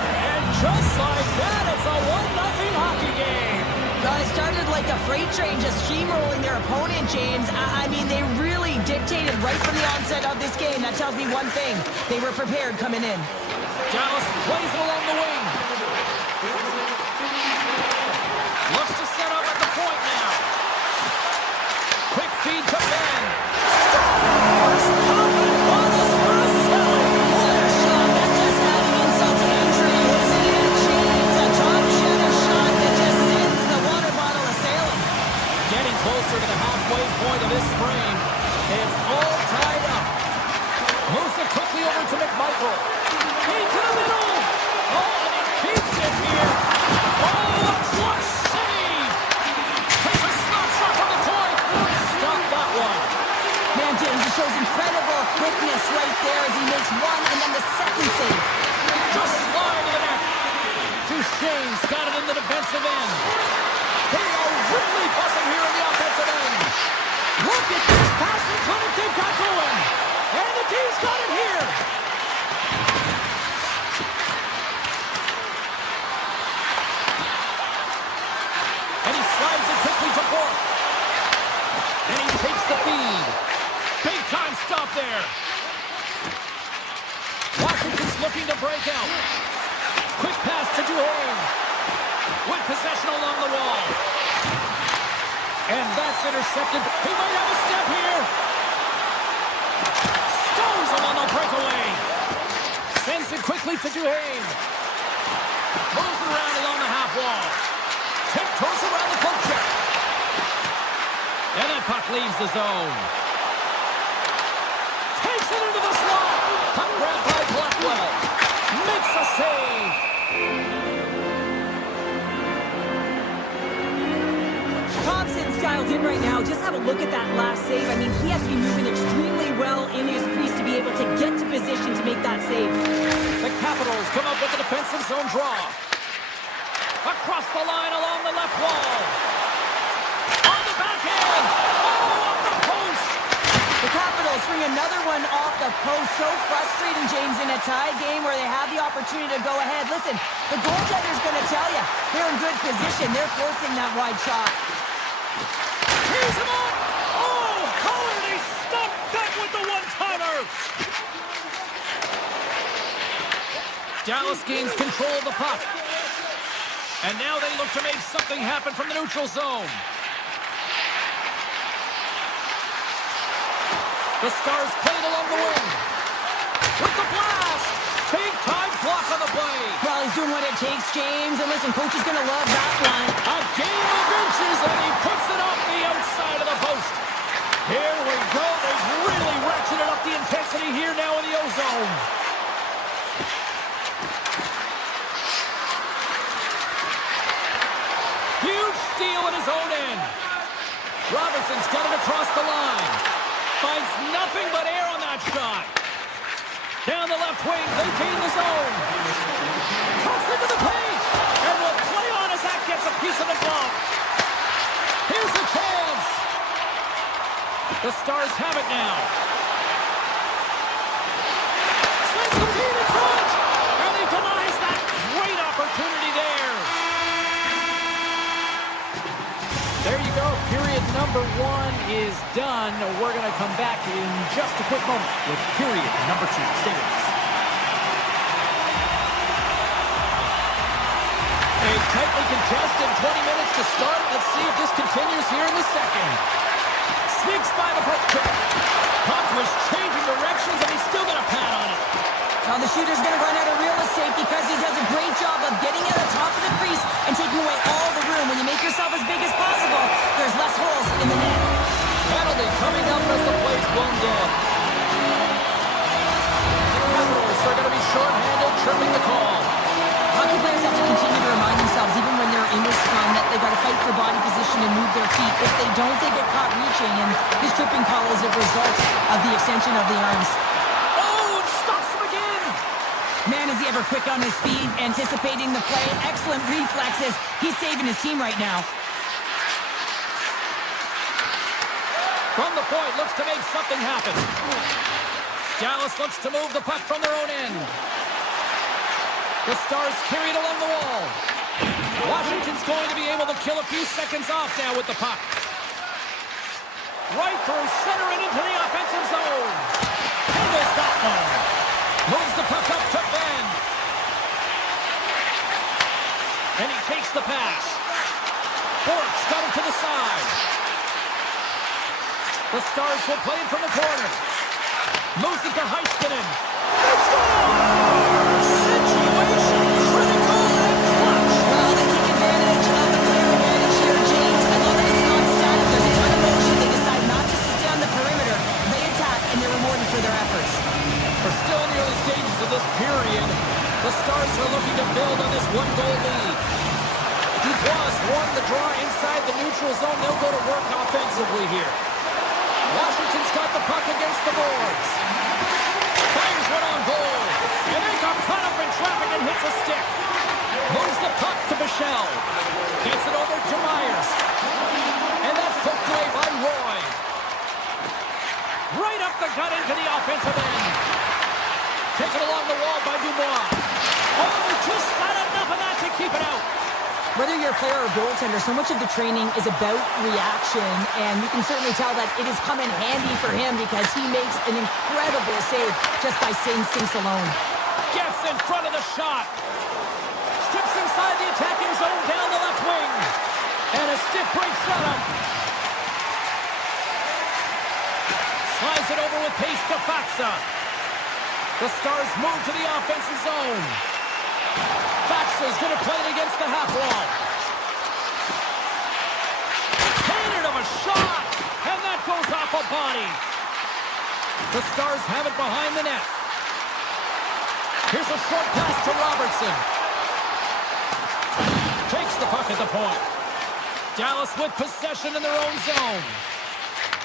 And just like that, it's a 1-0 hockey game. Well, it started like a freight train just steamrolling their opponent, James. I mean, they really dictated right from the onset of this game. That tells me one thing. They were prepared coming in. Dallas plays it along the wing. Looks to set up at the point now. Quick feed to Ben. Scores! Confident bonus for a save. What a shot. That's just adding insult to injury, isn't it, James? A top Cheddar shot that just sends the water bottle a-sailing. Getting closer to the halfway point of this frame. It's all tied up. Moves it quickly over to McMichael. Into the middle. Oh, and he keeps it here. Oh, a clutch save. Takes a snapshot from the point. Stop that one. Man, James, it shows incredible quickness right there as he makes one and then the second save. Just slide to the net. Duchesne's got it in the defensive end. They are really buzzing here in the offensive end. Look at this passing clinic they've got going. And the team's got it here. And he slides it quickly to Bork. And he takes the feed. Big time stop there. Washington's looking to break out. Quick pass to Duhane. With possession along the wall. And that's intercepted. He might have a step here. Stones him on the breakaway. Sends it quickly to Duhane. Moves it around along the half wall. Tiptoes around the poke check. And that puck leaves the zone. Takes it into the slot. Puck grabbed by Blackwell. Makes a save. Thompson's dialed in right now. Just have a look at that last save. I mean, he has to be moving extremely well in his crease to be able to get to position to make that save. The Capitals come up with a defensive zone draw. Across the line along the left wall. On the backhand. Oh, off the post. The Capitals swing another one off the post. So frustrating, James, in a tie game where they have the opportunity to go ahead. Listen, the goaltender's going to tell you they're in good position. They're forcing that wide shot. Here's him up. Oh, Howard, he stopped that with the one-timer. Dallas gains control of the puck. And now they look to make something happen from the neutral zone. The Stars played along the wing. With the blast. Big time block on the play. Well, he's doing what it takes, James. And listen, coach is going to love that one. A game of inches, and he puts it off the outside of the post. Here we go. They've really ratcheted up the intensity here now in the O-zone. Huge steal at his own end. Robertson's got it across the line. Finds nothing but air on that shot. Down the left wing, they gain the zone. Cuts into the paint. And will play on as that gets a piece of the glove. Here's a chance. The Stars have it now. Sends the feed in front. And he denies that great opportunity there. There you go. Period number 1 is done. We're going to come back in just a quick moment with period number 2. Stay with us. A tightly contested 20 minutes to start. Let's see if this continues here in the second. Sneaks by the puck check. Puck was changing directions, and he's still got a pad on it. Now the shooter's going to run out of real estate because he does a great job of getting at the top of the crease and taking away all the room. When you make yourself as big as possible, there's less holes in the net. Penalty coming up as the play's blown dead. The Capitals are going to be shorthanded, tripping the call. Hockey players have to continue to remind themselves, even when they're in this scrum, that they got to fight for body position and move their feet. If they don't, they get caught reaching, and this tripping call is a result of the extension of the arms. Oh, it stops him again. Man, is he ever quick on his feet, anticipating the play. Excellent reflexes. He's saving his team right now. From the point, looks to make something happen. Dallas looks to move the puck from their own end. The Stars carry it along the wall. Washington's going to be able to kill a few seconds off now with the puck. Right through center and into the offensive zone. Handles that one. Moves the puck up to Ben. And he takes the pass. Bork's got it to the side. The Stars will play it from the corner. Moves it to Heiskanen. They score! Situation critical and clutch. Well, they take advantage of the player advantage here, James. I love that it's not static. There's a ton of motion. They decide not just to stay on the perimeter. They attack, and they're rewarded for their efforts. We're still in the early stages of this period. The Stars are looking to build on this one-goal lead. Dubois won the draw inside the neutral zone. They'll go to work offensively here. Washington's got the puck against the boards. Fires one on goal. And they got caught up in traffic and hits a stick. Moves the puck to Bichelle. Gets it over to Myers. And that's poked away by Roy. Right up the gut into the offensive end. Taken along the wall by Dubois. Oh, just not enough of that to keep it out. Whether you're a player or goaltender, so much of the training is about reaction, and you can certainly tell that it has come in handy for him because he makes an incredible save just by instincts alone. Gets in front of the shot. Steps inside the attacking zone down the left wing. And a stick breaks on him. Slides it over with pace to Faxa. The Stars move to the offensive zone. Faxa's going to play it against the half wall. Painted of a shot. And that goes off a body. The Stars have it behind the net. Here's a short pass to Robertson. Takes the puck at the point. Dallas with possession in their own zone.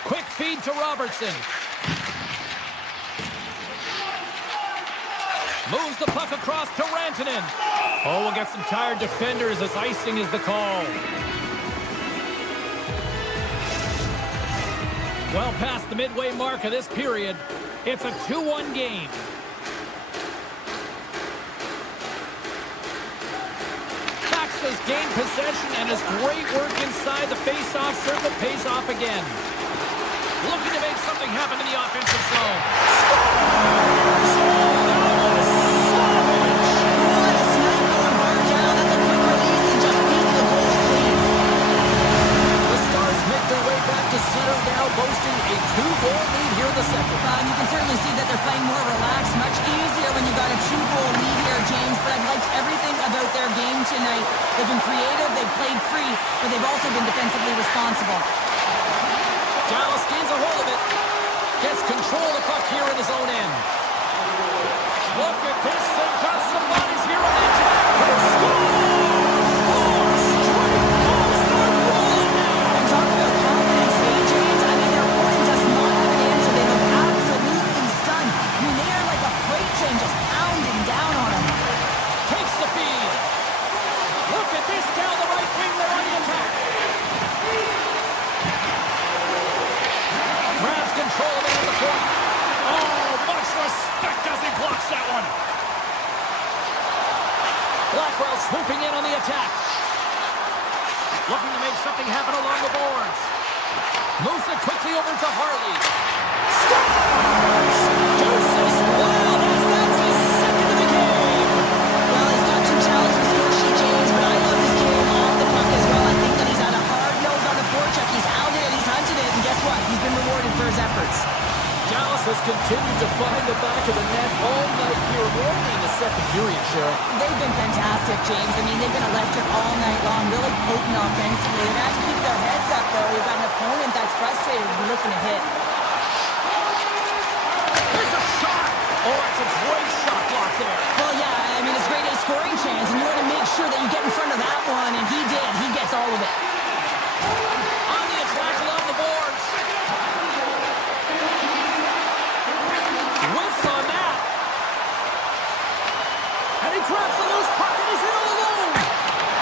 Quick feed to Robertson. Moves the puck across to Rantanen. Oh, we'll get some tired defenders as icing is the call. Well past the midway mark of this period, it's a 2-1 game. Faxa's gained possession and his great work inside the face-off circle pays off again. Looking to make something happen in the offensive zone. Scores! Oh, that was savage! What a snap going hard down. That's a quick release and just beats the goal clean. The Stars make their way back to center now, boasting a 2-goal lead here in the second. You can certainly see that they're playing more relaxed, much easier when you got a 2-goal lead here, James. game tonight. They've been creative, they've played free, but they've also been defensively responsible. Dallas gains a hold of it. Gets control of the puck here in his own end. Look at this. They've got some bodies here on the attack. They score! 4 straight goals. They're rolling now. And talk about confidence, hey, James? I mean, their opponent does not have an answer. They look absolutely stunned. I mean, they are like a freight train just pounding down on them. Takes the feed. Look at this down the right wing. They're on the attack. Grabs control of it at the point. Oh, much respect as he blocks that one. Blackwell swooping in on the attack. Looking to make something happen along the boards. Moves it quickly over to Harley. Scores! Deuces wild as that's his second of the game. Well, he's got 2 challenges to score sheet, James, but I love his game off the puck as well. I think that he's had a hard nose on the forecheck. He's hounded it, he's hunted it, and guess what? He's been rewarded for his efforts. Dallas has continued to find the back of the net all night here. We're only in the second period, Cheryl. They've been fantastic, James. I mean, they've been electric all night long, really potent offensively. They've had to keep their heads up, though. You've got an opponent that's frustrated and looking to hit. There's a shot! Oh, it's a great shot block there. Well, yeah, I mean, it's grade A scoring chance, and you want to make sure that you get in front of that one, and he did. He gets all of it. On the attack along the boards. Whiffs on that. And he grabs the loose puck and he's in all alone.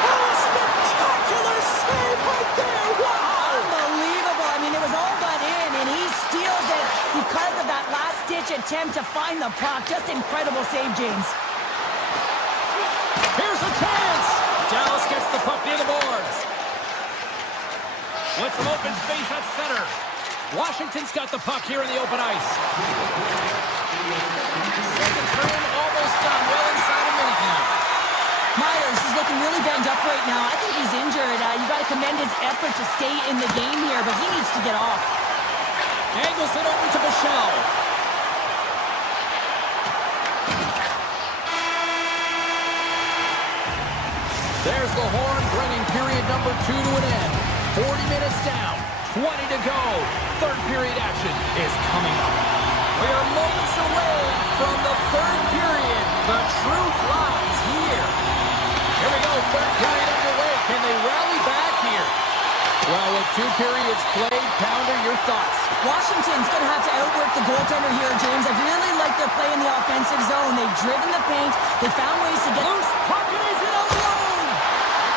Oh, a spectacular save right there. Wow! Unbelievable. I mean, it was all but in, and he steals it because of that last-ditch attempt to find the puck. Just incredible save, James. Here's a chance. Dallas gets the puck near the boards. With some open space at center. Washington's got the puck here in the open ice. Second frame almost done. Well inside a minute now. Myers is looking really banged up right now. I think he's injured. You got to commend his effort to stay in the game here, but he needs to get off. Angles it over to Michelle. There's the horn, bringing period number 2 to an end. 40 minutes down, 20 to go. Third period action is coming up. We are moments away from the third period. The truth lies here. Here we go, third period underway. Can they rally back here? Well, with 2 periods played, Pounder, your thoughts? Washington's going to have to outwork the goaltender here, James. I really like their play in the offensive zone. They've driven the paint. They found ways to get... Loose puck, and is it alone?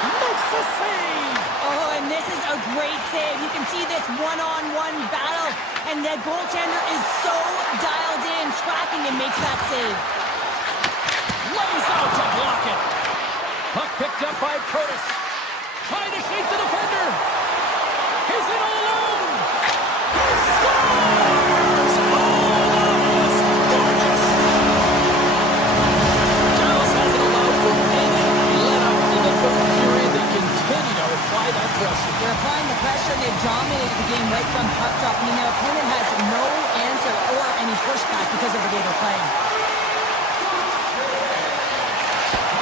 Makes the save. Oh, and this is a great save. You can see this one-on-one battle, and the goaltender is so dialed in, tracking, and makes that save. Lays out to block it. Puck picked up by Curtis. Trying to shake the defender. Is it all alone? He scores! Oh, that was gorgeous. Dallas hasn't allowed for any let-up in the third period. They continue to apply that pressure. They're applying the pressure, and they've dominated the game right from puck drop. I mean, their opponent has no answer or any pushback because of the way they're playing.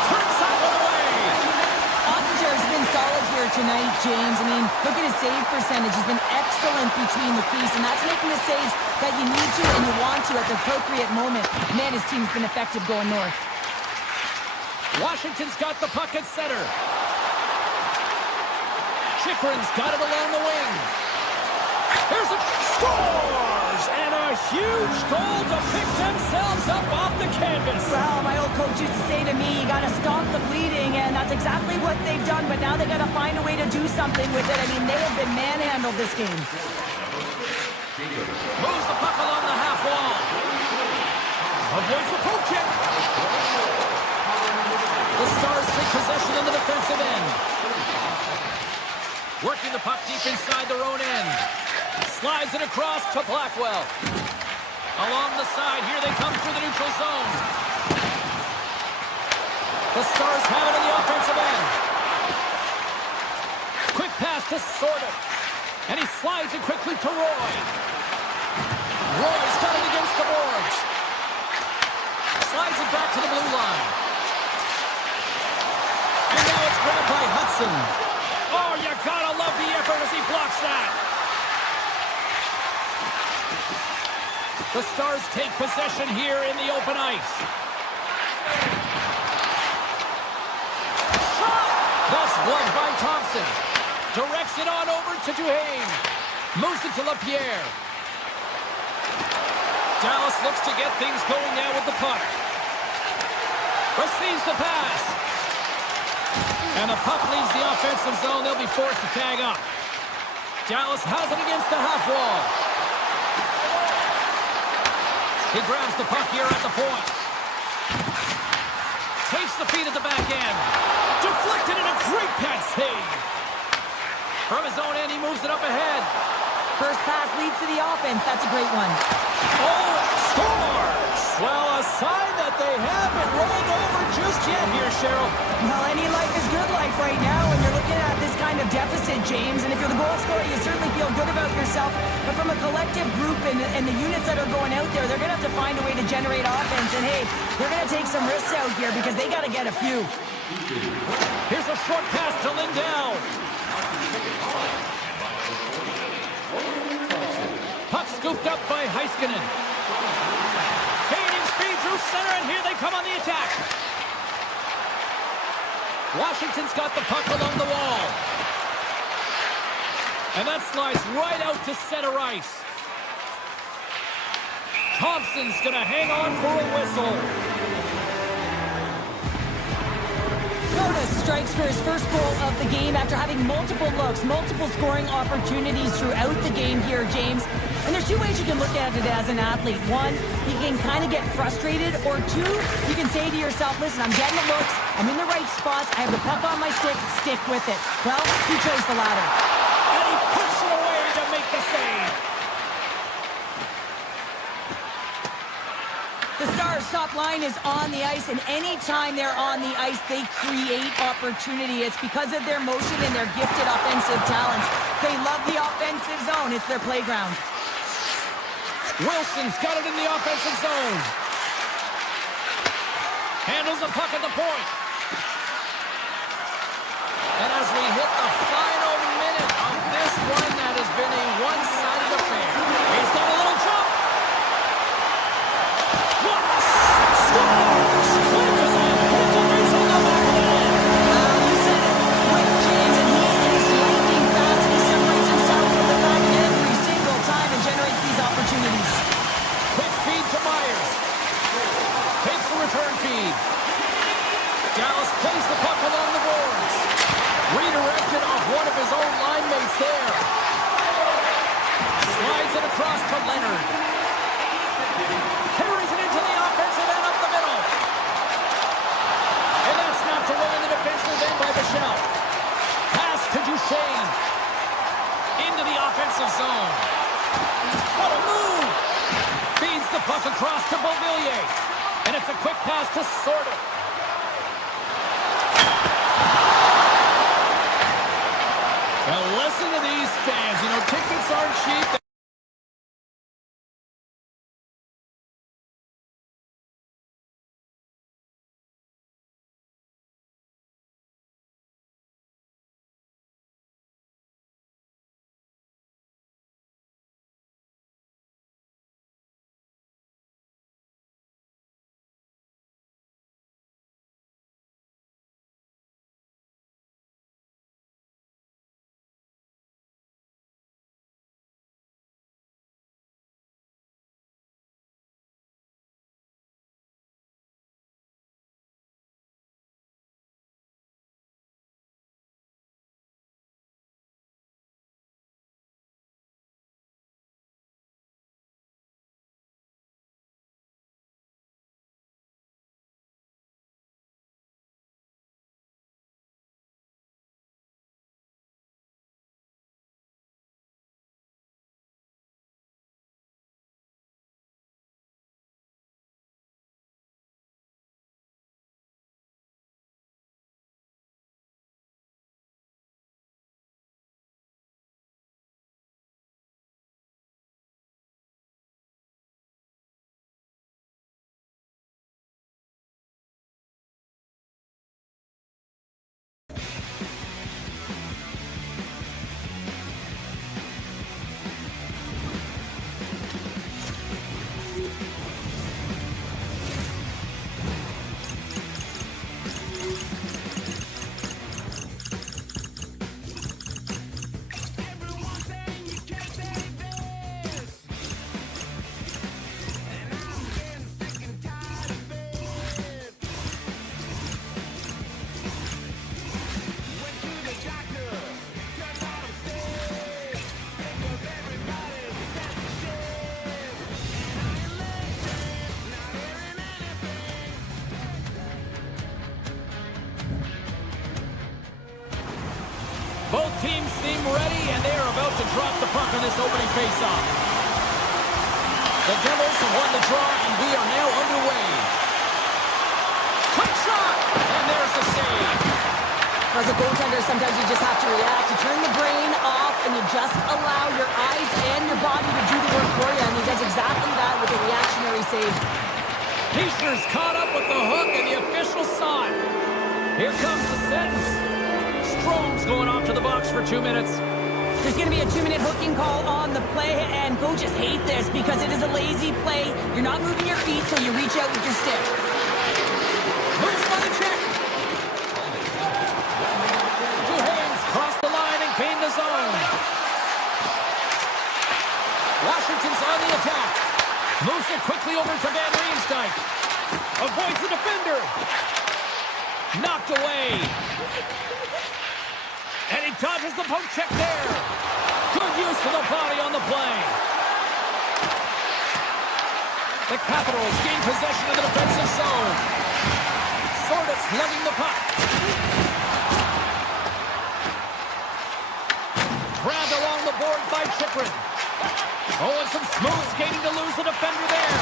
Turns that one away. Ottinger's been solid here tonight, James. I mean, look at his save percentage. He's been excellent between the crease, and that's making the saves that you need to and you want to at the appropriate moment. Man, his team's been effective going north. Washington's got the puck at center. Chikrin's got it along the wing. There's a scores! And a huge goal to pick themselves up off the canvas. Well, my old coach used to say to me, you got to stop the bleeding, and that's exactly what they've done, but now they got to find a way to do something with it. I mean, they have been manhandled this game. Moves the puck along the half wall. Avoids the poke check. The Stars take possession in the defensive end. Working the puck deep inside their own end. Slides it across to Blackwell. Along the side, here they come through the neutral zone. The Stars have it in the offensive end. Quick pass to Sorda. And he slides it quickly to Roy. Roy's got it against the boards. Slides it back to the blue line. And now grab by Hudson. Oh, you gotta love the effort as he blocks that. The Stars take possession here in the open ice. Shot! Thus gloved by Thompson. Directs it on over to Duhaime. Moves it to LaPierre. Dallas looks to get things going now with the puck. Receives the pass. And the puck leaves the offensive zone. They'll be forced to tag up. Dallas has it against the half wall. He grabs the puck here at the point. Takes the feed at the back end. Deflected in a great pass save. From his own end, he moves it up ahead. First pass leads to the offense. That's a great one. Oh, scores! Well, a sign that they haven't rolled over just yet here, Cheryl. Well, any life is good life right now when you're looking at this kind of deficit, James. And if you're the goal scorer, you certainly feel good about yourself. But from a collective group and the units that are going out there, they're going to have to find a way to generate offense. And, hey, they're going to take some risks out here because they got to get a few. Here's a short pass to Lindell. Puck scooped up by Heiskanen. Gaining speed through center, and here they come on the attack. Washington's got the puck along the wall. And that slides right out to center ice. Thompson's going to hang on for a whistle. Jonas strikes for his first goal of the game after having multiple looks, multiple scoring opportunities throughout the game here, James. And there's two ways you can look at it as an athlete. One, you can kind of get frustrated, or two, you can say to yourself, listen, I'm getting the looks, I'm in the right spots, I have the puck on my stick with it. Well, he chose the latter. And he puts it away to make the save. The Stars' top line is on the ice, and anytime they're on the ice, they create opportunity. It's because of their motion and their gifted offensive talents. They love the offensive zone. It's their playground. Wilson's got it in the offensive zone. Handles the puck at the point. And as we hit the final minute of this one, that has been a one-sided affair. He's got a little jump. What a Stars! Quick as a hit to reach on the back of the net. You said it. Quick, James, and he is lightning fast. He separates himself from the back every single time and generates these opportunities. Quick feed to Myers. Takes the return feed. Dallas plays the puck along the boards. Redirected off one of his own line mates there. Slides it across to Leonard. Carries it into the offensive end up the middle. And that's knocked away in the defensive end by Michel. Pass to Duchesne. Into the offensive zone. What a move! Feeds the puck across to Beauvillier. And it's a quick pass to Sorter. Now listen to these fans. You know, tickets aren't cheap. teams seem ready, and they are about to drop the puck on this opening faceoff. The Devils have won the draw, and we are now underway. Quick shot! And there's the save. As a goaltender, sometimes you just have to react. You turn the brain off, and you just allow your eyes and your body to do the work for you, and he does exactly that with a reactionary save. Heisner's caught up with the hook, and the official saw it. Here comes the sentence. Strome's going off to the box for 2 minutes. There's going to be a 2-minute hooking call on the play, and coaches hate this because it is a lazy play. You're not moving your feet, so you reach out with your stick. Moves by the check. Duhane's crossed the line and gained the zone. Washington's on the attack. Moves it quickly over to Van Riemsdyk. Avoids the defender. Knocked away. And he dodges the poke check there. Good use of the body on the play. The Capitals gain possession of the defensive zone. Sortis lugging the puck. Grabbed along the board by Chychrun. Oh, and some smooth skating to lose the defender there.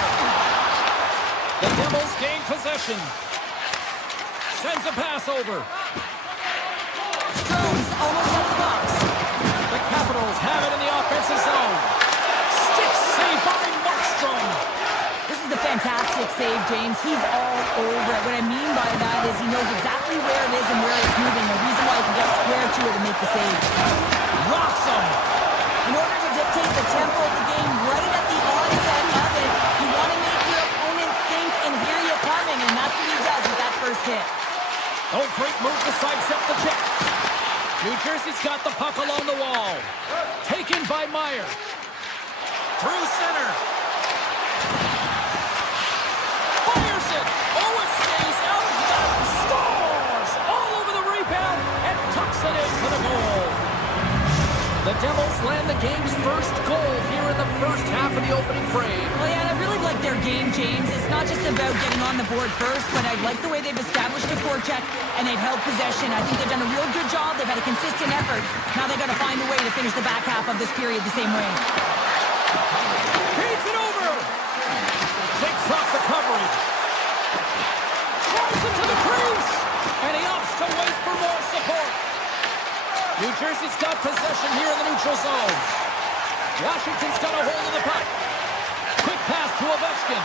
The Devils gain possession. Sends a pass over. Strome's almost out of the box. The Capitals have it in the offensive zone. Stick save by Markstrom. This is a fantastic save, James. He's all over it. What I mean by that is he knows exactly where it is and where it's moving. The reason why he can get square to it and make the save. Rocks him. In order to dictate the tempo of the game right at the onset of it, you want to make your opponent think and hear you coming, and that's what he does with that first hit. Oh, great move to sidestep the check. New Jersey's got the puck along the wall. Taken by Meyer. Through center. Fires it. Oh, it stays out of the scores. All over the rebound and tucks it in for the goal. The Devils land the game's first goal here in the first half of the opening frame. Well, yeah, I really like their game, James. It's not just about getting on the board first, but I like the way they've established a forecheck and they've held possession. I think they've done a real good job. They've had a consistent effort. Now they've got to find a way to finish the back half of this period the same way. Feeds it over. Takes off the coverage. Drives into the crease. And he opts to wait for more support. New Jersey's got possession here in the neutral zone. Washington's got a hold of the puck. Quick pass to Ovechkin.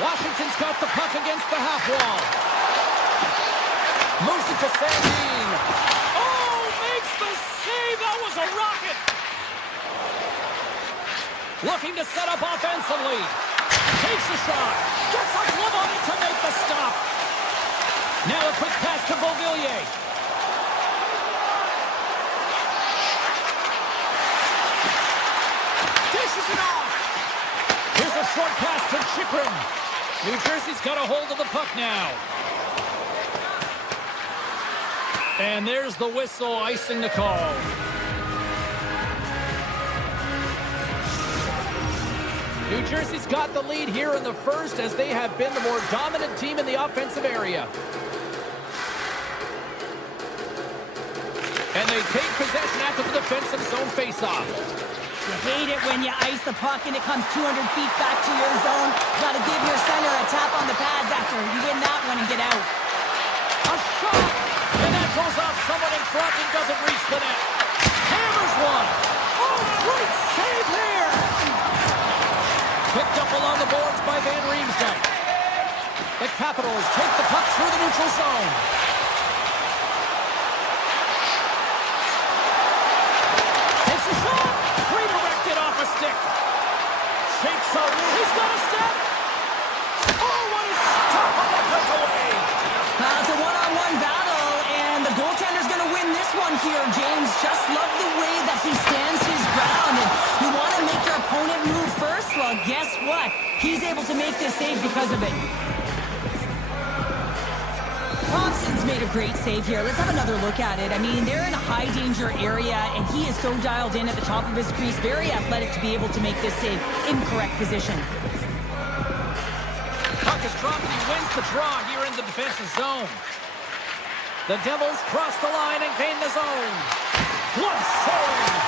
Washington's got the puck against the half wall. Moves it to Sandin. Oh, makes the save. That was a rocket. Looking to set up offensively. Takes a shot. Gets a glove on it to make the stop. Now a quick pass to Beauvillier. Dishes it off. Here's a short pass to Chychrun. New Jersey's got a hold of the puck now. And there's the whistle icing the call. New Jersey's got the lead here in the first as they have been the more dominant team in the offensive area. And they take possession after the defensive zone faceoff. You hate it when you ice the puck and it comes 200 feet back to your zone. Got to give your center a tap on the pads after you win that one and get out. A shot! And that goes off someone in front and doesn't reach the net. Hammers one! Oh, great save here! Picked up along the boards by Van Riemsdyk. The Capitals take the puck through the neutral zone. Takes a shot! Redirected off a stick. Shakes out. He's got a step! Oh, what a stop on the breakaway! It's a one-on-one battle, and the goaltender's going to win this one here, James. Just love the way that he stands his ground. And you want to make your opponent move first? Well, guess what? He's able to make this save because of it. Thompson's made a great save here. Let's have another look at it. I mean, they're in a high-danger area, and he is so dialed in at the top of his crease. Very athletic to be able to make this save in correct position. Puck is dropped and he wins the draw here in the defensive zone. The Devils cross the line and gain the zone. Glove save.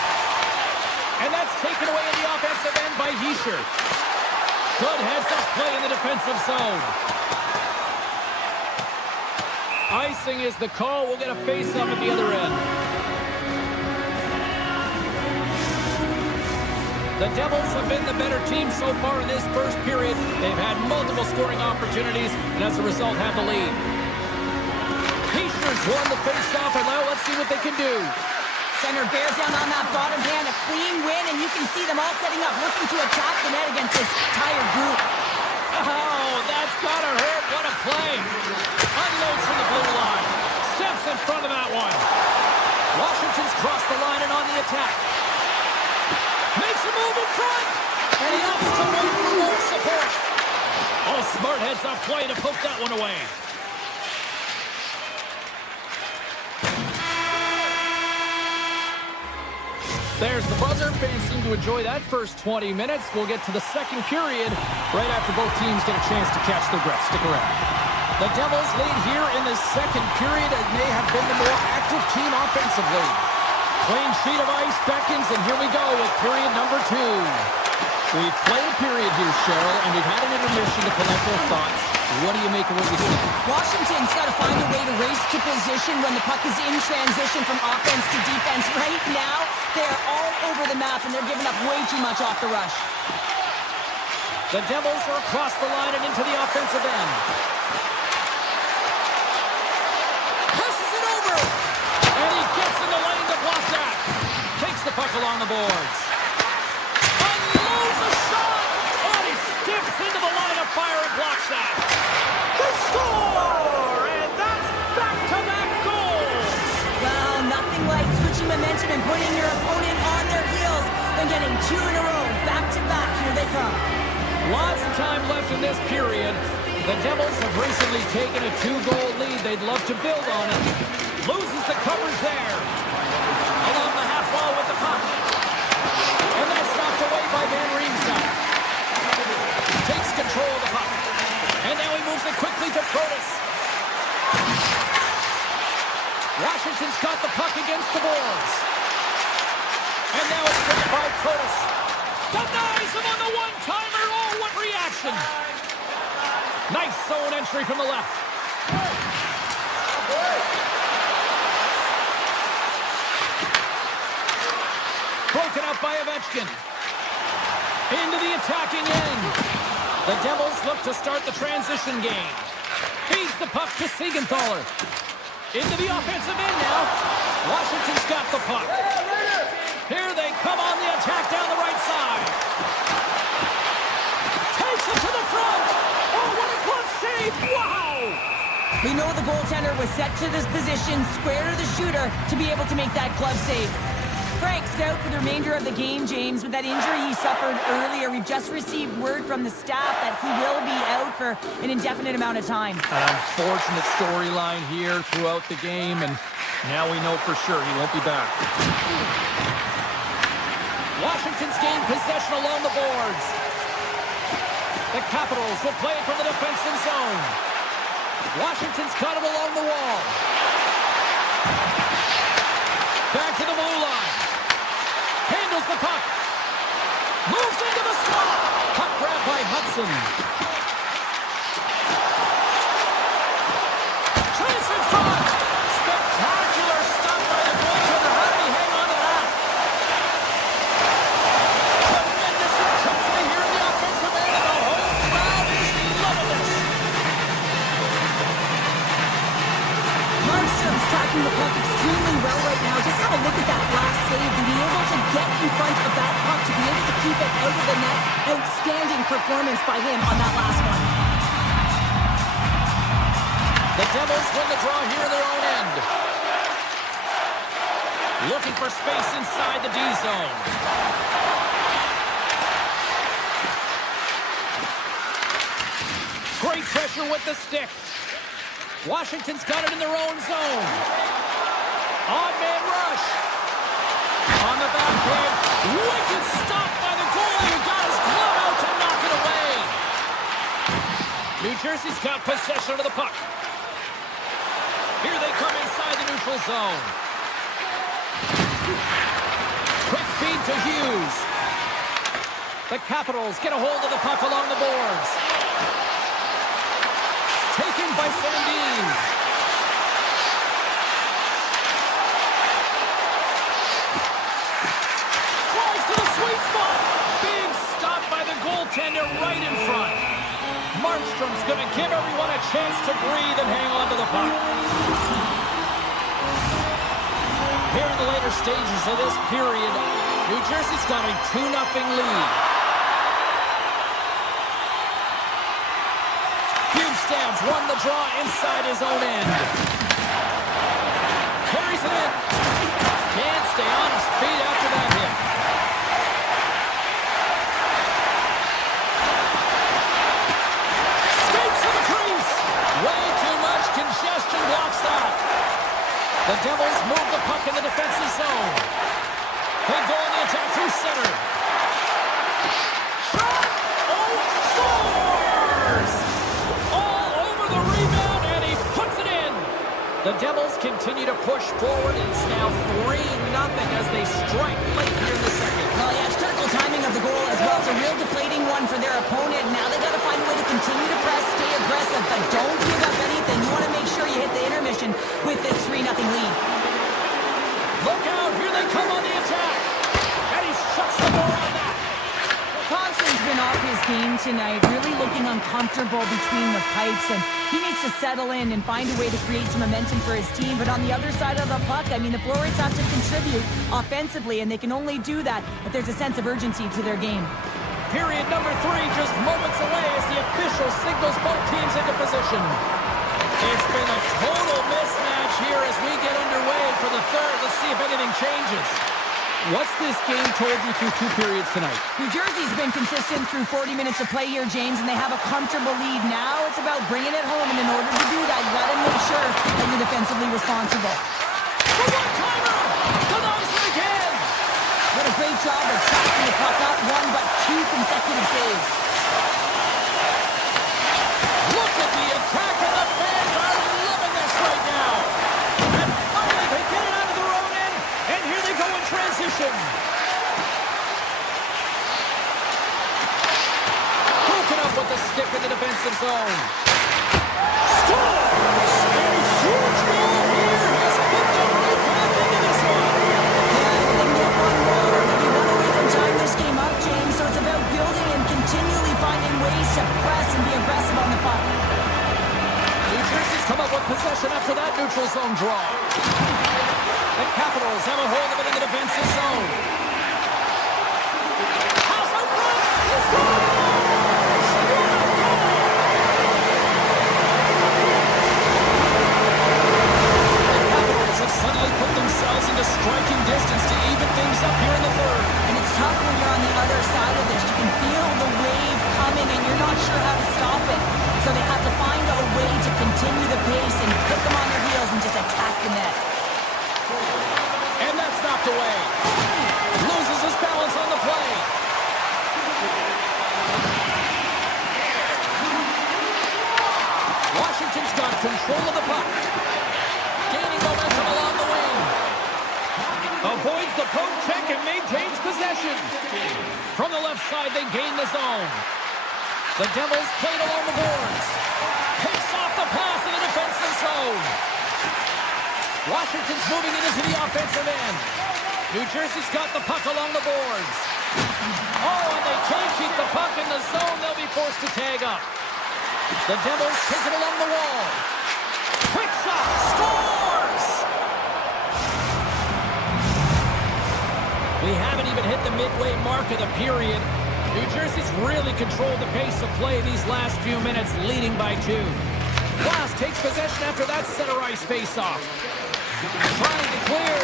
And that's taken away in the offensive end by Hischier. Good heads-up play in the defensive zone. Icing is the call. We'll get a face-off at the other end. The Devils have been the better team so far in this first period. They've had multiple scoring opportunities, and as a result have the lead. Hischier's won the face-off, and now let's see what they can do. Center bears down on that bottom hand, a clean win, and you can see them all setting up, looking to attack the net against this tired group. Oh, that's gotta hurt. What a play. Unloads from the blue line. Steps in front of that one. Washington's crossed the line and on the attack. Makes a move in front. And he opts to wait for more support. Oh, smart heads-up play to poke that one away. There's the buzzer. Fans seem to enjoy that first 20 minutes. We'll get to the second period right after both teams get a chance to catch their breath. Stick around. The Devils lead here in the second period and may have been the more active team offensively. Clean sheet of ice beckons, and here we go with period number 2. We've played a period here, Cheryl, and we've had an intermission to collect our thoughts. What do you make of what you see? Washington's got to find a way to race to position when the puck is in transition from offense to defense. Right now, they're all over the map, and they're giving up way too much off the rush. The Devils are across the line and into the offensive end. Passes it over! And he gets in the lane to block that. Takes the puck along the boards. Unloads a shot! Oh, he steps into the line of fire and blocks that. They score! And that's back-to-back goals! Well, nothing like switching momentum and putting your opponent on their heels than getting 2 in a row, back-to-back. Here they come. Lots of time left in this period. The Devils have recently taken a 2-goal lead. They'd love to build on it. Loses the coverage there. Along the half wall with the puck. And that's knocked away by Van Riemsdyk. Takes control of the puck. And now he moves it quickly to Protas. Washington's got the puck against the boards. And now it's picked by Protas. Denies him on the one-timer. Oh, what reaction. Nice zone entry from the left. Broken up by Ovechkin. Into the attacking end. The Devils look to start the transition game. Feeds the puck to Siegenthaler. Into the offensive end now. Washington's got the puck. Here they come on the attack down the right side. Takes it to the front. Oh, what a glove save. Wow. We know the goaltender was set to this position, square to the shooter, to be able to make that glove save. Frank's out for the remainder of the game, James, with that injury he suffered earlier. We've just received word from the staff that he will be out for an indefinite amount of time. An unfortunate storyline here throughout the game, and now we know for sure he won't be back. Washington's gained possession along the boards. The Capitals will play it from the defensive zone. Washington's got it along the wall. Back to the blue line. Handles the puck. Moves into the slot. Puck grab by Hudson. Chase in front. Spectacular stop by the goaltender. How did he hang on to that? Tremendous intensity here in the offensive end, and the whole crowd is loving this. Markstrom's tracking the puck extremely well right now. Just have a look at that last save. To be able to get in front of that puck, to be able to keep it out of the net. Outstanding performance by him on that last one. The Devils win the draw here in their own end. Looking for space inside the D zone. Great pressure with the stick. Washington's got it in their own zone. Odd man rush. On the backhand. Wicked stop by the goalie who got his glove out to knock it away. New Jersey's got possession of the puck. Here they come inside. neutral zone. Quick feed to Hughes. The Capitals get a hold of the puck along the boards. Taken by Sandin. Drives to the sweet spot. Big stop by the goaltender right in front. Markstrom's going to give everyone a chance to breathe and hang on to the puck. Here in the later stages of this period, New Jersey's got a 2-0 lead. Hughes won the draw inside his own end. Carries it in. Can't stay on his feet after that hit. Skates to the crease. Way too much congestion blocks that. The Devils move the puck in the defensive zone. They go on the attack through center. Shot! Oh, scores! All over the rebound, and he puts it in. The Devils continue to push forward. It's now 3-0 as they strike late here in the second. Well, yeah, it's critical timing of the goal as well. It's a real deflating one for their opponent. Now they've got to find a way to continue to press, stay aggressive, but don't give up anything. You want to make sure you hit the intermission with this 3-0 lead. Look out, here they come on the attack. And he shuts the door on that. Thompson's been off his game tonight, really looking uncomfortable between the pipes, and he needs to settle in and find a way to create some momentum for his team. But on the other side of the puck, I mean, the Florids have to contribute offensively, and they can only do that if there's a sense of urgency to their game. Period number 3 just moments away as the official signals both teams into position. It's been a total mismatch here as we get underway for the third. Let's see if anything changes. What's this game told you through 2 periods tonight? New Jersey's been consistent through 40 minutes of play here, James, and they have a comfortable lead. Now it's about bringing it home, and in order to do that, you got to make sure that you're defensively responsible. The one-timer! Denies it again! Did a great job of tracking the puck up, 1 but 2 consecutive saves. Look at the attack, and the fans are loving this right now. And finally, they get it out of their own end, and here they go in transition. Broken up with the stick in the defensive zone. Scores! A huge goal here has put them right back into this one. Yeah, they get one more. They'll be 1 away from tying this game up, James, so it's about building and continually finding ways to press and be aggressive on the puck. New Jersey's come up with possession after that neutral zone draw. The Capitals have a hold of it in the defensive zone. Pass out front. He scores! The Capitals have suddenly put themselves into striking distance to even things up here in the third. And it's tough when you're on the other side of this. You can feel the wave coming, and you're not sure how to stop it. So they have to find a way to continue the pace and put them on their heels and just attack the net. And that's knocked away. Loses his balance on the play. Washington's got control of the puck. Gaining momentum along the wing. Avoids the poke check and maintains possession. From the left side, they gain the zone. The Devils played along the boards. Picks off the pass in the defensive zone. Washington's moving it into the offensive end. New Jersey's got the puck along the boards. Oh, and they can't keep the puck in the zone. They'll be forced to tag up. The Devils take it along the wall. Quick shot. Scores! We haven't even hit the midway mark of the period. New Jersey's really controlled the pace of play these last few minutes, leading by 2. Glass takes possession after that center ice face-off. Trying to clear.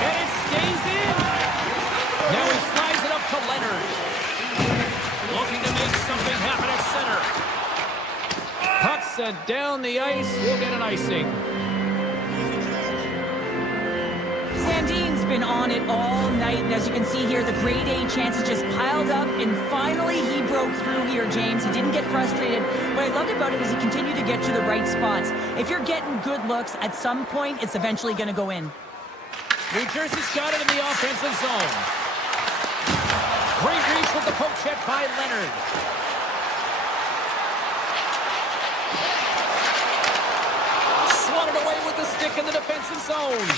And it stays in. Now he slides it up to Leonard. Looking to make something happen at center. Puck sent down the ice. We'll get an icing. Sandin's been on it all night. And as you can see here, the grade A chances just piled up. And finally, he broke through here, James. He didn't get frustrated. What I loved about it was he continued to get to the right spots. If you're getting good looks, at some point, it's eventually going to go in. New Jersey's got it in the offensive zone. Great reach with the poke check by Leonard. Swatted away with the stick in the defensive zone.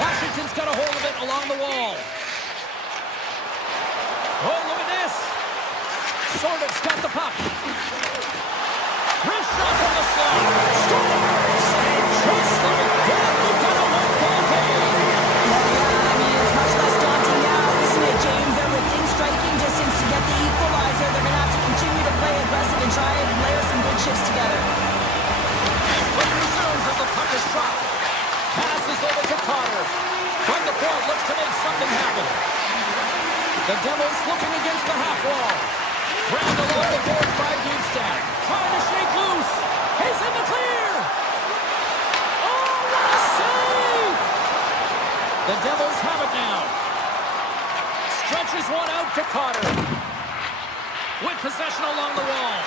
Washington's got a hold of it along the wall. Oh, look at this. Sordick's got the puck. Wrist shot from the slot. Scores! And just like that, we've got a one-goal game. I mean, it's much less daunting now, isn't it, James? That within striking distance to get the equalizer, they're going to have to continue to play aggressive and try and layer some good shifts together. And play resumes as the puck is dropped. Passes over to Carter. From the point, looks to make something happen. The Devils looking against the half wall. Grabbed along the boards by Bukestad. Trying to shake loose. He's in the clear. Oh, what a save! The Devils have it now. Stretches one out to Carter. With possession along the wall.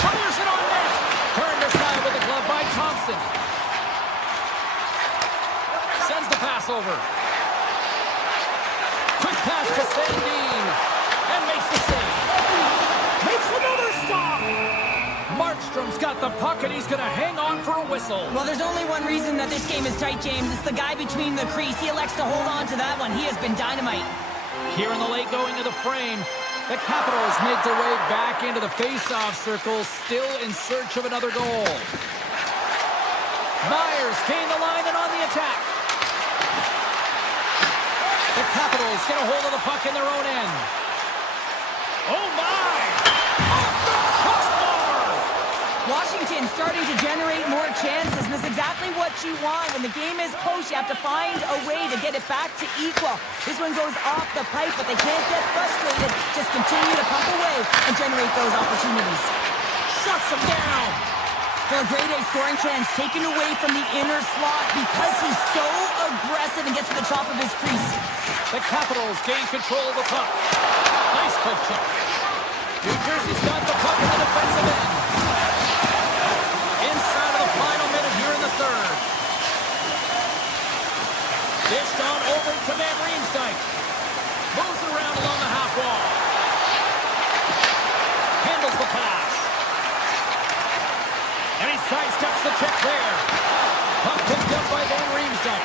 Fires it on net. Turned aside with the glove by Thompson. Sends the pass over. Quick pass to Sandin. And makes the save. Makes another stop. Markstrom's got the puck and he's going to hang on for a whistle. Well, there's only one reason that this game is tight, James. It's the guy between the crease. He elects to hold on to that one. He has been dynamite. Here in the late going to the frame, the Capitals make their way back into the face-off circle, still in search of another goal. Myers gain the line and on the attack. The Capitals get a hold of the puck in their own end. Oh my! Off the crossbar! Washington starting to generate more chances, and that's exactly what you want. When the game is close, you have to find a way to get it back to equal. This one goes off the pipe, but they can't get frustrated. Just continue to pump away and generate those opportunities. Shuts them down! For a grade A scoring chance taken away from the inner slot because he's so aggressive and gets to the top of his crease. The Capitals gain control of the puck. Nice poke check. New Jersey's got the puck in the defensive end. Inside of the final minute here in the third. Dished on over to Van Riemsdyk. Moves it around along the half wall. Handles the pass. And he sidesteps the check there. Puck picked up by Van Riemsdyk.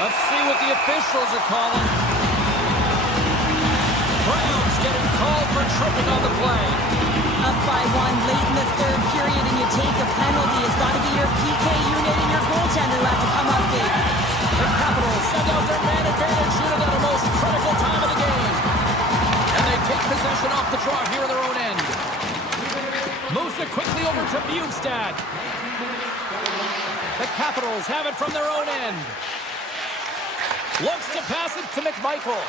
Let's see what the officials are calling. Brown's getting called for tripping on the play. Up by one late in the third period and you take a penalty. It's got to be your PK unit and your goaltender who have to come up big. The Capitals send out their man advantage unit at the most critical time of the game. And they take possession off the draw here in their own end. Moves it quickly over to Bukestad. The Capitals have it from their own end. Looks to pass it to McMichael.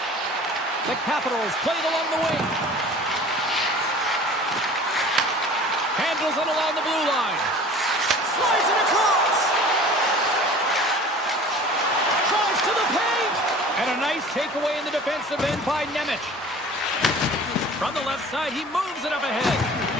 The Capitals play it along the wing. Handles it along the blue line. Slides it across. Drives to the paint. And a nice takeaway in the defensive end by Nemec. From the left side, he moves it up ahead.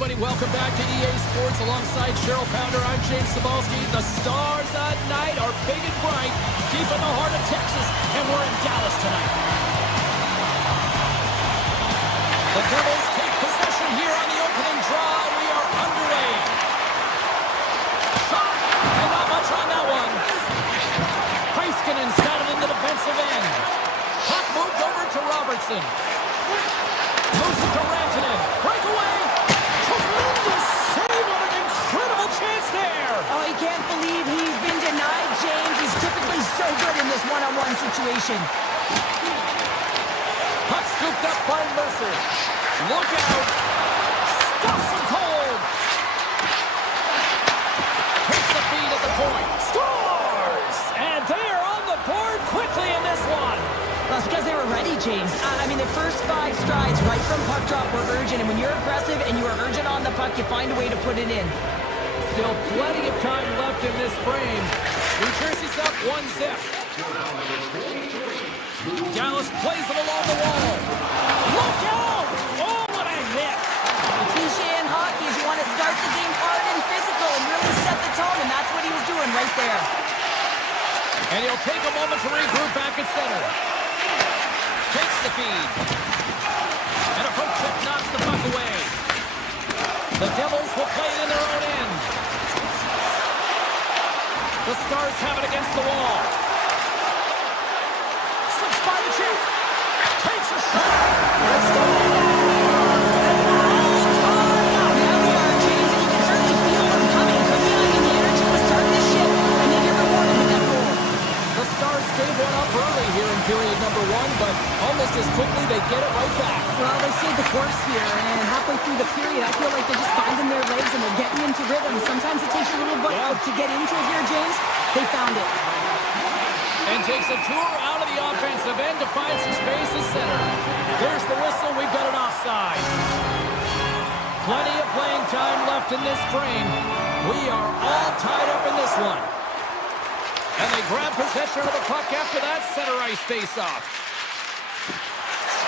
everybody. Welcome back to EA Sports alongside Cheryl Pounder. I'm James Cebulski. The stars at night are big and bright, deep in the heart of Texas, and we're in Dallas tonight. The Devils take possession here on the opening draw. We are underway. Shot, and not much on that one. Heiskanen's got it in the defensive end. Puck moved over to Robertson. Moves it to Rantanen. Breakaway. Tremendous save. What an incredible chance there. Oh, he can't believe he's been denied, James. He's typically so good in this one-on-one situation. Puck scooped up by Mercer. Look out. Stuffs him cold. Takes the feed at the point. Scores! And they are on the board quickly in this one. Well, it's because they were ready, James. I mean, the first 5 strides right from puck drop were urgent, and when you're aggressive and you are urgent on the puck, you find a way to put it in. Still plenty of time left in this frame. New Jersey's up 1-0. Dallas plays it along the wall. Look out! Oh, what a hit! The cliche in hockey is you want to start the game hard and physical and really set the tone, and that's what he was doing right there. And he'll take a moment to regroup back at center. Takes the feed. And a poke check knocks the puck away. The Devils will play it in their own end. The Stars have it against the wall. Slips by the cheek. Takes a shot. Let's go! Now we are, James, and you can certainly feel them coming. Coming, the energy was starting to shift, and they get rewarded with that goal. The Stars gave one up early here in period number 1, but almost as quickly they get it right back. Well, they stayed the course here, and halfway through the period, I feel like they're just finding their legs and they're getting into rhythm. Sometimes it takes a little bit to get into it here, James. They found it. And takes a tour out of the offensive end to find some space at center. There's the whistle. We've got an offside. Plenty of playing time left in this frame. We are all tied up in this one. And they grab possession of the puck after that center ice face-off.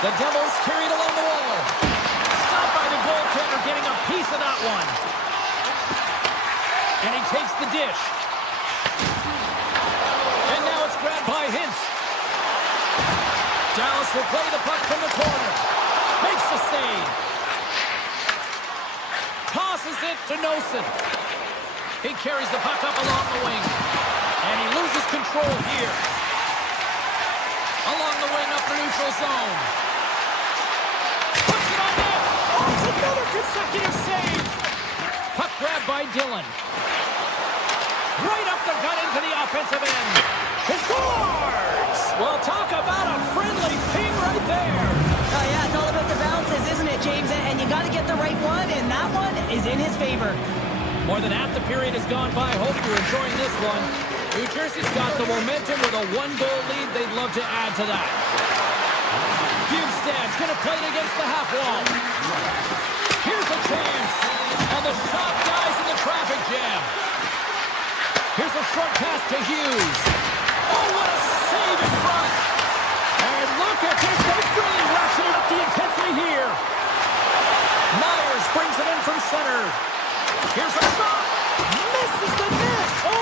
The Devils carried along the wall. Stopped by the goaltender, getting a piece of that one. And he takes the dish. And now it's grabbed by Hintz. Dallas will play the puck from the corner. Makes the save. Tosses it to Nosen. He carries the puck up along the wing. And he loses control here. Along the wing up the neutral zone. Puts it on net. Oh, it's another consecutive save. Puck grabbed by Dillon. Right up the gut into the offensive end. He scores! Well, talk about a friendly ping right there. Oh, yeah, it's all about the bounces, isn't it, James? And you got to get the right one, and that one is in his favor. More than half the period has gone by. Hope you're enjoying this one. New Jersey's got the momentum with a 1-goal lead. They'd love to add to that. Bjugstad's going to play it against the half wall. Here's a chance. And the shot dies in the traffic jam. Here's a short pass to Hughes. Oh, what a save in front. And look at this. They've really ratcheted up the intensity here. Myers brings it in from center. Here's a shot. Misses the net. Oh!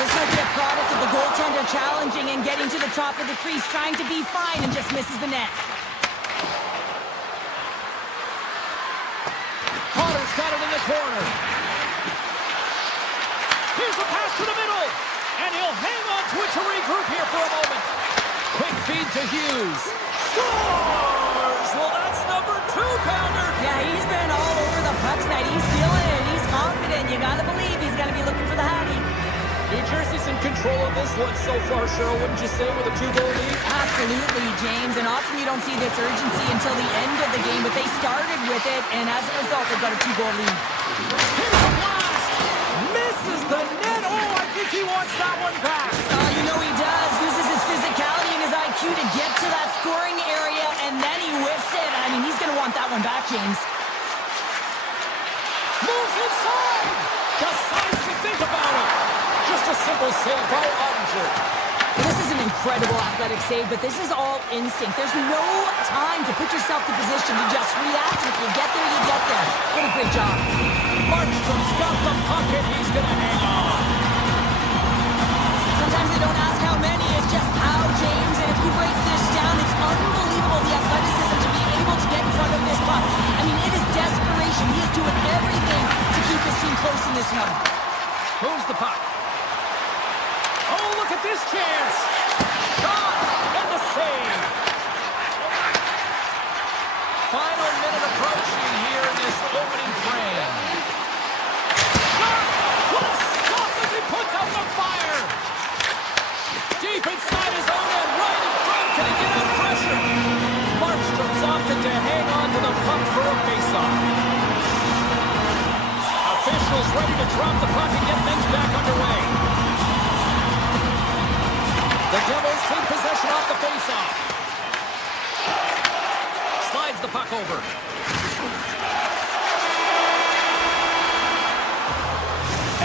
This might be a product of the goaltender challenging and getting to the top of the crease, trying to be fine, and just misses the net. Connor's got it in the corner. Here's a pass to the middle. And he'll hang on to it to regroup here for a moment. Quick feed to Hughes. Scores! Well, that's number 2, Pounder. Yeah, he's been all over the puck tonight. He's feeling it. He's confident. You got to believe he's going to be looking for the Hattie. New Jersey's in control of this one so far, Cheryl, wouldn't you say, with a 2-goal lead? Absolutely, James. And often you don't see this urgency until the end of the game, but they started with it, and as a result, they've got a 2-goal lead. Here's a blast! Misses the net! Oh, I think he wants that one back. You know he does. Uses his physicality and his IQ to get to that scoring area, and then he whiffs it. I mean, he's going to want that one back, James. Moves inside! Decides to think about it. Just a simple save by Ottinger. This is an incredible athletic save, but this is all instinct. There's no time to put yourself in position to just react and You get there, you get there. What a great job. Markstrom's got the puck, and he's going to hang on. Sometimes they don't ask how many, it's just how, James. And if you break this down, it's unbelievable the athleticism to be able to get in front of this puck. I mean, it is desperation. He is doing everything to keep his team close in this one. Moves the puck. Oh, look at this chance. Shot and the save. Final minute approaching here in this opening frame. Shot! What a stop as he puts out the fire! Deep inside his own end, right in front. Can he get out of pressure? Markstrom's opted to hang on to the puck for a faceoff. Officials ready to drop the puck and get things back underway. The Devils take possession off the faceoff. Slides the puck over.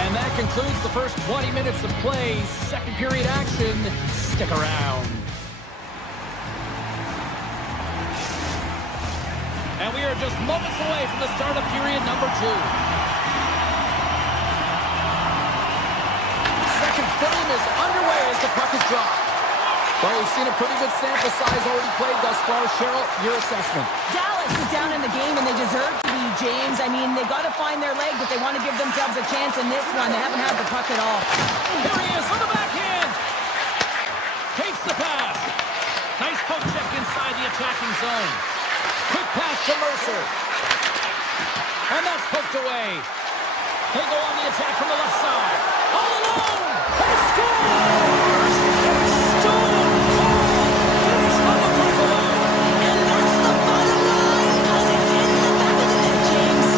And that concludes the first 20 minutes of play. Second period action. Stick around. And we are just moments away from the start of period number 2. Second frame is underway as the puck is dropped. Well, we've seen a pretty good sample size already played thus far. Cheryl, your assessment. Dallas is down in the game, and they deserve to be, James. I mean, they got to find their leg, but they want to give themselves a chance in this one. They haven't had the puck at all. Here he is on the backhand. Takes the pass. Nice poke check inside the attacking zone. Quick pass to Mercer. And that's poked away. They go on the attack from the left side. All alone. And he scores! Stone cold finish on the breakaway. And that's the bottom line, because it's in the back of the net, James.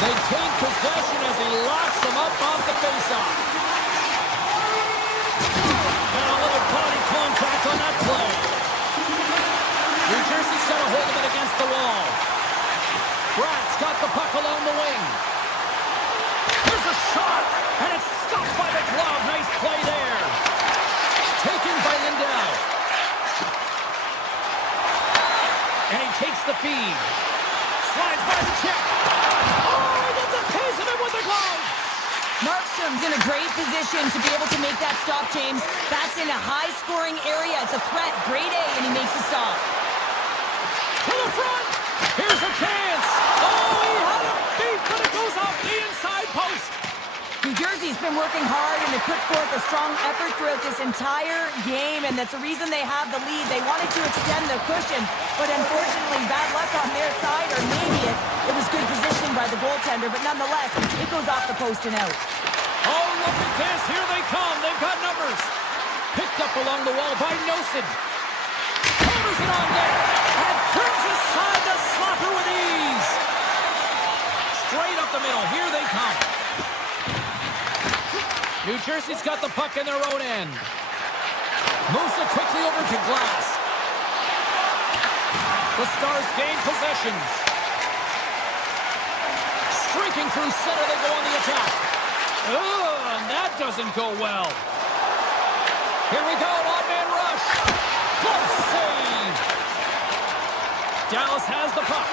They take possession as he locks them up off the faceoff. And a little body contact on that play. New Jersey's got a hold of it against the wall. Bratt's got the puck along the wing. There's a shot, and it's stopped by the glove. Nice play there. Taken by Lindell. And he takes the feed. Slides by the check. Oh, he gets a piece of it with the glove. Markstrom's in a great position to be able to make that stop, James. That's in a high-scoring area. It's a threat. Grade A, and he makes the stop. To the front. Here's a chance. Oh, he had a beat, but it goes off the inside post. New Jersey's been working hard, and they put forth a strong effort throughout this entire game, and that's the reason they have the lead. They wanted to extend the cushion, but unfortunately, bad luck on their side, or maybe it was good positioning by the goaltender, but nonetheless, it goes off the post and out. Oh, look at this. Here they come. They've got numbers. Picked up along the wall by Nosen. Hammers it on net. And turns aside the slapper with ease. Straight up the middle. Here they come. New Jersey's got the puck in their own end. Moves it quickly over to Glass. The Stars gain possession. Streaking through center, they go on the attack. Oh, and that doesn't go well. Here we go, odd-man rush. Close save. Dallas has the puck.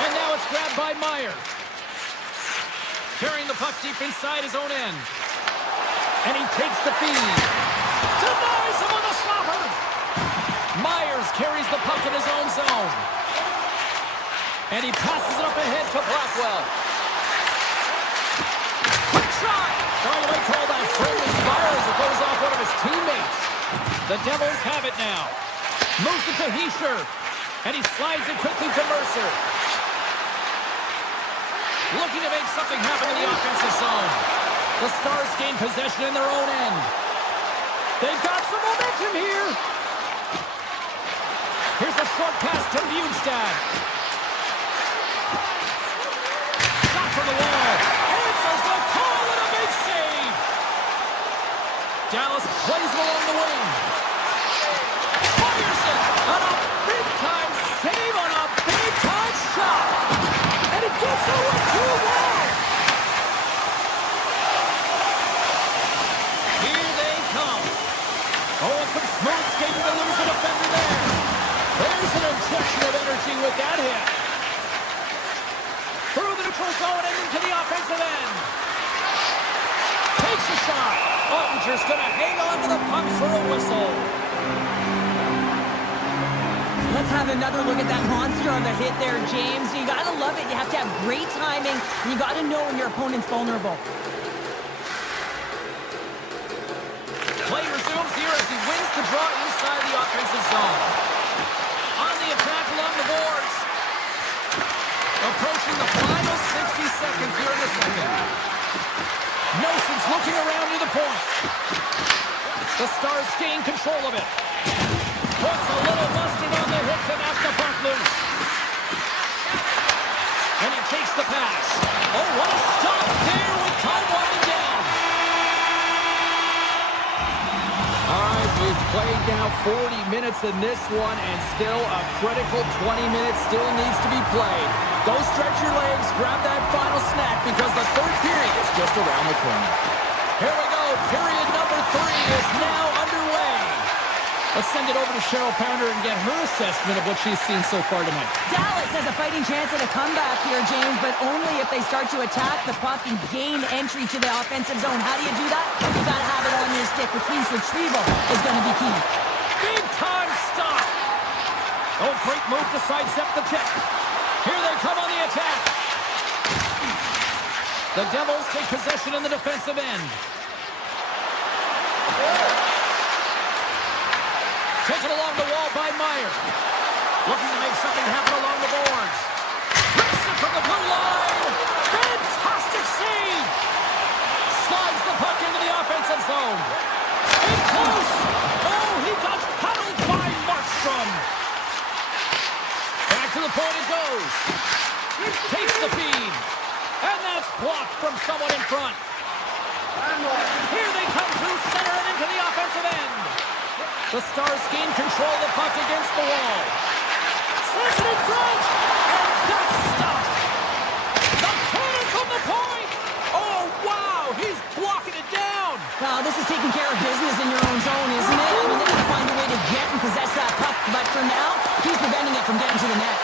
And now it's grabbed by Meyer. Carrying the puck deep inside his own end. And he takes the feed. Denies him on the slapper. Myers carries the puck in his own zone. And he passes it up ahead to Blackwell. Quick shot! By the way, call that friendly fire as it goes off one of his teammates. The Devils have it now. Moves it to Heischer. And he slides it quickly to Mercer. Looking to make something happen in the offensive zone. The Stars gain possession in their own end. They've got some momentum here. Here's a short pass to Bjugstad. Shot from the wall. Answers the call and a big save. Dallas plays it along the wing. Fires it on a big-time save on a big-time shot. And it gets over too well. Here they come. Oh, and some smooth skating to lose a defender there. There's an injection of energy with that hit. Through the neutral zone and into the offensive end. Takes a shot. Ottinger's going to hang on to the puck for a whistle. Let's have another look at that monster on the hit there, James. You gotta love it. You have to have great timing, and you gotta know when your opponent's vulnerable. Play resumes here as he wins the draw inside the offensive zone. On the attack along the boards. Approaching the final 60 seconds here in the second. Nelson's looking around near the point. The Stars gain control of it. Puts a little mustard on the hit to knock the puck loose. And he takes the pass. Oh, what a stop there with time winding down. All right, we've played now 40 minutes in this one, and still a critical 20 minutes still needs to be played. Go stretch your legs, grab that final snack, because the third period is just around the corner. Here we go. Period number 3 is now underway. Let's send it over to Cheryl Pounder and get her assessment of what she's seen so far tonight. Dallas has a fighting chance at a comeback here, James, but only if they start to attack the puck and gain entry to the offensive zone. How do you do that? You gotta have it on your stick, which means retrieval is gonna be key. Big time stop. Oh, great move to sidestep the check. Here they come on the attack. The Devils take possession in the defensive end. Taken along the wall by Meyer. Looking to make something happen along the boards. Rips it from the blue line. Fantastic save. Slides the puck into the offensive zone. In close. Oh, he got paddled by Markstrom. Back to the point it goes. Takes the feed. And that's blocked from someone in front. Here they come through center and into the offensive end. The Stars gain control of the puck against the wall. Sends it in front, and that's stopped. The cannon from the point. Oh, wow, he's blocking it down. Well, this is taking care of business in your own zone, isn't it? I mean, they gotta find a way to get and possess that puck, but for now, he's preventing it from getting to the net.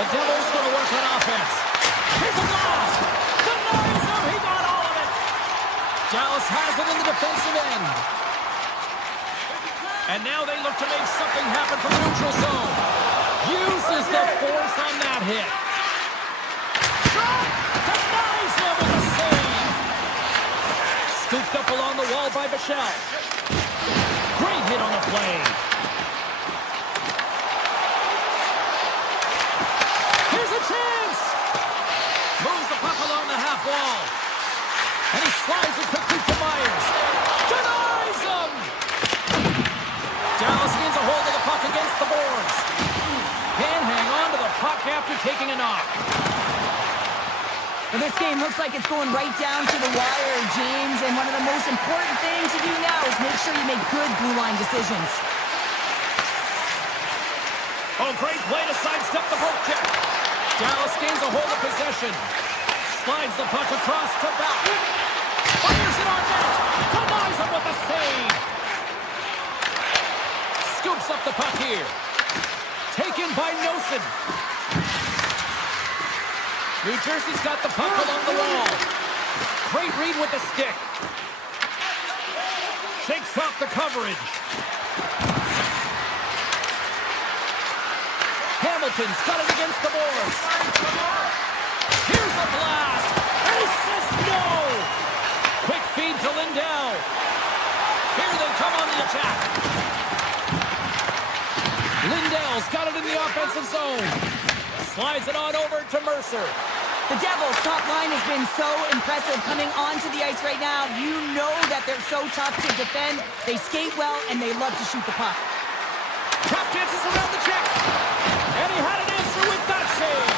The Devils going to work on offense. Here's a loss. Denies him. He got all of it. Dallas has it in the defensive end. And now they look to make something happen from the neutral zone. Uses the force on that hit. Shot! Denies him with a save. Scooped up along the wall by Bichelle. Great hit on the play. Here's a chance. Moves the puck along the half wall. And he slides it quickly to Myers. Denies him! Dallas gains a hold of the puck against the boards. Can hang on to the puck after taking a knock. Well, this game looks like it's going right down to the wire, James, and one of the most important things to do now is make sure you make good blue line decisions. Oh, great play to sidestep the poke check. Dallas gains a hold of possession. Slides the puck across to back. Fires it on net. Denies him with a save. Scoops up the puck here. Taken by Nelson. New Jersey's got the puck along the wall. Great read with the stick. Shakes off the coverage. Hamilton's got it against the boards. Here's a blast. And he says no. Quick feed to Lindell. Here they come on the attack. Lindell's got it in the offensive zone. Slides it on over to Mercer. The Devils' top line has been so impressive coming onto the ice right now. You know that they're so tough to defend. They skate well, and they love to shoot the puck. Top chances around the check. And he had an answer with that save.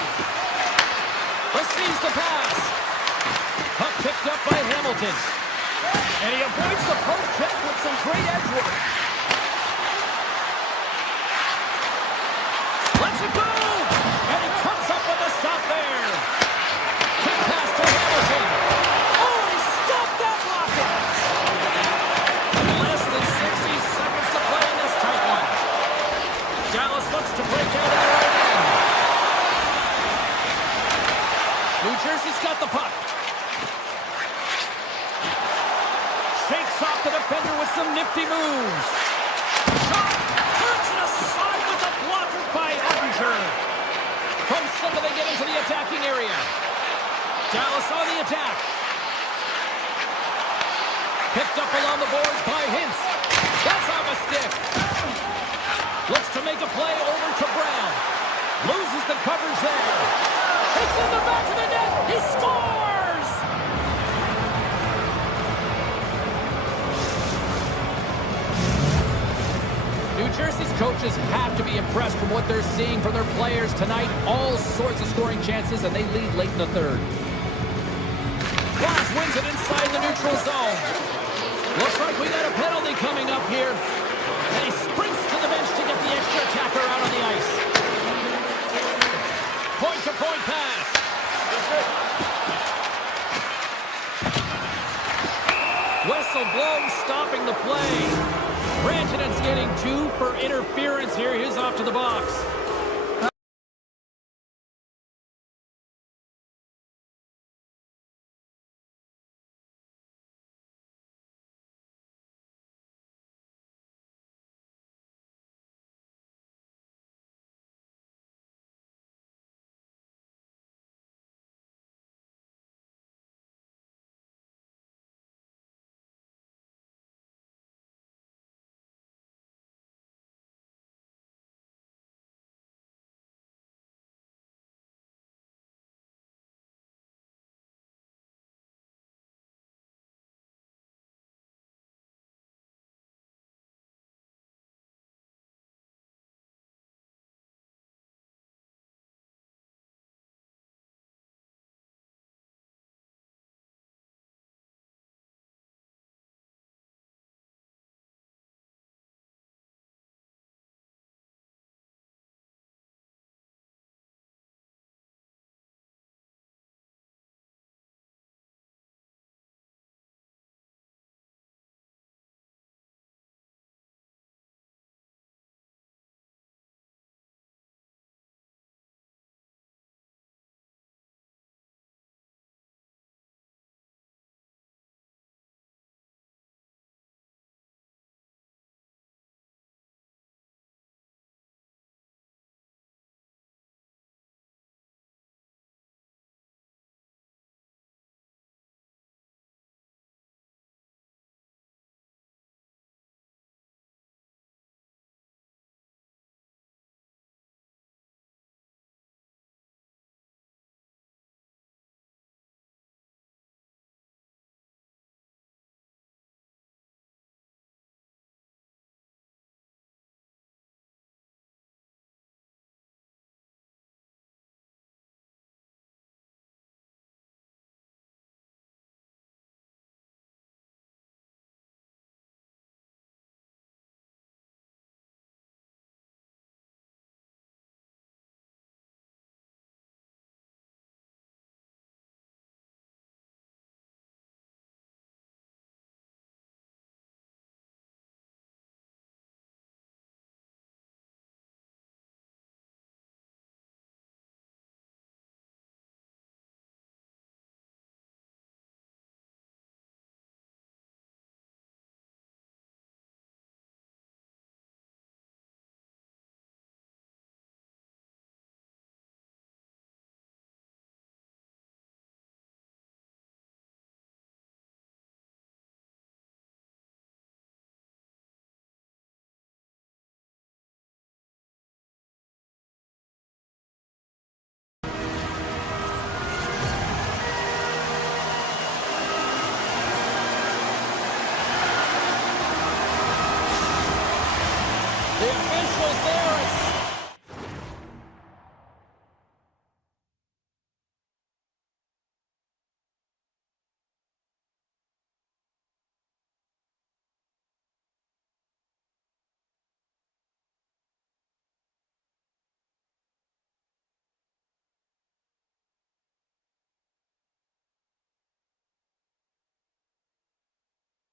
Receives the pass. Puck picked up by Hamilton. And he avoids the poke check with some great edge work. Lets it go. And he comes up with a stop there. Quick pass to Hamilton. Oh, he stopped that rocket. Less than 60 seconds up along the boards by Hintz. That's off a stick. Looks to make a play over to Brown. Loses the coverage there. It's in the back of the net. He scores! New Jersey's coaches have to be impressed from what they're seeing from their players tonight. All sorts of scoring chances, and they lead late in the third. Glass wins it inside the neutral zone. Looks like we got a penalty coming up here. And he sprints to the bench to get the extra attacker out on the ice. Point-to-point pass. Whistle blows, stopping the play. Rantanen's getting 2 for interference here. He's off to the box.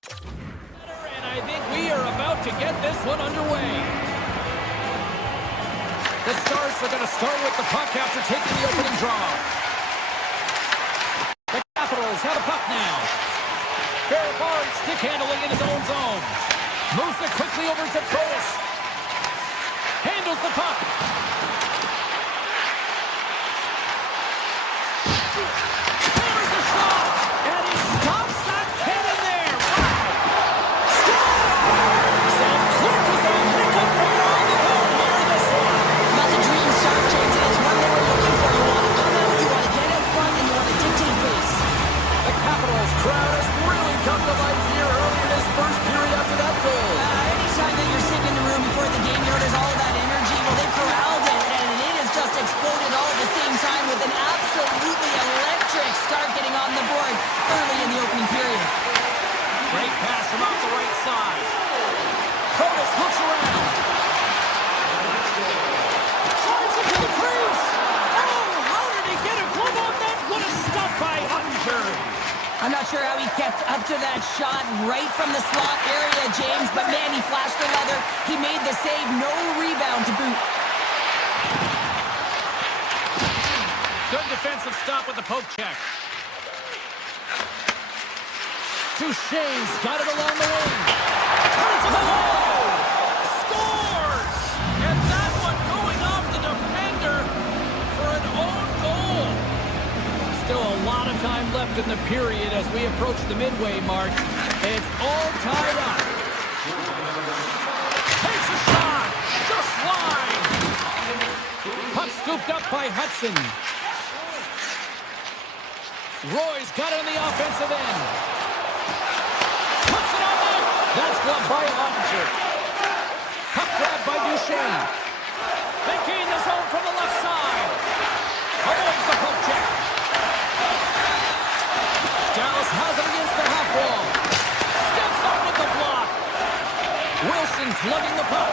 And I think we are about to get this one underway. The Stars are going to start with the puck after taking the opening draw. The Capitals have the puck now. Fairford stick handling in his own zone. Moves it quickly over to Protas. Handles the puck. Hammers the shot. And he stops that cannon there. Wow. Gets up to that shot right from the slot area, James. But man, he flashed the leather. He made the save. No rebound to boot. Good defensive stop with the poke check. Duchesne's got it along the wing. Turns it away. Scores! And that one going off the defender for an own goal. Still a lot of time left in the period as we approach the midway mark. It's all tied up. Takes a shot. Just wide. Puck scooped up by Hudson. Roy's got it on the offensive end. Puts it on net. That's gloved by Ottinger. Puck grab by Duchesne. They gain the zone from the left side. Avoids the poke check. Dallas has it against the half wall. Steps up with the block. Wilson's lugging the puck.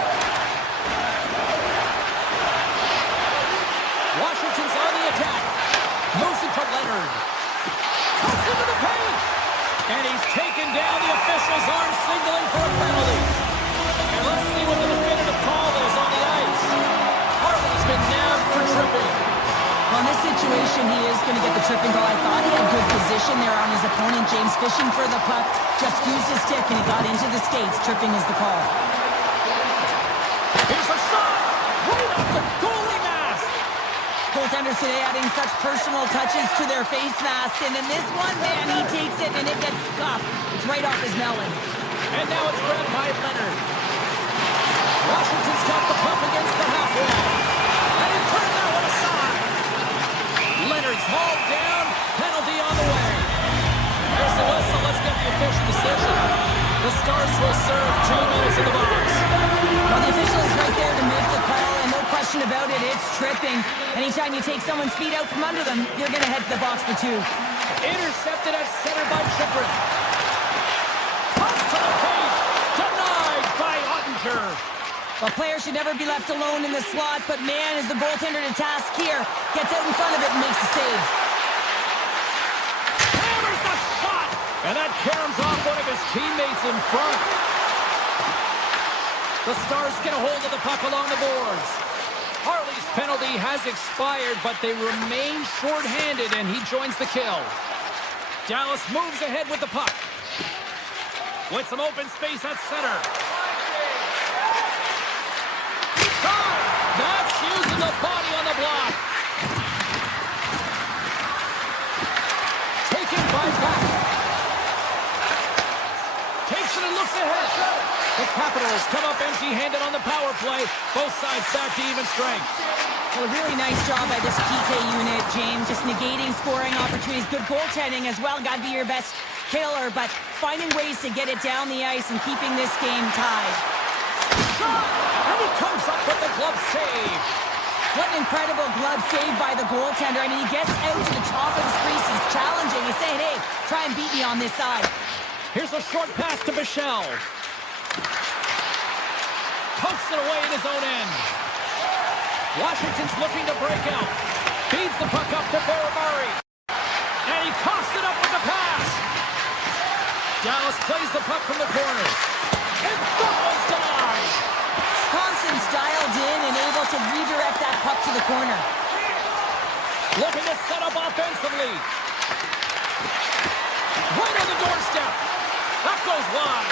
Washington's on the attack. Moves it to Leonard. Cuts into the paint. And he's taken down. The officials aren't signaling for a penalty. And let's see what the definitive call is on the ice. Harley's been nabbed for tripping. Well, in this situation, he is going to get the tripping goal. I thought he had good position there on his opponent. James fishing for the puck. Just used his stick and he got into the skates. Tripping is the call. Here's a shot. Right off the goalie mask. Goaltenders today adding such personal touches to their face mask. And in this one, man, he takes it and it gets scuffed. It's right off his melon. And now it's grabbed by Leonard. Washington's got the puck against the half wall. And he turned that one aside. Leonard's hauled down. Penalty on the way. There's the whistle. Let's get the official decision. The Stars will serve 2 minutes in the box. Well, the official is right there to make the call, and no question about it, it's tripping. Anytime you take someone's feet out from under them, you're going to head to the box for 2. Intercepted at center by Chiprin. Toss to the paint. Denied by Ottinger. Well, players should never be left alone in the slot, but man, is the goaltender to task here. Gets out in front of it and makes the save. Hammers the shot. And that caroms off one of his teammates in front. The Stars get a hold of the puck along the boards. Harley's penalty has expired, but they remain shorthanded, and he joins the kill. Dallas moves ahead with the puck. With some open space at center. Shot! That's using the body on the block. Taken by Back. Takes it and looks ahead. The Capitals come up empty-handed on the power play. Both sides back to even strength. Well, a really nice job by this PK unit, James. Just negating scoring opportunities. Good goaltending as well. Got to be your best killer, but finding ways to get it down the ice and keeping this game tied. Shot! And he comes up with the glove save. What an incredible glove save by the goaltender. I mean, he gets out to the top of his crease. He's challenging. He's saying, hey, try and beat me on this side. Here's a short pass to Bichelle. Pokes it away in his own end. Washington's looking to break out. Feeds the puck up to Murray. And he coughs it up with the pass. Dallas plays the puck from the corner. And that one's denied. Thompson's dialed in and able to redirect that puck to the corner. Looking to set up offensively. Right on the doorstep. That goes wide.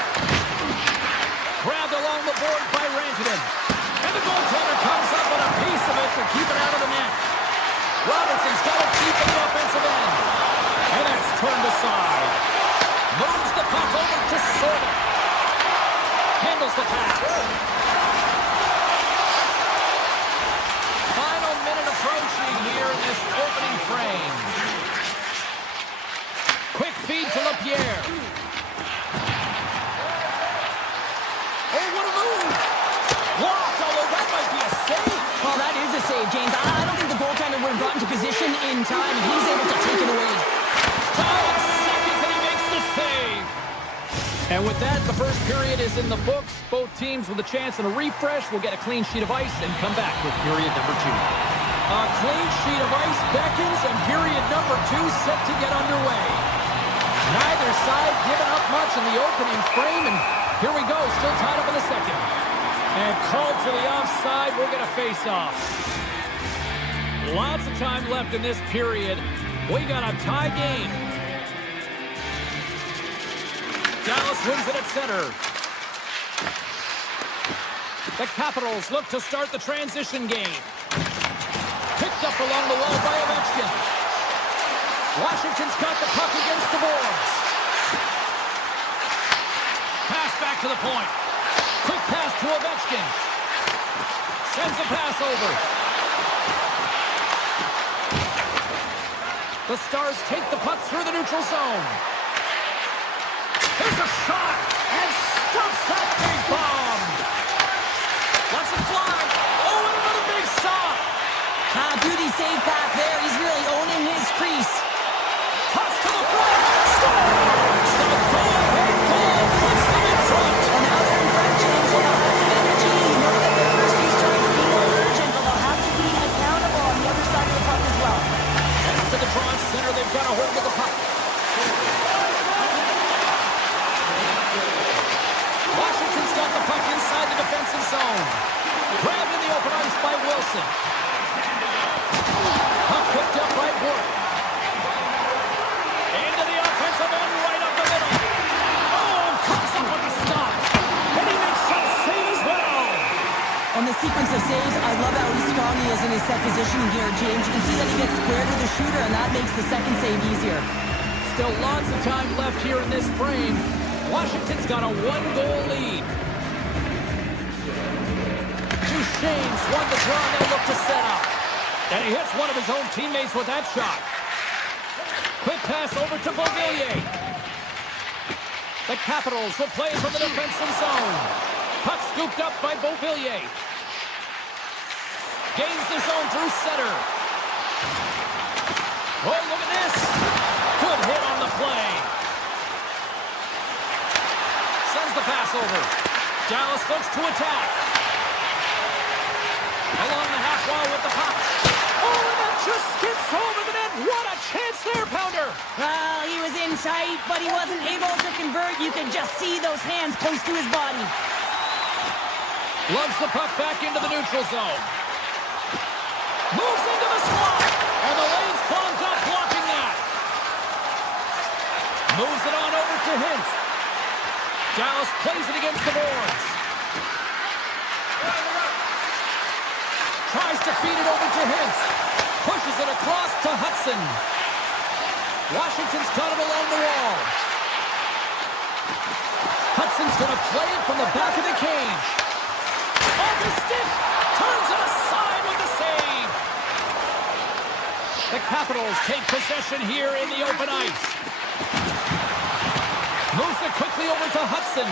Grabbed along the board by Rantanen. And the goaltender comes up with a piece of it to keep it out of the net. Robertson's got it deep in the offensive end. And that's turned aside. Moves the puck over to Sorda. Handles the pass. Final minute approaching here in this opening frame. Quick feed to LaPierre. Oh, what a move! Blocked, although that might be a save. Well, that is a save, James. I don't think the goaltender would have gotten to position in time, and he's able to take it away. 5 seconds and he makes the save. And with that, the first period is in the books. Both teams with a chance and a refresh will get a clean sheet of ice and come back with period number 2. A clean sheet of ice beckons and period number 2 set to get underway. Neither side giving up much in the opening frame, and here we go, still tied up in the second. And called for the offside, we're going to face off. Lots of time left in this period. We got a tie game. Dallas wins it at center. The Capitals look to start the transition game. Picked up along the wall by Ovechkin. Washington's got the puck against the boards. Pass back to the point. Quick pass to Ovechkin. Sends a pass over. The Stars take the puck through the neutral zone. There's a shot, and stuffs that big bomb. Lets it fly. Oh, and another big stop. Beauty save back there. He's really owning his crease. Toss to the front. Scores! The go-ahead goal puts them in front. And now they're in front, James. So they'll have some energy. You know that their first few starts being urgent, but they'll have to be accountable on the other side of the puck as well. To the draw center, they've got a hold of the puck. Washington's got the puck inside the defensive zone. Grabbed in the open ice by Wilson. Puck picked up by Wood. Into the offensive end, right up the middle. Oh, comes up with the stop. And he makes that save as well. On the sequence of saves, I love how strong he is in his set positioning here, James. You can see that he gets square to the shooter, and that makes the second save easier. Still lots of time left here in this frame. Washington's got a one-goal lead. Duchesne's won the draw, and they'll look to set up. And he hits one of his own teammates with that shot. Quick pass over to Beauvillier. The Capitals will play from the defensive zone. Puck scooped up by Beauvillier. Gains the zone through center. Oh, look at this. Good hit on the play. Sends the pass over. Dallas looks to attack. Along the half wall with the puck. Oh, and that just skips over the net. What a chance there, Pounder. Well, he was in tight, but he wasn't able to convert. You could just see those hands close to his body. Lugs the puck back into the neutral zone. Moves into the slot. And the lane's clogged up, blocking that. Moves it on over to Hintz. Dallas plays it against the boards. Tries to feed it over to Hintz. Pushes it across to Hudson. Washington's got it along the wall. Hudson's going to play it from the back of the cage. Off his stick. Turns it aside with the save. The Capitals take possession here in the open ice. Moves it quickly over to Hudson.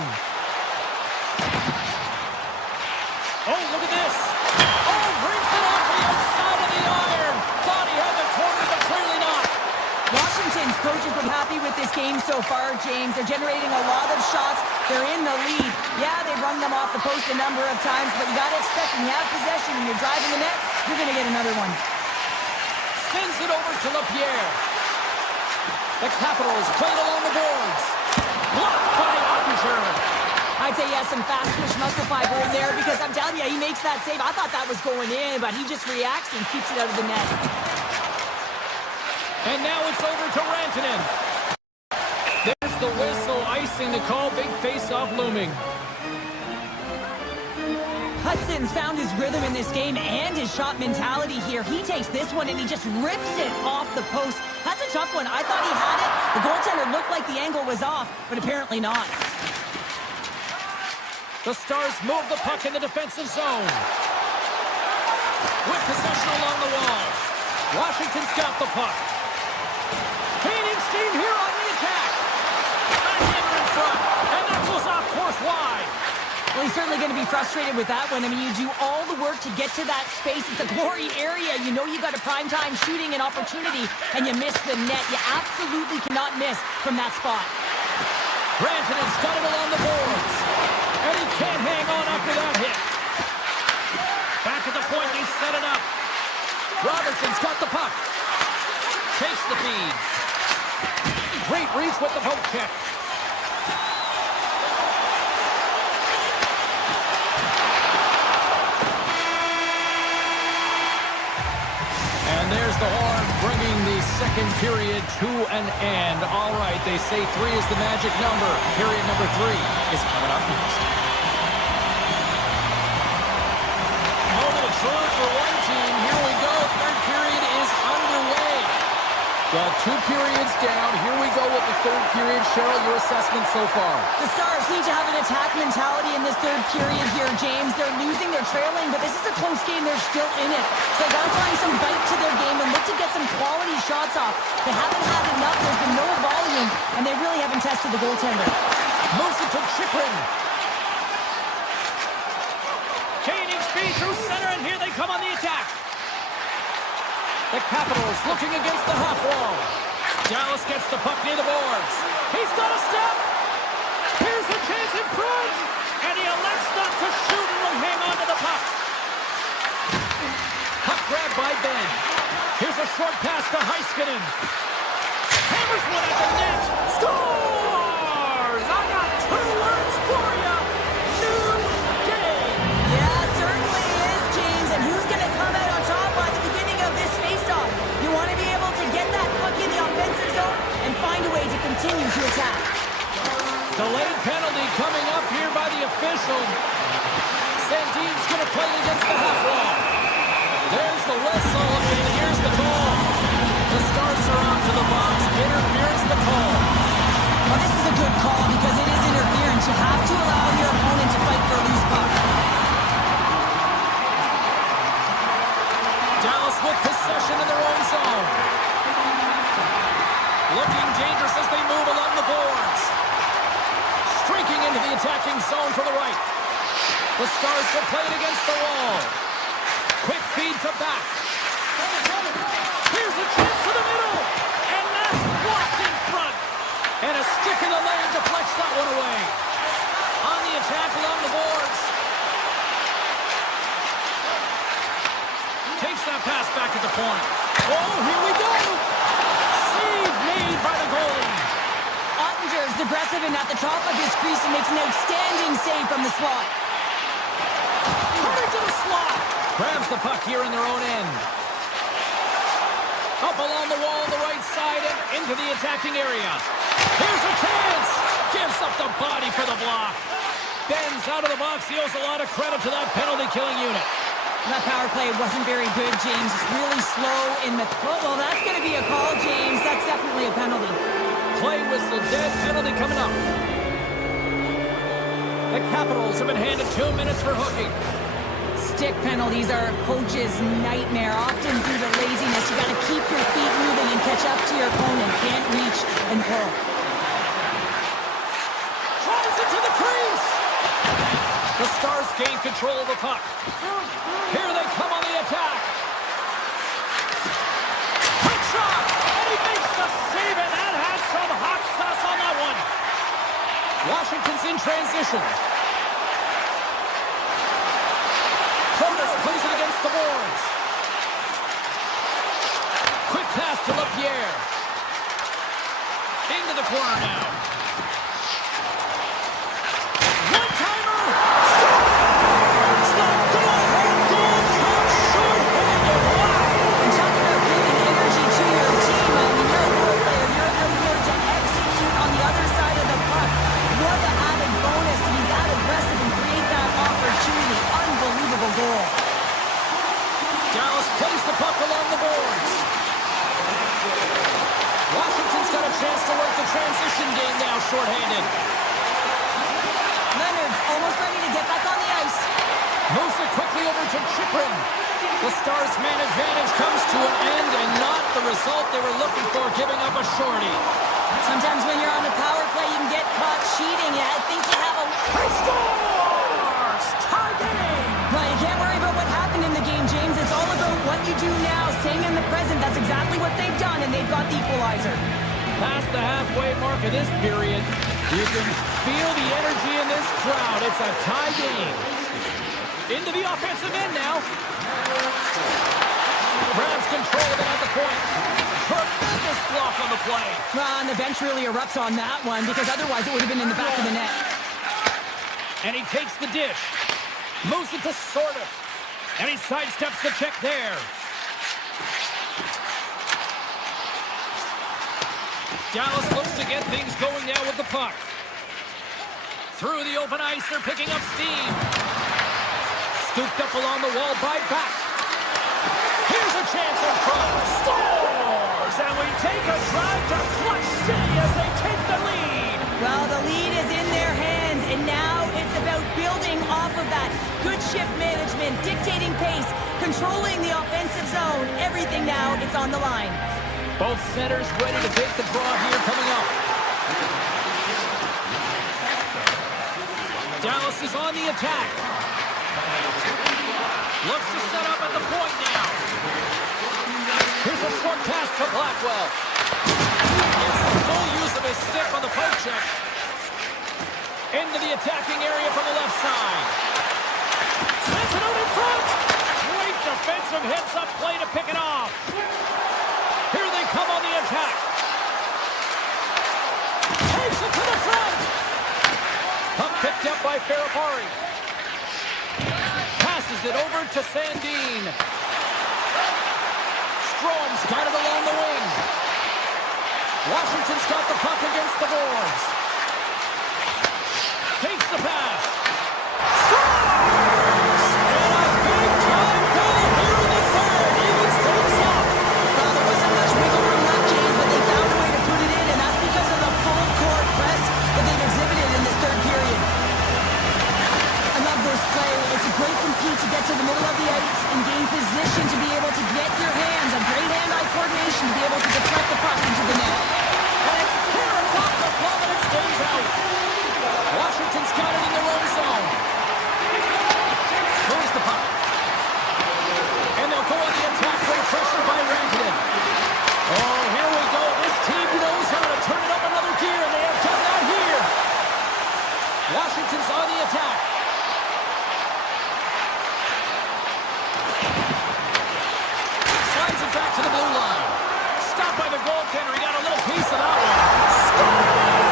Oh, look at this. Oh, brings it off the outside of the iron. Thought he had the corner, but clearly not. Washington's coaches are happy with this game so far, James. They're generating a lot of shots. They're in the lead. Yeah, they've run them off the post a number of times, but you got to expect when you have possession and you're driving the net, you're going to get another one. Sends it over to LaPierre. The Capitals played along the boards. Blocked by Ottinger. I'd say he has some fast twitch muscle fiber in there because I'm telling you, he makes that save. I thought that was going in, but he just reacts and keeps it out of the net. And now it's over to Rantanen. There's the whistle, icing the call, big face-off looming. Hudson's found his rhythm in this game and his shot mentality here. He takes this one and he just rips it off the post. That's a tough one. I thought he had it. The goaltender looked like the angle was off, but apparently not. The Stars move the puck in the defensive zone. With possession along the wall. Washington's got the puck. Gaining steam here on the attack. Backhander in front. And that goes off course wide. Well, he's certainly going to be frustrated with that one. I mean, you do all the work to get to that space. It's a glory area. You know you got a primetime shooting and opportunity, and you miss the net. You absolutely cannot miss from that spot. Rantanen's got it along the boards. And he can't hang on after that hit. Back at the point, they set it up. Robertson's got the puck. Takes the feed. Great breach with the poke check. And there's the horn, bringing the second period to an end. All right, they say 3 is the magic number. Period number 3 is coming up next. Moment of truth for one team. Here we go. Third period is underway. Well, 2 periods down. Here we go with the third period. Cheryl, your assessment so far? The Stars need to have an attack mentality in this third period here, James. They're losing, they're trailing, but this is a close game. They're still in it. So they got to find some bite to their game and look to get some quality shots off. They haven't had enough. There's been no volume, and they really haven't tested the goaltender. Moves it to Chikrin. Gaining speed through center, and here they come on the attack. The Capitals looking against the half wall. Dallas gets the puck near the boards. He's got a step. Here's a chance in front. And he elects not to shoot and will hang on to the puck. Puck grab by Ben. Here's a short pass to Heiskanen. Hammers one at the net. Scores! I got 2 words for you. New game. Yeah, it certainly is, James. And who's going to come out on top by the beginning of this face-off? You want to be able to get that puck in the offensive zone and find a way to continue to attack. Delayed penalty coming up here by the official. Sandin's going to play it against the half wall. There's the whistle, and here's the call. The Stars are off to the box. Interference the call. Well, this is a good call because it is interference. You have to allow your opponent to fight for a loose puck. Dallas with possession in their own zone. Looking dangerous as they move along the boards. Streaking into the attacking zone for the right. The Stars will play it against the wall. Quick feed to back. Here's a chance to the middle. And that's blocked in front. And a stick in the lane deflects that one away. On the attack along the boards. Takes that pass back at the point. Oh, here we go. Save made by the goalie. Ottinger's aggressive and at the top of his crease and makes an outstanding save from the slot. Cutting to the slot. Grabs the puck here in their own end. Up along the wall on the right side and into the attacking area. Here's a chance. Gives up the body for the block. Ben's out of the box. He owes a lot of credit to that penalty-killing unit. That power play wasn't very good, James. It's really slow in the... Oh, well, that's going to be a call, James. That's definitely a penalty. Play whistle, dead penalty coming up. The Capitals have been handed 2 minutes for hooking. Stick penalties are a coach's nightmare, often due to laziness. You got to keep your feet moving and catch up to your opponent. Can't reach and pull. Tries it to the crease. The Stars gain control of the puck. Here they come on the attack. Quick shot, and he makes the save, and that has some hot sauce on that one. Washington's in transition. Protas plays it against the boards. Quick pass to LaPierre. Into the corner now. One-timer. Scores! The go-ahead goal comes short-handed. Wow! And talking about bringing energy to your team, I mean, you're a role player. You're out here to execute on the other side of the puck. What an added bonus to be that aggressive and create that opportunity. Unbelievable goal. Dallas plays the puck along the boards. Washington's got a chance to work the transition game now, shorthanded. Leonard's almost ready to get back on the ice. Moves it quickly over to Chikrin. The Stars' man advantage comes to an end, and not the result they were looking for, giving up a shorty. Sometimes when you're on the power play, you can get caught cheating. I think you have a... He scores! Tie game! Well, you can't worry about what happened in the game, James. It's all about what you do now, staying in the present. That's exactly what they've done, and they've got the equalizer. Past the halfway mark of this period, you can feel the energy in this crowd. It's a tie game. Into the offensive end now. Grabs control of it at the point. Tremendous block on the play. Well, and the bench really erupts on that one because otherwise it would have been in the back of the net. And he takes the dish. Moves it to Sorta. And he sidesteps the check there. Dallas looks to get things going now with the puck. Through the open ice, they're picking up steam. Scooped up along the wall by Back. Here's a chance in front. Scores! And we take a drive to Clutch City as they take the lead. Well, the lead is in their hands, and now it's about building off of that. Good shift management, dictating pace, controlling the offensive zone. Everything now, it's on the line. Both centers ready to take the draw here coming up. Dallas is on the attack. Looks to set up at the point now. Here's a short pass to Blackwell. Gets the full use of his stick on the poke check. Into the attacking area from the left side. Sends it out in front. Great defensive heads-up play to pick it off. Here they come on the attack. Takes it to the front. Puck picked up by Ferrapari. Passes it over to Sandin. Strom's got it along the wing. Washington's got the puck against the boards. Takes the pass. Scores! And a big-time goal here in the third. Evens things up. Well, there wasn't much wiggle room left, James, but they found a way to put it in, and that's because of the full court press that they've exhibited in this third period. I love this play. It's a great compete to get to the middle of the ice and gain position to be able to get your hands, a great hand-eye coordination to be able to deflect the puck into the net. And here it's off the glove and it stays out. Washington's got it in their own zone. Moves the puck. And they'll go on the attack. Great pressure by Rantanen. Oh, here we go. This team knows how to turn it up another gear, and they have done that here. Washington's on the attack. Slides it back to the blue line. Stopped by the goaltender. He got a little piece of that one. Scores!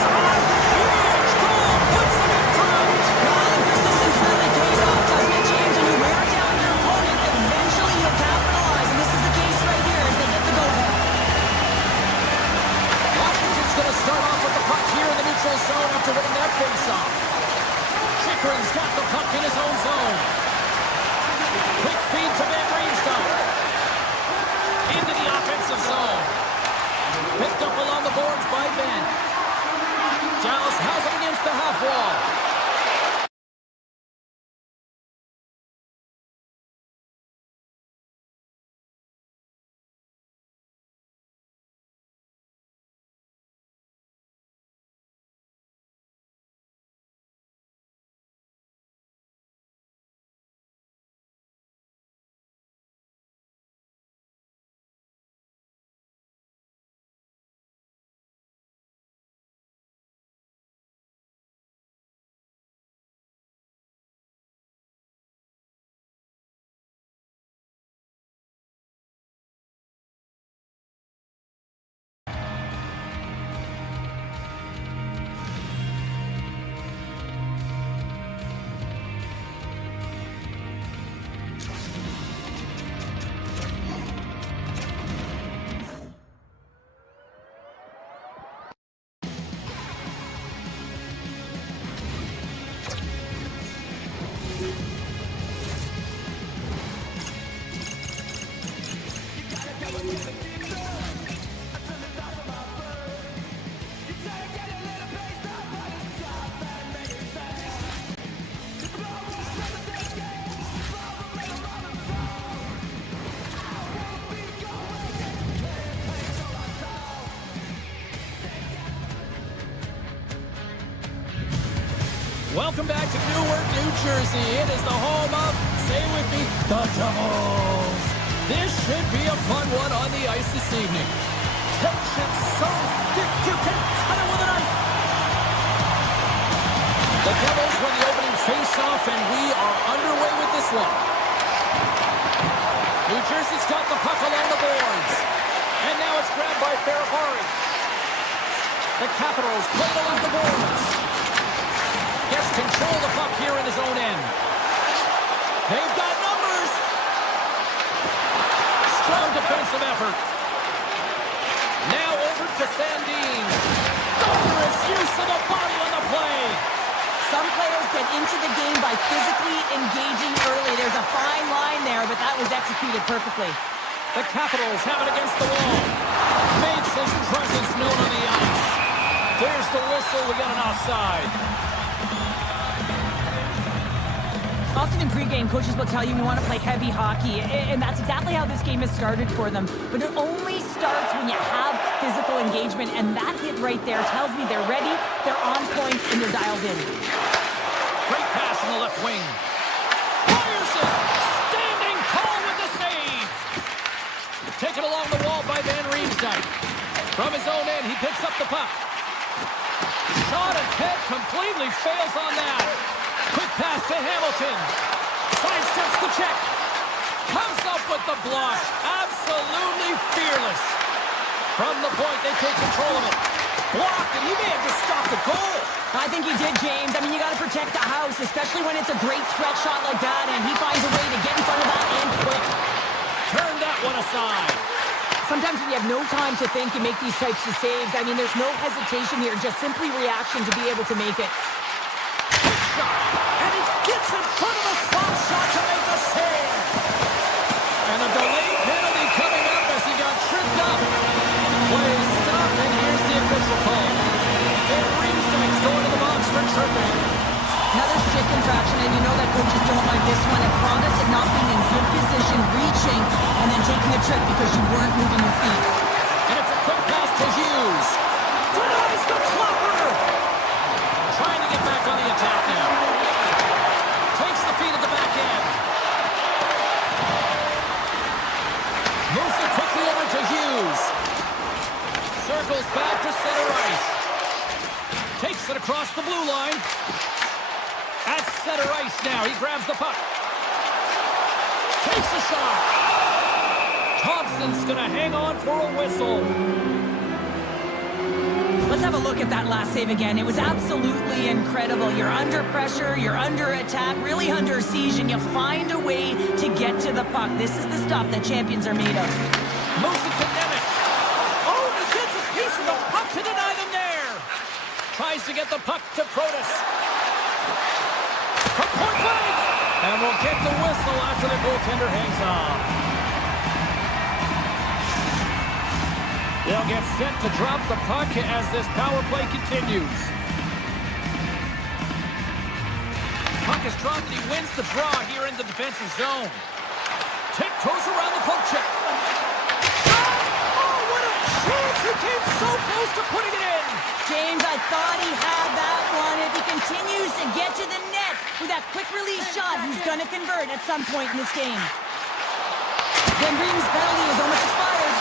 A huge goal puts them in front. Well, the persistence really pays off, doesn't it, James? When you wear down your opponent, eventually you'll capitalize, and this is the case right here as they get the goal. Washington's going to start off with the puck here in the neutral zone after winning that face-off. Chikrin's got the puck in his own zone. Quick feed to Van Riemsdyk. Into the offensive zone. Picked up along the boards by Ben. Dallas has it against the half wall. Welcome back to Newark, New Jersey. It is the home of, say with me, the Devils. This should be a fun one on the ice this evening. Tension so thick you can cut it with a knife. The Devils win the opening face-off, and we are underway with this one. New Jersey's got the puck along the boards. And now it's grabbed by Ferrapari. The Capitals played along the boards. Gets control of the puck here in his own end. They've got numbers. Strong defensive effort. Now over to Sandin. Thunderous use of the body on the play. Some players get into the game by physically engaging early. There's a fine line there, but that was executed perfectly. The Capitals have it against the wall. Makes his presence known on the ice. There's the whistle. We got an offside. Often in pregame, coaches will tell you we want to play heavy hockey, and that's exactly how this game has started for them. But it only starts when you have physical engagement, and that hit right there tells me they're ready, they're on point, and they're dialed in. Great pass from the left wing. Fires it. Standing tall with the save. Taken along the wall by Van Riemsdyk. From his own end, he picks up the puck. Shot attempt completely fails on that. Quick pass to Hamilton. Sidesteps the check. Comes up with the block. Absolutely fearless. From the point, they take control of it. Blocked, and he may have just stopped the goal. I think he did, James. I mean, you got to protect the house, especially when it's a great threat shot like that, and he finds a way to get in front of that and quick. Turn that one aside. Sometimes when you have no time to think, you make these types of saves. I mean, there's no hesitation here, just simply reaction to be able to make it. Quick shot, and he gets in front of a slap shot to make the save. And a delayed penalty coming up as he got tripped up. Play stopped, and here's the official call. Van Riemsdyk's going to the box for tripping. Another stick infraction, and you know that coaches don't like this one. A product of not being in good position, reaching, and then taking a trip because you weren't moving your feet. And it's a quick pass to Hughes. Denies the klopper. Trying to get back on the attack now. Takes the feed at the back end. Moves it quickly over to Hughes. Circles back to center ice. Takes it across the blue line. At center ice now. He grabs the puck. Takes a shot. Thompson's going to hang on for a whistle. Let's have a look at that last save again. It was absolutely incredible. You're under pressure, you're under attack, really under siege, and you find a way to get to the puck. This is the stuff that champions are made of. Moves it to Nemec. Oh, he gets a piece of the puck to deny them there. Tries to get the puck to Protas. From point blank. And we'll get the whistle after the goaltender hangs on. They'll get set to drop the puck as this power play continues. Puck is dropped and he wins the draw here in the defensive zone. Tiptoes around the poke check. Oh, what a chance! He came so close to putting it in. James, I thought he had that one. If he continues to get to the net with that quick release shot, he's going to convert at some point in this game. Van Riemen's penalty is almost expired.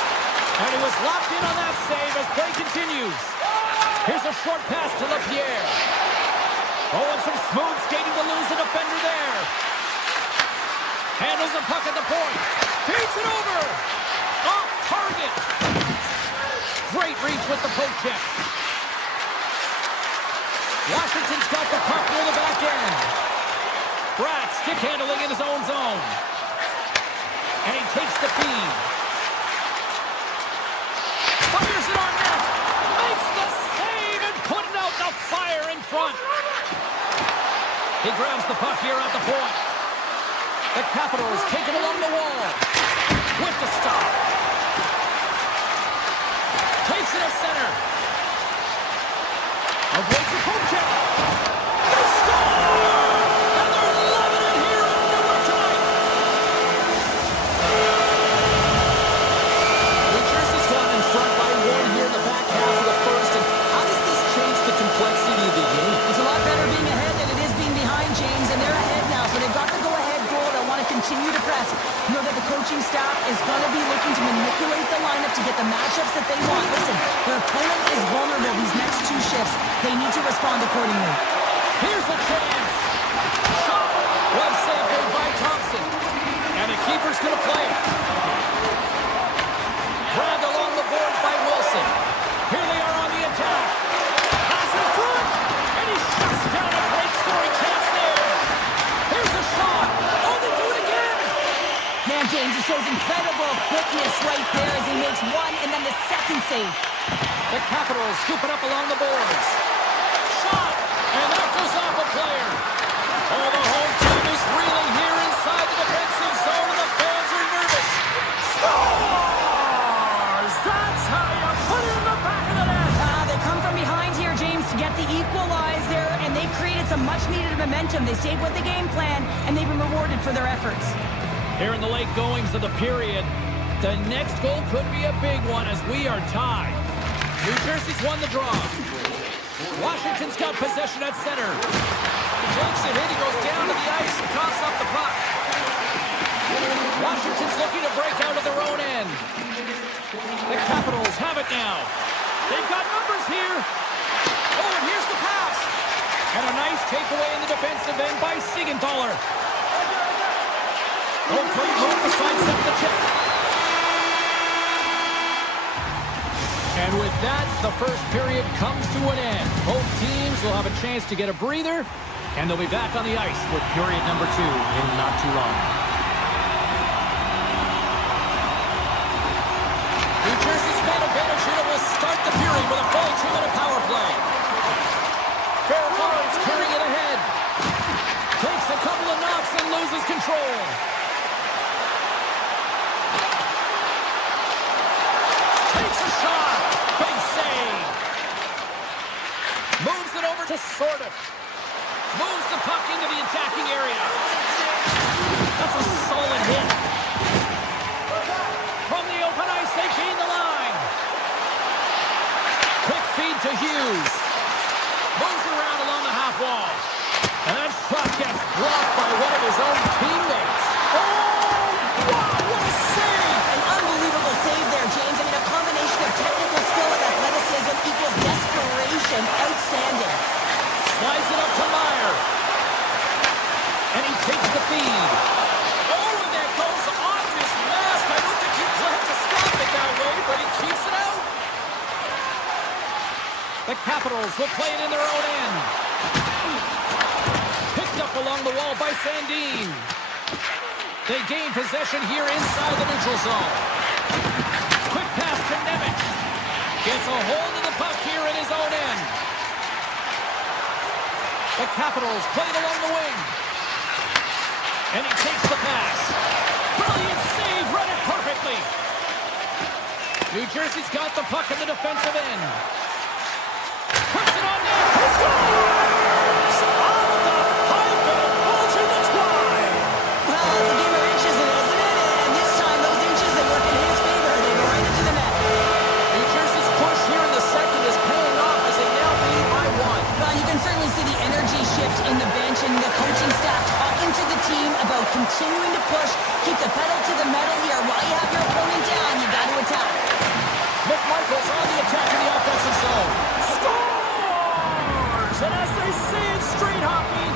And he was locked in on that save as play continues. Here's a short pass to LaPierre. Oh, and some smooth skating to lose a defender there. Handles the puck at the point. Feeds it over. Off target. Great reach with the poke check. Washington's got the puck near the back end. Bratt stick handling in his own zone. And he takes the feed. Fires it on net. Makes the save and putting out the fire in front. He grabs the puck here at the point. The Capitals take it along the wall. With the stop. Takes it at center. Avoids the poke check. They score! And they're loving it here in Newark tonight. New Jersey's gone in front by one here in the back half of the first. And how does this change the complexity of the game? It's a lot better being ahead than it is being behind, James, and they're ahead now, so they've got the go-ahead goal. They'll want to continue to press. You know that the coaching staff is going to be looking to manipulate the lineup to get the matchups that they want. Listen, their opponent is vulnerable these next two shifts. They need to respond accordingly. Here's a chance. Shot. Well saved made by Thompson. And the keeper's going to play it. Grabbed along the James. He shows incredible quickness right there as he makes one and then the second save. The Capitals scoop it up along the boards. Shot! And that goes off a player. Oh, the home team is reeling here inside the defensive zone, and the fans are nervous. Scores! That's how you put it in the back of the net. They come from behind here, James, to get the equalizer, and they created some much-needed momentum. They stayed with the game plan, and they've been rewarded for their efforts. Here in the late goings of the period, the next goal could be a big one as we are tied. New Jersey's won the draw. Washington's got possession at center. He takes a hit, he goes down to the ice and coughs up the puck. Washington's looking to break out of their own end. The Capitals have it now. They've got numbers here. Oh, and here's the pass. And a nice takeaway in the defensive end by Siegenthaler. Oh, great move to sidestep the check. And with that, the first period comes to an end. Both teams will have a chance to get a breather, and they'll be back on the ice with period number 2 in not too long. New Jersey's man advantage here will start the period with a full 2-minute power play. Fairclough carrying it ahead. Takes a couple of knocks and loses control. Takes a shot. Big save. Moves it over to Sordiff. Moves the puck into the attacking area. That's a solid hit. From the open ice, they gain the line. Quick feed to Hughes. Moves it around along the half wall. And that shot gets blocked by one of his own teammates. Oh, wow, what a save! An unbelievable save there, James. I mean, a combination of technical skill and athleticism equals desperation. Outstanding. Slides it up to Meyer. And he takes the feed. Oh, and that goes off his mask. I don't think he planned to stop it that way, but he keeps it out. The Capitals will play it in their own end. Picked up along the wall by Sandin. They gain possession here inside the neutral zone. Quick pass to Nemec. Gets a hold of the puck here in his own end. The Capitals play it along the wing. And he takes the pass. Brilliant save, read it perfectly. New Jersey's got the puck in the defensive end. Puts it on net. He scores! Off the pipe and a bulger that's wide. Well, it's a game of inches, isn't it? And this time, those inches, they work in his favor. They go right into the net. New Jersey's push here in the second is paying off as they now lead by 1. Well, you can certainly see the energy shift in the bench and the coaching staff talking to the team about continuing to push, keep the pedal to the metal here. While you have your opponent down, you got to attack. McMichael's on the attack in the offensive zone. Scores! And as they say in street hockey,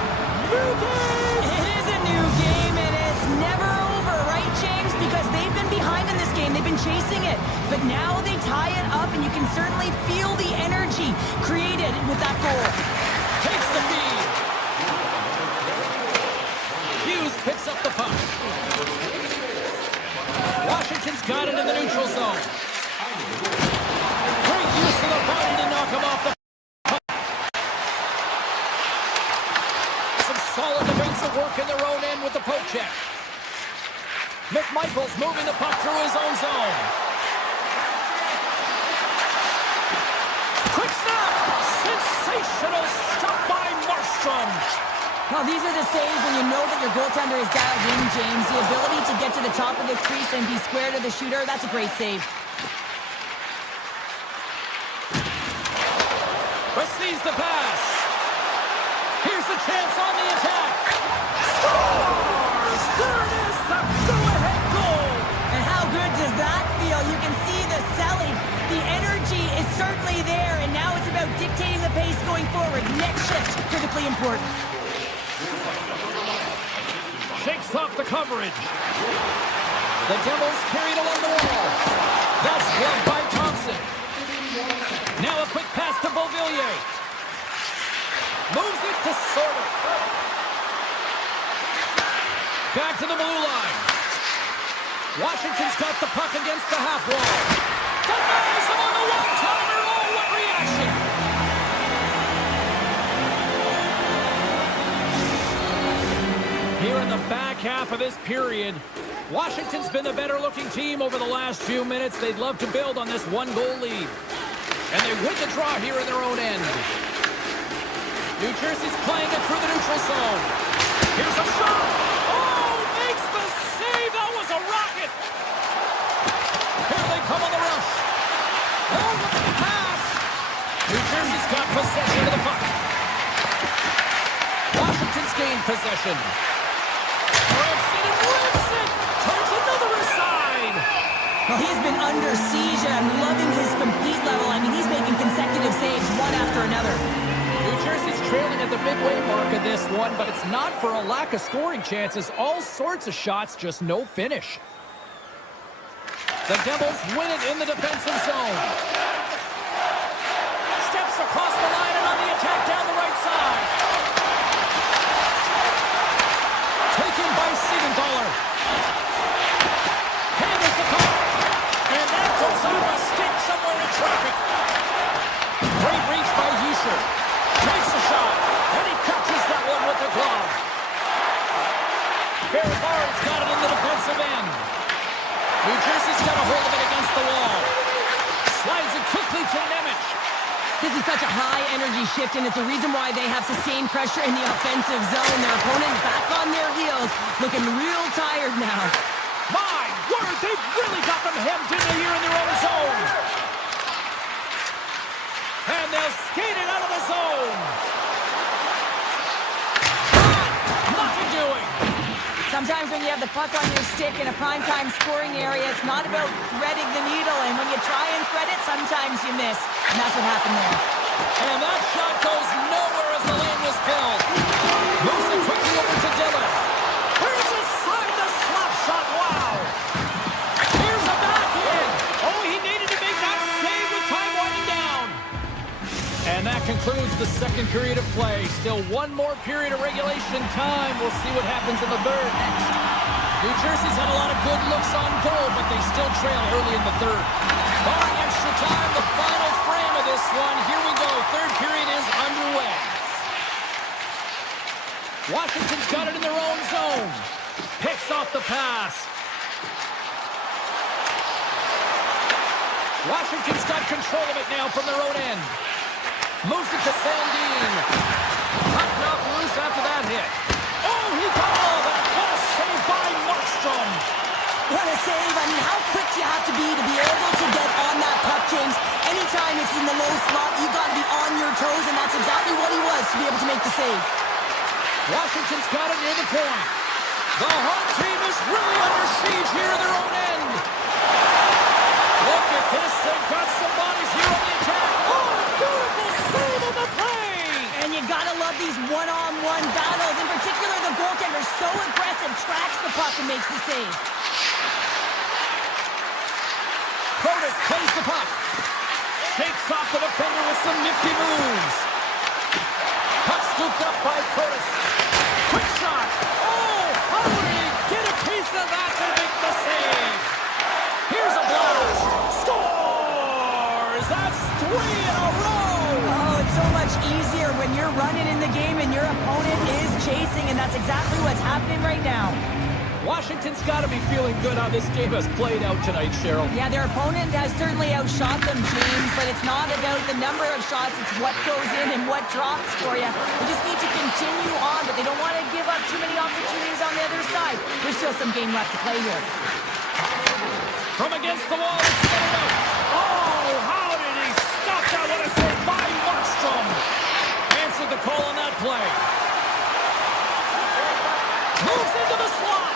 new game! It is a new game, and it's never over, right, James? Because they've been behind in this game. They've been chasing it. But now they tie it up, and you can certainly feel the energy created with that goal. Takes the feed. Hughes picks up the puck. Washington's got it in the neutral zone. Great use of the body to knock him off the puck. Some solid defensive work in their own end with the poke check. McMichael's moving the puck through his own zone. Quick snap! Sensational stop by Markstrom. Well, these are the saves when you know that your goaltender is dialed in, James. The ability to get to the top of the crease and be square to the shooter, that's a great save. Receives the pass. Here's a chance on the attack. Scores! There it is, the go-ahead goal. And how good does that feel? You can see the selling. The energy is certainly there, and now it's about dictating the pace going forward. Next shift, critically important. Shakes off the coverage. The Devils carried along the wall. That's blocked by Thompson. Now a quick pass to Beauvillier. Moves it to Sordiff. Back to the blue line. Washington's got the puck against the half wall. Denies him on the one-timer. Oh, what reaction! Here in the back half of this period, Washington's been the better-looking team over the last few minutes. They'd love to build on this one-goal lead. And they win the draw here in their own end. New Jersey's playing it through the neutral zone. Here's a shot. Oh, makes the save. That was a rocket. Here they come on the rush. Oh, look at the pass. New Jersey's got possession of the puck. Washington's gained possession. Rips it and rips it. Turns another aside. Well, he's been under siege, and I'm loving his complete level. I mean, he's making consecutive saves one after another. New Jersey's trailing at the midway mark of this one, but it's not for a lack of scoring chances. All sorts of shots, just no finish. The Devils win it in the defensive zone. Steps across the line and on the attack down the right side. Taken by Siegenthaler. Handles the puck. And that goes off a stick somewhere in traffic. Great reach by Yusher. Takes a shot. And he catches that one with the glove. Ferrar's got it in the defensive end. New Jersey's got a hold of it against the wall. Slides it quickly to Nemec. This is such a high-energy shift, and it's a reason why they have sustained pressure in the offensive zone. Their opponent back on their heels, looking real tired now. My word, they've really got them hemmed in here in their own zone. And they'll skate it out of the zone. Nothing doing. Sometimes when you have the puck on your stick in a primetime scoring area, it's not about threading the needle, and when you try and thread it, sometimes you miss. And that's what happened there. And that shot goes nowhere as the lane was filled. Moves it quickly over to Dillon. Here's a slide, the slap shot, wow. Here's a backhand. Oh, he needed to make that save with time winding down. And that concludes the second period of play. Still one more period of regulation time. We'll see what happens in the third next. New Jersey's had a lot of good looks on goal, but they still trail early in the third. Barring extra time, the final frame of this one. Here we go. Third period is underway. Washington's got it in their own zone. Picks off the pass. Washington's got control of it now from their own end. Moves it to Sandin. Puck knocked loose after that hit. Oh, he got all of that. What a save by Markstrom. What a save. I mean, how quick do you have to be able to get on that puck, James? Anytime it's in the low slot, you got to be on your toes, and that's exactly what he was to be able to make the save. Washington's got it near the point. The home team is really under siege here in their own end. Look at this. They've got some bodies here on the attack. Oh, beautiful save on the play. And you got to love these one-on-one battles. In particular, the goaltender so aggressive, tracks the puck and makes the save. Protas plays the puck. Shakes off the defender with some nifty moves. Puck scooped up by Protas. Quick shot. Oh, how did he get a piece of that to make the save? Here's a blast. Scores! That's 3 in a row. Oh, it's so much easier when you're running in the game and your opponent is chasing, and that's exactly what's happening right now. Washington's got to be feeling good how this game has played out tonight, Cheryl. Yeah, their opponent has certainly outshot them, James, but it's not about the number of shots, it's what goes in and what drops for you. They just need to continue on, but they don't want to give up too many opportunities on the other side. There's still some game left to play here. From against the wall, it's set up. Oh, how did he stop that? What a save by Markstrom. Answered the call on that play. Moves into the slot.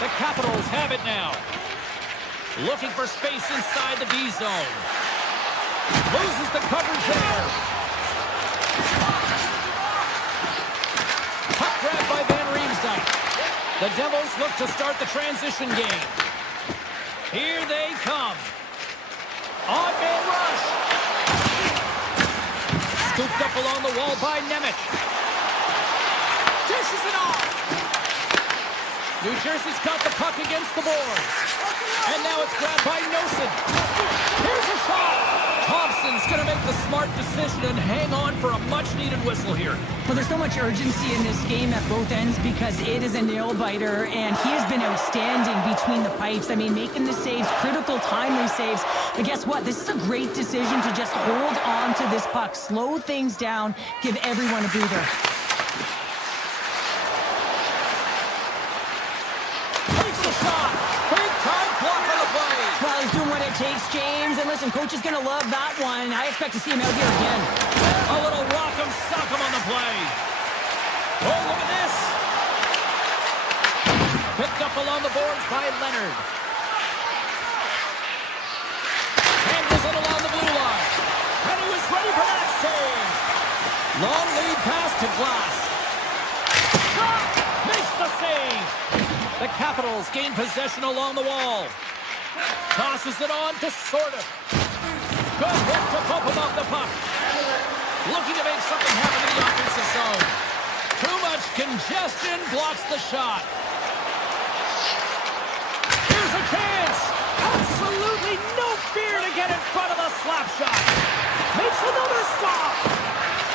The Capitals have it now. Looking for space inside the D zone. Loses the coverage there. Puck grab by Van Riemsdyk. The Devils look to start the transition game. Here they come. On-man rush. Scooped up along the wall by Nemec. Dishes it off. New Jersey's got the puck against the boards. And now it's grabbed by Nosen. Here's a shot. Thompson's going to make the smart decision and hang on for a much-needed whistle here. Well, there's so much urgency in this game at both ends because it is a nail-biter, and he has been outstanding between the pipes. I mean, making the saves, critical, timely saves. But guess what? This is a great decision to just hold on to this puck, slow things down, give everyone a breather. Takes the shot. Big-time block on the play. Well, he's doing what it takes, James. And listen, coach is going to love that one. I expect to see him out here again. A little rock'em sock'em on the play. Oh, look at this. Picked up along the boards by Leonard. Handles it along the blue line. And he was ready for that save. Long lead pass to Glass. Shot! Makes the save. The Capitals gain possession along the wall. Tosses it on to Sorda. Good hit to bump him off the puck. Looking to make something happen in the offensive zone. Too much congestion blocks the shot. Here's a chance. Absolutely no fear to get in front of the slap shot. Makes another stop.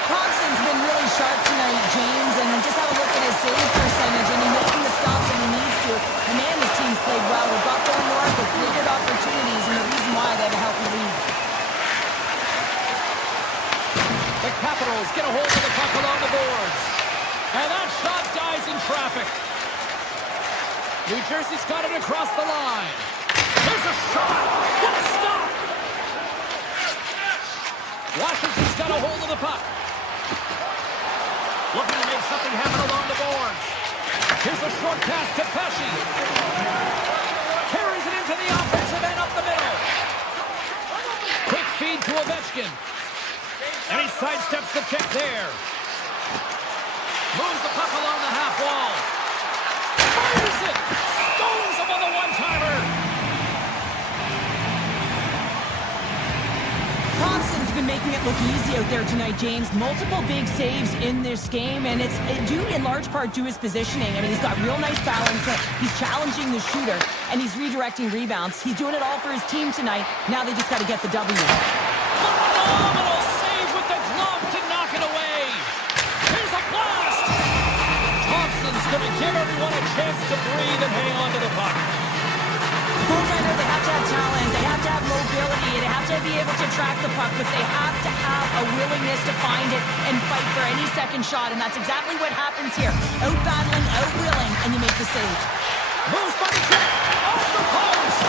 Thompson's been really sharp tonight, James, and just have a look at his save percentage, and he's making the stops when he needs to. And man, his team's played well. We've got going north with created opportunities, and the reason why they have a healthy lead. The Capitals get a hold of the puck along the boards. And that shot dies in traffic. New Jersey's got it across the line. There's a shot. What a stop. Washington's got a hold of the puck. Looking to make something happen along the boards. Here's a short pass to Pesci. Carries it into the offensive end up the middle. Quick feed to Ovechkin. And he sidesteps the check there. Moves the puck along the half wall. Fires it. Stones him on the one-timer. Thompson's been making it look easy out there tonight, James. Multiple big saves in this game, and it's due in large part to his positioning. I mean, he's got real nice balance. He's challenging the shooter, and he's redirecting rebounds. He's doing it all for his team tonight. Now they just got to get the W. Phenomenal save with the glove to knock it away. Here's a blast. Thompson's going to give everyone a chance to breathe and hang on to the puck. Goaltender, they have to have talent, they have to have mobility, they have to be able to track the puck, but they have to have a willingness to find it and fight for any second shot, and that's exactly what happens here. Out-battling, out-willing, and you make the save. Moves by the check. Off the post.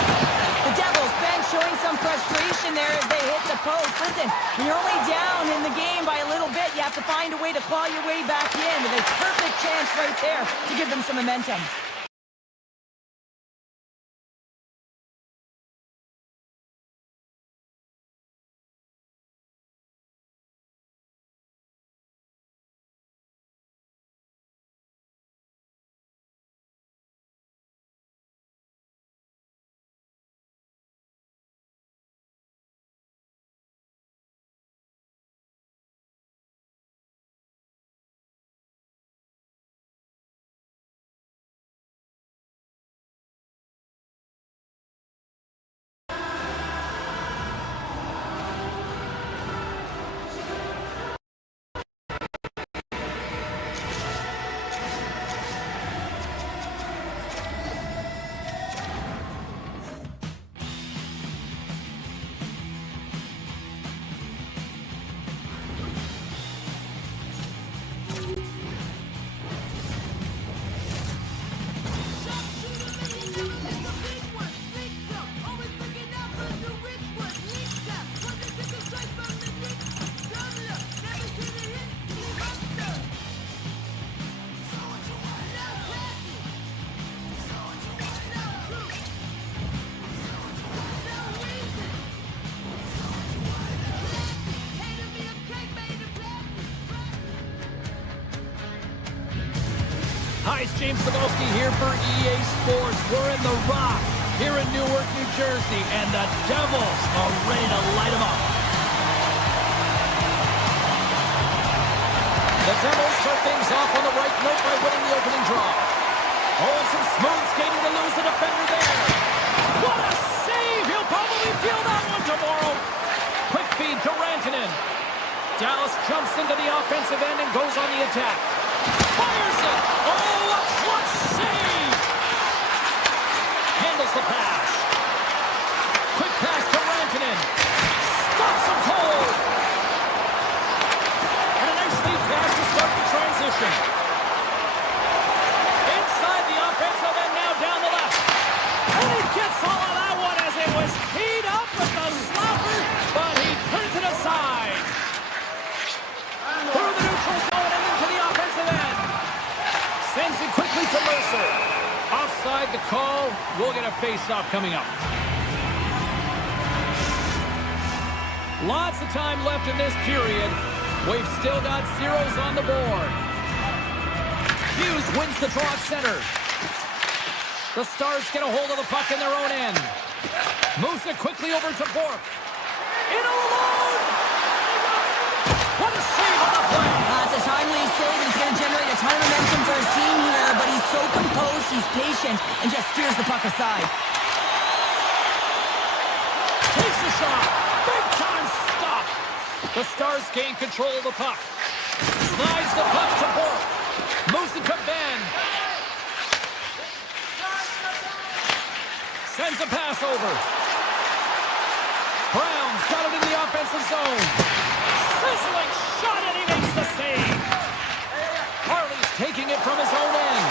The Devils, Ben, showing some frustration there as they hit the post. Listen, when you're only down in the game by a little bit, you have to find a way to claw your way back in with a perfect chance right there to give them some momentum. Hi, it's James Cebulski here for EA Sports. We're in the Rock here in Newark, New Jersey, and the Devils are ready to light them up. The Devils start things off on the right note by winning the opening draw. Oh, and some Smooth skating to lose the defender there. What a save! He'll probably feel that one tomorrow. Quick feed to Rantanen. Dallas jumps into the offensive end and goes on the attack. Fires it! Oh, a clutch save! Handles the pass. Quick pass to Rantanen. Stops him cold. And a nice lead pass to start the transition. Inside the offensive end now down the left. And he gets all of that one as it was teed up with the slapper, but he turns it aside. Through the neutral zone and into the offensive end. Sends it quickly to Mercer. Offside the call. We'll get a face-off coming up. Lots of time left in this period. We've still got zeros on the board. Hughes wins the draw at center. The Stars get a hold of the puck in their own end. Moves it quickly over to Bork. In alone! What a save on the play! It's a timely save, and it's going to generate a ton of momentum for his team here, but he's so composed, he's patient, and just steers the puck aside. Takes a shot. Big time stop. The Stars gain control of the puck. Slides the puck to Bork. Moves it to Ben. Sends a pass over. Brown's got it in the offensive zone. Sizzling shot, and he makes the save. Harley's taking it from his own end.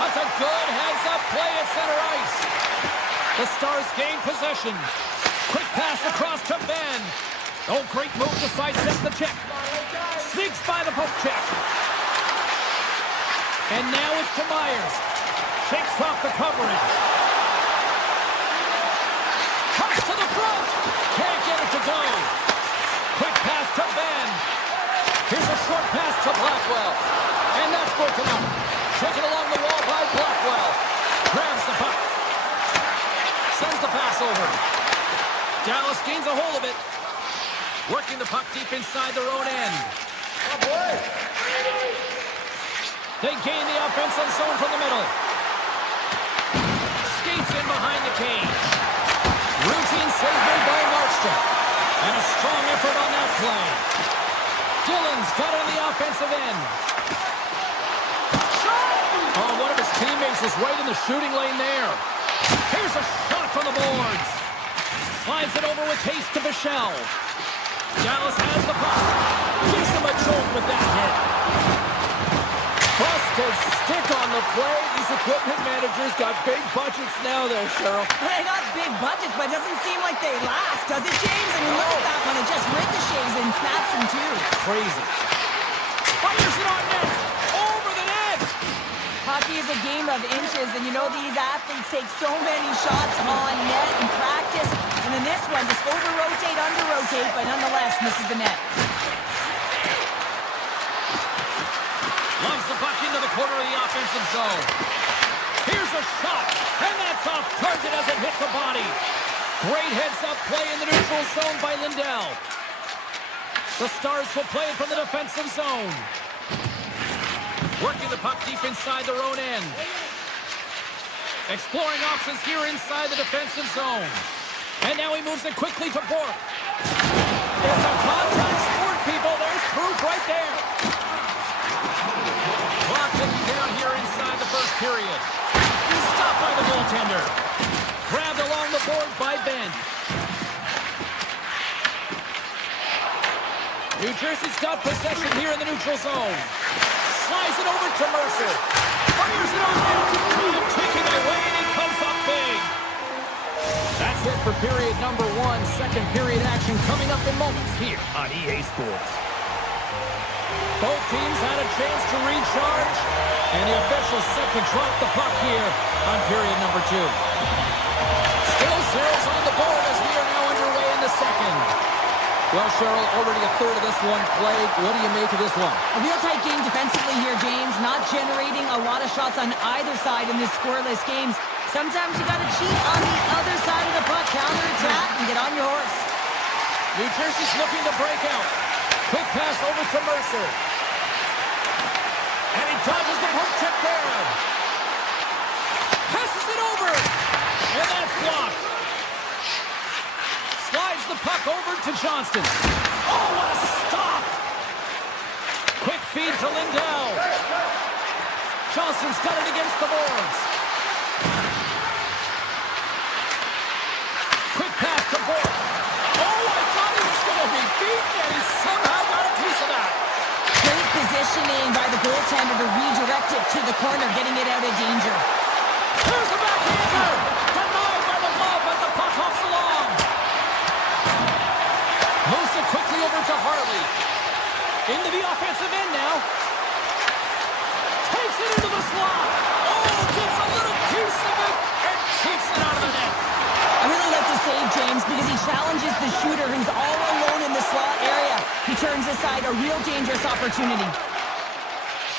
That's a good heads-up play at center ice. The Stars gain possession. Quick pass across to Ben. Oh, great move to sidestep the check. Sneaks by the poke check. And now it's to Myers. Shakes off the coverage. Cuts to the front. Can't get it to go. Quick pass to Ben. Here's a short pass to Blackwell. And that's broken up. Taken along the wall by Blackwell. Grabs the puck. Sends the pass over. Dallas gains a hold of it. Working the puck deep inside their own end. Oh boy. They gain the offensive zone from the middle. Skates in behind the cage. Routine save made by Markstrom. And a strong effort on that play. Dillon's got it on the offensive end. Oh, one of his teammates was right in the shooting lane there. Here's a shot from the boards. Slides it over with haste to Bichelle. Dallas has the puck. Gives him a jolt with that hit. Busted stick on the play. These equipment managers got big budgets now there, Cheryl. They got big budgets, but it doesn't seem like they last, does it, James? I mean, look at that one. It just ricochets and snaps in two. Crazy. Fires it on net. Over the net. Hockey is a game of inches, and you know these athletes take so many shots on net in practice. And in this one, just over-rotate, under-rotate, but nonetheless misses the net. Loves the puck into the corner of the offensive zone. Here's a shot, and that's off target as it hits a body. Great heads-up play in the neutral zone by Lindell. The Stars will play it from the defensive zone. Working the puck deep inside their own end. Exploring options here inside the defensive zone. And now he moves it quickly to Bork. It's a contact sport, people. There's proof right there. Clock ticking down here inside the first period. Stopped by the goaltender. Grabbed along the boards by Ben. New Jersey's got possession here in the neutral zone. Slides it over to Mercer. Fires it on net. And taking it away, and he comes up big. That's it for period number one. Second period action coming up in moments here on EA Sports. Both teams had a chance to recharge, and the officials set to drop the puck here on period number two. Still zeros on the board as we are now underway in the second. Well, Cheryl, already a third of this one played. What do you make of this one? A real tight game defensively here, James. Not generating a lot of shots on either side in this scoreless games. Sometimes you got to cheat on the other side of the puck, counter-attack, and get on your horse. New Jersey's looking to break out. Quick pass over to Mercer. And he dodges the poke check there. over to Johnston. Oh, what a stop! Quick feed to Lindell. Johnston's got it against the boards. Quick pass to Bork. Oh, I thought he was going to be beaten, and he somehow got a piece of that. Great positioning by the goaltender to redirect it to the corner, getting it out of danger. Here's a backhander. Denied by the glove as the puck hops along. Moves it quickly over to Harley. Into the offensive end now. Takes it into the slot. Oh, gets a little piece of it and keeps it out of the net. I really like the save, James, because he challenges the shooter who's all alone in the slot area. He turns aside a real dangerous opportunity.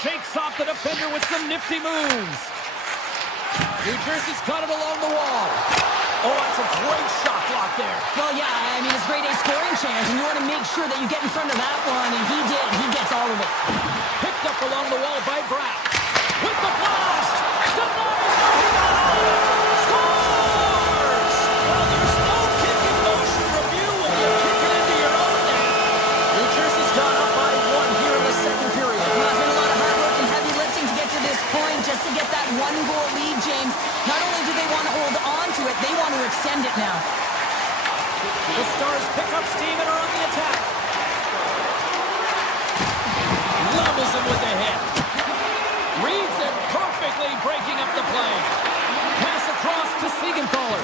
Shakes off the defender with some nifty moves. New Jersey's got it along the wall. Oh, that's a great shot block there. Well, yeah, I mean, it's grade A scoring chance, and you want to make sure that you get in front of that one, and he did. He gets all of it. Picked up along the wall by Bratt. With the blast! Denies the rebound! Scores! Well, there's no kicking motion review when you kick it into your own net. New Jersey's gone up by 1 here in the second period. Well, it's been a lot of hard work and heavy lifting to get to this point, just to get that 1-goal lead, James. Not only do they want to hold on to it, they want to extend it now. The Stars pick up steam and are on the attack. Levels him with the hit. Reads it perfectly, breaking up the play. Pass across to Siegenthaler.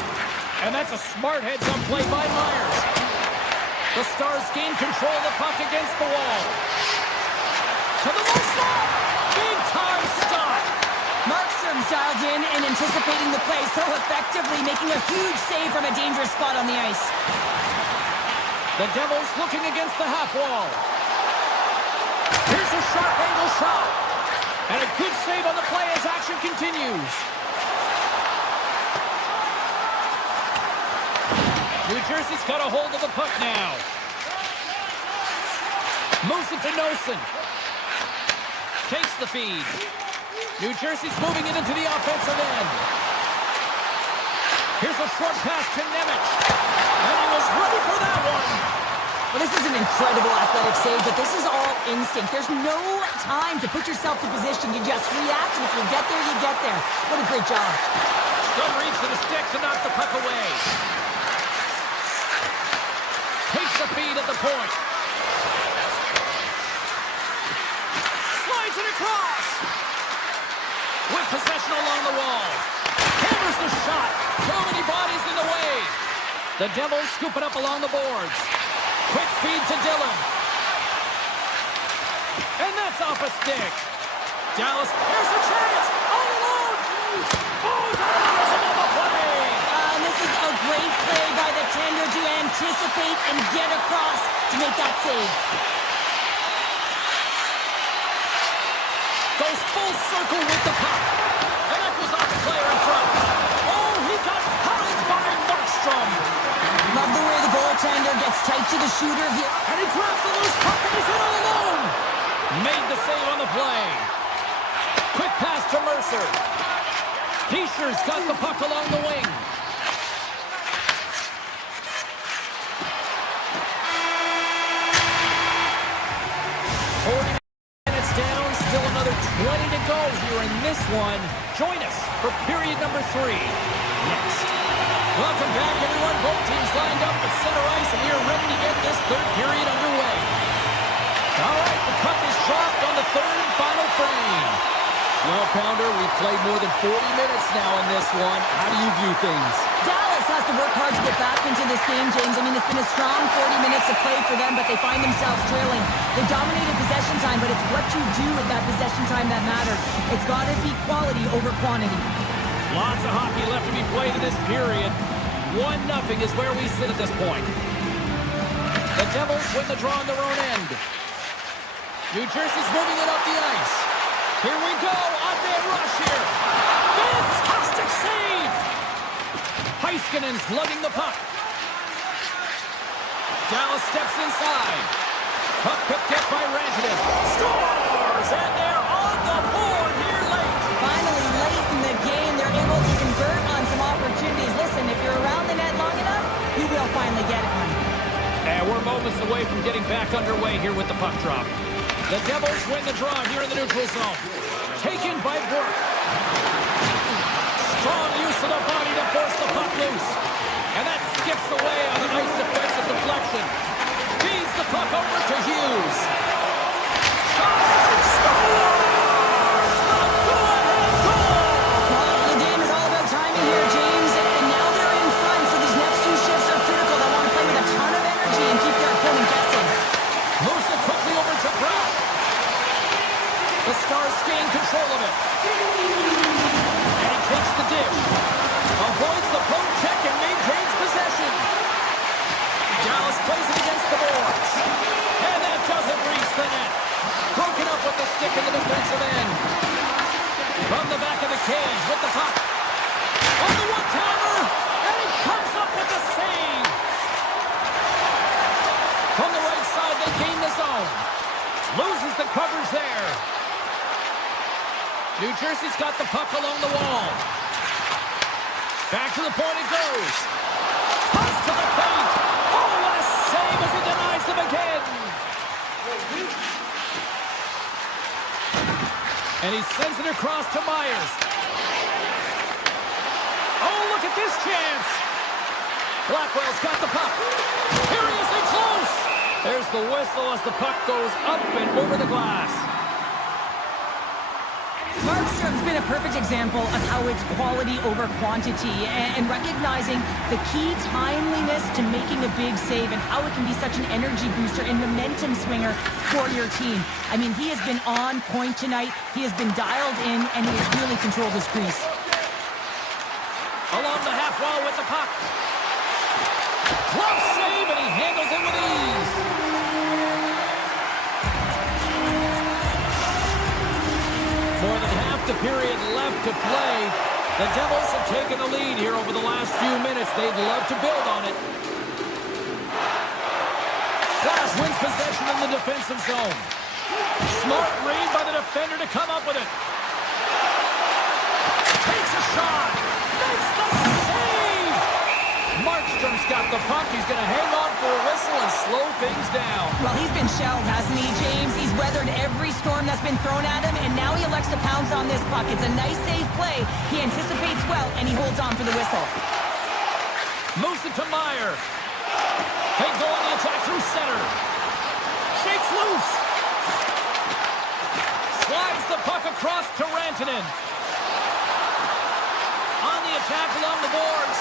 And that's a smart heads-up play by Myers. The Stars gain control of the puck against the wall. To the low slot. Big-time stop. Markstrom's dialed in and anticipating the play so effectively, making a huge save from a dangerous spot on the ice. The Devils looking against the half wall. Here's a sharp angle shot. And a good save on the play as action continues. New Jersey's got a hold of the puck now. Moves it to Nosen. Takes the feed. New Jersey's moving it into the offensive end. Here's a short pass to Nemec. And he was ready for that one. Well, this is an incredible athletic save, but this is all instinct. There's no time to put yourself to position. You just react, and if you get there, you get there. What a great job. Good reach to the stick to knock the puck away. Takes the feed at the point. Slides it across. With possession along the wall. Hammers the shot. So many bodies in the way. The Devils scoop it up along the boards. Quick feed to Dillon. And that's off a stick. Dallas, here's a chance. All alone. Oh, Dallas on the play. And this is a great play by the tender to anticipate and get across to make that save. Goes full circle with the puck. And that goes off the player in front. Oh, he got hurried by Markstrom. Love the way the goaltender gets tight to the shooter here. And he grabs the loose puck and he's in all alone. Made the save on the play. Quick pass to Mercer. Heischer's got the puck along the wing. Down, still another 20 to go here in this one. Join us for period number 3 next. Welcome back, everyone. Both teams lined up at center ice, and we are ready to get this third period underway. All right, the puck is dropped on the third and final frame. Well, Pounder, we've played more than 40 minutes now in this one. How do you view things? Dallas has to work hard to get back into this game, James. I mean, it's been a strong 40 minutes of play for them, but they find themselves trailing. They dominated possession time, but it's what you do with that possession time that matters. It's got to be quality over quantity. Lots of hockey left to be played in this period. 1-0 is where we sit at this point. The Devils win the draw on their own end. New Jersey's moving it up the ice. Here we go, on-man rush here. Fantastic save! Heiskanen's lugging the puck. Dallas steps inside. Puck picked up by Rantanen. Scores! And they're on the board here late. Finally, late in the game, they're able to convert on some opportunities. Listen, if you're around the net long enough, you will finally get it, honey. away from getting back underway here with the puck drop. The Devils win the draw here in the neutral zone. Taken by Burke. Strong use of the body to force the puck loose. And that skips away on a nice defensive deflection. Feeds the puck over to Hughes. Scores! Scores! The go-ahead goal! Well, the game is all about timing here, James. And now they're in front, so these next two shifts are critical. They want to play with a ton of energy and keep their opponent guessing. Moves it quickly over to Brown. The Stars gain control of it. And he takes the dish. Avoids the poke check and maintains possession. Dallas plays it against the boards. And that doesn't reach the net. Broken up with the stick in the defensive end. From the back of the cage with the puck. On the one-timer. And he comes up with the save. From the right side, they gain the zone. Loses the coverage there. New Jersey's got the puck along the wall. Back to the point it goes. Toss to the paint. Oh, what a save as he denies them again. And he sends it across to Myers. Oh, look at this chance. Blackwell's got the puck. Here he is in close. There's the whistle as the puck goes up and over the glass. Markstrom's been a perfect example of how it's quality over quantity and recognizing the key timeliness to making a big save and how it can be such an energy booster and momentum swinger for your team. I mean, he has been on point tonight. He has been dialed in, and he has really controlled his crease. Along the half wall with the puck. Glove save, and he handles it with ease. More than half the period left to play. The Devils have taken the lead here over the last few minutes. They'd love to build on it. Glass wins possession in the defensive zone. Smart read by the defender to come up with it. Takes a shot. Makes the save. Markstrom's got the puck. He's going to hang on for a whistle and slow things down. Well, he's been shelled, hasn't he, James? He's weathered every storm that's been thrown at him, and now he elects to pounce on this puck. It's a nice, safe play. He anticipates well, and he holds on for the whistle. Moves it to Meyer. They go on the attack through center. Shakes loose. Slides the puck across to Rantanen. On the attack along the boards.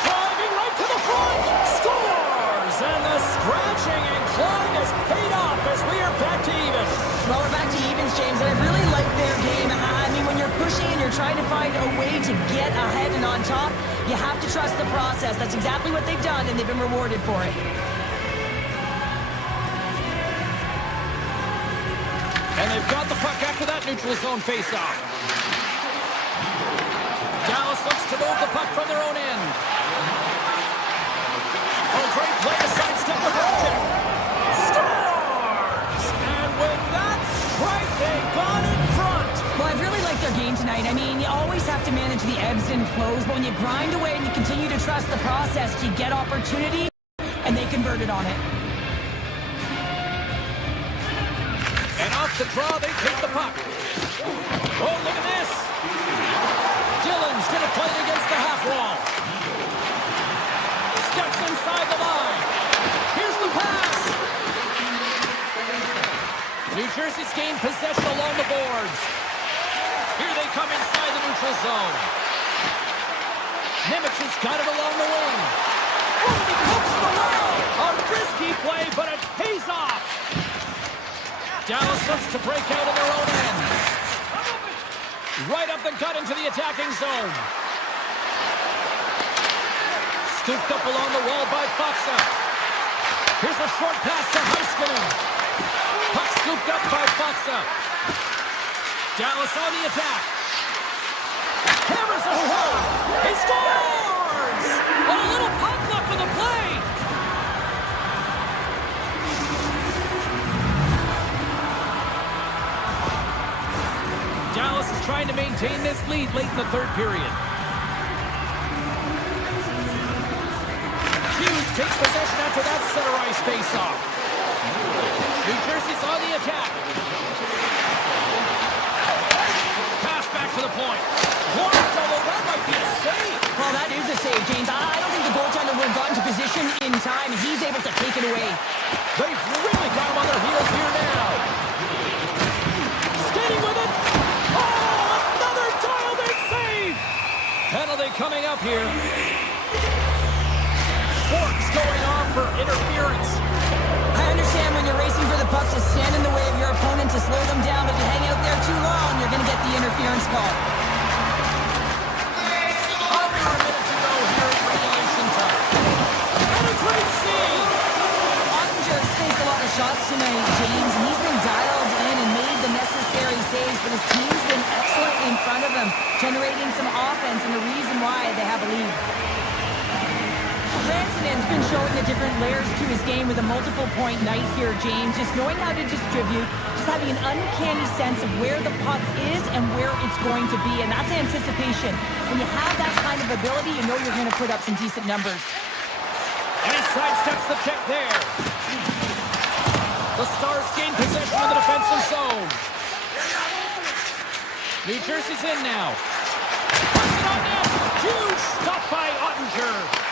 Driving right to the front. Scores! And the scratching and clawing has paid off as we are back to even. Well, we're back to evens, James, and I really like their game. I mean, when you're pushing and you're trying to find a way to get ahead and on top, you have to trust the process. That's exactly what they've done, and they've been rewarded for it. And they've got the puck after that neutral zone faceoff. Dallas looks to move the puck from their own end. Oh, great play to sidestep the project. Scores! And with that strike, they got in front. Well, I've really liked their game tonight. I mean, you always have to manage the ebbs and flows, but when you grind away and you continue to trust the process, you get opportunity, and they converted on it. And off the draw, they take the puck. Oh, look at this. Dillon's going to play it against the half wall. Steps inside the line. Here's the pass. New Jersey's gained possession along the boards. Here they come inside the neutral zone. Nemec has got it along the wing. Oh, he pokes the wall. A risky play, but it pays off. Dallas looks to break out in their own end. Right up the gut into the attacking zone. Scooped up along the wall by Faksa. Here's a short pass to Hasky. Puck scooped up by Faksa. Dallas on the attack. Hammers a shot. He scores! A little puck luck with the play. Dallas is trying to maintain this lead late in the third period. Hughes Hughes takes possession after that center ice face-off. New Jersey's on the attack. Pass back to the point. Blocked, although that might be a save. Well, that is a save, James. I don't think the goaltender would have gotten to position in time. He's able to take it away. They've really got him on their heels here now. Skating with it. Oh, another dialed-in save. Penalty coming up here. Forks going off for interference. I understand when you're racing for the puck to stand in the way of your opponent to slow them down, but if you hang out there too long, you're going to get the interference call. Under a minute to go here at regulation time. And a great save. Ottinger's faced a lot of shots tonight, James, and he's been dialed in and made the necessary saves, but his team's been excellent in front of him, generating some offense and the reason why they have a lead. Ransonen's been showing the different layers to his game with a multiple-point night here, James. Just knowing how to distribute, just having an uncanny sense of where the puck is and where it's going to be, and that's anticipation. When you have that kind of ability, you know you're going to put up some decent numbers. And he sidesteps the check there. The Stars gain possession of the defensive zone. New Jersey's in now. Puts it on net. Huge stop by Ottinger.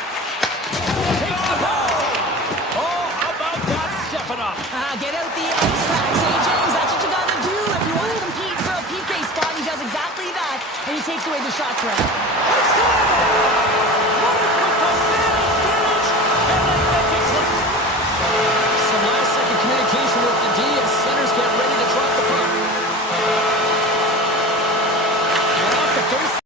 Takes the ball. Oh, how about that stepping up? Get out the ice packs, hey, James? That's what you got to do if you want to compete for a PK spot. He does exactly that, and he takes away the shot threat. Let's go! Loaded with the managed, and they make it click. Some last-second communication with the D as centers get ready to drop the puck. And off the face.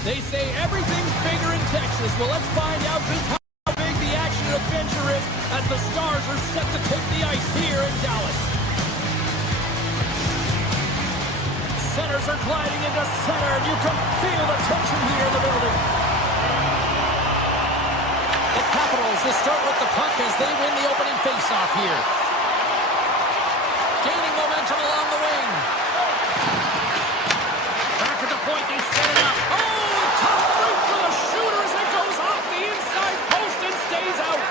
They say everything's bigger in Texas. Well, let's find out just how big the action and adventure is as the Stars are set to take the ice here in Dallas. Centers are gliding into center, and you can feel the tension here in the building. The Capitals will start with the puck as they win the opening faceoff here. Gaining momentum along the wing. Back at the point, they set it up. Oh! Top break for the shooter as it goes off the inside post and stays out.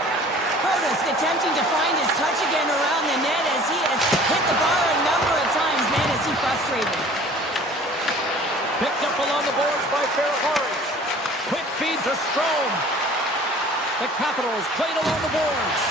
Protas attempting to find his touch again around the net as he has hit the bar a number of times. Man, is he frustrated. Picked up along the boards by Ferrari. Quick feed to Strome. The Capitals played along the boards.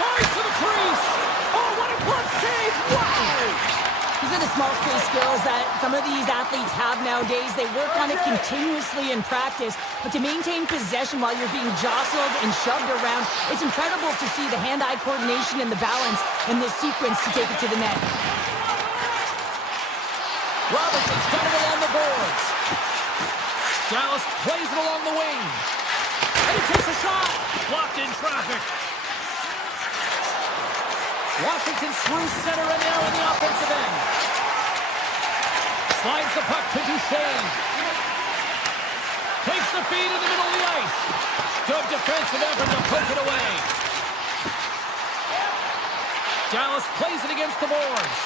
Tries to the crease. Oh, what a glove save. Wow. These are the small space skills that some of these athletes have nowadays. They work on it continuously in practice, but to maintain possession while you're being jostled and shoved around, it's incredible to see the hand-eye coordination and the balance in this sequence to take it to the net. Robinson's got it along the boards. Dallas plays it along the wing. And he takes a shot. Blocked in traffic. Washington's through center and now in the offensive end. Slides the puck to Duchesne. Takes the feed in the middle of the ice. Good defensive effort to poke it away. Dallas plays it against the boards.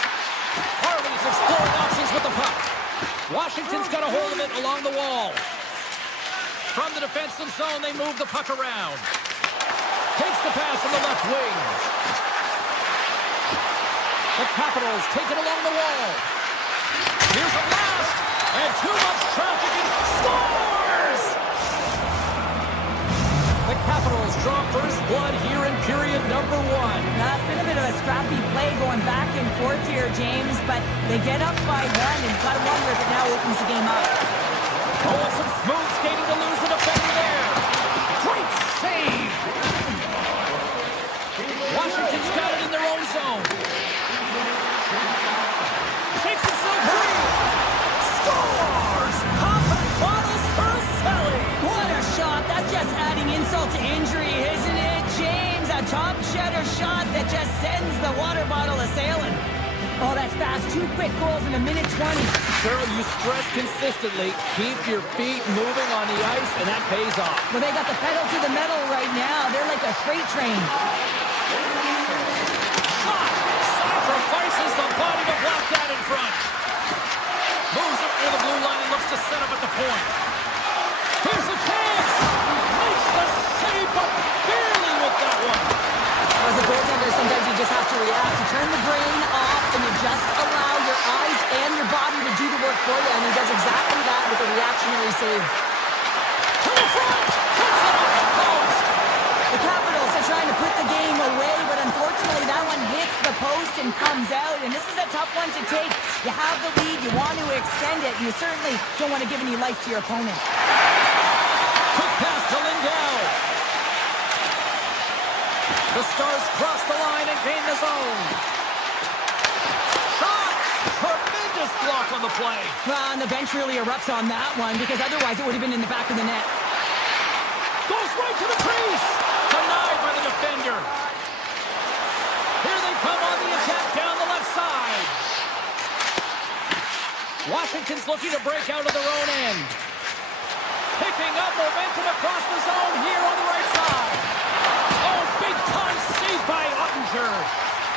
Harley's exploring options with the puck. Washington's got a hold of it along the wall. From the defensive zone, they move the puck around. Takes the pass from the left wing. The Capitals take it along the wall. Here's a blast, and too much traffic, and scores! The Capitals draw first blood here in period number 1. Now, it's been a bit of a scrappy play going back and forth here, James, but they get up by 1, and you've got to wonder if it now opens the game up. Oh, and some smooth skating to lose the defender there. Great save! Washington's got it in their own zone. Takes himself free. Scores! Pop and bottles for Selly. What a shot. That's just adding insult to injury, isn't it, James? A top cheddar shot that just sends the water bottle a-sailing. Oh, that's fast. 2 quick goals in a minute 20. Cheryl, you stress consistently, keep your feet moving on the ice, and that pays off. Well, they got the pedal to the metal right now. They're like a freight train. Shot! Sacrifices the body to block that in front. Moves up near the blue line and looks to set up at the point. Here's a chance! Makes the save, but barely with that one. As a goaltender, sometimes you just have to react. You turn the brain off and you just allow your eyes and your body to do the work for you, and he does exactly that with a reactionary save. To the front! Puts it off the post! The Capitals are trying to put the game away, but unfortunately that one hits the post and comes out, and this is a tough one to take. You have the lead, you want to extend it, and you certainly don't want to give any life to your opponent. Quick pass to Lindell. The Stars cross the line and gain the zone. Shot! Tremendous block on the play. Well, and the bench really erupts on that one, because otherwise it would have been in the back of the net. Goes right to the crease. Denied by the defender. Here they come on the attack down the left side. Washington's looking to break out of their own end. Picking up momentum across the zone here on the right side. Oh, big-time save by Ottinger.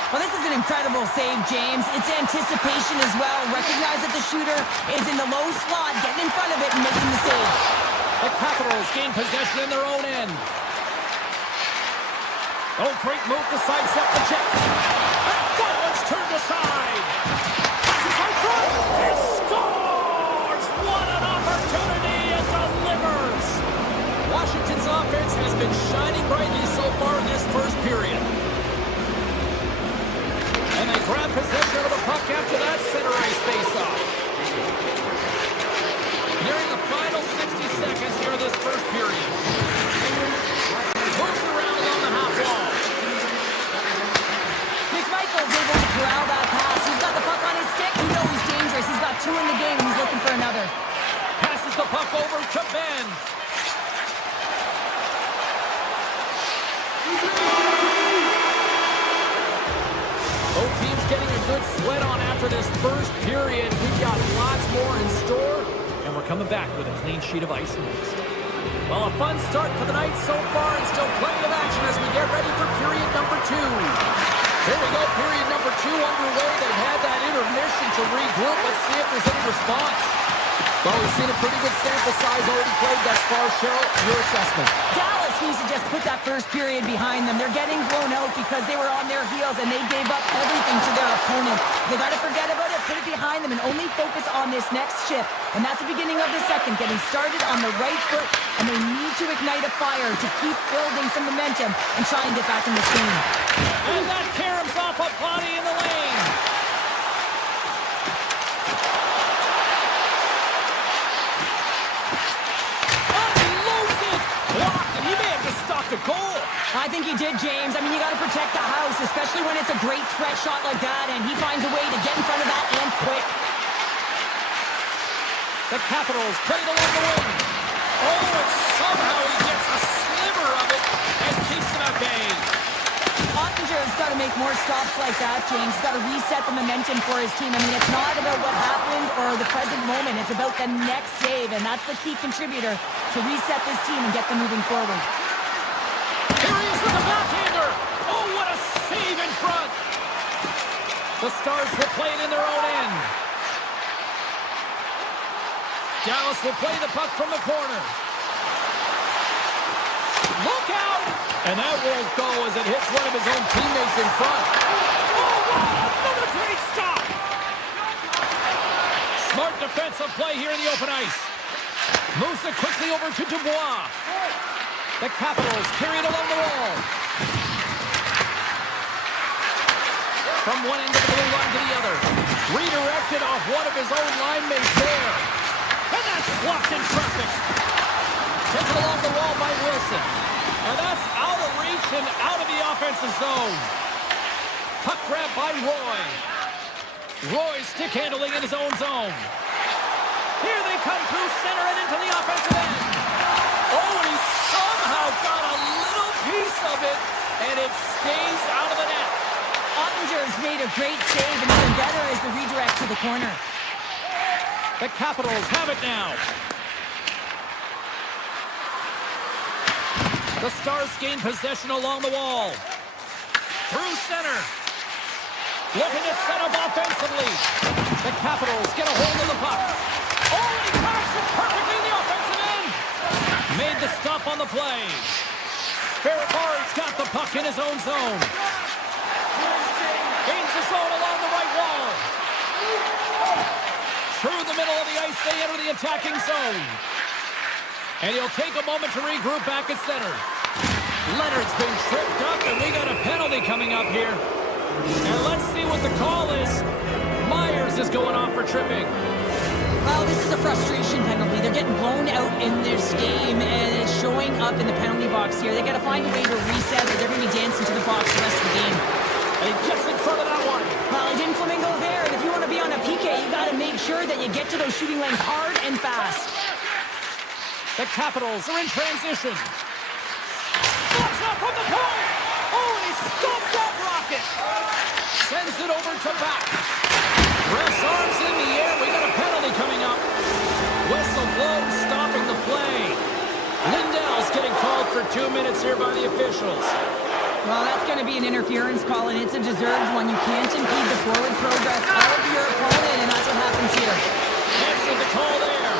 Well, this is an incredible save, James. It's anticipation as well. Recognize that the shooter is in the low slot, getting in front of it and making the save. The Capitals gain possession in their own end. Oh, great move to sidestep the check. And that one's turned aside. Passes right front. It scores! What an opportunity and delivers! Washington's offense has been shining brightly so far in this first period. And they grab possession of the puck after that center ice face-off. Nearing the final 60 seconds here of this first period. Moves around along the half wall. McMichael's able to corral that pass. He's got the puck on his stick. You know he's dangerous. He's got 2 in the game and he's looking for another. Passes the puck over to Ben. Both teams getting a good sweat on after this first period. We've got lots more in store, and we're coming back with a clean sheet of ice next. Well, a fun start to the night so far, and still plenty of action as we get ready for period number 2. Here we go, period number 2 underway. They've had that intermission to regroup. Let's see if there's any response. Well, we've seen a pretty good sample size already played thus far. Cheryl, your assessment. Dallas needs to just put that first period behind them. They're getting blown out because they were on their heels and they gave up everything to their opponent. They got to forget about it, put it behind them, and only focus on this next shift. And that's the beginning of the second, getting started on the right foot, and they need to ignite a fire to keep building some momentum and try and get back in this game. And that caroms off a body in the lane. A goal. I think he did, James. I mean, you got to protect the house, especially when it's a great threat shot like that, and he finds a way to get in front of that and quick. The Capitals play it along the wing. Oh, and somehow he gets a sliver of it and keeps it at bay. Ottinger's got to make more stops like that, James. He's got to reset the momentum for his team. I mean, it's not about what happened or the present moment. It's about the next save, and that's the key contributor to reset this team and get them moving forward. Here he is with the backhander. Oh, what a save in front. The Stars will play it in their own end. Dallas will play the puck from the corner. Look out! And that won't go as it hits one of his own teammates in front. Oh, wow! Another great stop! Smart defensive play here in the open ice. Moves it quickly over to Dubois. The Capitals carry it along the wall. From one end of the blue line to the other. Redirected off one of his own line mates there. And that's blocked in traffic. Taken along the wall by Wilson. And that's out of reach and out of the offensive zone. Puck grab by Roy. Roy stick handling in his own zone. Here they come through center and into the offensive end. Oh, and he somehow got a little piece of it, and it stays out of the net. Ottinger's made a great save, and even better is the redirect to the corner. The Capitals have it now. The Stars gain possession along the wall. Through center. Looking to set up offensively. The Capitals get a hold of the puck. Oh, and he cracks it perfectly in the offensive end. Made the stop on the play. Ferrari's got the puck in his own zone. Gains the zone along the right wall. Through the middle of the ice, they enter the attacking zone. And he'll take a moment to regroup back at center. Leonard's been tripped up, and we got a penalty coming up here. And let's see what the call is. Myers is going off for tripping. Well, this is a frustration penalty. They're getting blown out in this game, and it's showing up in the penalty box here. They got to find a way to reset, or they're going to be dancing to the box the rest of the game. And he gets in front of that one. Well, he didn't flamingo there, and if you want to be on a PK, you got to make sure that you get to those shooting lanes hard and fast. The Capitals are in transition. Shots up from the point. Oh, and he stopped that rocket. Sends it over to back. Ref's arms in the air. We got a penalty coming up. Whistle blows, stopping the play. Lindell's getting called for 2 minutes here by the officials. Well, that's going to be an interference call, and it's a deserved one. You can't impede the forward progress of your opponent, and that's what happens here. Answered the call there.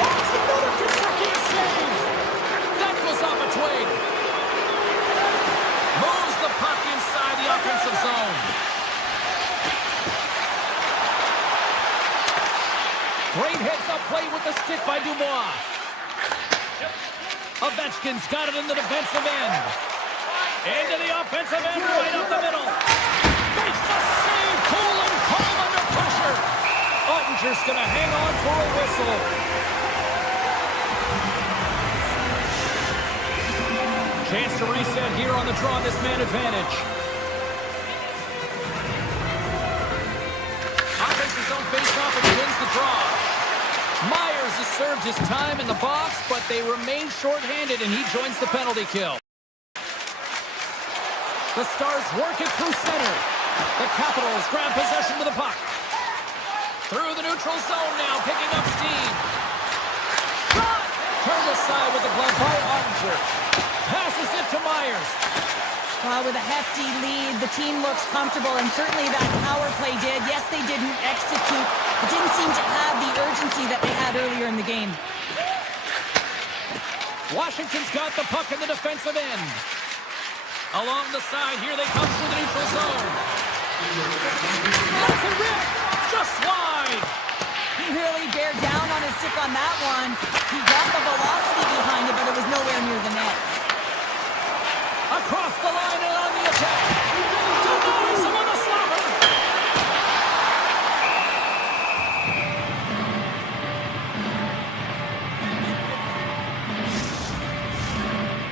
Oh, it's another consecutive save. That goes off a twig. Moves the puck inside the offensive zone. Great heads-up play with the stick by Dubois. Ovechkin's got it in the defensive end. Into the offensive end, right up the middle. Makes the save, cool and calm under pressure. Ottinger's going to hang on for a whistle. Chance to reset here on the draw, this man advantage. Offensive zone face-off and wins the draw. Myers has served his time in the box, but they remain shorthanded, and he joins the penalty kill. The Stars work it through center. The Capitals grab possession to the puck. Through the neutral zone now, picking up steam. Shot! Turned aside with the glove by Ottinger. Passes it to Myers. Well, with a hefty lead, the team looks comfortable, and certainly that power play did. Yes, they didn't execute. It didn't seem to have the urgency that they had earlier in the game. Washington's got the puck in the defensive end. Along the side, here they come through the neutral zone. That's a rip! Just wide! He really bared down on his stick on that one. He got the velocity behind it, but it was nowhere near the net. Across the line and on the attack. Denies him on the slapper.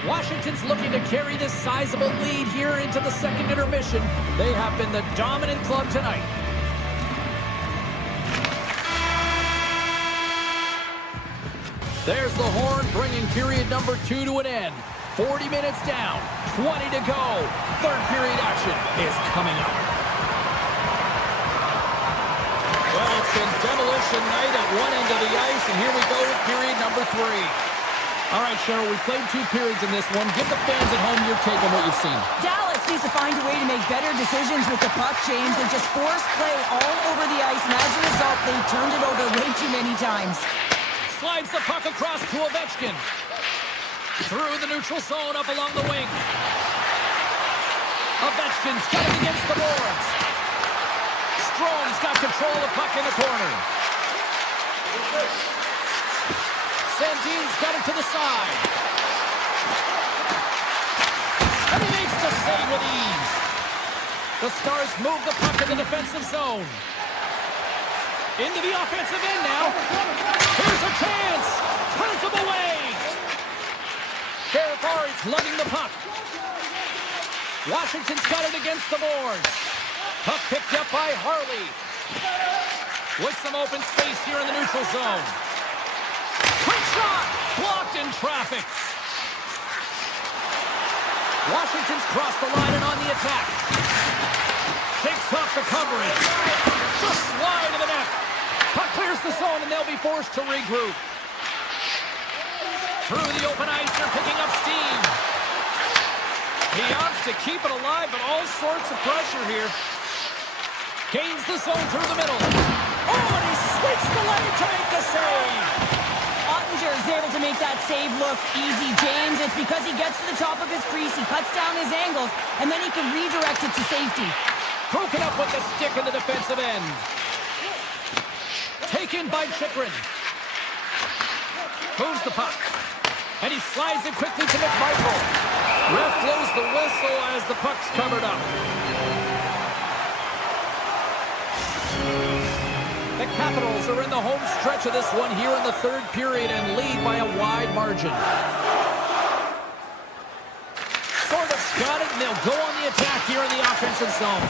Washington's looking to carry this sizable lead here into the second intermission. They have been the dominant club tonight. There's the horn, bringing period number 2 to an end. 40 minutes down, 20 to go. Third period action is coming up. Well, it's been demolition night at one end of the ice, and here we go with period number 3. All right, Cheryl, we played 2 periods in this one. Give the fans at home your take on what you've seen. Dallas needs to find a way to make better decisions with the puck, James. They just forced play all over the ice, and as a result, they turned it over way too many times. Slides the puck across to Ovechkin. Through the neutral zone, up along the wing. Ovechkin's got it against the boards. Strome's got control of the puck in the corner. Sandin's got it to the side. And he makes the save with ease. The Stars move the puck in the defensive zone. Into the offensive end now. Here's a chance. Turns him away. Ferrari's lugging the puck. Washington's got it against the boards. Puck picked up by Harley. With some open space here in the neutral zone. Quick shot! Blocked in traffic. Washington's crossed the line and on the attack. Shakes off the coverage. Just wide of the net. Puck clears the zone and they'll be forced to regroup. Through the open ice, they're picking up steam. He opts to keep it alive, but all sorts of pressure here. Gains the zone through the middle. Oh, and he sweeps the lane to make the save. Ottinger is able to make that save look easy, James. It's because he gets to the top of his crease, he cuts down his angles, and then he can redirect it to safety. Broken up with the stick in the defensive end. Taken by Chychrun. Moves the puck. And he slides it quickly to McMichael. Ref blows the whistle as the puck's covered up. The Capitals are in the home stretch of this one here in the third period and lead by a wide margin. Sort of got it, and they'll go on the attack here in the offensive zone.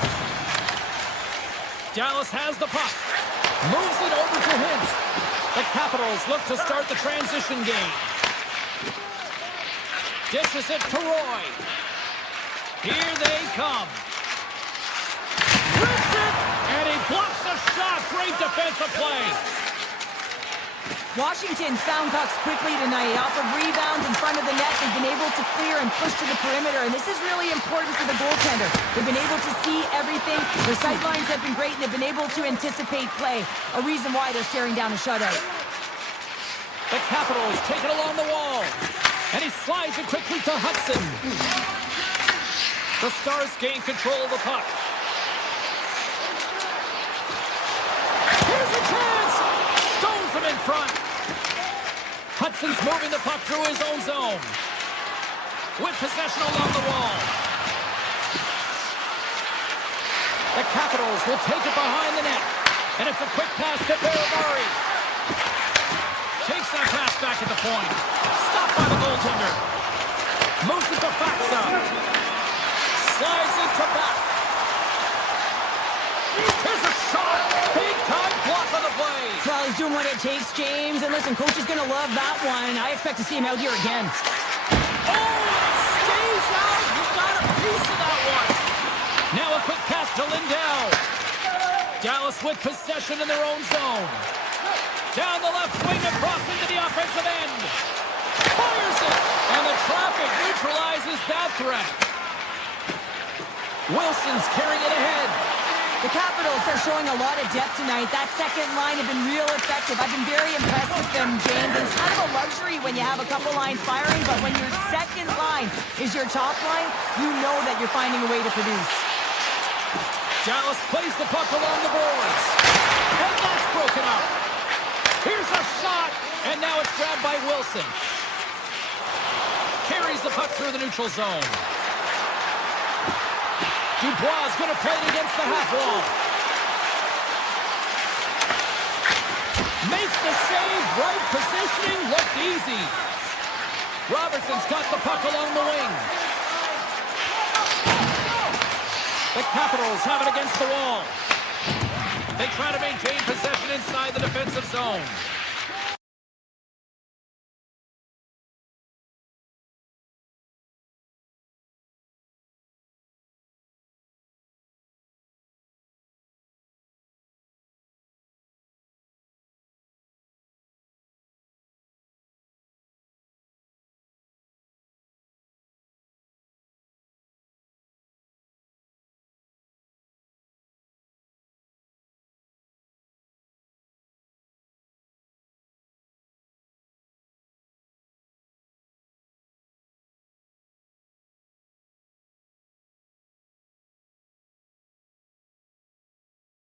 Dallas has the puck. Moves it over to Hintz. The Capitals look to start the transition game. Dishes it to Roy. Here they come. Rips it, and he blocks the shot. Great defensive play. Washington's found pucks quickly tonight. Off of rebounds in front of the net, they've been able to clear and push to the perimeter, and this is really important for the goaltender. They've been able to see everything. Their sight lines have been great, and they've been able to anticipate play, a reason why they're staring down a shutout. The Capitals take it along the wall, and he slides it quickly to Hudson. The Stars gain control of the puck. Here's a chance! Stones him in front. Hudson's moving the puck through his own zone. With possession along the wall. The Capitals will take it behind the net. And it's a quick pass to Ferrari. Takes that pass back at the point. Stopped by the goaltender. Moves it to Faksa. Slides it to back. Here's a shot. Big time block on the play. Well, he's doing what it takes, James. And listen, coach is going to love that one. I expect to see him out here again. Oh, it stays out. You got a piece of that one. Now a quick pass to Lindell. Dallas with possession in their own zone. Down the left wing across into the offensive end. Fires it. And the traffic neutralizes that threat. Wilson's carrying it ahead. The Capitals are showing a lot of depth tonight. That second line have been real effective. I've been very impressed with them, James. It's kind of a luxury when you have a couple lines firing, but when your second line is your top line, you know that you're finding a way to produce. Dallas plays the puck along the boards. And that's broken up. Here's a shot, and now it's grabbed by Wilson. Carries the puck through the neutral zone. Dubois is going to play it against the half wall. Makes the save, right positioning, looked easy. Robertson's got the puck along the wing. The Capitals have it against the wall. They try to maintain possession inside the defensive zone.